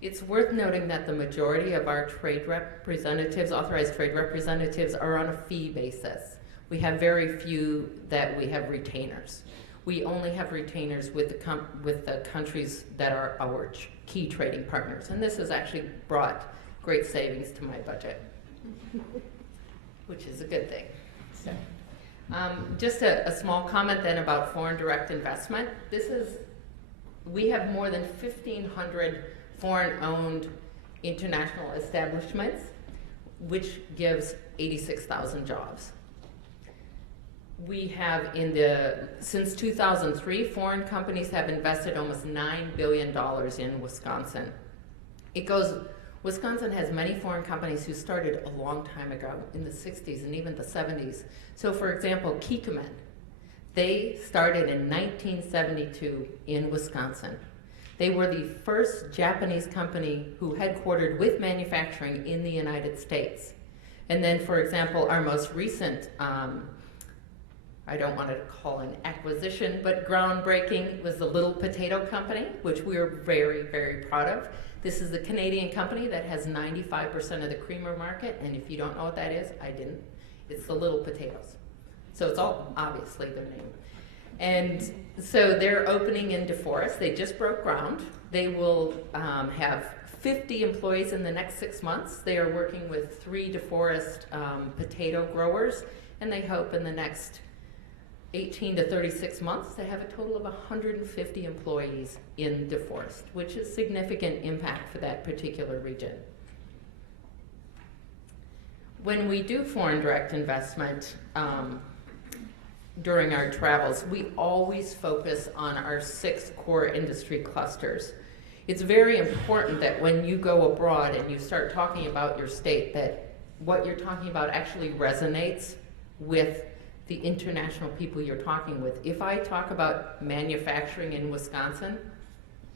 It's worth noting that the majority of our trade representatives, authorized trade representatives, are on a fee basis. We have very few that we have retainers. We only have retainers with the countries that are our key trading partners. And this has actually brought great savings to my budget, which is a good thing. So, just a small comment then about foreign direct investment. We have more than 1,500 foreign-owned international establishments, which gives 86,000 jobs. We have since 2003, foreign companies have invested almost $9 billion in Wisconsin. Wisconsin has many foreign companies who started a long time ago, in the 60s and even the 70s. So for example, Kikkoman, they started in 1972 in Wisconsin. They were the first Japanese company who headquartered with manufacturing in the United States. And then, for example, our most recent, I don't want to call an acquisition, but groundbreaking, was the Little Potato Company, which we are very, very proud of. This is a Canadian company that has 95% of the creamer market, and if you don't know what that is, I didn't. It's the Little Potatoes. So it's all obviously their name. And so they're opening in DeForest. They just broke ground. They will have 50 employees in the next 6 months. They are working with 3 DeForest potato growers, and they hope in the next 18 to 36 months to have a total of 150 employees in DeForest, which is significant impact for that particular region. When we do foreign direct investment, during our travels, we always focus on our 6 core industry clusters. It's very important that when you go abroad and you start talking about your state, that what you're talking about actually resonates with the international people you're talking with. If I talk about manufacturing in Wisconsin,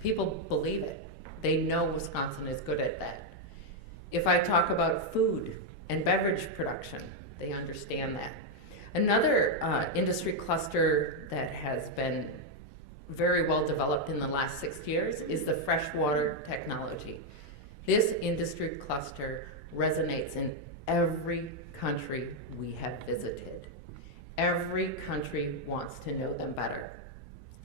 people believe it. They know Wisconsin is good at that. If I talk about food and beverage production, they understand that. Another industry cluster that has been very well developed in the last 6 years is the freshwater technology. This industry cluster resonates in every country we have visited. Every country wants to know them better.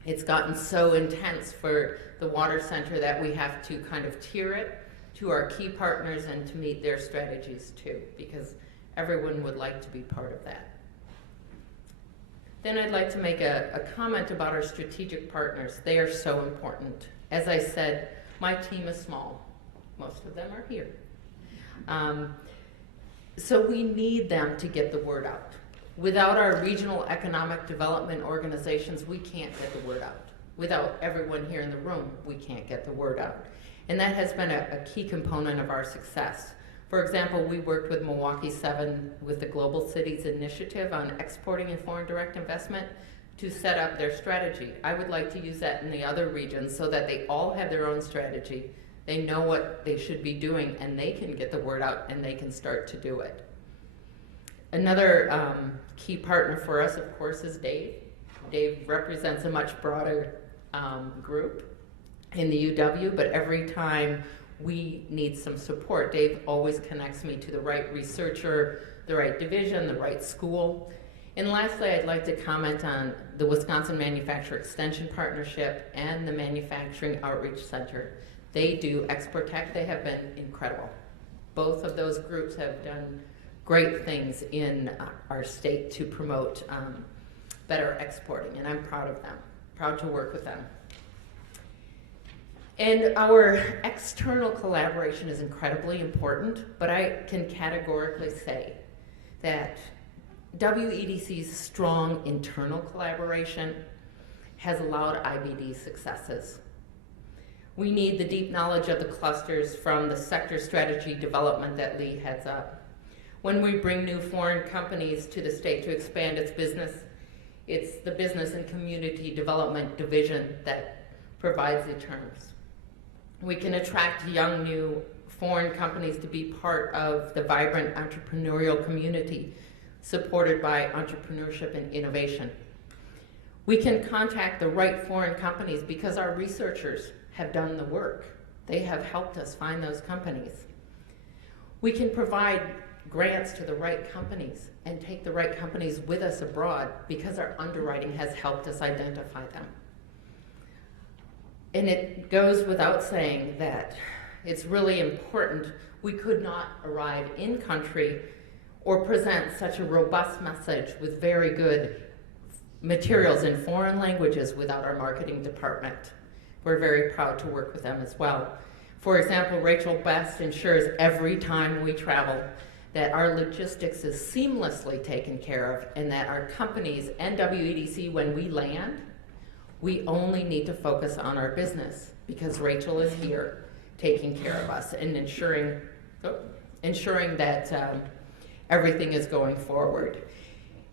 It's gotten so intense for the water center that we have to kind of tier it to our key partners and to meet their strategies too, because everyone would like to be part of that. Then I'd like to make a comment about our strategic partners. They are so important. As I said, my team is small. Most of them are here. So we need them to get the word out. Without our regional economic development organizations, we can't get the word out. Without everyone here in the room, we can't get the word out. And that has been a key component of our success. For example, we worked with Milwaukee 7 with the Global Cities Initiative on exporting and foreign direct investment to set up their strategy. I would like to use that in the other regions so that they all have their own strategy They know what they should be doing, and they can get the word out, and they can start to do it. Another key partner for us, of course, is Dave. Dave represents a much broader group in the UW, but every time we need some support, Dave always connects me to the right researcher, the right division, the right school. And lastly, I'd like to comment on the Wisconsin Manufacturer Extension Partnership and the Manufacturing Outreach Center. They do Export Tech. They have been incredible. Both of those groups have done great things in our state to promote better exporting, and I'm proud of them, proud to work with them. And our external collaboration is incredibly important, but I can categorically say that WEDC's strong internal collaboration has allowed IBD successes. We need the deep knowledge of the clusters from the sector strategy development that Lee heads up. When we bring new foreign companies to the state to expand its business, it's the Business and Community Development Division that provides the terms. We can attract young, new foreign companies to be part of the vibrant entrepreneurial community supported by entrepreneurship and innovation. We can contact the right foreign companies because our researchers have done the work. They have helped us find those companies. We can provide grants to the right companies and take the right companies with us abroad because our underwriting has helped us identify them. And it goes without saying that it's really important. We could not arrive in country or present such a robust message with very good materials in foreign languages without our marketing department. We're very proud to work with them as well. For example, Rachel Best ensures every time we travel that our logistics is seamlessly taken care of and that our companies and WEDC, when we land, we only need to focus on our business because Rachel is here taking care of us and ensuring that everything is going forward.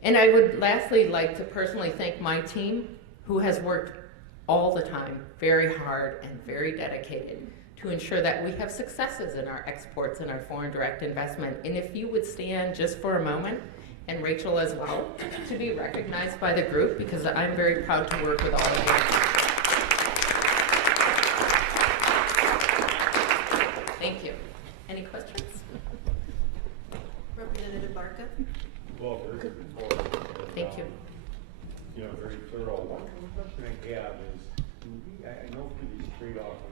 And I would lastly like to personally thank my team who has worked all the time very hard and very dedicated to ensure that we have successes in our exports and our foreign direct investment. And if you would stand just for a moment, and Rachel as well, to be recognized by the group, because I'm very proud to work with all of you. Thank you. Any questions? Representative Barca? Well, very good report. Thank you. You know, very thorough. One question I have is, I know for these trade routes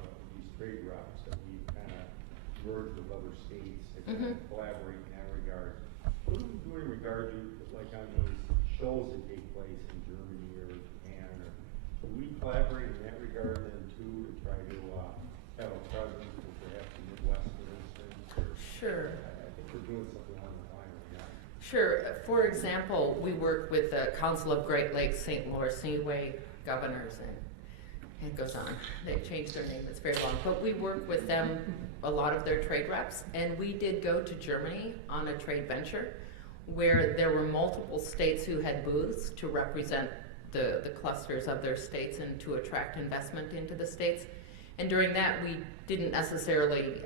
that we kind of merge with other states that kind of collaborate in that regard. What do we do in regard to, like on these shows that take place in Germany or Japan? Or do we collaborate in that regard then too to try to have a presence in perhaps the Midwest, for instance? Or, sure. I think we're doing something along the line right now. Sure. For example, we work with the Council of Great Lakes, St. Louis, Seaway governors, and it goes on. They've changed their name, it's very long. But we work with them, a lot of their trade reps, and we did go to Germany on a trade venture where there were multiple states who had booths to represent the clusters of their states and to attract investment into the states. And during that, we didn't necessarily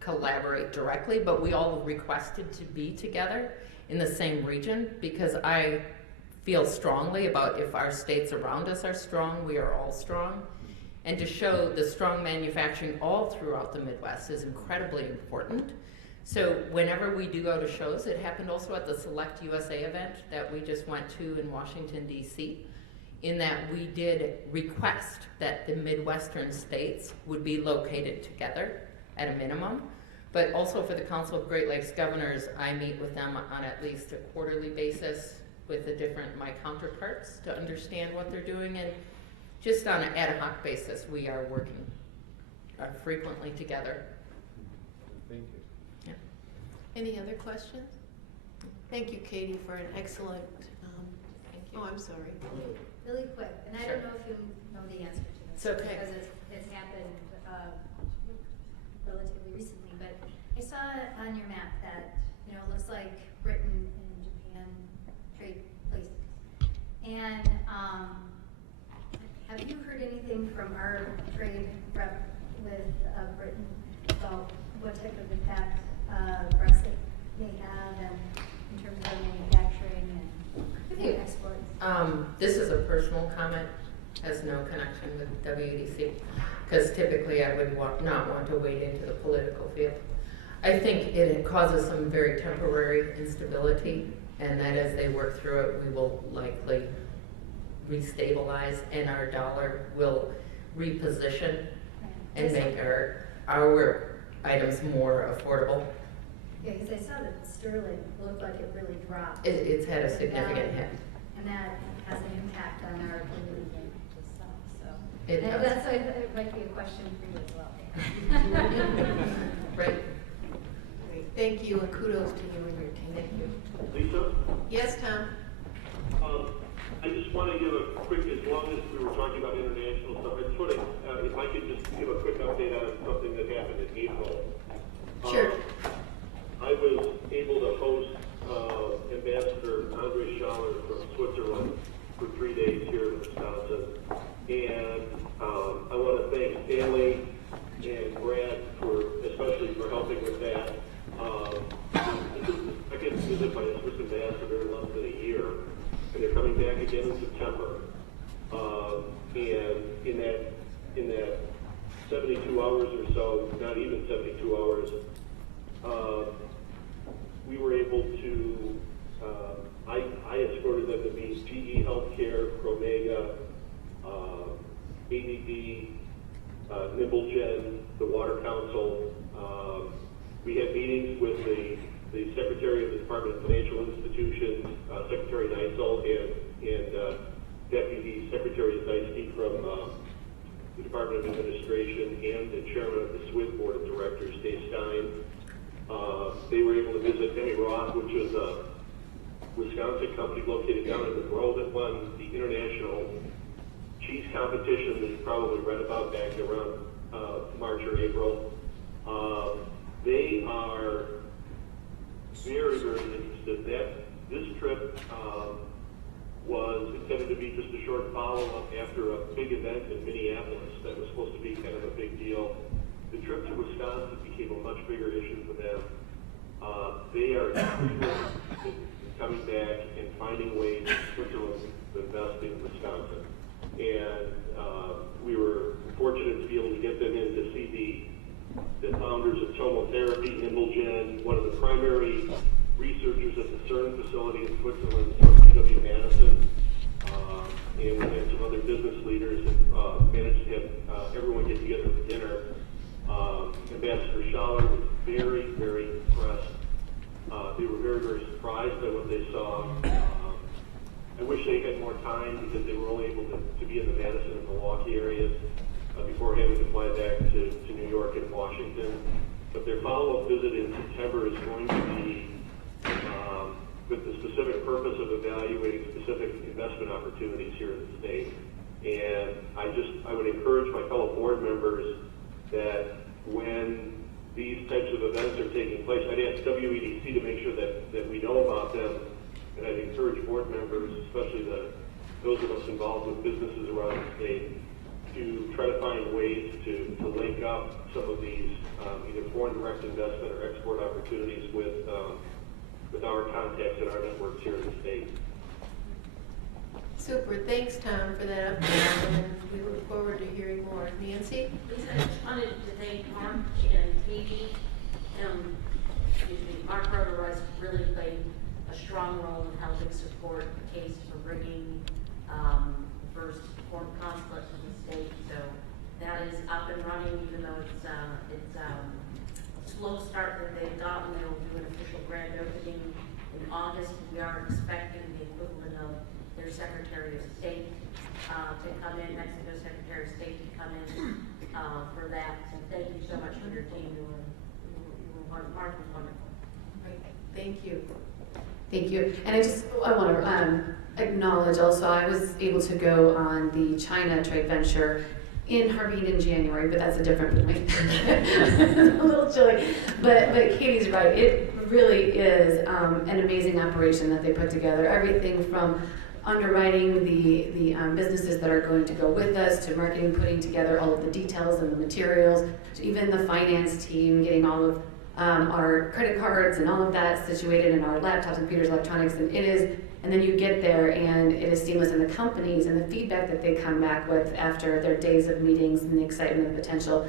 collaborate directly, but we all requested to be together in the same region because I feel strongly about if our states around us are strong, we are all strong. And to show the strong manufacturing all throughout the Midwest is incredibly important. So whenever we do go to shows, it happened also at the Select USA event that we just went to in Washington, D.C., in that we did request that the Midwestern states would be located together at a minimum. But also for the Council of Great Lakes Governors, I meet with them on at least a quarterly basis with my counterparts to understand what they're doing, and just on an ad hoc basis, we are working frequently together. Thank you. Yeah. Any other questions? Thank you, Katie, for an excellent, Thank you. oh, I'm sorry. Really quick, and I don't know if you know the answer to this. It's okay. Because it's happened relatively recently, but I saw on your map that, it looks like Britain and Japan trade places. And have you heard anything from our trade rep with This is a personal comment, has no connection with WEDC, because typically I would not want to wade into the political field. I think it causes some very temporary instability, and that as they work through it, we will likely restabilize, and our dollar will reposition and make our items more affordable. Yeah, because I saw that sterling looked like it really dropped. It's had a significant hit. And that has an impact on our ability to sell, so. It And does. that's why it might be a question for you as well. Right. Great. Thank you, and kudos to you and your team. Thank you. Lisa? Yes, Tom? I just want to give a quick, as long as we were talking about international stuff, I just want to, if I could just give a quick update on something that happened in April. Sure. I was able to host Ambassador Andre Schaller from Switzerland for 3 days here in Wisconsin. And I want to thank Stanley and Brad especially for helping with that. This is the second visit by a Swiss ambassador in less than a year. And they're coming back again in September. And in that 72 hours or so, not even 72 hours, we were able to, I escorted them to meet GE Healthcare, Promega, ADD, Nimblegen, the Water Council. We had meetings with the Secretary of the Department of Financial Institutions, Secretary Neitzel, and Deputy Secretary Zeisky from the Department of Administration, and the Chairman of the SWID Board of Directors, Dave Stein. They were able to visit Emmy Roth, which is a Wisconsin company located down in the Grove that won the international cheese competition that you probably read about back around March or April. They are very, very interested. This trip was intended to be just a short follow-up after a big event in Minneapolis that was supposed to be kind of a big deal. The trip to Wisconsin became a much bigger issue for them. They are extremely interested in coming back and finding ways in Switzerland to invest in Wisconsin. And we were fortunate to be able to get them in to see the founders of tomotherapy, Nimblegen, one of the primary researchers at the CERN facility in Switzerland, UW-Madison. And we had some other business leaders and managed to have everyone get together for dinner. Ambassador Schaller was very, very impressed. They were very, very surprised by what they saw. I wish they had more time because they were only able to be in the Madison and Milwaukee areas before having to fly back to New York and Washington. But their follow-up visit in September is going to be with the specific purpose of evaluating specific investment opportunities here in the state. And I would encourage my fellow board members that when these types of events are taking place, I'd ask WEDC to make sure that we know about them. And I'd encourage board members, especially those of us involved with businesses around the state, to try to find ways to link up some of these either foreign direct investment or export opportunities with our contacts and our networks here in the state. Super. Thanks, Tom, for that update, and we look forward to hearing more. Nancy? Lisa, I just wanted to thank Mark and Katie. Mark Roder really played a strong role in helping support the case for bringing the first foreign consulate to the state. So that is up and running, even though it's a slow start that they've gotten. They'll do an official grand opening in August. We are expecting the equivalent of their Secretary of State to come in, Mexico's Secretary of State to come in for that. And thank you so much for your team. Mark was wonderful. Great. Thank you. Thank you. And I want to acknowledge also, I was able to go on the China trade venture in Harbin in January, but that's a different point. A little chilly. But Katie's right. It really is an amazing operation that they put together. Everything from underwriting the businesses that are going to go with us, to marketing, putting together all of the details and the materials, to even the finance team, getting all of our credit cards and all of that situated in our laptops, computers, electronics, and then you get there and it is seamless in the companies and the feedback that they come back with after their days of meetings and the excitement and potential.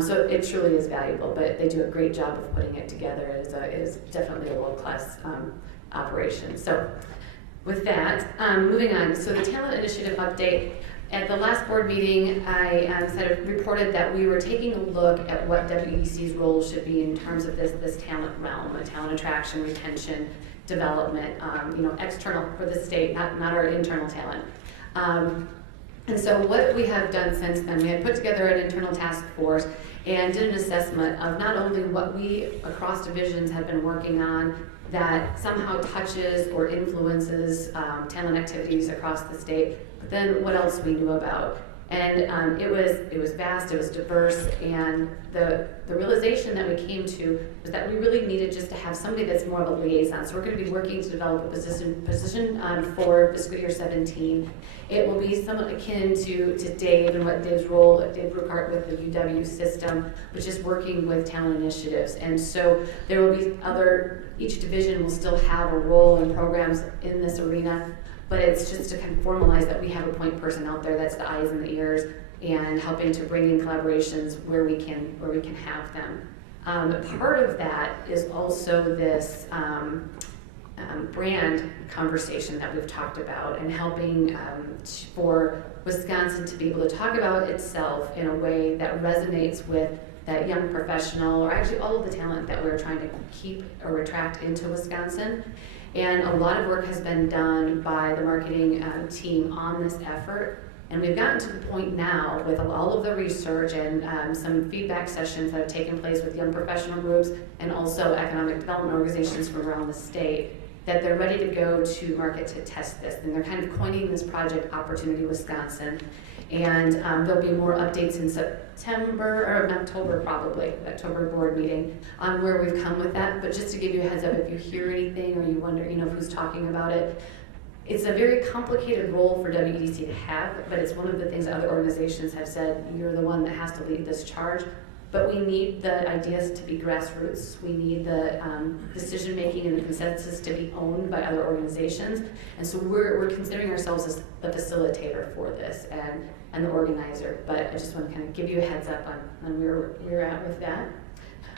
So it truly is valuable, but they do a great job of putting it together. It is definitely a world-class operation. So with that, moving on. So the talent initiative update. At the last board meeting, I sort of reported that we were taking a look at what WEDC's role should be in terms of this talent realm, talent attraction, retention, development, external for the state, not our internal talent. And so what we have done since then, we had put together an internal task force and did an assessment of not only what we across divisions have been working on that somehow touches or influences talent activities across the state, but then what else we knew about. And it was vast, it was diverse, and the realization that we came to was that we really needed just to have somebody that's more of a liaison. So we're going to be working to develop a position for fiscal year 17. It will be somewhat akin to Dave and what Dave's role, Dave Brukardt with the UW system, which is working with talent initiatives. And so there will be each division will still have a role and programs in this arena, but it's just to kind of formalize that we have a point person out there that's the eyes and the ears and helping to bring in collaborations where we can have them. Part of that is also this brand conversation that we've talked about and helping for Wisconsin to be able to talk about itself in a way that resonates with that young professional, or actually all of the talent that we're trying to keep or attract into Wisconsin. And a lot of work has been done by the marketing team on this effort. And we've gotten to the point now with all of the research and some feedback sessions that have taken place with young professional groups and also economic development organizations from around the state, that they're ready to go to market to test this. And they're kind of coining this project Opportunity Wisconsin. And there'll be more updates in September, or in October probably, October board meeting, on where we've come with that. But just to give you a heads up, if you hear anything or you wonder, who's talking about it, it's a very complicated role for WEDC to have, but it's one of the things that other organizations have said, you're the one that has to lead this charge. But we need the ideas to be grassroots. We need the decision-making and the consensus to be owned by other organizations. And so we're considering ourselves as the facilitator for this and the organizer. But I just want to kind of give you a heads up on where we're at with that.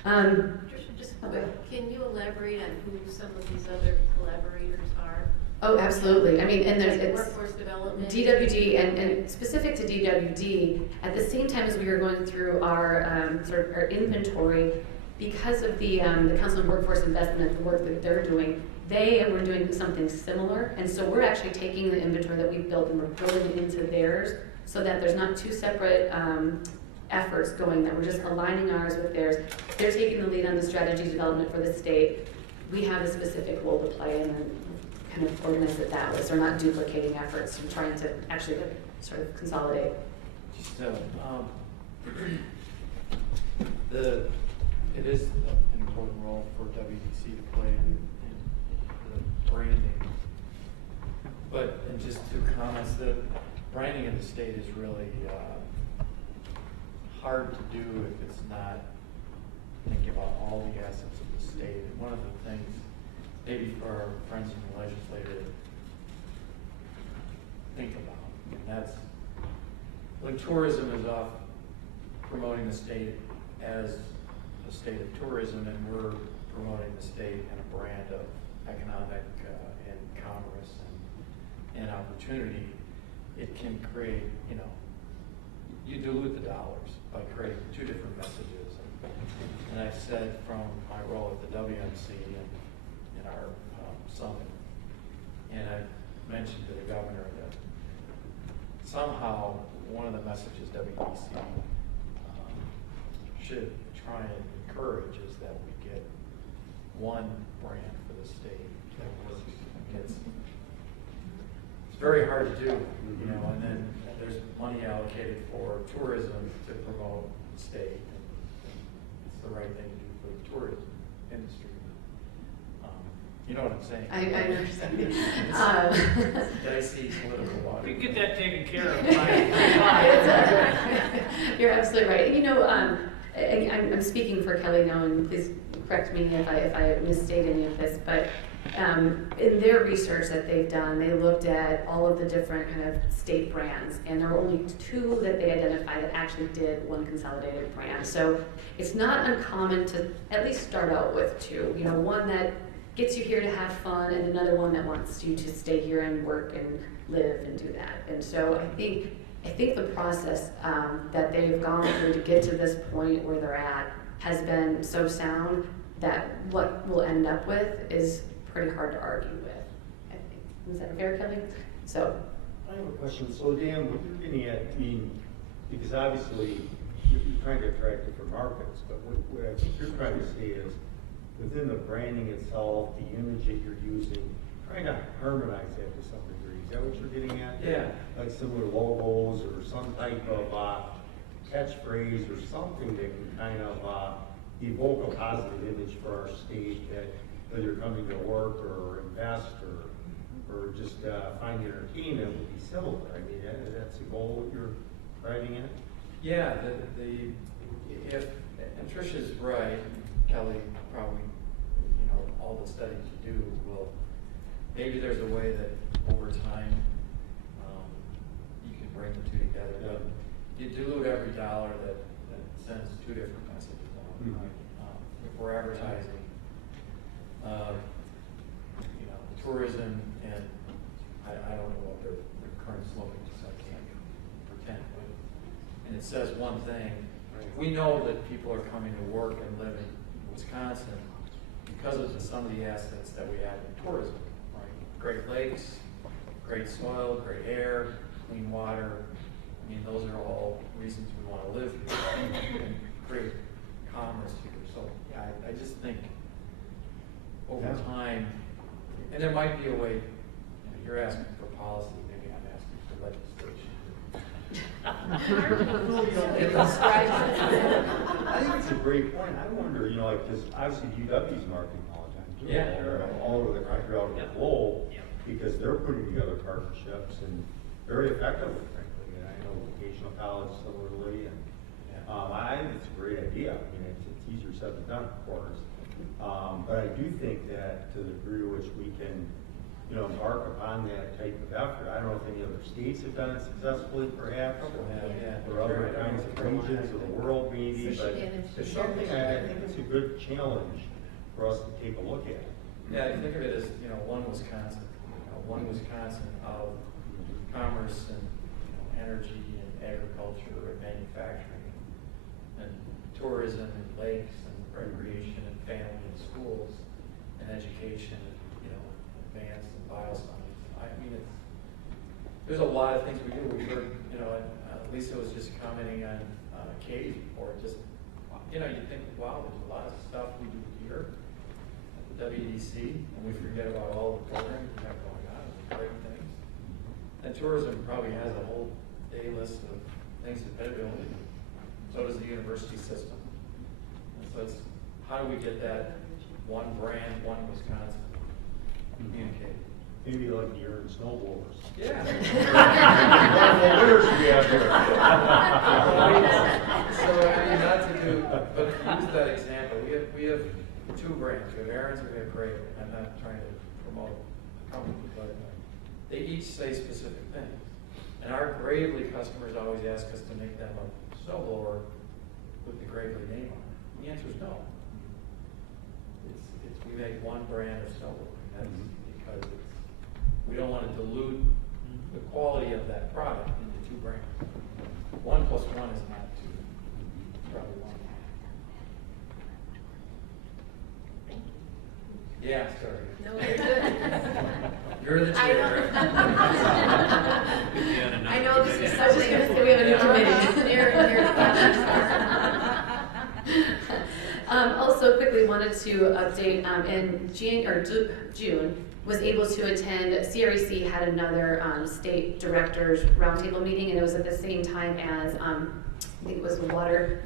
Can you elaborate on who some of these other collaborators are? Oh, absolutely. I mean, and there's workforce development, DWD, and specific to DWD, at the same time as we were going through our our inventory, because of the Council on Workforce Investment, the work that they're doing, they were doing something similar, and so we're actually taking the inventory that we've built and we're building it into theirs, so that there's not two separate efforts going, that we're just aligning ours with theirs. They're taking the lead on the strategy development for the state. We have a specific role to play and kind of organize it that way, so we're not duplicating efforts and trying to actually sort of consolidate. Just it is an important role for WEDC to play in the branding. But, and just two comments, the branding of the state is really hard to do if it's not thinking about all the assets of the state. And one of the things, maybe for our friends in the legislature, think about, and that's when tourism is off promoting the state as a state of tourism, and we're promoting the state and a brand of economic and commerce and opportunity, it can create, you dilute the dollars by creating two different messages. And I've said from my role at the WMC and in our summit, and I've mentioned to the governor that somehow one of the messages WEDC should try and encourage is that we get one brand for the state that works. I mean, it's very hard to do, and then there's money allocated for tourism to promote the state. It's the right thing to do for the tourism industry. You know what I'm saying? I understand. Dicey political water. We get that taken care of. You're absolutely right. I'm speaking for Kelly now, and please correct me if I misstate any of this, but in their research that they've done, they looked at all of the different kind of state brands, and there were only 2 that they identified that actually did one consolidated brand. So it's not uncommon to at least start out with 2. You know, one that gets you here to have fun, and another one that wants you to stay here and work and live and do that. And so I think the process that they've gone through to get to this point where they're at has been so sound that what we'll end up with is pretty hard to argue with, I think. Is that fair, Kelly? So. I have a question. So Dan, what you're getting at, I mean, because obviously you're trying to attract different markets, but what I think you're trying to say is within the branding itself, the image that you're using, trying to harmonize that to some degree. Is that what you're getting at? Yeah. Like similar logos or some type of catchphrase or something that can kind of evoke a positive image for our state, that whether you're coming to work or invest or just find entertainment would be similar. I mean, that's the goal that you're driving at? Yeah, and Tricia's right, Kelly, probably, you know, all the studies you do will, maybe there's a way that over time you can bring the 2 together. But you dilute every dollar that sends 2 different messages out, right? If we're advertising, you know, tourism, and I don't know what their current slogan is, I can't pretend, but, and it says one thing. We know that people are coming to work and live in Wisconsin because of some of the assets that we have in tourism, right? Great lakes, great soil, great air, clean water. I mean, those are all reasons we want to live here and create commerce here. So yeah, I just think over time, and there might be a way, you know, you're asking for policy, maybe I'm asking for legislation. I think it's a great point. I wonder, you know, like, because obviously UW's marketing all the time too. Yeah. They're all over the country, all over the globe, because they're putting together partnerships and very effectively, frankly. And I know vocational college similarly, and I think it's a great idea. I mean, it's easier said than done, of course. But I do think that to the degree to which we can, you know, embark upon that type of effort. I don't know if any other states have done it successfully, perhaps, or other kinds of regions of the world, maybe. But it's something I think it's a good challenge for us to take a look at. Yeah, I think of it as, you know, one Wisconsin of commerce and, you know, energy and agriculture and manufacturing and tourism and lakes and recreation and family and schools and education and, you know, advanced and bioscience. I mean, there's a lot of things we do. We heard, you know, Lisa was just commenting on Katie's report. Just, you know, you think, wow, there's a lot of stuff we do here at the WEDC, and we forget about all the programs we have going on, the great things. And tourism probably has a whole day list of things that they're doing. So does the university system. And so it's, how do we get that one brand, one Wisconsin communicated? Maybe like the urban snowblowers. Yeah. What winners do we have here? So I mean, not to do, but use that example. We have 2 brands. We have Aaron's and we have Gravely. I'm not trying to promote a company, but they each say specific things. And our Gravely customers always ask us to make them a snowblower with the Gravely name on it. The answer is no. It's we make one brand of snowblower. That's because we don't want to dilute the quality of that product into 2 brands. 1 + 1 is not 2. It's probably 1. Yeah, sorry. No, you're good. You're the chair. I know this is such a, we have a new committee. Also quickly wanted to update, in June, was able to attend, CREC had another state directors roundtable meeting, and it was at the same time as I think it was a water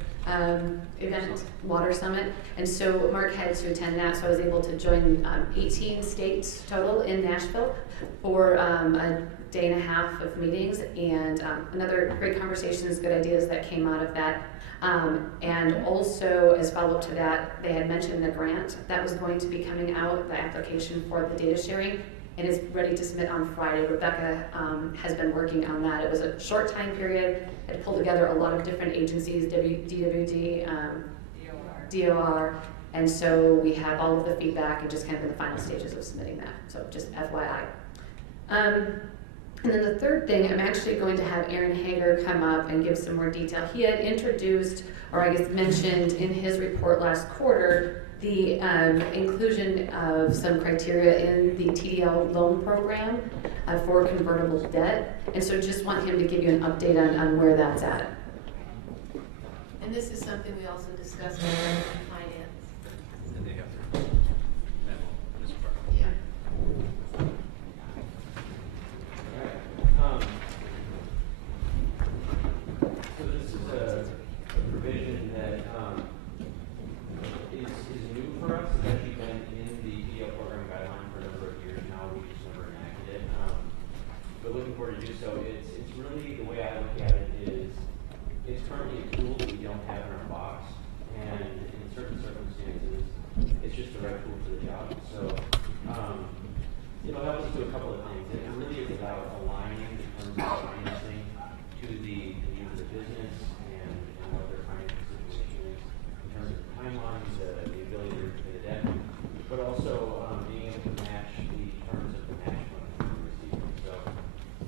event, Water Summit. And so Mark had to attend that, so I was able to join 18 states total in Nashville for a day and a half of meetings, and another great conversations, good ideas that came out of that. And also, as follow-up to that, they had mentioned the grant that was going to be coming out, the application for the data sharing, and is ready to submit on Friday. Rebecca has been working on that. It was a short time period. It pulled together a lot of different agencies, DWD, DOR, and so we have all of the feedback and just kind of in the final stages of submitting that. So just FYI. And then the third thing, I'm actually going to have Aaron Hager come up and give some more detail. He had introduced, or I guess mentioned in his report last quarter, the inclusion of some criteria in the TDL loan program for convertible debt. And so just want him to give you an update on where that's at. And this is something we also discussed in finance. And they have their memo, this part. Yeah. So this is a provision that is new for us. It's actually been in the PDL program guideline for a number of years now. We just never enacted it. But looking forward to do so. It's really, the way I look at it is, it's currently a tool that we don't have in our box. And in certain circumstances, it's just the right tool for the job. So it'll help us do a couple of things. It really is about aligning the terms of financing to the needs of the business and what their financial situation is in terms of timelines, the ability to repay the debt, but also being able to match the terms of the match funds that we're receiving. So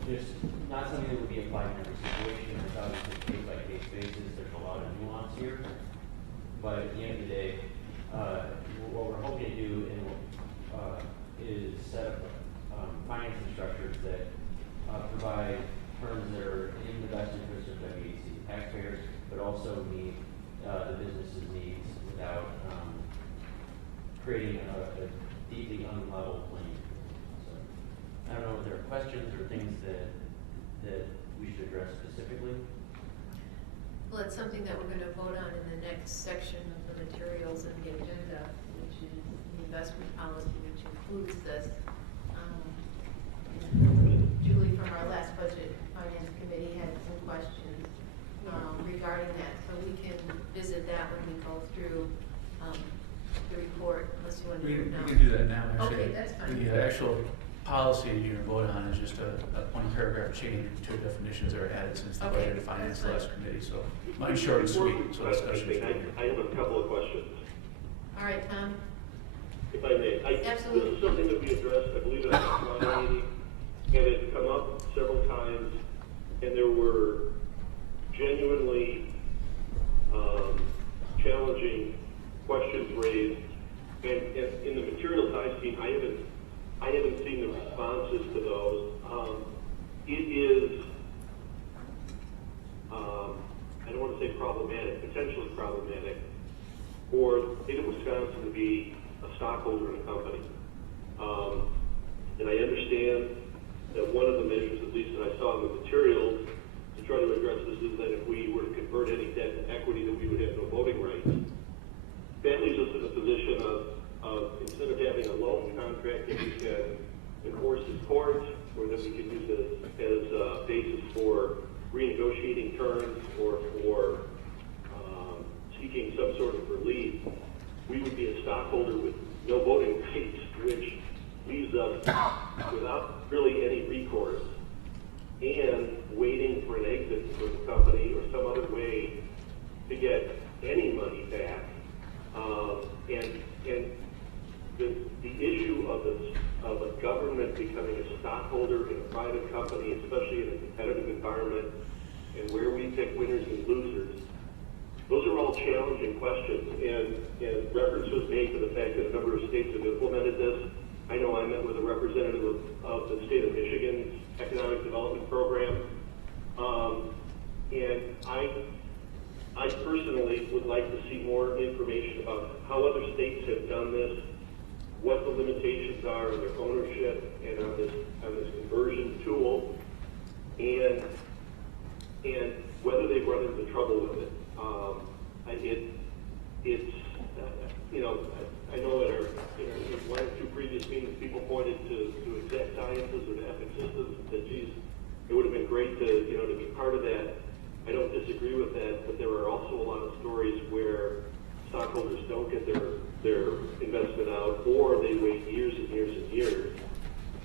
just not something that would be applied in every situation. It's obviously case-by-case basis. There's a lot of nuance here. But at the end of the day, what we're hoping to do is set up financing structures that provide terms that are in the best interest of WEDC taxpayers, but also meet the business's needs without creating a deeply unlevel playing field. So I don't know if there are questions or things that we should address specifically. Well, it's something that we're going to vote on in the next section of the materials and the agenda, which is the investment policy, which includes this. Julie from our last budget finance committee had some questions regarding that, so we can visit that when we go through the report, unless you want to do it now. We can do that now, actually. Okay, that's fine. The actual policy you're going to vote on is just a one paragraph change and two definitions that are added since the budget and finance last committee. So mine's short and sweet, so discussion. I have a couple of questions. All right, Tom. If I may. Absolutely. This is something that we addressed, I believe, at our meeting, and it come up several times, and there were genuinely challenging questions raised. And in the materials I've seen, I haven't seen the responses to those. It is, I don't want to say problematic, potentially problematic, for the state of Wisconsin to be a stockholder in a company. And I understand that one of the measures, at least that I saw in the materials, to try to address this is that if we were to convert any debt to equity, that we would have no voting rights. That leaves us in a position of instead of having a loan contract that we can enforce in court, or that we can use as a basis for renegotiating terms or for seeking some sort of relief, we would be a stockholder with no voting rights, which leaves us without really any recourse and waiting for an exit for the company or some other way to get any money back. And the issue of a government becoming a stockholder in a private company, especially in a competitive environment, and where we pick winners and losers, those are all challenging questions. And reference was made to the fact that a number of states have implemented this. I know I met with a representative of the state of Michigan's economic development program, and I personally would like to see more information about how other states have done this, what the limitations are of their ownership and on this conversion tool, and whether they've run into trouble with it. pointed to exact sciences or to epic systems and said, geez, it would have been great to, to be part of that. I don't disagree with that, but there are also a lot of stories where stockholders don't get their investment out, or they wait years and years and years.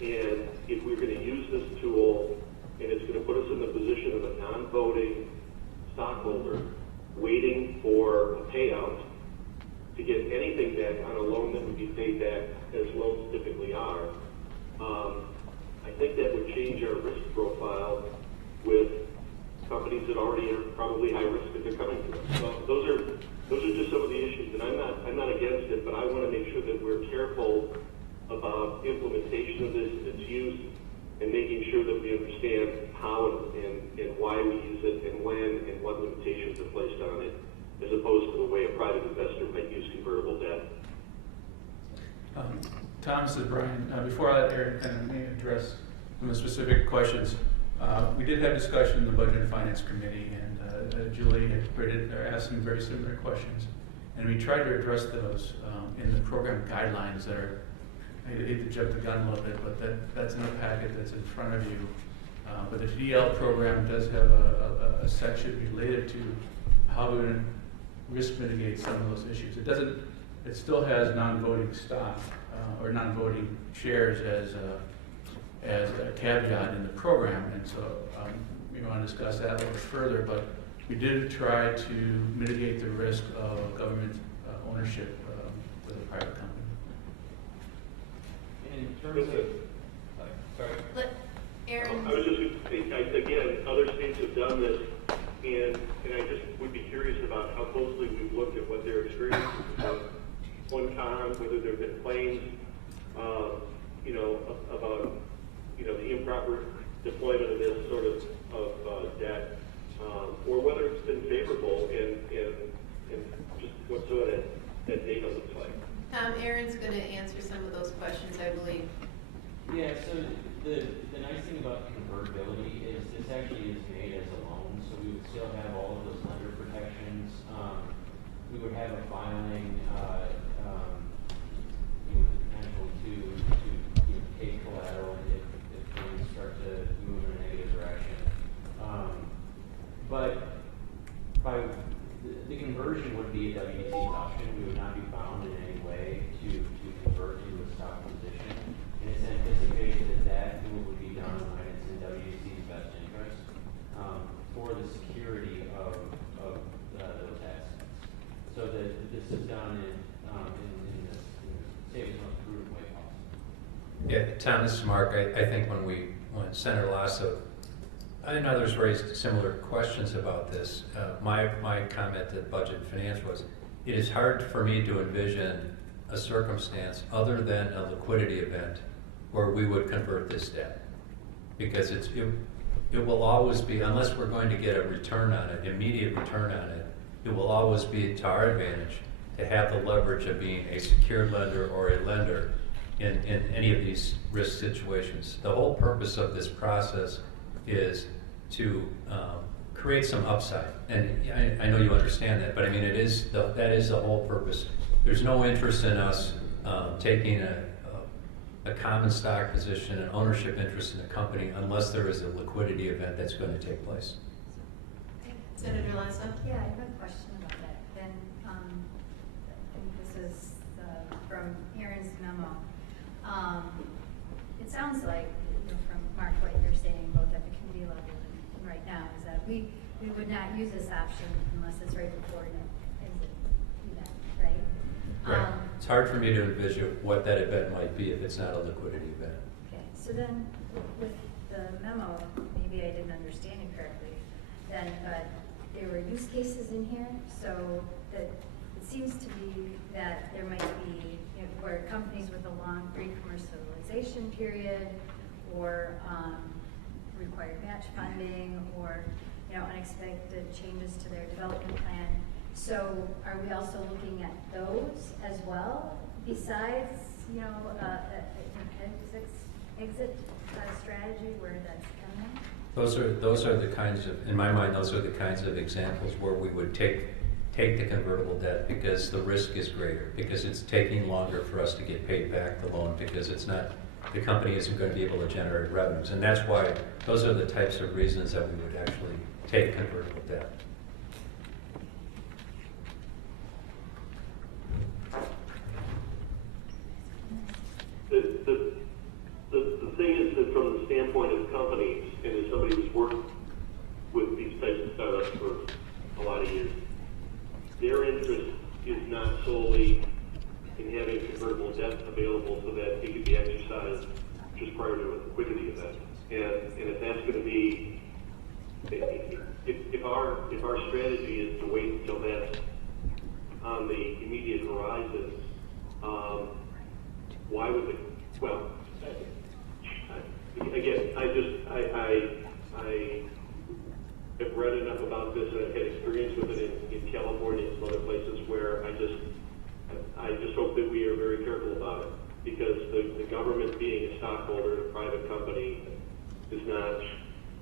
And if we're going to use this tool, and it's going to put us in the position of a non-voting stockholder waiting for a payout to get anything back on a loan that would be paid back as loans typically are, I think that would change our risk profile with companies that already are probably high risk if they're coming to us. So those are just some of the issues, and I'm not against it, but I want to make sure that we're careful about implementation of this, its use, and making sure that we understand how and why we use it, and when and what limitations are placed on it, as opposed to the way a private investor might use convertible debt. Tom, this is Brian. Before I let Aaron kind of address some of the specific questions, we did have discussion in the Budget and Finance Committee, and Julie had asked some very similar questions, and we tried to address those in the program guidelines that are, I hate to jump the gun a little bit, but that's in the packet that's in front of you. But the DL program does have a section related to how we're going to risk mitigate some of those issues. It still has non-voting stock or non-voting shares as a caveat in the program, and so we want to discuss that a little bit further. But we did try to mitigate the risk of government ownership with a private company. In terms of, sorry. Aaron. I was just going to say, again, other states have done this, and I just would be curious about how closely we've looked at what their experiences have been. One con, whether there have been claims, about, the improper deployment of this sort of debt, or whether it's been favorable and just what sort of that data looks like. Aaron's going to answer some of those questions, I believe. Yeah, so the nice thing about convertibility is this actually is made as a loan, so we would still have all of those lender protections. We would have a filing, the potential to take collateral if things start to move in a negative direction. But by the conversion would be a WEDC option. We would not be bound in any way to convert to a stock position. And it's anticipated that move would be done when it's in WEDC's best interest for the security of those assets. So that this is done in the safest, most prudent way possible. Yeah, Tom, this is Mark. I think when Senator Lasso and others raised similar questions about this, my comment to Budget and Finance was, it is hard for me to envision a circumstance other than a liquidity event where we would convert this debt. Because it will always be, unless we're going to get a return on it, immediate return on it, it will always be to our advantage to have the leverage of being a secured lender or a lender in any of these risk situations. The whole purpose of this process is to create some upside, and I know you understand that, but I mean that is the whole purpose. There's no interest in us taking a common stock position, an ownership interest in a company, unless there is a liquidity event that's going to take place. Senator Lasso? Yeah, I have a question about that. And I think this is from Aaron's memo. It sounds like, from Mark, what you're saying, both at the committee level and right now, is that we would not use this option unless it's right before an exit event, right? Right. It's hard for me to envision what that event might be if it's not a liquidity event. Okay, so then with the memo, maybe I didn't understand it correctly, then, but there were use cases in here, so that it seems to be that there might be, where companies with a long pre-commercialization period, or required match funding, or unexpected changes to their development plan. So are we also looking at those as well, besides exit strategy where that's coming? Those are the kinds of, in my mind, those are the kinds of examples where we would take the convertible debt because the risk is greater, because it's taking longer for us to get paid back the loan, because it's not the company isn't going to be able to generate revenues. And that's why, those are the types of reasons that we would actually take convertible debt. The thing is that from the standpoint of companies, and as somebody who's worked with these types of startups for a lot of years, their interest is not solely in having convertible debt available so that it can be exercised just prior to a liquidity event. And if that's going to be, if our strategy is to wait until that's on the immediate horizon, why would the, well, again, I have read enough about this and I've had experience with it in California and some other places where I just hope that we are very careful about it, because the government being a stockholder in a private company is not,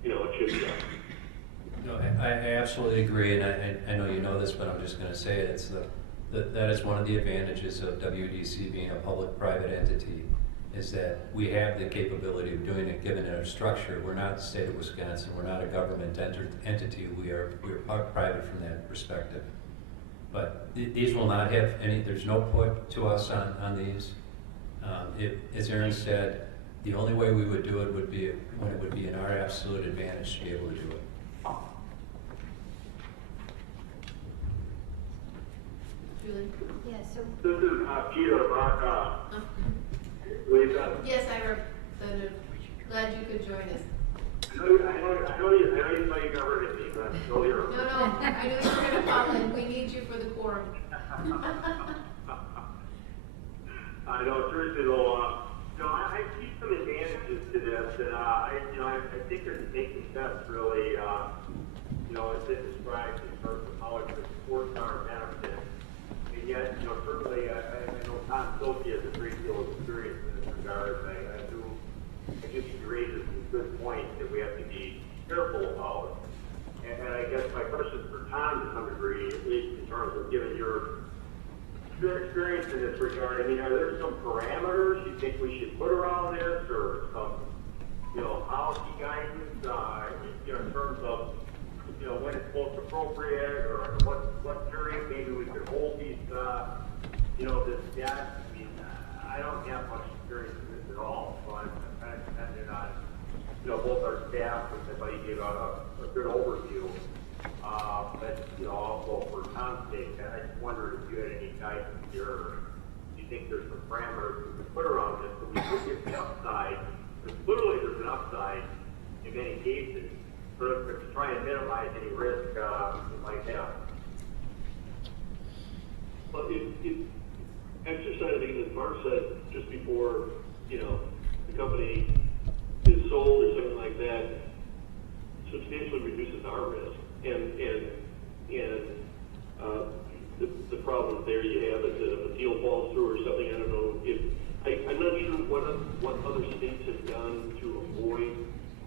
a chip shop. No, I absolutely agree, and I know you know this, but I'm just going to say it. That is one of the advantages of WEDC being a public-private entity, is that we have the capability of doing it given our structure. We're not the state of Wisconsin. We're not a government entity. We're private from that perspective. But these will not have any, there's no put to us on these. As Aaron said, the only way we would do it would be when it would be in our absolute advantage to be able to do it. Julie? Yeah, so. This is Peter Brukardt. Yes, I'm glad you could join us. I know you never hit me, but I'm still here. No, I knew you were going to call in. We need you for the quorum. I know, seriously though, I see some advantages to this, and I think there's making steps really, as it describes in terms of how it supports our benefit. And yet, certainly, I know Tom Silky has a great deal of experience in this regard. I think he raises some good points that we have to be careful about. And I guess my question for Tom to some degree, at least in terms of given your experience in this regard, are there some parameters you think we should put around this, or some, policy guidance, in terms of, when it's most appropriate, or what period maybe we could hold these, this debt? I don't have much experience in this at all, so I'm kind of dependent on, both our staff, which I thought you gave out a good overview, but, also for Tom's sake, I just wondered if you had any guidance here, or do you think there's some parameters we could put around this so we could get the upside, because clearly there's an upside in many cases, but to try and minimize any risk we might have. Well, exercising, as Mark said, just before, the company is sold or something like that, substantially reduces our risk. And the problem there you have is that if a deal falls through or something, I don't know if, I'm not sure what other states have done to avoid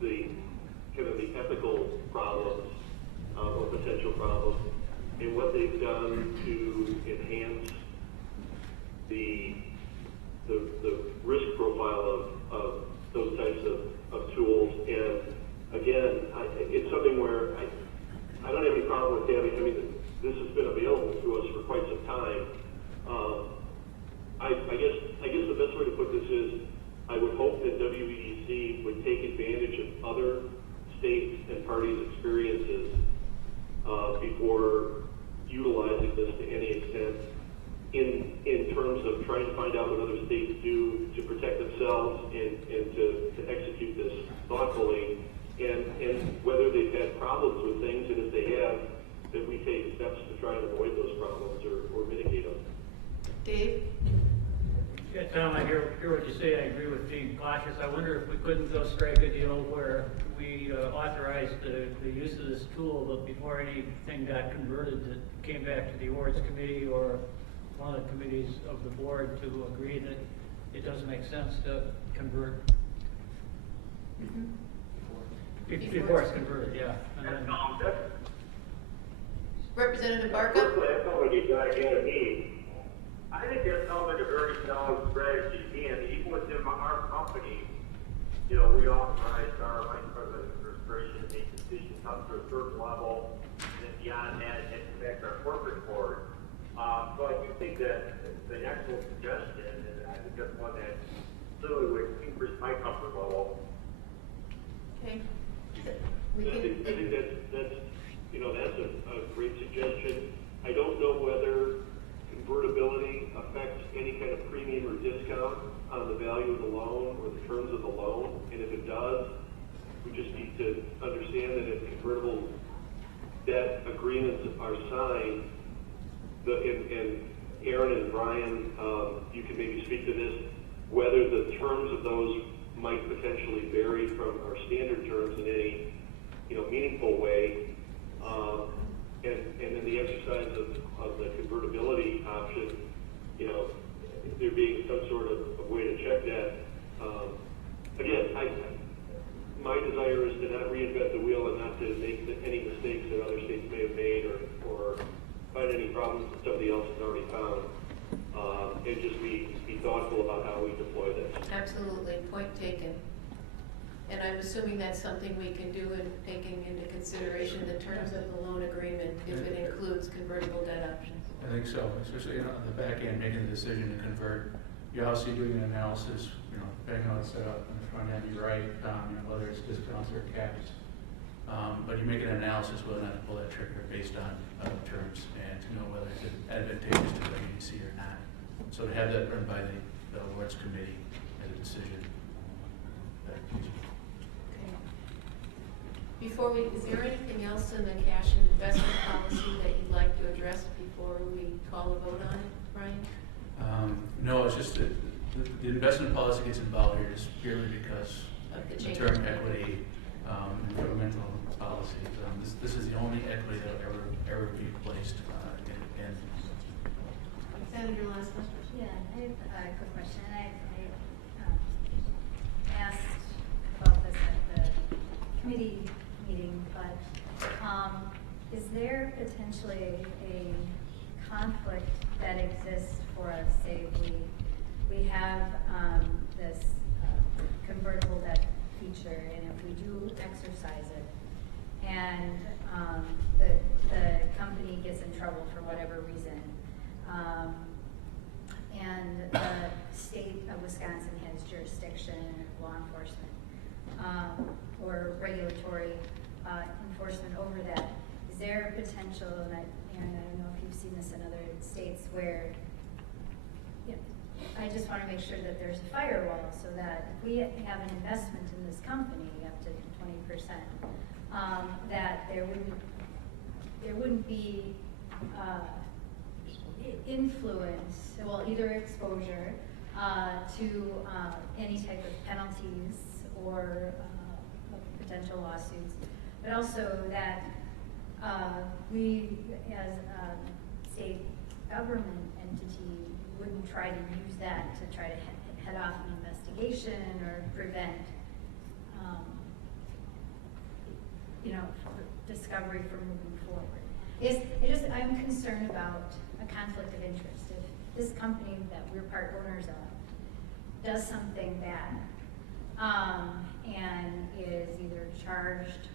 the kind of the ethical problems or potential problems, and what they've done to enhance the risk profile of those types of tools. And again, it's something where I don't have any problem with having, this has been available to us for quite some time. I guess the best way to put this is, I would hope that WEDC would take advantage of other states and parties' experiences before utilizing this to any extent in terms of trying to find out what other states do to protect themselves and to execute this thoughtfully, and whether they've had problems with things, and if they have, that we take steps to try and avoid those problems or mitigate them. Dave? Yeah, Tom, I hear what you say. I agree with being cautious. I wonder if we couldn't go strike a deal where we authorized the use of this tool, but before anything got converted, it came back to the awards committee or one of the committees of the board to agree that it doesn't make sense to convert. Before it's converted, yeah. Representative Barka? That sounds like a gigantic need. I think that sounds like a very sound strategy, and even within our company, you know, we authorized our vice president of administration to make decisions up to a certain level, and then beyond that, it had to back our corporate board. So I do think that the actual suggestion, and I think that's one that clearly would increase my comfort level. Okay. I think that's, you know, that's a great suggestion. I don't know whether convertibility affects any kind of premium or discount on the value of the loan or the terms of the loan, and if it does, we just need to understand that if convertible debt agreements are signed, and Aaron and Brian, you can maybe speak to this, whether the terms of those might potentially vary from our standard terms in any, you know, meaningful way, and then the exercise of the convertibility option, you know, there being some sort of way to check that. Again, my desire is to not reinvent the wheel and not to make any mistakes that other states may have made or find any problems that somebody else has already found, and just be thoughtful about how we deploy this. Absolutely, point taken. And I'm assuming that's something we can do in taking into consideration the terms of the loan agreement if it includes convertible debt options. I think so, especially on the back end, making the decision to convert. You're obviously doing an analysis, you know, depending on how it's set up on the front end, you're right, you know, whether it's discounts or caps. But you're making an analysis whether or not to pull that trigger based on terms and to know whether it's advantageous to the agency or not. So to have that run by the awards committee as a decision. Before is there anything else in the cash and investment policy that you'd like to address before we call a vote on it, Brian? No, it's just that the investment policy gets involved here just purely because of the term equity, governmental policies. This is the only equity that will ever be placed in. Senator, last question. Yeah, I have a quick question. I asked about this at the committee meeting, but is there potentially a conflict that exists for us? Say we have this convertible debt feature, and if we do exercise it, and the company gets in trouble for whatever reason, and the state of Wisconsin has jurisdiction, law enforcement, or regulatory enforcement over that. Is there a potential, and I don't know if you've seen this in other states, where, you know, I just want to make sure that there's a firewall so that if we have an investment in this company up to 20%, that there wouldn't be influence, well, either exposure to any type of penalties or potential lawsuits, but also that we, as a state government entity, wouldn't try to use that to try to head off an investigation or prevent, you know, discovery from moving forward. I'm concerned about a conflict of interest. If this company that we're part owners of does something bad and is either charged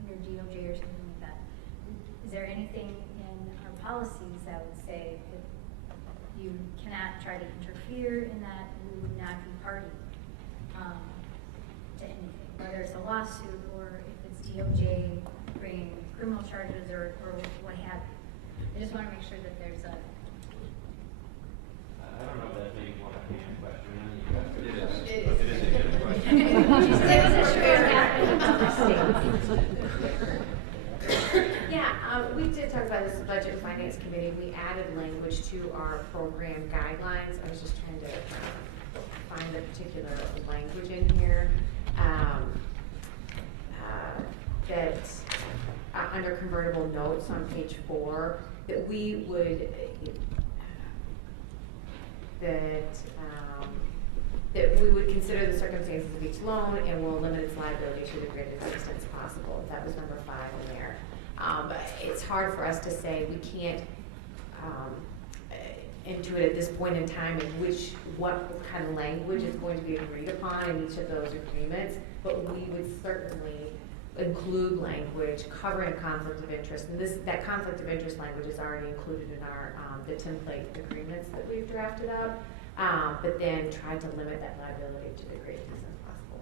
under DOJ or something like that, is there anything in our policies that would say that you cannot try to interfere in that, and we would not be party to anything, whether it's a lawsuit or if it's DOJ bringing criminal charges or what have you? I just want to make sure that there's a... I don't know if that's maybe more of a hand question than you guys. It is. It is a good question. Yeah, we did talk about this in the Budget and Finance Committee. We added language to our program guidelines. I was just trying to find the particular language in here. That under convertible notes on page 4, that we would that we would consider the circumstances of each loan and will limit its liability to the greatest extent possible. That was number 5 in there. But it's hard for us to say we can't into it at this point in time and what kind of language is going to be agreed upon in each of those agreements, but we would certainly include language covering conflict of interest. And that conflict of interest language is already included in our the template agreements that we've drafted up, but then try to limit that liability to the greatest extent possible.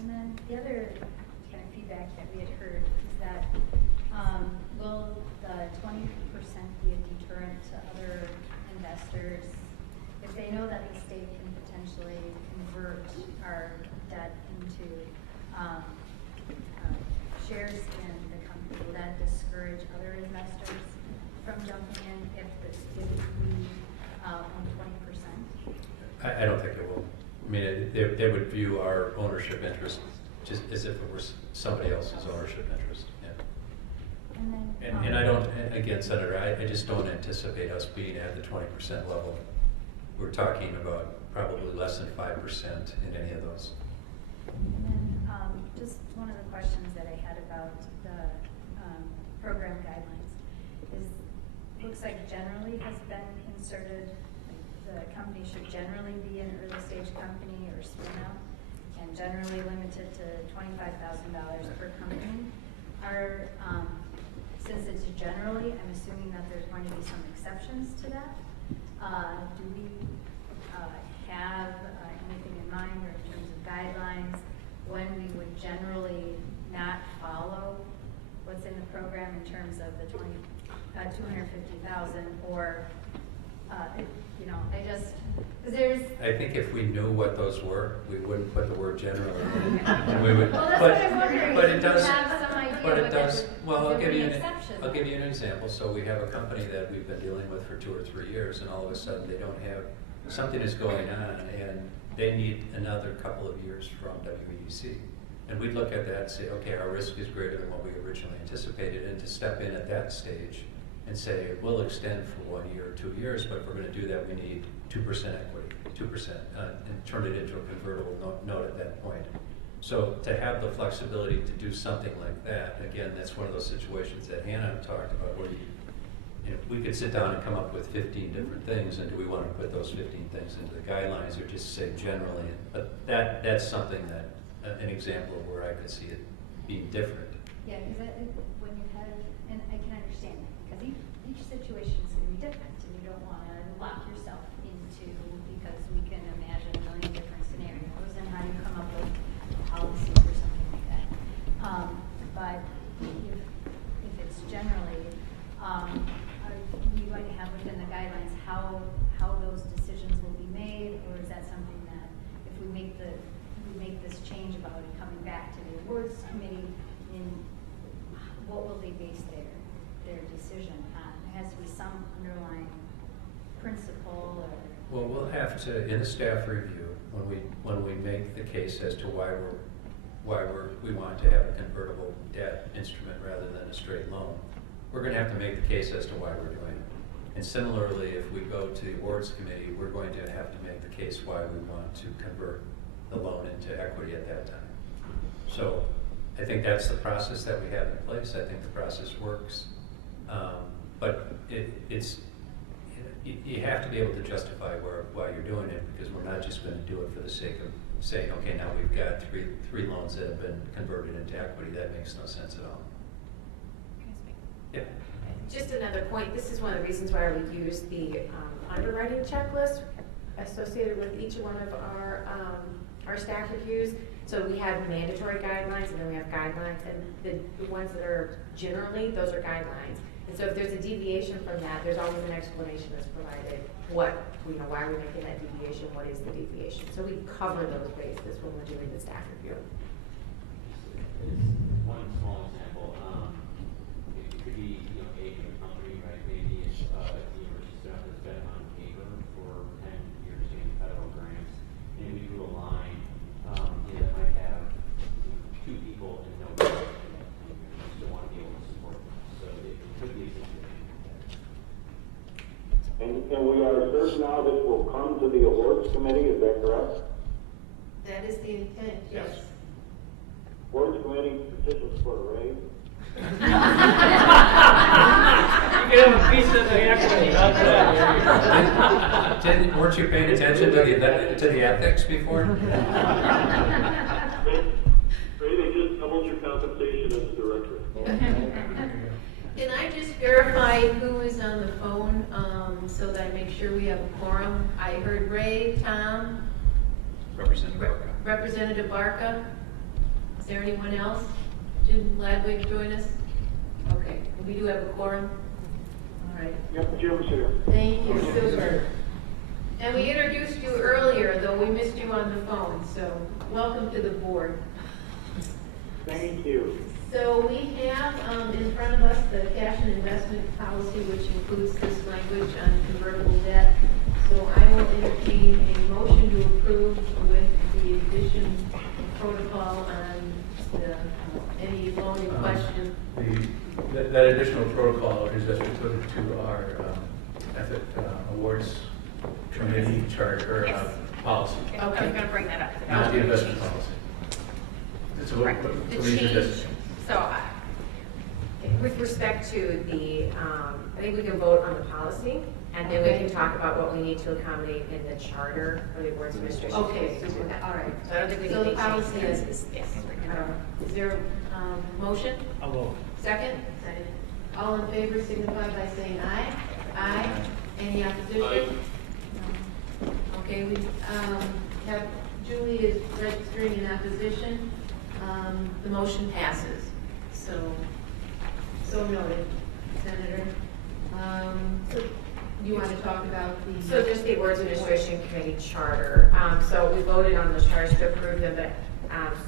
And then the other kind of feedback that we had heard is that will the 20% be a deterrent to other investors if they know that the state can potentially convert our debt into shares in the company? Will that discourage other investors from jumping in if we own 20%? I don't think it will. I mean, they would view our ownership interest just as if it were somebody else's ownership interest. Yeah. And then, and I don't, again, Senator, I just don't anticipate us being at the 20% level. We're talking about probably less than 5% in any of those. And then just one of the questions that I had about the program guidelines is, looks like generally has been inserted, like the company should generally be an early stage company or spin out, and generally limited to $25,000 per company. Are since it's generally, I'm assuming that there's going to be some exceptions to that. Do we have anything in mind, or in terms of guidelines, when we would generally not follow what's in the program in terms of the 250,000, or you know, I think if we knew what those were, we wouldn't put the word generally in. And we would, well, that's what I'm wondering. but it if does. you have some idea But it what does. Well, I'll give you exception. an example. So we have a company that we've been dealing with for 2 or 3 years, and all of a sudden they don't have, something is going on, and they need another couple of years from WEDC. And we'd look at that and say, okay, our risk is greater than what we originally anticipated, and to step in at that stage and say, we'll extend for 1 year or 2 years, but if we're going to do that, we need 2% equity, 2%, and turn it into a convertible note at that point. So to have the flexibility to do something like that, again, that's one of those situations that Hannah talked about, where we could sit down and come up with 15 different things, and do we want to put those 15 things into the guidelines, or just say generally? But that's something that, an example of where I could see it being different. Yeah, because when you have, and I can understand that, because each situation is going to be different, and you don't want to lock yourself into, because we can imagine a million different scenarios, and how you come up with policies or something like that. But if it's generally, are we going to have within the guidelines how those decisions will be made, or is that something that if we make this change about it coming back to the awards committee, in what will they base their decision on? There has to be some underlying principle, or Well, we'll have to, in the staff review, when we make the case as to why we want to have a convertible debt instrument rather than a straight loan, we're going to have to make the case as to why we're doing it. And similarly, if we go to the awards committee, we're going to have to make the case why we want to convert the loan into equity at that time. So I think that's the process that we have in place. I think the process works. But you have to be able to justify why you're doing it, because we're not just going to do it for the sake of saying, okay, now we've got three loans that have been converted into equity. That makes no sense at all. Yeah. Just another point, this is one of the reasons why we use the underwriting checklist associated with each one of our staff reviews. So we have mandatory guidelines, and then we have guidelines, and the ones that are generally, those are guidelines. And so if there's a deviation from that, there's always an explanation that's provided. Why are we making that deviation? What is the deviation? So we cover those bases when we're doing the staff review. One small example, it could be, a company, right? Maybe it's university staff that's been on paper for 10 years getting federal grants, and we drew a line that might have 2 people and no grant, and we still want to be able to support them. So it could be a situation like that. And we are certain now this will come to the awards committee, is that correct? That is the intent, yes. Awards committee petitions for a raise? You could have a piece of the equity, how's that? Weren't you paying attention to the ethics before? Maybe just double your compensation as a director. Can I just verify who is on the phone, so that I make sure we have a quorum? I heard Ray, Tom, Representative Barca. Is there anyone else? Jim Ladwig join us? Okay, we do have a quorum. All right. Yep, Jim's here. Thank you, super. And we introduced you earlier, though we missed you on the phone, so welcome to the board. Thank you. So we have in front of us the cash and investment policy, which includes this language on convertible debt. So I will entertain a motion to approve with the addition protocol on the, any loan in question. That additional protocol is just included to our awards committee charter policy. Okay, I was gonna bring that up. Not the investment policy. So what The do you change, suggest? So, with respect to the, I think we can vote on the policy, and then we can talk about what we need to accommodate in the charter for the awards administration. Okay, super. All right. So I don't think we So need the to change policy this. is, Yes. is there a motion? I'll vote. Second? All in favor signify by saying aye. Aye. Any opposition? No. Okay, we have Julie is registering in opposition. The motion passes. So noted, Senator. You want to talk about the? So just the awards administration committee charter. So we voted on the charters to approve them, but,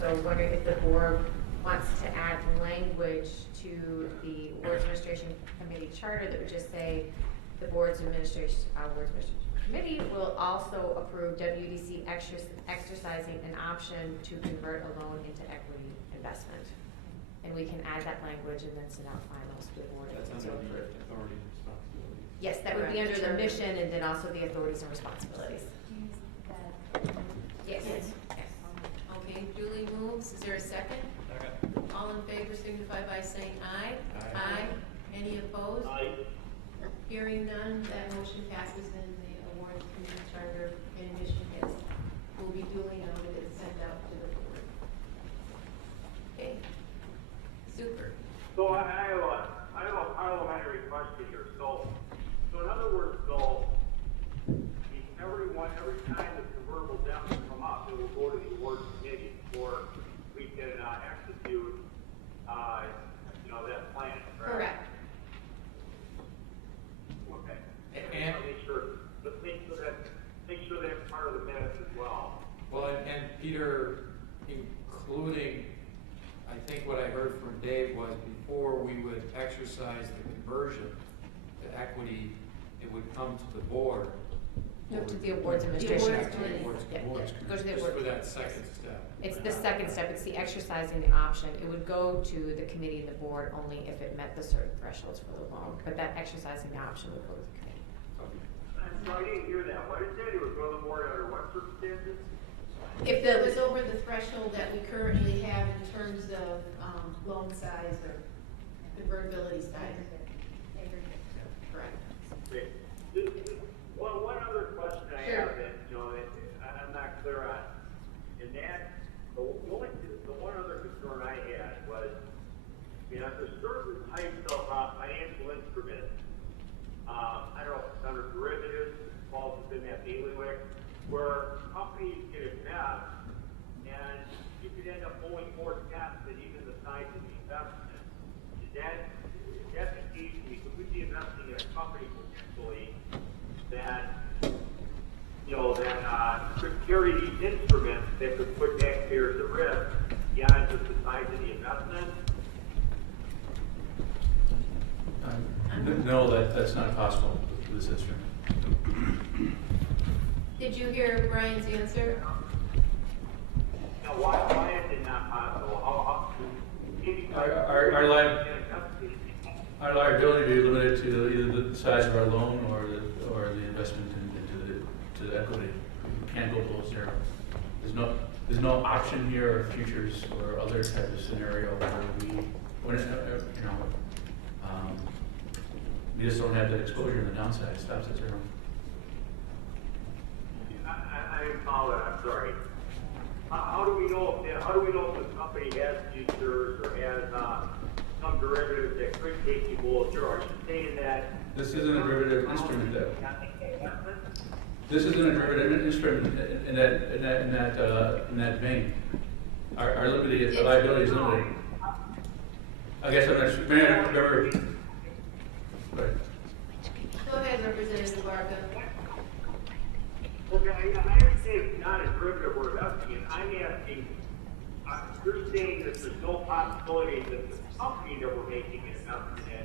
so wondering if the board wants to add language to the awards administration committee charter that would just say the awards administration committee will also approve WEDC exercising an option to convert a loan into equity investment. And we can add that language and then send out finals to the board. That's under the authority and responsibility. Yes, that would be under the mission and then also the authorities and responsibilities. Yes. Yes. Okay, Julie moves. Is there a second? All in favor signify by saying aye. Aye. Any opposed? Aye. Hearing none, that motion passes and the awards committee charter in addition will be duly noted and sent out to the board. Okay. Super. So I have a parliamentary question here. So in other words, every time the convertible debt will come up, it will go to the awards committee before we can execute, that plan, correct? Correct. Okay. And Make sure that's part of the minutes as well. well, and Peter, including, I think what I heard from Dave was before we would exercise the conversion to equity, it would come to the board. No, to the awards administration. awards committee. Yeah, go to the Just awards. for that second step. It's the second step, it's the exercising the option. It would go to the committee and the board only if it met the certain thresholds for the loan, but that exercising the option would go to the committee. So I didn't hear that. What did it say? It would go to the board under what circumstances? If it was over the threshold that we currently have in terms of loan size or convertibility size. Correct. Okay. One other question I have that, I'm not clear on. And that, the one other concern I had was, there's certain types of financial instruments, I don't know if it's under derivatives, falls within that bailiwick, where companies can invest, and you could end up owing more tax than even the size of the investment. Is that the case? Could we be investing in a company potentially that could carry these instruments that could put taxpayers at risk beyond just the size of the investment? No, that's not possible with this instrument. Did you hear Brian's answer? Now, why is it not possible? Our liability would be limited to either the size of our loan or the investment into the equity. We can't go below zero. There's no option here or futures or other type of scenario where We just don't have that exposure on the downside, it stops at 0. I apologize, I'm sorry. How do we know if the company has futures or has some derivative that could take you below 0? Are you saying that? This isn't a derivative instrument though. This isn't a derivative instrument in that vein. Our liability is limited. I guess I'm not, remember. Right. Go ahead, Representative Barca. Okay, I understand it's not a derivative we're investing in. I'm asking, you're saying that there's no possibility that the company that we're making an investment in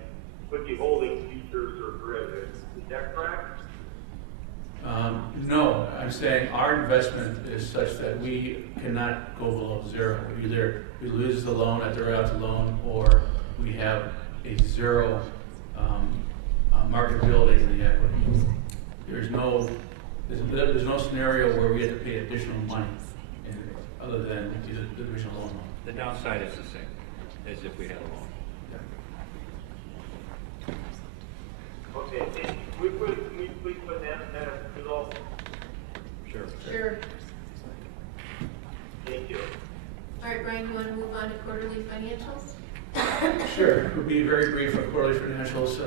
could be holding futures or derivatives. Is that correct? No, I'm saying our investment is such that we cannot go below 0. Either we lose the loan at the right of the loan, or we have a 0 marketability in the equity. There's no scenario where we have to pay additional money other than the original loan. The downside is the same as if we had a loan. Okay, can we please put that in that result? Sure. Sure. Thank you. All right, Brian, you want to move on to quarterly financials? Sure, we'll be very brief on quarterly financials,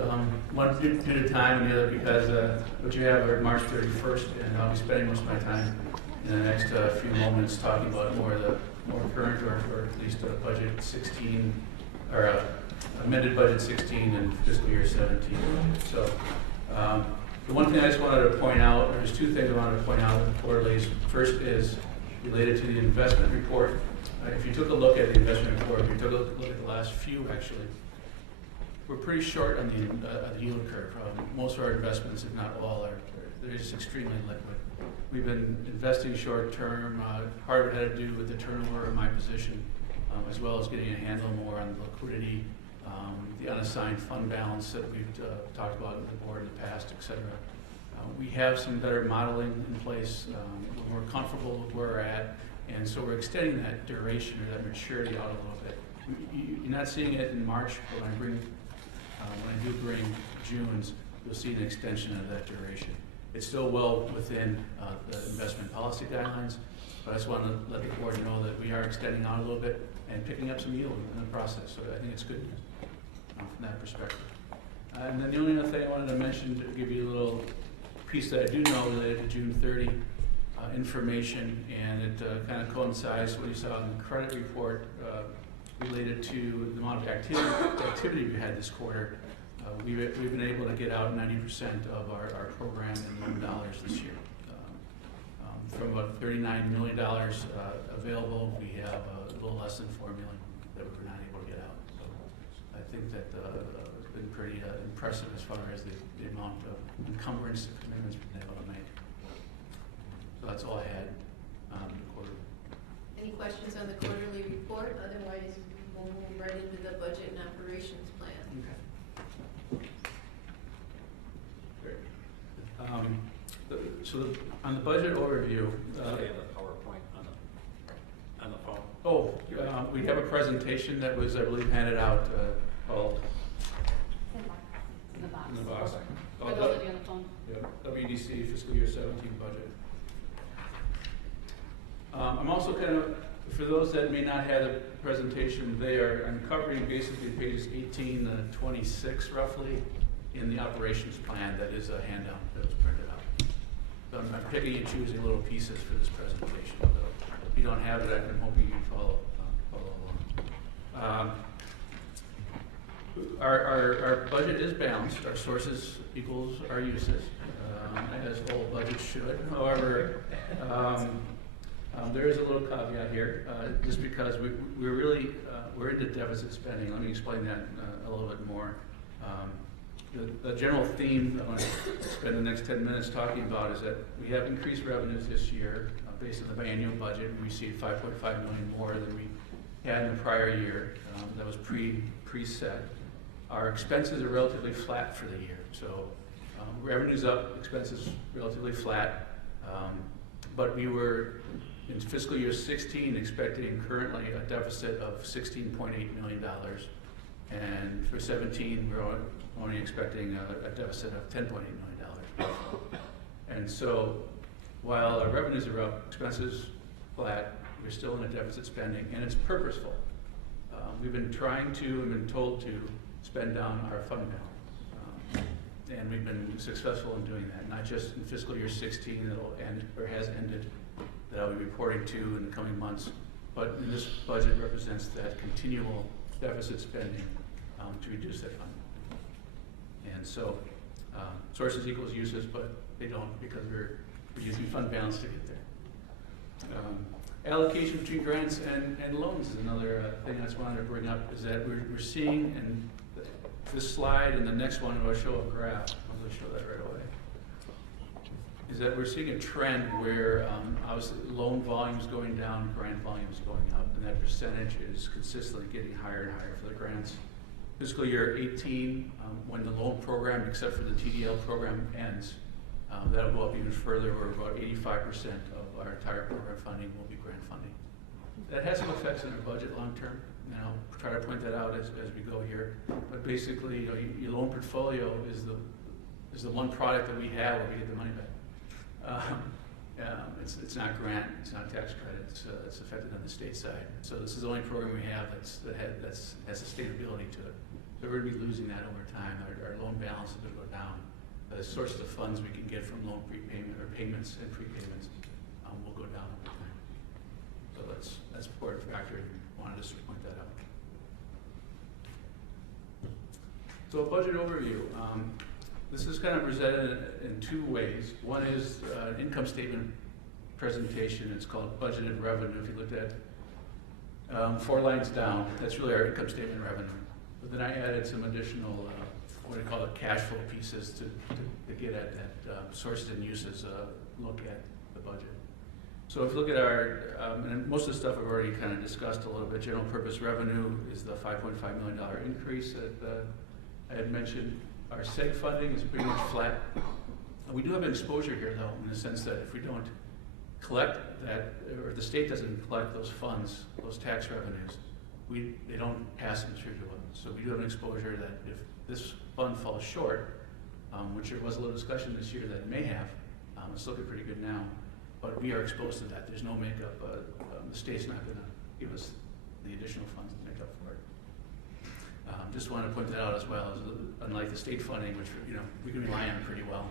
one due to time and the other because what you have are March 31st, and I'll be spending most of my time in the next few moments talking about more current or at least budget 16 or amended budget 16 and fiscal year 17. So the one thing I just wanted to point out, there's two things I wanted to point out in the quarterlies. First is related to the investment report. If you took a look at the investment report, if you took a look at the last few actually, we're pretty short on the yield curve. Most of our investments, if not all, they're just extremely liquid. We've been investing short term. Part of it had to do with the turnover of my position, as well as getting a handle more on the liquidity, the unassigned fund balance that we've talked about with the board in the past, et cetera. We have some better modeling in place. We're more comfortable with where we're at, and so we're extending that duration or that maturity out a little bit. You're not seeing it in March, but when I do bring June's, you'll see an extension of that duration. It's still well within the investment policy guidelines, but I just want to let the board know that we are extending out a little bit and picking up some yield in the process. So I think it's good news from that perspective. And then the only other thing I wanted to mention to give you a little piece that I do know related to June 30 information, and it kind of coincides with what you saw in the credit report related to the amount of activity we had this quarter. We've been able to get out 90% of our program in loan dollars this year. From about $39 million available, we have a little less than $4 million that we were not able to get out. So I think that it's been pretty impressive as far as the amount of encumbrance commitments we've been able to make. So that's all I had on the quarter. Any questions on the quarterly report? Otherwise, we'll move right into the budget and operations plan. Okay. Great. On the budget overview, They have a PowerPoint on the phone. We have a presentation that was, I believe, handed out called In the box. in the box. For those of you on the phone. Yeah, WEDC fiscal year 17 budget. I'm also kind of, for those that may not have the presentation there, I'm covering basically pages 18 to 26 roughly in the operations plan that is a handout that was printed out. So I'm picking and choosing little pieces for this presentation. So if you don't have it, I'm hoping you can follow along. Our budget is balanced. Our sources equals our uses, as all budgets should. However, there is a little caveat here, just because we're into deficit spending. Let me explain that a little bit more. The general theme I want to spend the next 10 minutes talking about is that we have increased revenues this year based on the biannual budget. We received $5.5 million more than we had in the prior year. That was preset. Our expenses are relatively flat for the year. So revenue's up, expenses relatively flat. But we were in fiscal year 16 expecting currently a deficit of $16.8 million. And for 17, we're only expecting a deficit of $10.8 million. And so while our revenues are up, expenses flat, we're still in a deficit spending, and it's purposeful. We've been trying to and been told to spend down our fund balance. And we've been successful in doing that, not just in fiscal year 16 that'll end or has ended, that I'll be reporting to in the coming months, but in this budget represents that continual deficit spending to reduce that fund. And so sources equals uses, but they don't, because we're using fund balance to get there. Allocation between grants and loans is another thing I just wanted to bring up, is that we're seeing, and this slide and the next one will show a graph. I'm going to show that right away. Is that we're seeing a trend where obviously loan volumes going down, grant volumes going up, and that percentage is consistently getting higher and higher for the grants. Fiscal year 18, when the loan program, except for the TDL program, ends, that'll go up even further, where about 85% of our entire program funding will be grant funding. That has some effects on our budget long term, and I'll try to point that out as we go here. But basically, you know, your loan portfolio is the one product that we have where we get the money back. It's not grant, it's not tax credit, it's affected on the state side. So this is the only program we have that has sustainability to it. So we're going to be losing that over time. Our loan balance is going to go down. The sources of funds we can get from loan prepayment or payments and prepayments will go down over time. So that's an important factor, and wanted us to point that out. So a budget overview. This is kind of presented in two ways. One is an income statement presentation. It's called budgeted revenue. If you looked at 4 lines down, that's really our income statement revenue. But then I added some additional, what I call it, cash flow pieces to get at that sources and uses look at the budget. So if you look at our, and most of the stuff I've already kind of discussed a little bit, general purpose revenue is the $5.5 million increase that I had mentioned. Our SEG funding is pretty much flat. We do have an exposure here, though, in the sense that if we don't collect that, or the state doesn't collect those funds, those tax revenues, they don't pass them through to us. So we do have an exposure that if this fund falls short, which there was a little discussion this year that it may have, it's looking pretty good now, but we are exposed to that. There's no makeup. The state's not going to give us the additional funds to make up for it. Just wanted to point that out as well, as unlike the state funding, which we can rely on pretty well,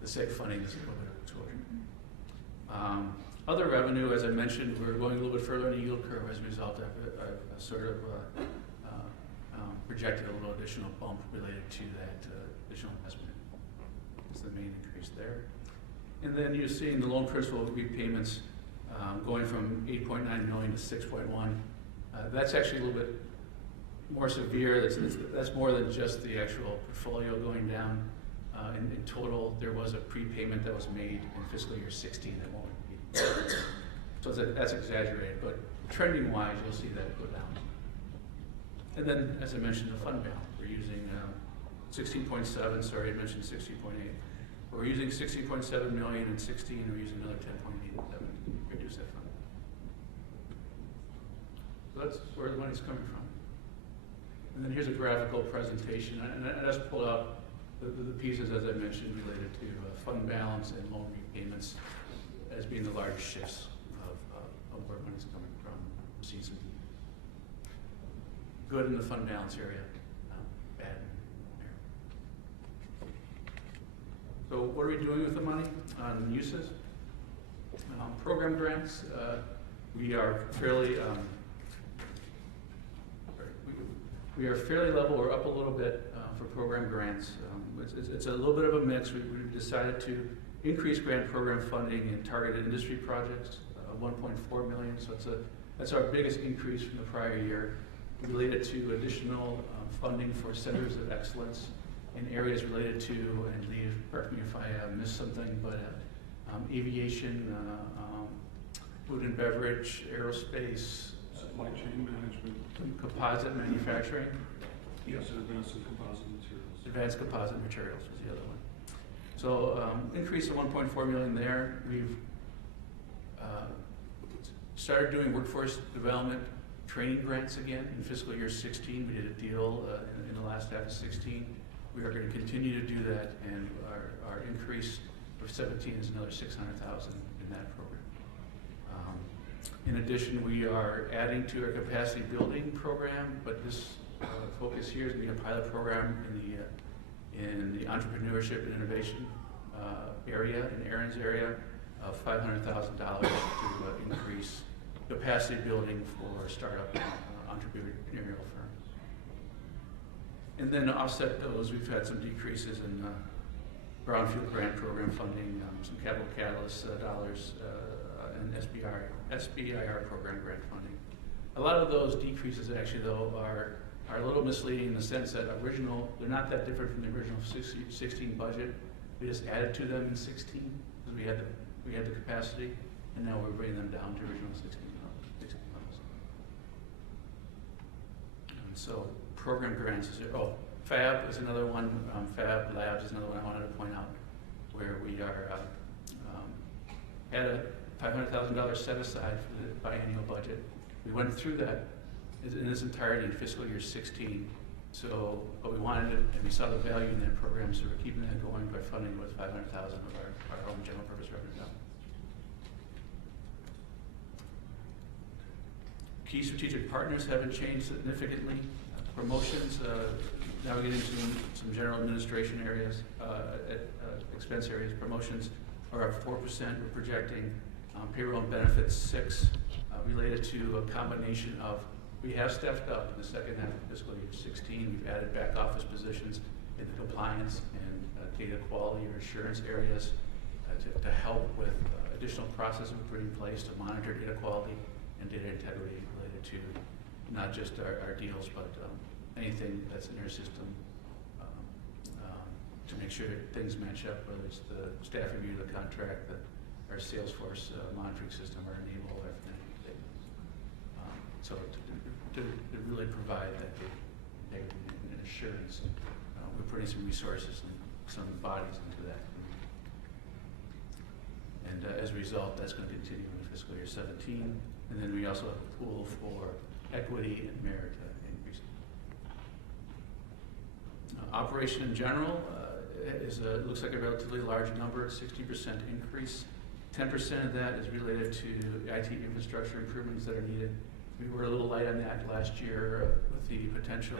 the SEG funding is a little bit of exposure. Other revenue, as I mentioned, we're going a little bit further in the yield curve as a result of a sort of projected a little additional bump related to that additional investment. That's the main increase there. And then you're seeing the loan principal repayments going from 8.9 million to 6.1. That's actually a little bit more severe. That's more than just the actual portfolio going down. In total, there was a prepayment that was made in fiscal year 16 that won't repeat. So that's exaggerated, but trending wise, you'll see that go down. And then, as I mentioned, the fund balance. We're using 16.7, sorry, I mentioned 16.8. We're using 16.7 million in 16, we're using another 10.8 to reduce that fund. So that's where the money's coming from. And then here's a graphical presentation, and I just pulled out the pieces, as I mentioned, related to fund balance and loan repayments as being the large shifts of where money's coming from. We've seen some good in the fund balance area, bad there. So what are we doing with the money on uses? Program grants, we are fairly level. We're up a little bit for program grants. It's a little bit of a mix. We've decided to increase grant program funding in targeted industry projects, 1.4 million. So that's our biggest increase from the prior year, related to additional funding for centers of excellence in areas related to, and Lee, correct me if I missed something, but aviation, food and beverage, aerospace, supply chain management, composite manufacturing. Yes, advanced composite materials. Advanced composite materials was the other one. So increase of 1.4 million there. We've started doing workforce development training grants again. In fiscal year 16, we did a deal in the last half of 16. We are going to continue to do that, and our increase for 17 is another $600,000 in that program. In addition, we are adding to our capacity building program, but this focus here is going to be a pilot program in the entrepreneurship and innovation area, in Aaron's area, of $500,000 to increase capacity building for startup entrepreneurial firms. And then to offset those, we've had some decreases in brownfield grant program funding, some capital catalyst dollars, and SBIR program grant funding. A lot of those decreases actually though are a little misleading in the sense that they're not that different from the original 16 budget. We just added to them in 16 because we had the capacity, and now we're bringing them down to original 16 levels. And so program grants FAB is another one. FAB Labs is another one I wanted to point out, where we are had a $500,000 set aside for the biennial budget. We went through that in its entirety in fiscal year 16. So, but we wanted it, and we saw the value in that program, so we're keeping that going by funding with $500,000 of our own general purpose revenue now. Key strategic partners haven't changed significantly. Promotions, navigating some general administration areas, expense areas. Promotions are up 4%. We're projecting payroll and benefits 6%, related to a combination of, we have stepped up in the second half of fiscal year 16. We've added back office positions in the compliance and data quality or assurance areas to help with additional processes we put in place to monitor data quality and data integrity related to not just our deals, but anything that's in our system to make sure things match up, whether it's the staff review of the contract, our Salesforce monitoring system, our enable, everything. So to really provide that integrity and assurance, we're putting some resources and some bodies into that. And as a result, that's going to continue in fiscal year 17. And then we also have a pool for equity and merit increase. Operation in general looks like a relatively large number, 60% increase. 10% of that is related to IT infrastructure improvements that are needed. We were a little light on that last year with the potential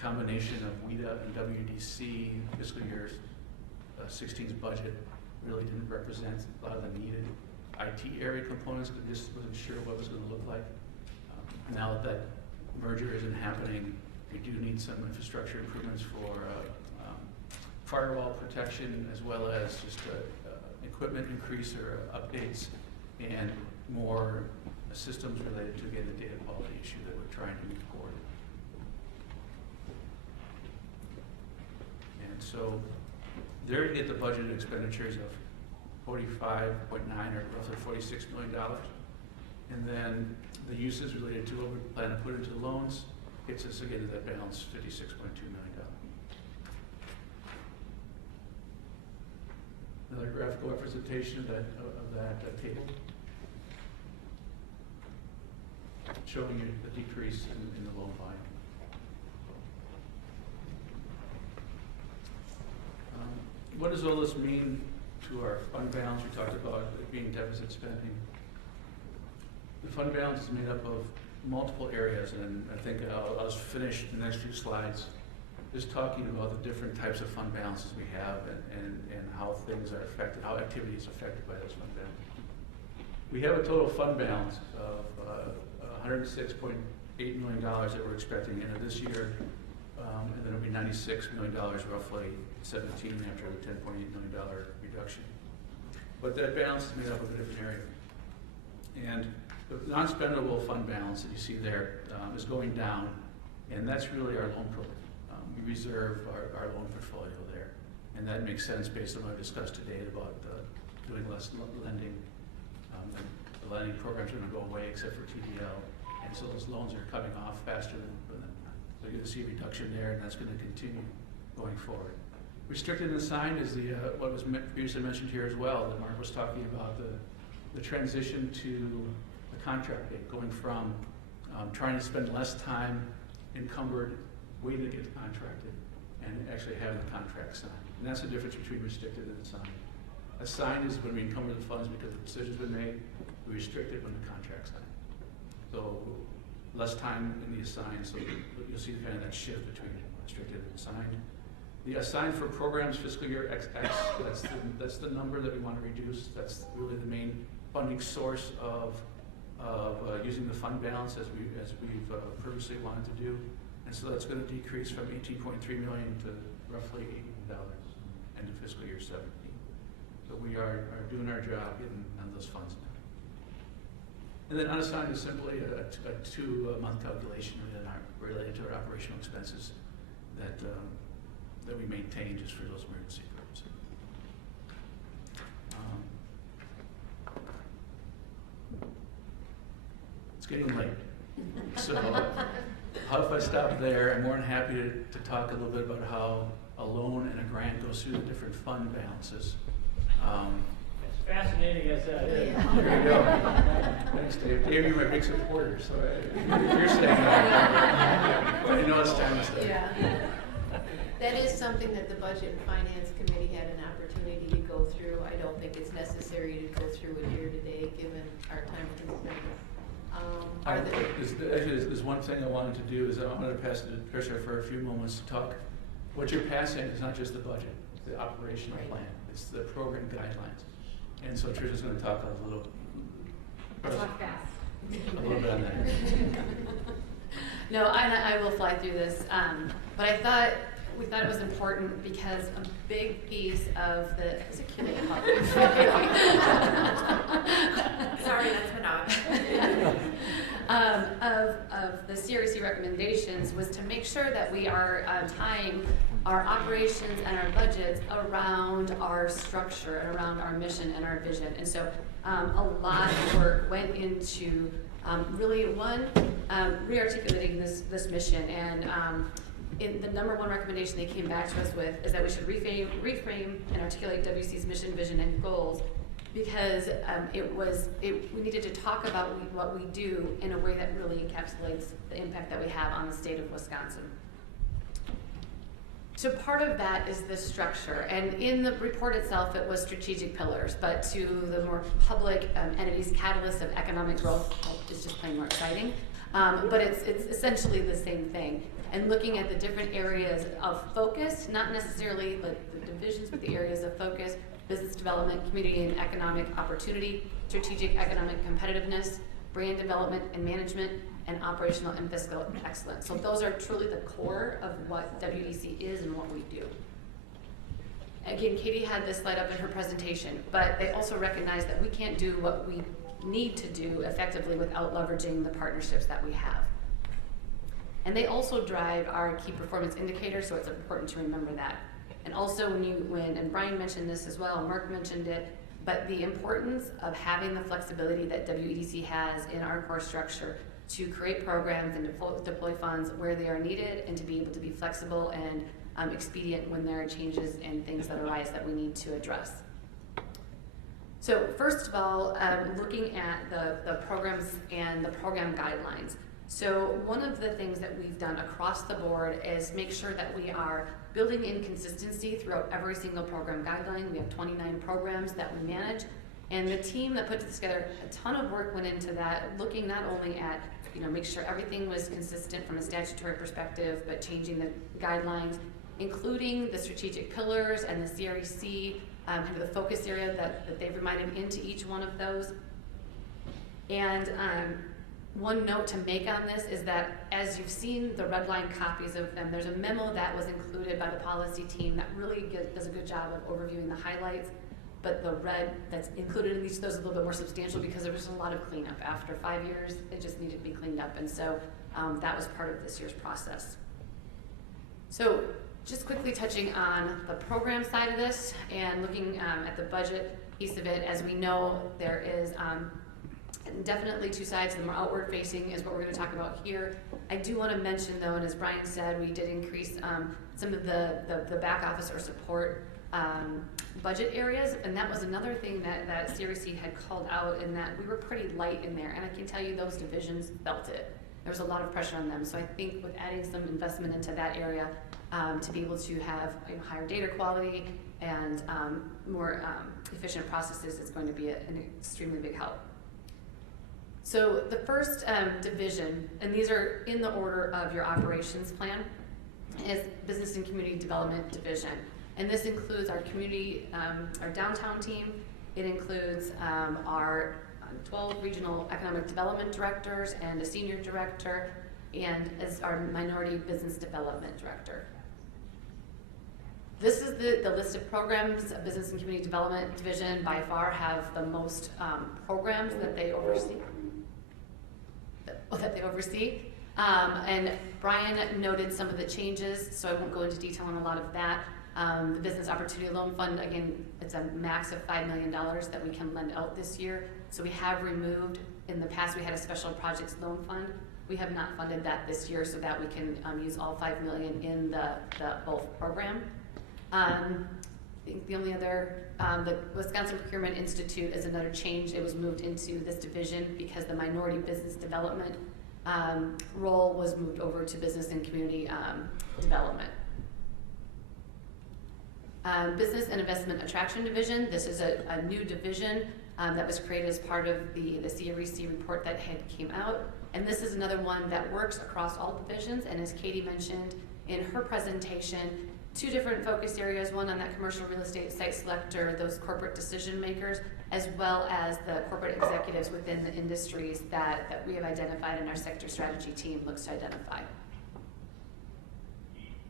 combination of WEDC and WEDC. Fiscal year 16's budget really didn't represent a lot of the needed IT area components, but just wasn't sure what it was going to look like. Now that that merger isn't happening, we do need some infrastructure improvements for firewall protection, as well as just equipment increase or updates, and more systems related to, again, the data quality issue that we're trying to move forward. And so there you get the budgeted expenditures of 45.9 or roughly $46 million. And then the uses related to what we plan to put into loans gets us again to that balance, $56.2 million. Another graphical representation of that table, showing you the decrease in the loan volume. What does all this mean to our fund balance? We talked about it being deficit spending. The fund balance is made up of multiple areas, and I think I'll just finish the next few slides just talking about the different types of fund balances we have and how things are affected, how activity is affected by those fund balances. We have a total fund balance of $106.8 million that we're expecting into this year, and then it'll be $96 million roughly 17 after the $10.8 million reduction. But that balance is made up of a different area. And the non-spendable fund balance that you see there is going down, and that's really our loan program. We reserve our loan portfolio there, and that makes sense based on what I discussed today about doing less lending. The lending programs are going to go away except for TDL, and so those loans are coming off faster than so you're going to see a reduction there, and that's going to continue going forward. Restricted and assigned is what was previously mentioned here as well, that Mark was talking about, the transition to the contract date, going from trying to spend less time encumbered waiting to get contracted and actually having the contract signed. And that's the difference between restricted and assigned. Assigned is when we encumber the funds because the decision's been made. We restrict it when the contract's signed. So less time in the assigned, so you'll see kind of that shift between restricted and assigned. The assigned for programs fiscal year XX, that's the number that we want to reduce. That's really the main funding source of using the fund balance as we've previously wanted to do. And so that's going to decrease from $18.3 million to roughly $8 million end of fiscal year 17. So we are doing our job getting on those funds now. And then unassigned is simply a 2-month calculation related to our operational expenses that we maintain just for those emergency purposes. It's getting late. So how if I stop there? I'm more than happy to talk a little bit about how a loan and a grant goes through the different fund balances. As fascinating as that is. There you go. Thanks, Dave. Dave, you're my big supporter, so you're staying there. But you know it's time to stay. Yeah. That is something that the Budget and Finance Committee had an opportunity to go through. I don't think it's necessary to go through it here today, given our time constraints. There's one thing I wanted to do is I wanted to pass it to Tricia for a few moments to talk. What you're passing is not just the budget, it's the operational plan. It's the program guidelines. And so Tricia's going to talk a little bit on that. No, I will fly through this. But we thought it was important because a big piece of the Sorry, that's my dog. of the CRC recommendations was to make sure that we are tying our operations and our budgets around our structure and around our mission and our vision. And so a lot of work went into really re-articulating this mission. And in the number one recommendation they came back to us with is that we should reframe and articulate WC's mission, vision, and goals, because we needed to talk about what we do in a way that really encapsulates the impact that we have on the state of Wisconsin. So part of that is the structure, and in the report itself it was strategic pillars, but to the more public entities, catalysts of economic growth is just plain more exciting. But it's essentially the same thing. And looking at the different areas of focus, not necessarily the divisions, but the areas of focus: business development, community and economic opportunity, strategic economic competitiveness, brand development and management, and operational and fiscal excellence. So those are truly the core of what WEDC is and what we do. Again, Katie had this slide up in her presentation, but they also recognize that we can't do what we need to do effectively without leveraging the partnerships that we have. And they also drive our key performance indicators, so it's important to remember that. And also and Brian mentioned this as well, Mark mentioned it, but the importance of having the flexibility that WEDC has in our core structure to create programs and deploy funds where they are needed, and to be able to be flexible and expedient when there are changes and things that arise that we need to address. So first of all, looking at the programs and the program guidelines. So one of the things that we've done across the board is make sure that we are building in consistency throughout every single program guideline. We have 29 programs that we manage, and the team that put this together, a ton of work went into that, looking not only at, make sure everything was consistent from a statutory perspective, but changing the guidelines, including the strategic pillars and the CREC, kind of the focus area that they've reminded into each one of those. And one note to make on this is that as you've seen the red line copies of them, there's a memo that was included by the policy team that really does a good job of overviewing the highlights, but the red that's included in each of those is a little bit more substantial because there was a lot of cleanup. After 5 years, it just needed to be cleaned up, and so that was part of this year's process. So just quickly touching on the program side of this and looking at the budget piece of it, as we know, there is definitely two sides. The more outward facing is what we're going to talk about here. I do want to mention though, and as Brian said, we did increase some of the back office or support budget areas, and that was another thing that CRC had called out, in that we were pretty light in there, and I can tell you those divisions felt it. there was a lot of pressure on them. So I think with adding some investment into that area, to be able to have higher data quality and more efficient processes is going to be an extremely big help. So the first division, and these are in the order of your operations plan, is Business and Community Development Division. And this includes our community, our downtown team. It includes our 12 regional economic development directors and a senior director, and as our minority business development director. This is the list of programs. Business and Community Development Division by far have the most programs that they oversee. And Brian noted some of the changes, so I won't go into detail on a lot of that. The Business Opportunity Loan Fund, again, it's a max of $5 million that we can lend out this year. So we have removed, in the past we had a special projects loan fund. We have not funded that this year so that we can use all $5 million in the both program. I think the only other, the Wisconsin Procurement Institute is another change. It was moved into this division because the minority business development role was moved over to Business and Community Development. Business and Investment Attraction Division. This is a new division that was created as part of the CREC report that came out. And this is another one that works across all divisions. And as Katie mentioned in her presentation, 2 different focus areas, one on that commercial real estate site selector, those corporate decision makers, as well as the corporate executives within the industries that we have identified and our sector strategy team looks to identify.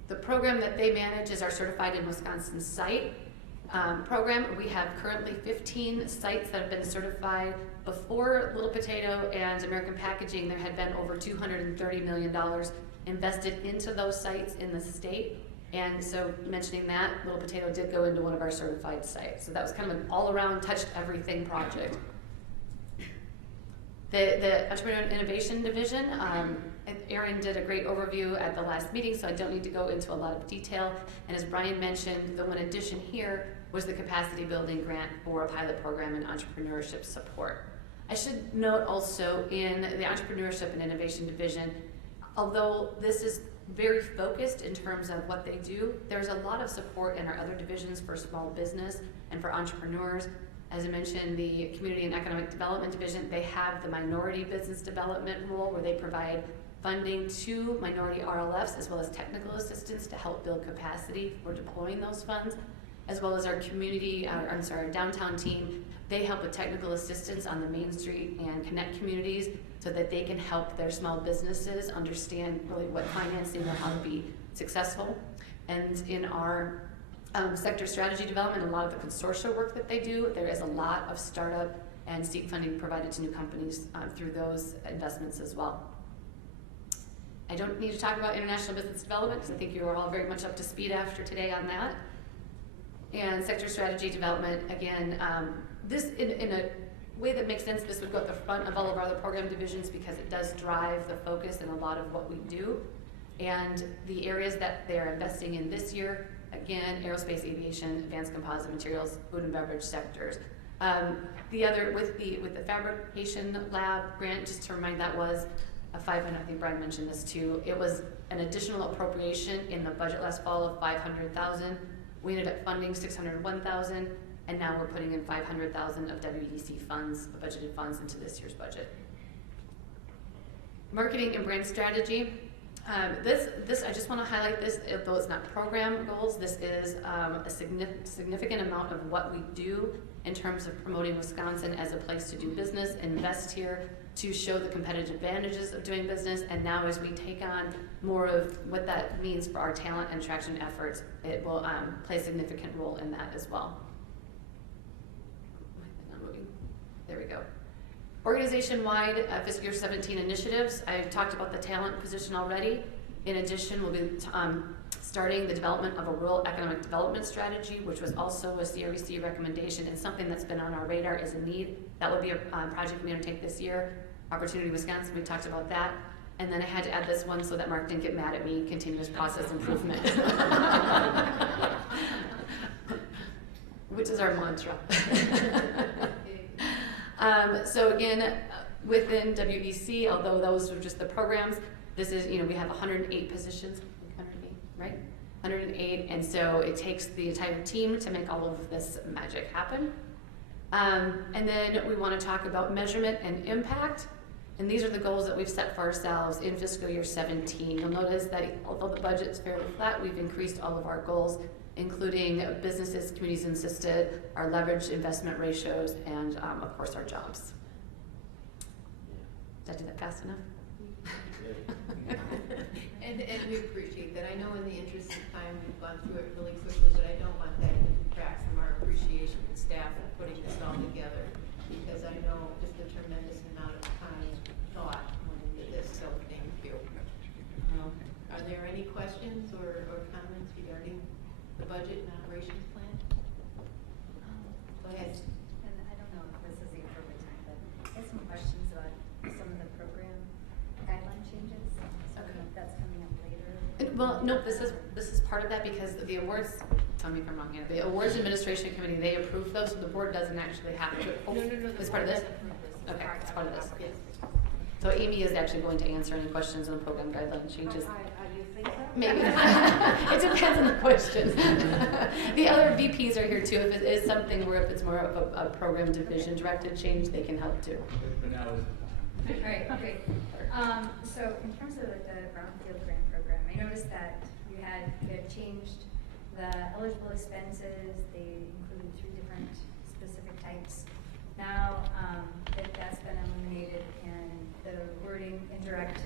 The program that they manage is our Certified in Wisconsin site program. We have currently 15 sites that have been certified. Before Little Potato and American Packaging, there had been over $230 million invested into those sites in the state. And so mentioning that, Little Potato did go into one of our certified sites. So that was kind of an all-around, touched everything project. The Entrepreneur and Innovation Division, Erin did a great overview at the last meeting, so I don't need to go into a lot of detail. And as Brian mentioned, the one addition here was the capacity building grant for a pilot program in entrepreneurship support. I should note also in the Entrepreneurship and Innovation Division, although this is very focused in terms of what they do, there's a lot of support in our other divisions for small business and for entrepreneurs. As I mentioned, the Community and Economic Development Division, they have the minority business development role where they provide funding to minority RLFs as well as technical assistance to help build capacity for deploying those funds, as well as our downtown team. They help with technical assistance on the Main Street and connect communities so that they can help their small businesses understand really what financing or how to be successful. And in our sector strategy development, a lot of the consortia work that they do, there is a lot of startup and seed funding provided to new companies through those investments as well. I don't need to talk about international business development because I think you are all very much up to speed after today on that. And sector strategy development, again, this in a way that makes sense, this would go at the front of all of our other program divisions because it does drive the focus in a lot of what we do. And the areas that they're investing in this year, again, aerospace, aviation, advanced composite materials, food and beverage sectors. The other, with the fabrication lab grant, just to remind, that was a $500, I think Brian mentioned this too, it was an additional appropriation in the budget last fall of $500,000. We ended up funding $601,000, and now we're putting in $500,000 of WEDC funds, budgeted funds, into this year's budget. Marketing and brand strategy. This I just want to highlight this, though it's not program goals, this is a significant amount of what we do in terms of promoting Wisconsin as a place to do business, invest here to show the competitive advantages of doing business, and now as we take on more of what that means for our talent and attraction efforts, it will play a significant role in that as well. There we go. Organization-wide fiscal year 17 initiatives. I talked about the talent position already. In addition, we'll be starting the development of a rural economic development strategy, which was also a CREC recommendation and something that's been on our radar as a need. That will be a project we undertake this year. Opportunity Wisconsin, we talked about that. And then I had to add this one so that Mark didn't get mad at me, continuous process improvement. Which is our mantra. So again, within WEC, although those are just the programs. This is, we have 108 positions, 108, right? 108, and so it takes the entire team to make all of this magic happen. And then we want to talk about measurement and impact. And these are the goals that we've set for ourselves in fiscal year 17. You'll notice that although the budget's fairly flat, we've increased all of our goals, including businesses, communities assisted, our leveraged investment ratios, and of course our jobs. Did I do that fast enough? And we appreciate that. I know in the interest of time, we've gone through it really quickly, but I don't want that to detract from our appreciation to staff for putting this all together, because I know just a tremendous amount of time and thought went into this, so thank you. Are there any questions or comments regarding the budget and operations plan? Go ahead. And I don't know if this is the appropriate time, but I have some questions about some of the program guideline changes. So I don't know if that's coming up later. Well, nope, this is part of that because the awards, tell me if I'm wrong here, the awards administration committee, they approve those, so the board doesn't actually have to. No. It's part of this? Okay, it's part of this. So Amy is actually going to answer any questions on the program guideline changes. You think so? Maybe. It depends on the question. The other VPs are here too. If it is something where if it's more of a program division directed change, they can help too. All right, okay. So in terms of the brownfield grant program, I noticed that you had changed the eligible expenses. They included 3 different specific types. Now that's been eliminated, and the wording indirect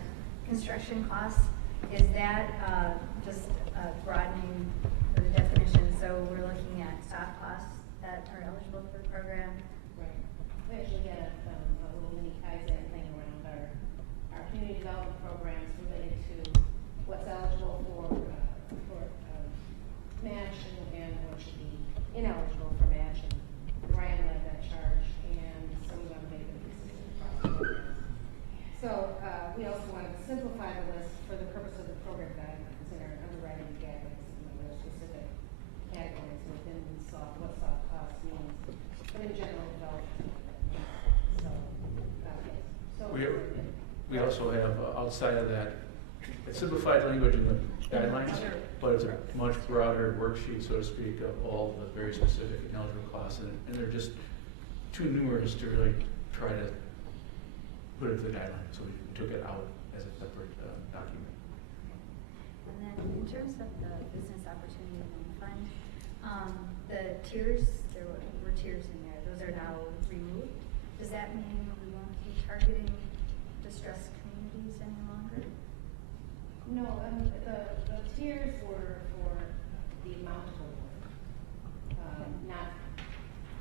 construction costs, is that just broadening the definition? So we're looking at soft costs that are eligible for the program. Right. We actually had a little mini Kaizen thing around our community development programs related to what's eligible for match and what should be ineligible for match. And Ryan led that charge, and so we want to make it consistent across the programs. So we also wanted to simplify the list for the purpose of the program guidelines and our underwriting guidelines. There are specific categories within what soft costs means, but in general, development. We also have, outside of that, a simplified language in the guidelines, but it's a much broader worksheet, so to speak, of all the very specific and eligible costs, and they're just too numerous to really try to put it to the guideline, so we took it out as a separate document. And then in terms of the business opportunity loan fund, the tiers, there were tiers in there, those are now removed. Does that mean we won't be targeting distressed communities any longer? No, the tiers were for the amount of award, not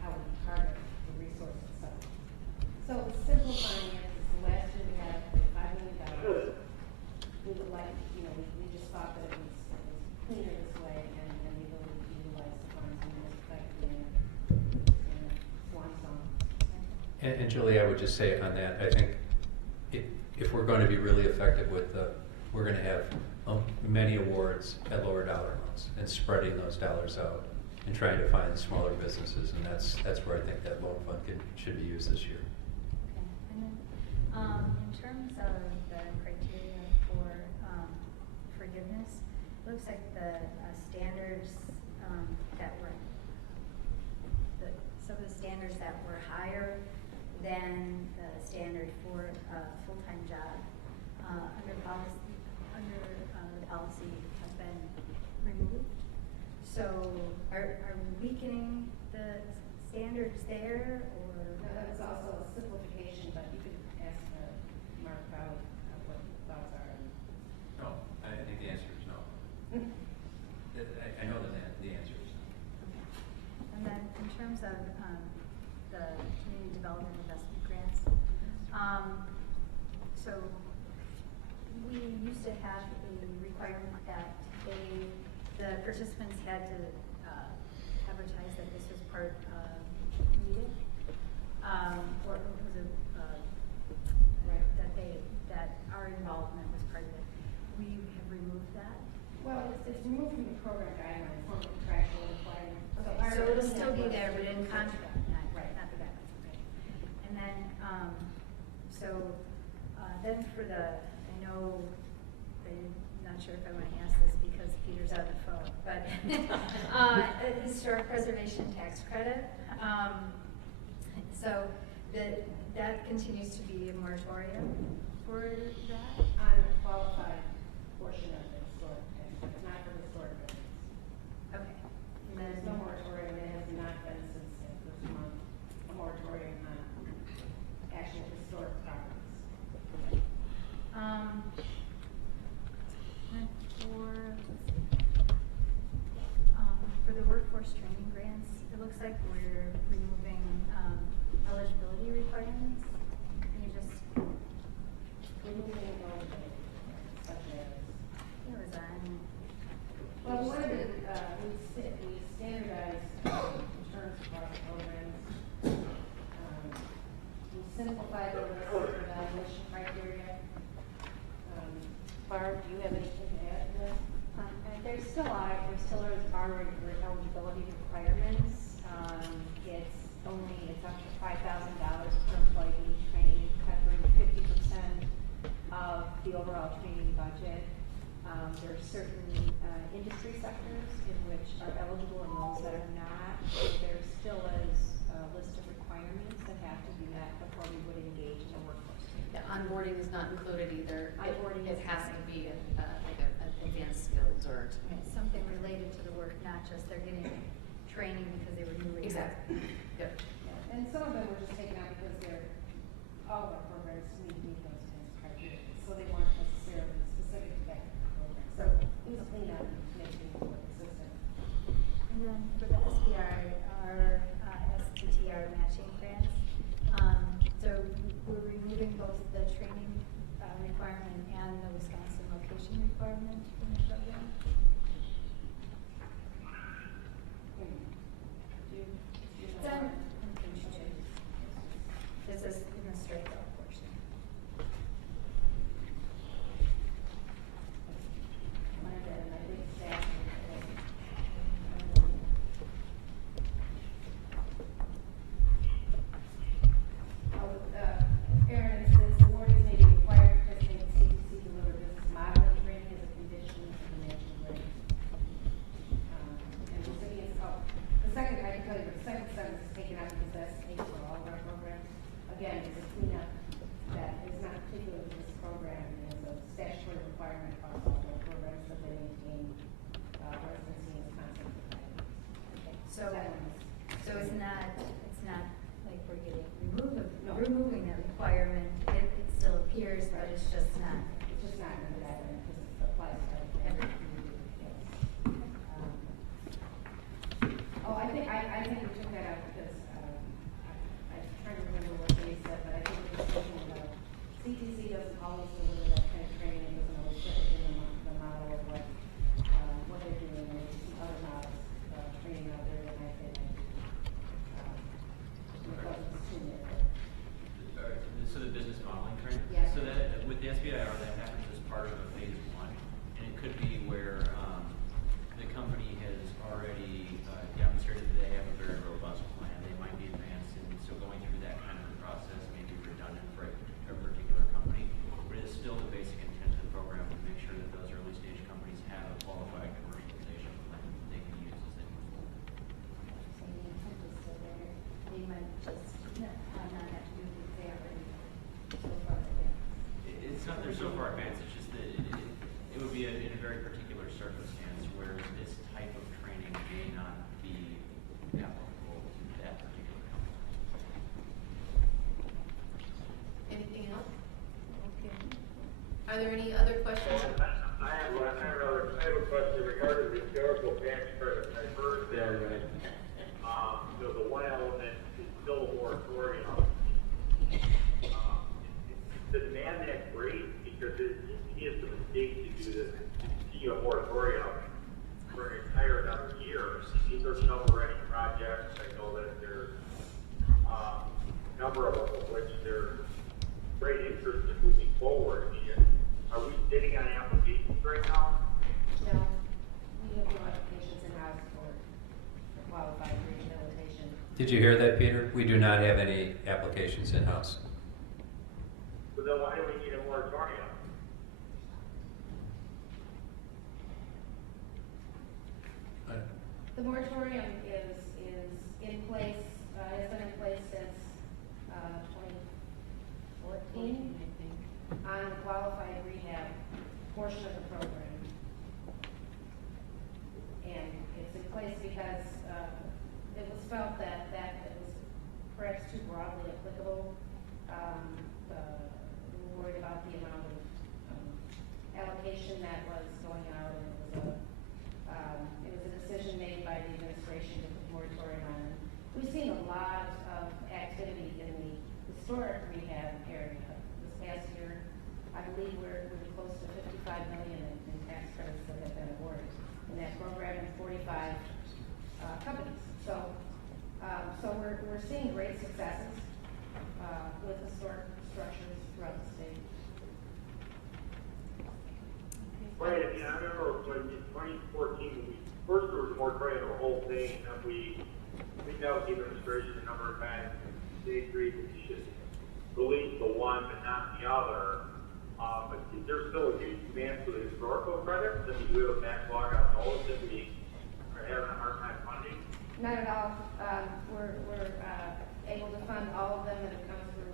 how we target the resource itself. So simplifying it, the last year we had $5 million. We would like, we just thought that it was cleaner this way, and the ability to utilize the funds in the most effective manner in a swan song. And Julie, I would just say on that, I think if we're going to be really effective with we're going to have many awards at lower dollar amounts and spreading those dollars out and trying to find smaller businesses, and that's where I think that loan fund should be used this year. Okay, and then in terms of the criteria for forgiveness, it looks like the standards that were some of the standards that were higher than the standard for a full-time job under the policy have been removed. So are we weakening the standards there, or? No, that's also a simplification, but you could ask Mark about what thoughts are. No, I think the answer is no. I know that the answer is no. And then in terms of the community development investment grants, so we used to have a requirement that the participants had to advertise that this was part of WEDC, or was it that our involvement was part of it. We have removed that. Well, it's removed from the program guidelines, it's not a contractual requirement. So it'll still be there, but in contract, not the guidelines. Okay. And then, So then for I know, I'm not sure if I want to ask this because Peter's on the phone, but historic preservation tax credit. So that continues to be a moratorium for that? On the qualified portion of the historic tax, but not for historic buildings. Okay. And there's no moratorium, it has not been since the first month, a moratorium on actual historic properties. And for the workforce training grants, it looks like we're removing eligibility requirements. Can you just? Removing eligibility requirements, such as? It was on. Well, one of the, we standardized terms across programs. We simplified the list of evaluation criteria. Barb, do you have anything to add to this? There still are eligibility requirements. It's up to $5,000 per employee training, covering 50% of the overall training budget. There are certain industry sectors in which are eligible and those that are not. So there still is a list of requirements that have to be met before we would engage in a workforce training. The onboarding is not included either. Onboarding It is has not to be like an advanced skills or. Something related to the work, not just they're getting training because they were newly. Exactly. Yep. Yeah. And some of them were just taken out because all of our programs need to meet those kinds of criteria. So they weren't necessarily specific to that program. So it was a clean up to make it more consistent. And then for the SBR, STTR matching grants, so we're removing both the training requirement and the Wisconsin location requirement from the program. Then, this is in the straight out portion. Aaron, it says awardees may be required to participate in CTC delivered business modeling training as a condition of the matching grant. And recipients, the second, I can tell you, the second sentence is taken out because that's paid for all of our programs. Again, it's a cleanup that is not particular to this program, and is a statutory requirement across all of our programs that they maintain residency in Wisconsin for 5 years. So, That one is- so it's not like we're getting removing that requirement. It still appears, but it's just not. It's just not under that one because it applies to everything we do. Yes. I think we took that out because I'm trying to remember what they said, but I think we were talking about CTC doesn't always deliver that kind of training. It doesn't always fit within the model of what they're doing. And there's some other models training out there that I think wasn't too near. So the business modeling training? Yeah. So that, with the SBIR, that happens as part of a phase 1. And it could be where the company has already demonstrated that they have a very robust plan. They might be advanced, and so going through that kind of a process may be redundant for a particular company. But it's still the basic intent of the program to make sure that those early stage companies have a qualified commercialization plan that they can use as they move forward. So the intent is still there. They might just not have to do the they already so far advanced. It's not they're so far advanced, it's just that it would be in a very particular circumstance where this type of training may not be applicable to that particular company. Anything else? Okay. Are there any other questions? I have a question regarding the historical tax credit. I heard that, the one element is still a moratorium. The demand that great because it is a mistake to do this, to see a moratorium for an entire number of years. These are shovel-ready projects. I know that there's a number of them of which there's great interest in moving forward. Are we sitting on applications right now? No, we have no applications in-house for qualified rehabilitation. Did you hear that, Peter? We do not have any applications in-house. So then why do we need a moratorium? The moratorium is in place, has been in place since 2014 on the qualified rehab portion of the program. And it's in place because it was felt that it was perhaps too broadly applicable. We were worried about the amount of allocation that was going out, and it was a decision made by the administration to put moratorium on it. We've seen a lot of activity in the historic rehab area this past year. I believe we're close to $55 million in tax credits that have been awarded in that program in 45 companies. So we're seeing great successes with historic structures throughout the state. Right, I mean, I remember when in 2014, when we first there was moratorium on the whole thing, and we met with the administration a number of times, they agreed that we should release the one but not the other. But is there still a huge demand for the historical credits? I mean, do we have a backlog on those that we are having a hard time funding? Not at all. We're able to fund all of them that have come through.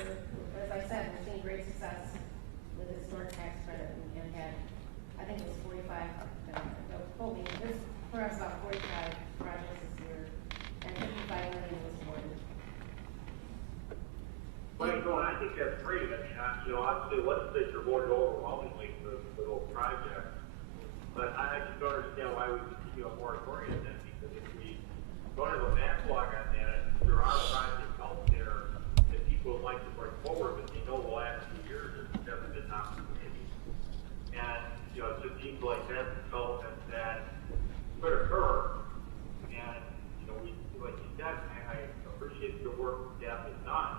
As I said, we're seeing great success with the historic tax credit and had, I think it was 45, told me, this for us about 45 projects this year, and 55 million was awarded. Right, no, and I think that's great. I mean, obviously, the legislature voted overwhelmingly for those projects. But I just don't understand why we continue a moratorium then, because if we don't have a backlog on that, there are projects out there that people would like to bring forward, but they know the last 2 years there's never been an opportunity. And, it just seems like that's development that could occur. And, we, like you said, I appreciate the work staff has done.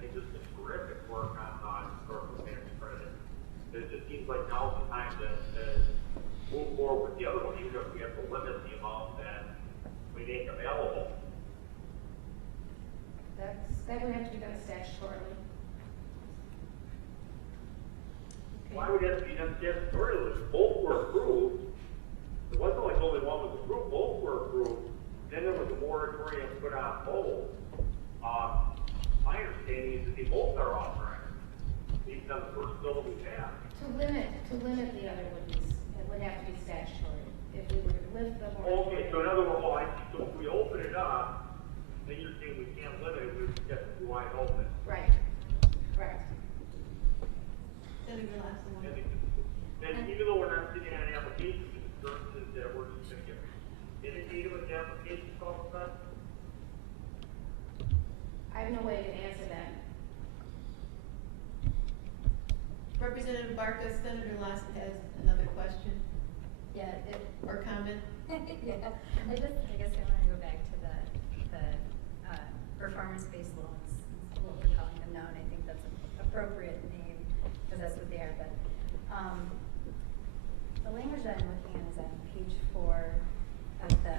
They just did terrific work on historical tax credit. It just seems like now's the time to move forward with the other one, even if we have to limit the amount that we make available. That would have to be done statutorily. Why would it have to be done statutorily? Both were approved. It wasn't like only one was approved, both were approved. Then there was a moratorium put on hold. My understanding is that they both are authorized, based on the first bill that we have. To limit the other would have to be statutory. If we were to lift the moratorium. Okay, so in other words, I see. So if we open it up, then you're saying we can't limit it, we just have to be wide open. Right. Correct. Senator Lawson. And even though we're not sitting on applications, the concern is that we're just going to get inundated with applications all of a sudden. I have no way to answer that. Representative Barca, Senator Lawson has another question. Yeah, or comment. Yeah, I guess I want to go back to the performance-based loans, what we're calling them now, and I think that's an appropriate name because that's what they are. But the language that I'm looking at is on page 4 of the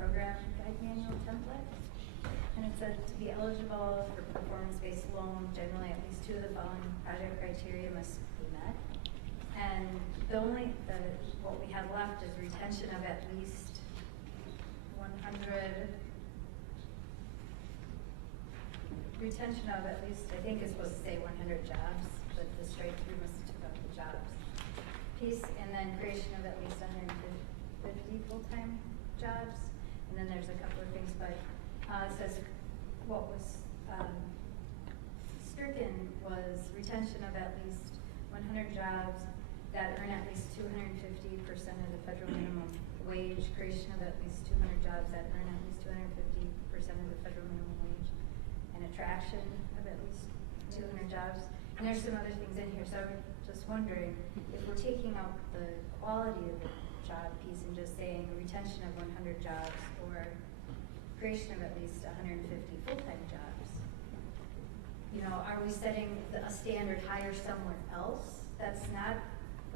program guide manual template, and it says to be eligible for performance-based loan, generally at least 2 of the following project criteria must be met. And what we have left is retention of at least 100. Retention of at least, I think it's supposed to say 100 jobs, but the straight through must have took out the jobs piece, and then creation of at least 150 full-time jobs. And then there's a couple of things, but it says what was stricken was retention of at least 100 jobs that earn at least 250% of the federal minimum wage, creation of at least 200 jobs that earn at least 250% of the federal minimum wage, and attraction of at least 200 jobs. And there's some other things in here, so I'm just wondering if we're taking out the quality of the job piece and just saying retention of 100 jobs or creation of at least 150 full-time jobs. Are we setting a standard higher somewhere else? That's not.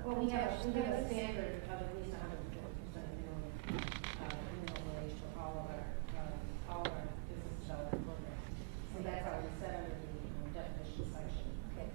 Well, we have a standard of at least 150% minimum wage for all of our business development programs. So that's already set under the definition section. Okay.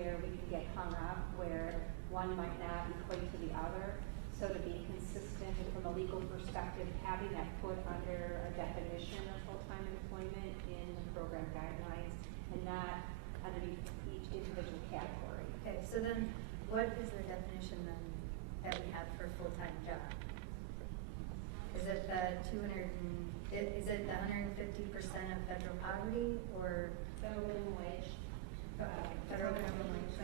where we can get hung up, where one might not equate to the other. So to be consistent from a legal perspective, having that put under a definition of full-time employment in the program guidelines and not underneath each individual category. Okay, so then what is the definition then that we have for full-time job? Is it the 150% of federal poverty or Federal minimum wage. federal minimum wage?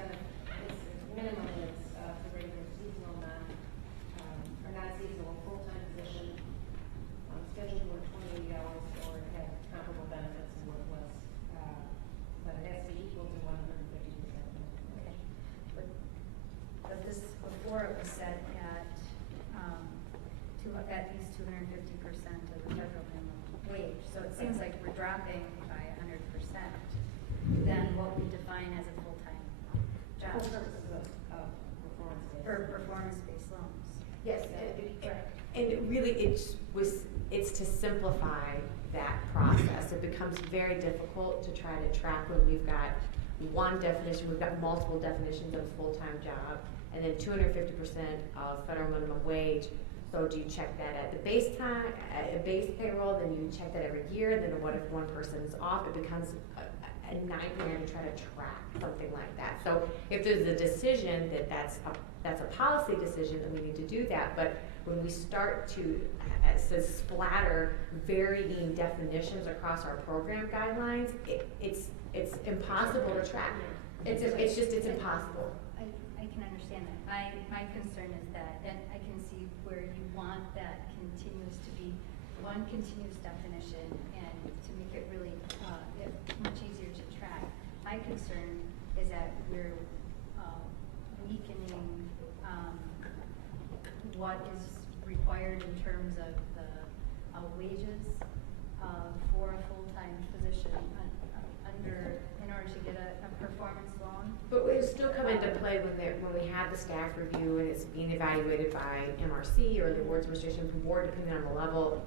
It's minimum, it's for regular seasonal, or non-seasonal, full-time position, scheduled to work 28 hours or have comparable benefits and what it was, but it has to be equal to 150%. Okay. But this, before it was set at, at least 250% of the federal minimum wage. So it seems like we're dropping by 100%. Then what we define as a full-time job. For purposes of performance-based. For performance-based loans. Yes, Correct. and it really, it's to simplify that process. It becomes very difficult to try to track when we've got one definition, we've got multiple definitions of a full-time job, and then 250% of federal minimum wage. So do you check that at the base payroll, then you check that every year, then what if one person is off? It becomes a nightmare to try to track something like that. So if there's a decision that's a policy decision, then we need to do that. But when we start to splatter varying definitions across our program guidelines, it's impossible to track. It's impossible. I can understand that. My concern is that, and I can see where you want that continuous to be one continuous definition and to make it really much easier to track. My concern is that we're weakening what is required in terms of the wages for a full-time position in order to get a performance loan. But it would still come into play when we have the staff review and it's being evaluated by MRC or the board's administration board, depending on the level.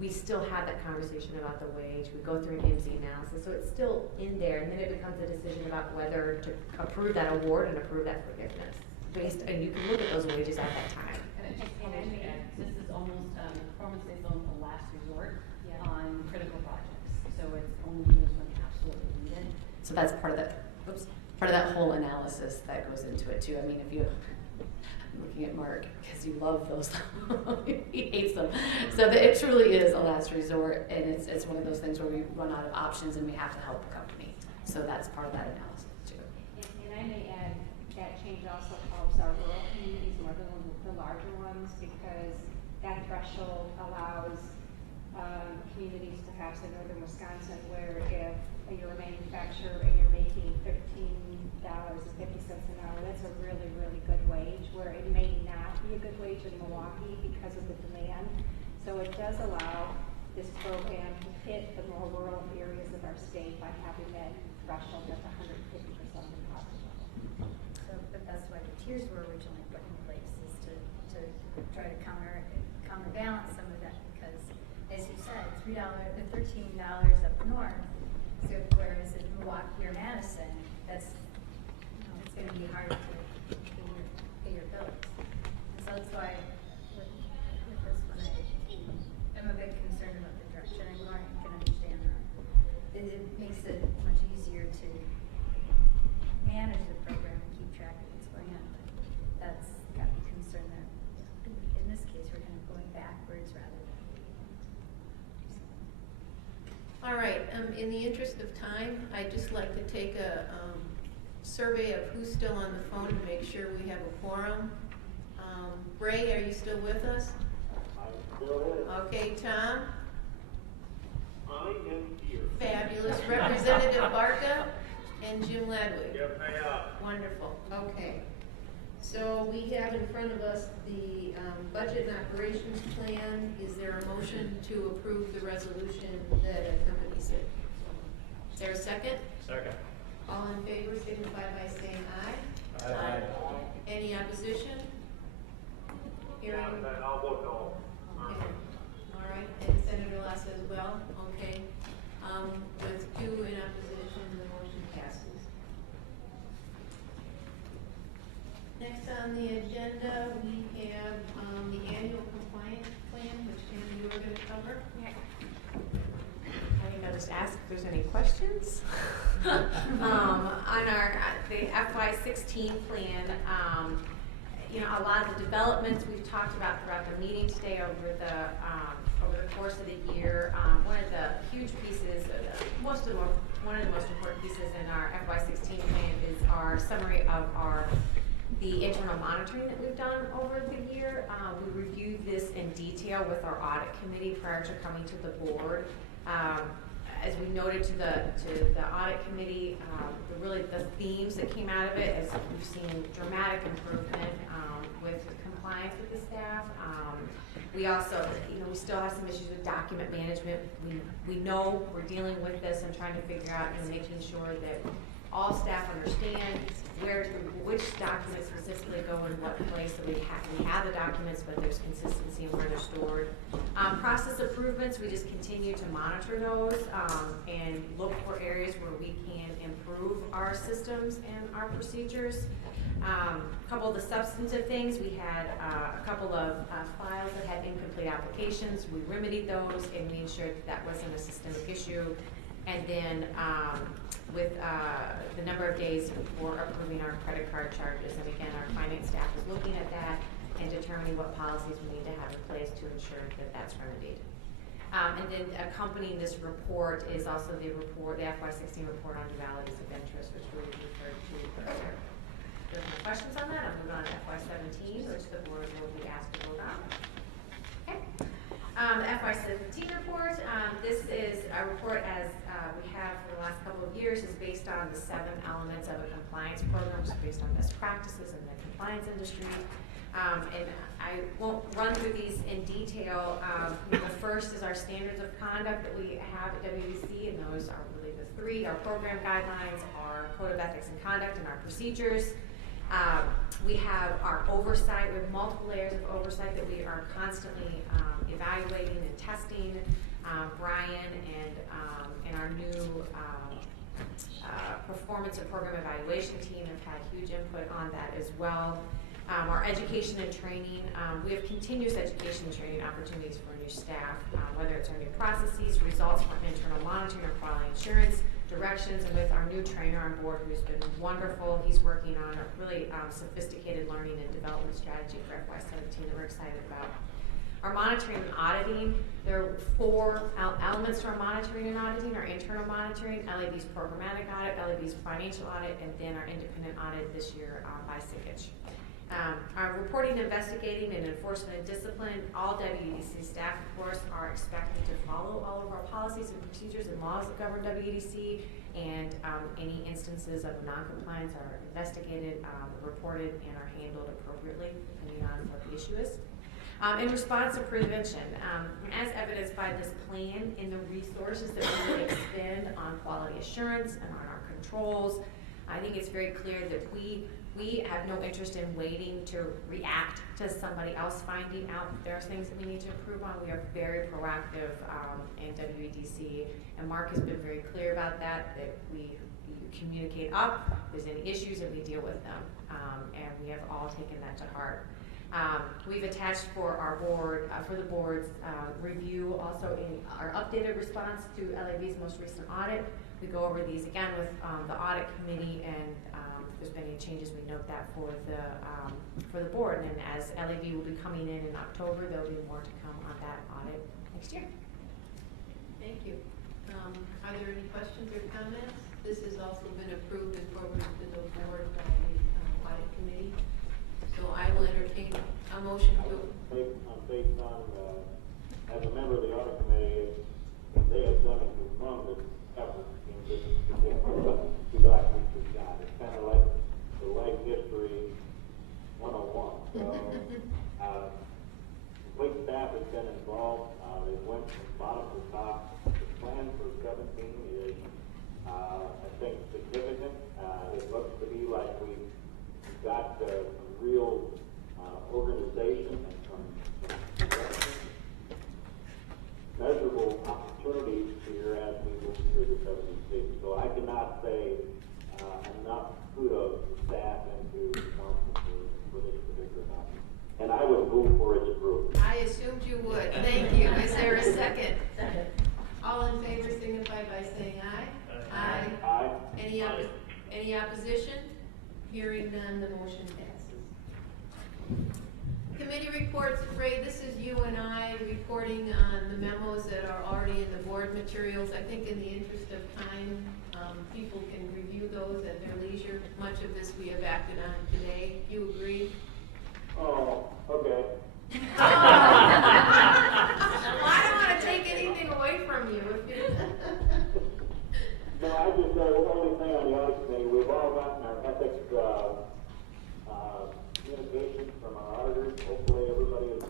We still have that conversation about the wage. We go through an MC analysis, so it's still in there, and then it becomes a decision about whether to approve that award and approve that forgiveness. And you can look at those wages at that time. This is almost performance-based loan for last resort on critical projects. So it's only used when absolutely needed. So that's part of that whole analysis that goes into it too. I mean, I'm looking at Mark because you love those. He hates them. So it truly is a last resort, and it's one of those things where we run out of options and we have to help the company. So that's part of that analysis too. And I may add that change also helps our rural communities more than the larger ones, because that threshold allows communities perhaps in northern Wisconsin where if you're a manufacturer and you're making $13.50 an hour, that's a really, really good wage, where it may not be a good wage in Milwaukee because of the demand. So it does allow this program to hit the more rural areas of our state by having that threshold at 150% of the poverty level. So, but that's why the tiers were originally put in place, is to try to counterbalance some of that, because as you said, $13 up north. So whereas in Milwaukee or Madison, that's it's going to be hard to pay your bills. And so that's why with this one, I'm a bit concerned about the direction I'm going. I can understand that. It makes it much easier to manage the program and keep track of what's going on. But that's got me concerned that in this case we're kind of going backwards rather than. All right, in the interest of time, I'd just like to take a survey of who's still on the phone to make sure we have a quorum. Ray, are you still with us? I'm still here. Okay, Tom? I am here. Fabulous. Representative Barca and Jim Ladwig? Yep, I am. Wonderful. Okay. So we have in front of us the budget and operations plan. Is there a motion to approve the resolution that accompanies it? Is there a second? Second. All in favor signify by saying aye. Aye. Any opposition? Hearing. I'll vote no. Okay. All right, and Senator Lass as well, okay. With 2 in opposition, the motion passes. on the agenda, we have the annual compliance plan, which Tammy, you were going to cover. I think I'll just ask if there's any questions. On the FY16 plan, you know, a lot of the developments we've talked about throughout the meeting today over the course of the year. One of the huge pieces, one of the most important pieces in our FY16 plan is our summary of the internal monitoring that we've done over the year. We reviewed this in detail with our audit committee prior to coming to the board. As we noted to the audit committee, the themes that came out of it is we've seen dramatic improvement with compliance with the staff. We also, you know, we still have some issues with document management. We know we're dealing with this and trying to figure out and making sure that all staff understand which documents specifically go in what place, so we have the documents, but there's consistency in where they're stored. Process improvements, we just continue to monitor those and look for areas where we can improve our systems and our procedures. A couple of the substantive things, we had a couple of files that had incomplete applications. We remedied those and we ensured that wasn't a systemic issue. And then with the number of days before approving our credit card charges, and again, our finance staff is looking at that and determining what policies we need to have in place to ensure that that's remedied. And then accompanying this report is also the FY16 report on dualities of interest, which we referred to earlier. If there's no questions on that, I'll move on to FY17, which the board will be asked to vote on. Okay. The FY17 report, this is a report as we have for the last couple of years, is based on the 7 elements of a compliance program, so based on best practices in the compliance industry. And I won't run through these in detail. The first is our standards of conduct that we have at WEDC, and those are really the 3, our program guidelines, our code of ethics and conduct, and our procedures. We have our oversight. We have multiple layers of oversight that we are constantly evaluating and testing. Brian and our new performance and program evaluation team have had huge input on that as well. Our education and training, we have continuous education and training opportunities for new staff, whether it's our new processes, results from internal monitoring or quality assurance, directions, and with our new trainer on board who's been wonderful. He's working on a really sophisticated learning and development strategy for FY17 that we're excited about. Our monitoring and auditing, there are 4 elements to our monitoring and auditing: our internal monitoring, LAB's programmatic audit, LAB's financial audit, and then our independent audit this year by SIGITCH. Our reporting, investigating, and enforcement and discipline, all WEDC staff, of course, are expected to follow all of our policies and procedures and laws that govern WEDC, and any instances of noncompliance are investigated, reported, and are handled appropriately, depending on what the issue is. In response to prevention, as evidenced by this plan and the resources that we would expend on quality assurance and on our controls, I think it's very clear that we have no interest in waiting to react to somebody else finding out that there's things that we need to improve on. We are very proactive in WEDC, and Mark has been very clear about that we communicate up, if there's any issues, and we deal with them, and we have all taken that to heart. We've attached for our board, for the board's review, also in our updated response to LAB's most recent audit. We go over these again with the audit committee, and if there's been any changes, we note that for the board. And then as LAB will be coming in October, there'll be more to come on that audit next year. Thank you. Are there any questions or comments? This has also been approved and forwarded to the board by the audit committee. So I will entertain a motion to. Based on, as a member of the audit committee, they have done a tremendous effort in this particular documents we've got. It's kind of like the life history 101. So, complete staff has been involved. They went from bottom to top. The plan for 17 is, I think, significant. It looks to be like we've got some real organization and some measurable opportunities here as we move through the 76. So I cannot say enough kudos to staff and to council for this and I would move for its approval. I assumed you would. Thank you. Is there a second? Second. All in favor signify by saying aye. Aye. Aye. Any opposition? Hearing none, the motion passes. Committee reports, Ray, this is you and I reporting on the memos that are already in the board materials. I think in the interest of time, people can review those at their leisure. Much of this we have acted on today. You agree? Oh, okay. Well, I don't want to take anything away from you. No, I just, the only thing on the audit committee, we've all gotten our ethics, communications from our auditors. Hopefully everybody has,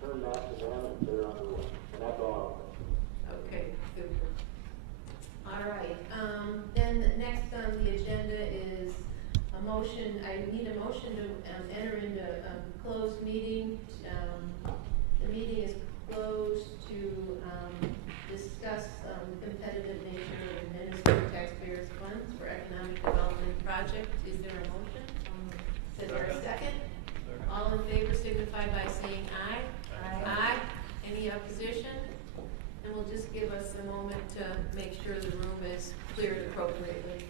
turned that to them and they're underway. And that's all I'll say. Okay, super. All right, then next on the agenda is a motion. I need a motion to enter into a closed meeting. The meeting is closed to discuss competitive nature of administered taxpayers' funds for economic development projects. Is there a motion? Is there a second? All in favor signify by saying aye. Aye. Any opposition? And we'll just give us a moment to make sure the room is cleared appropriately.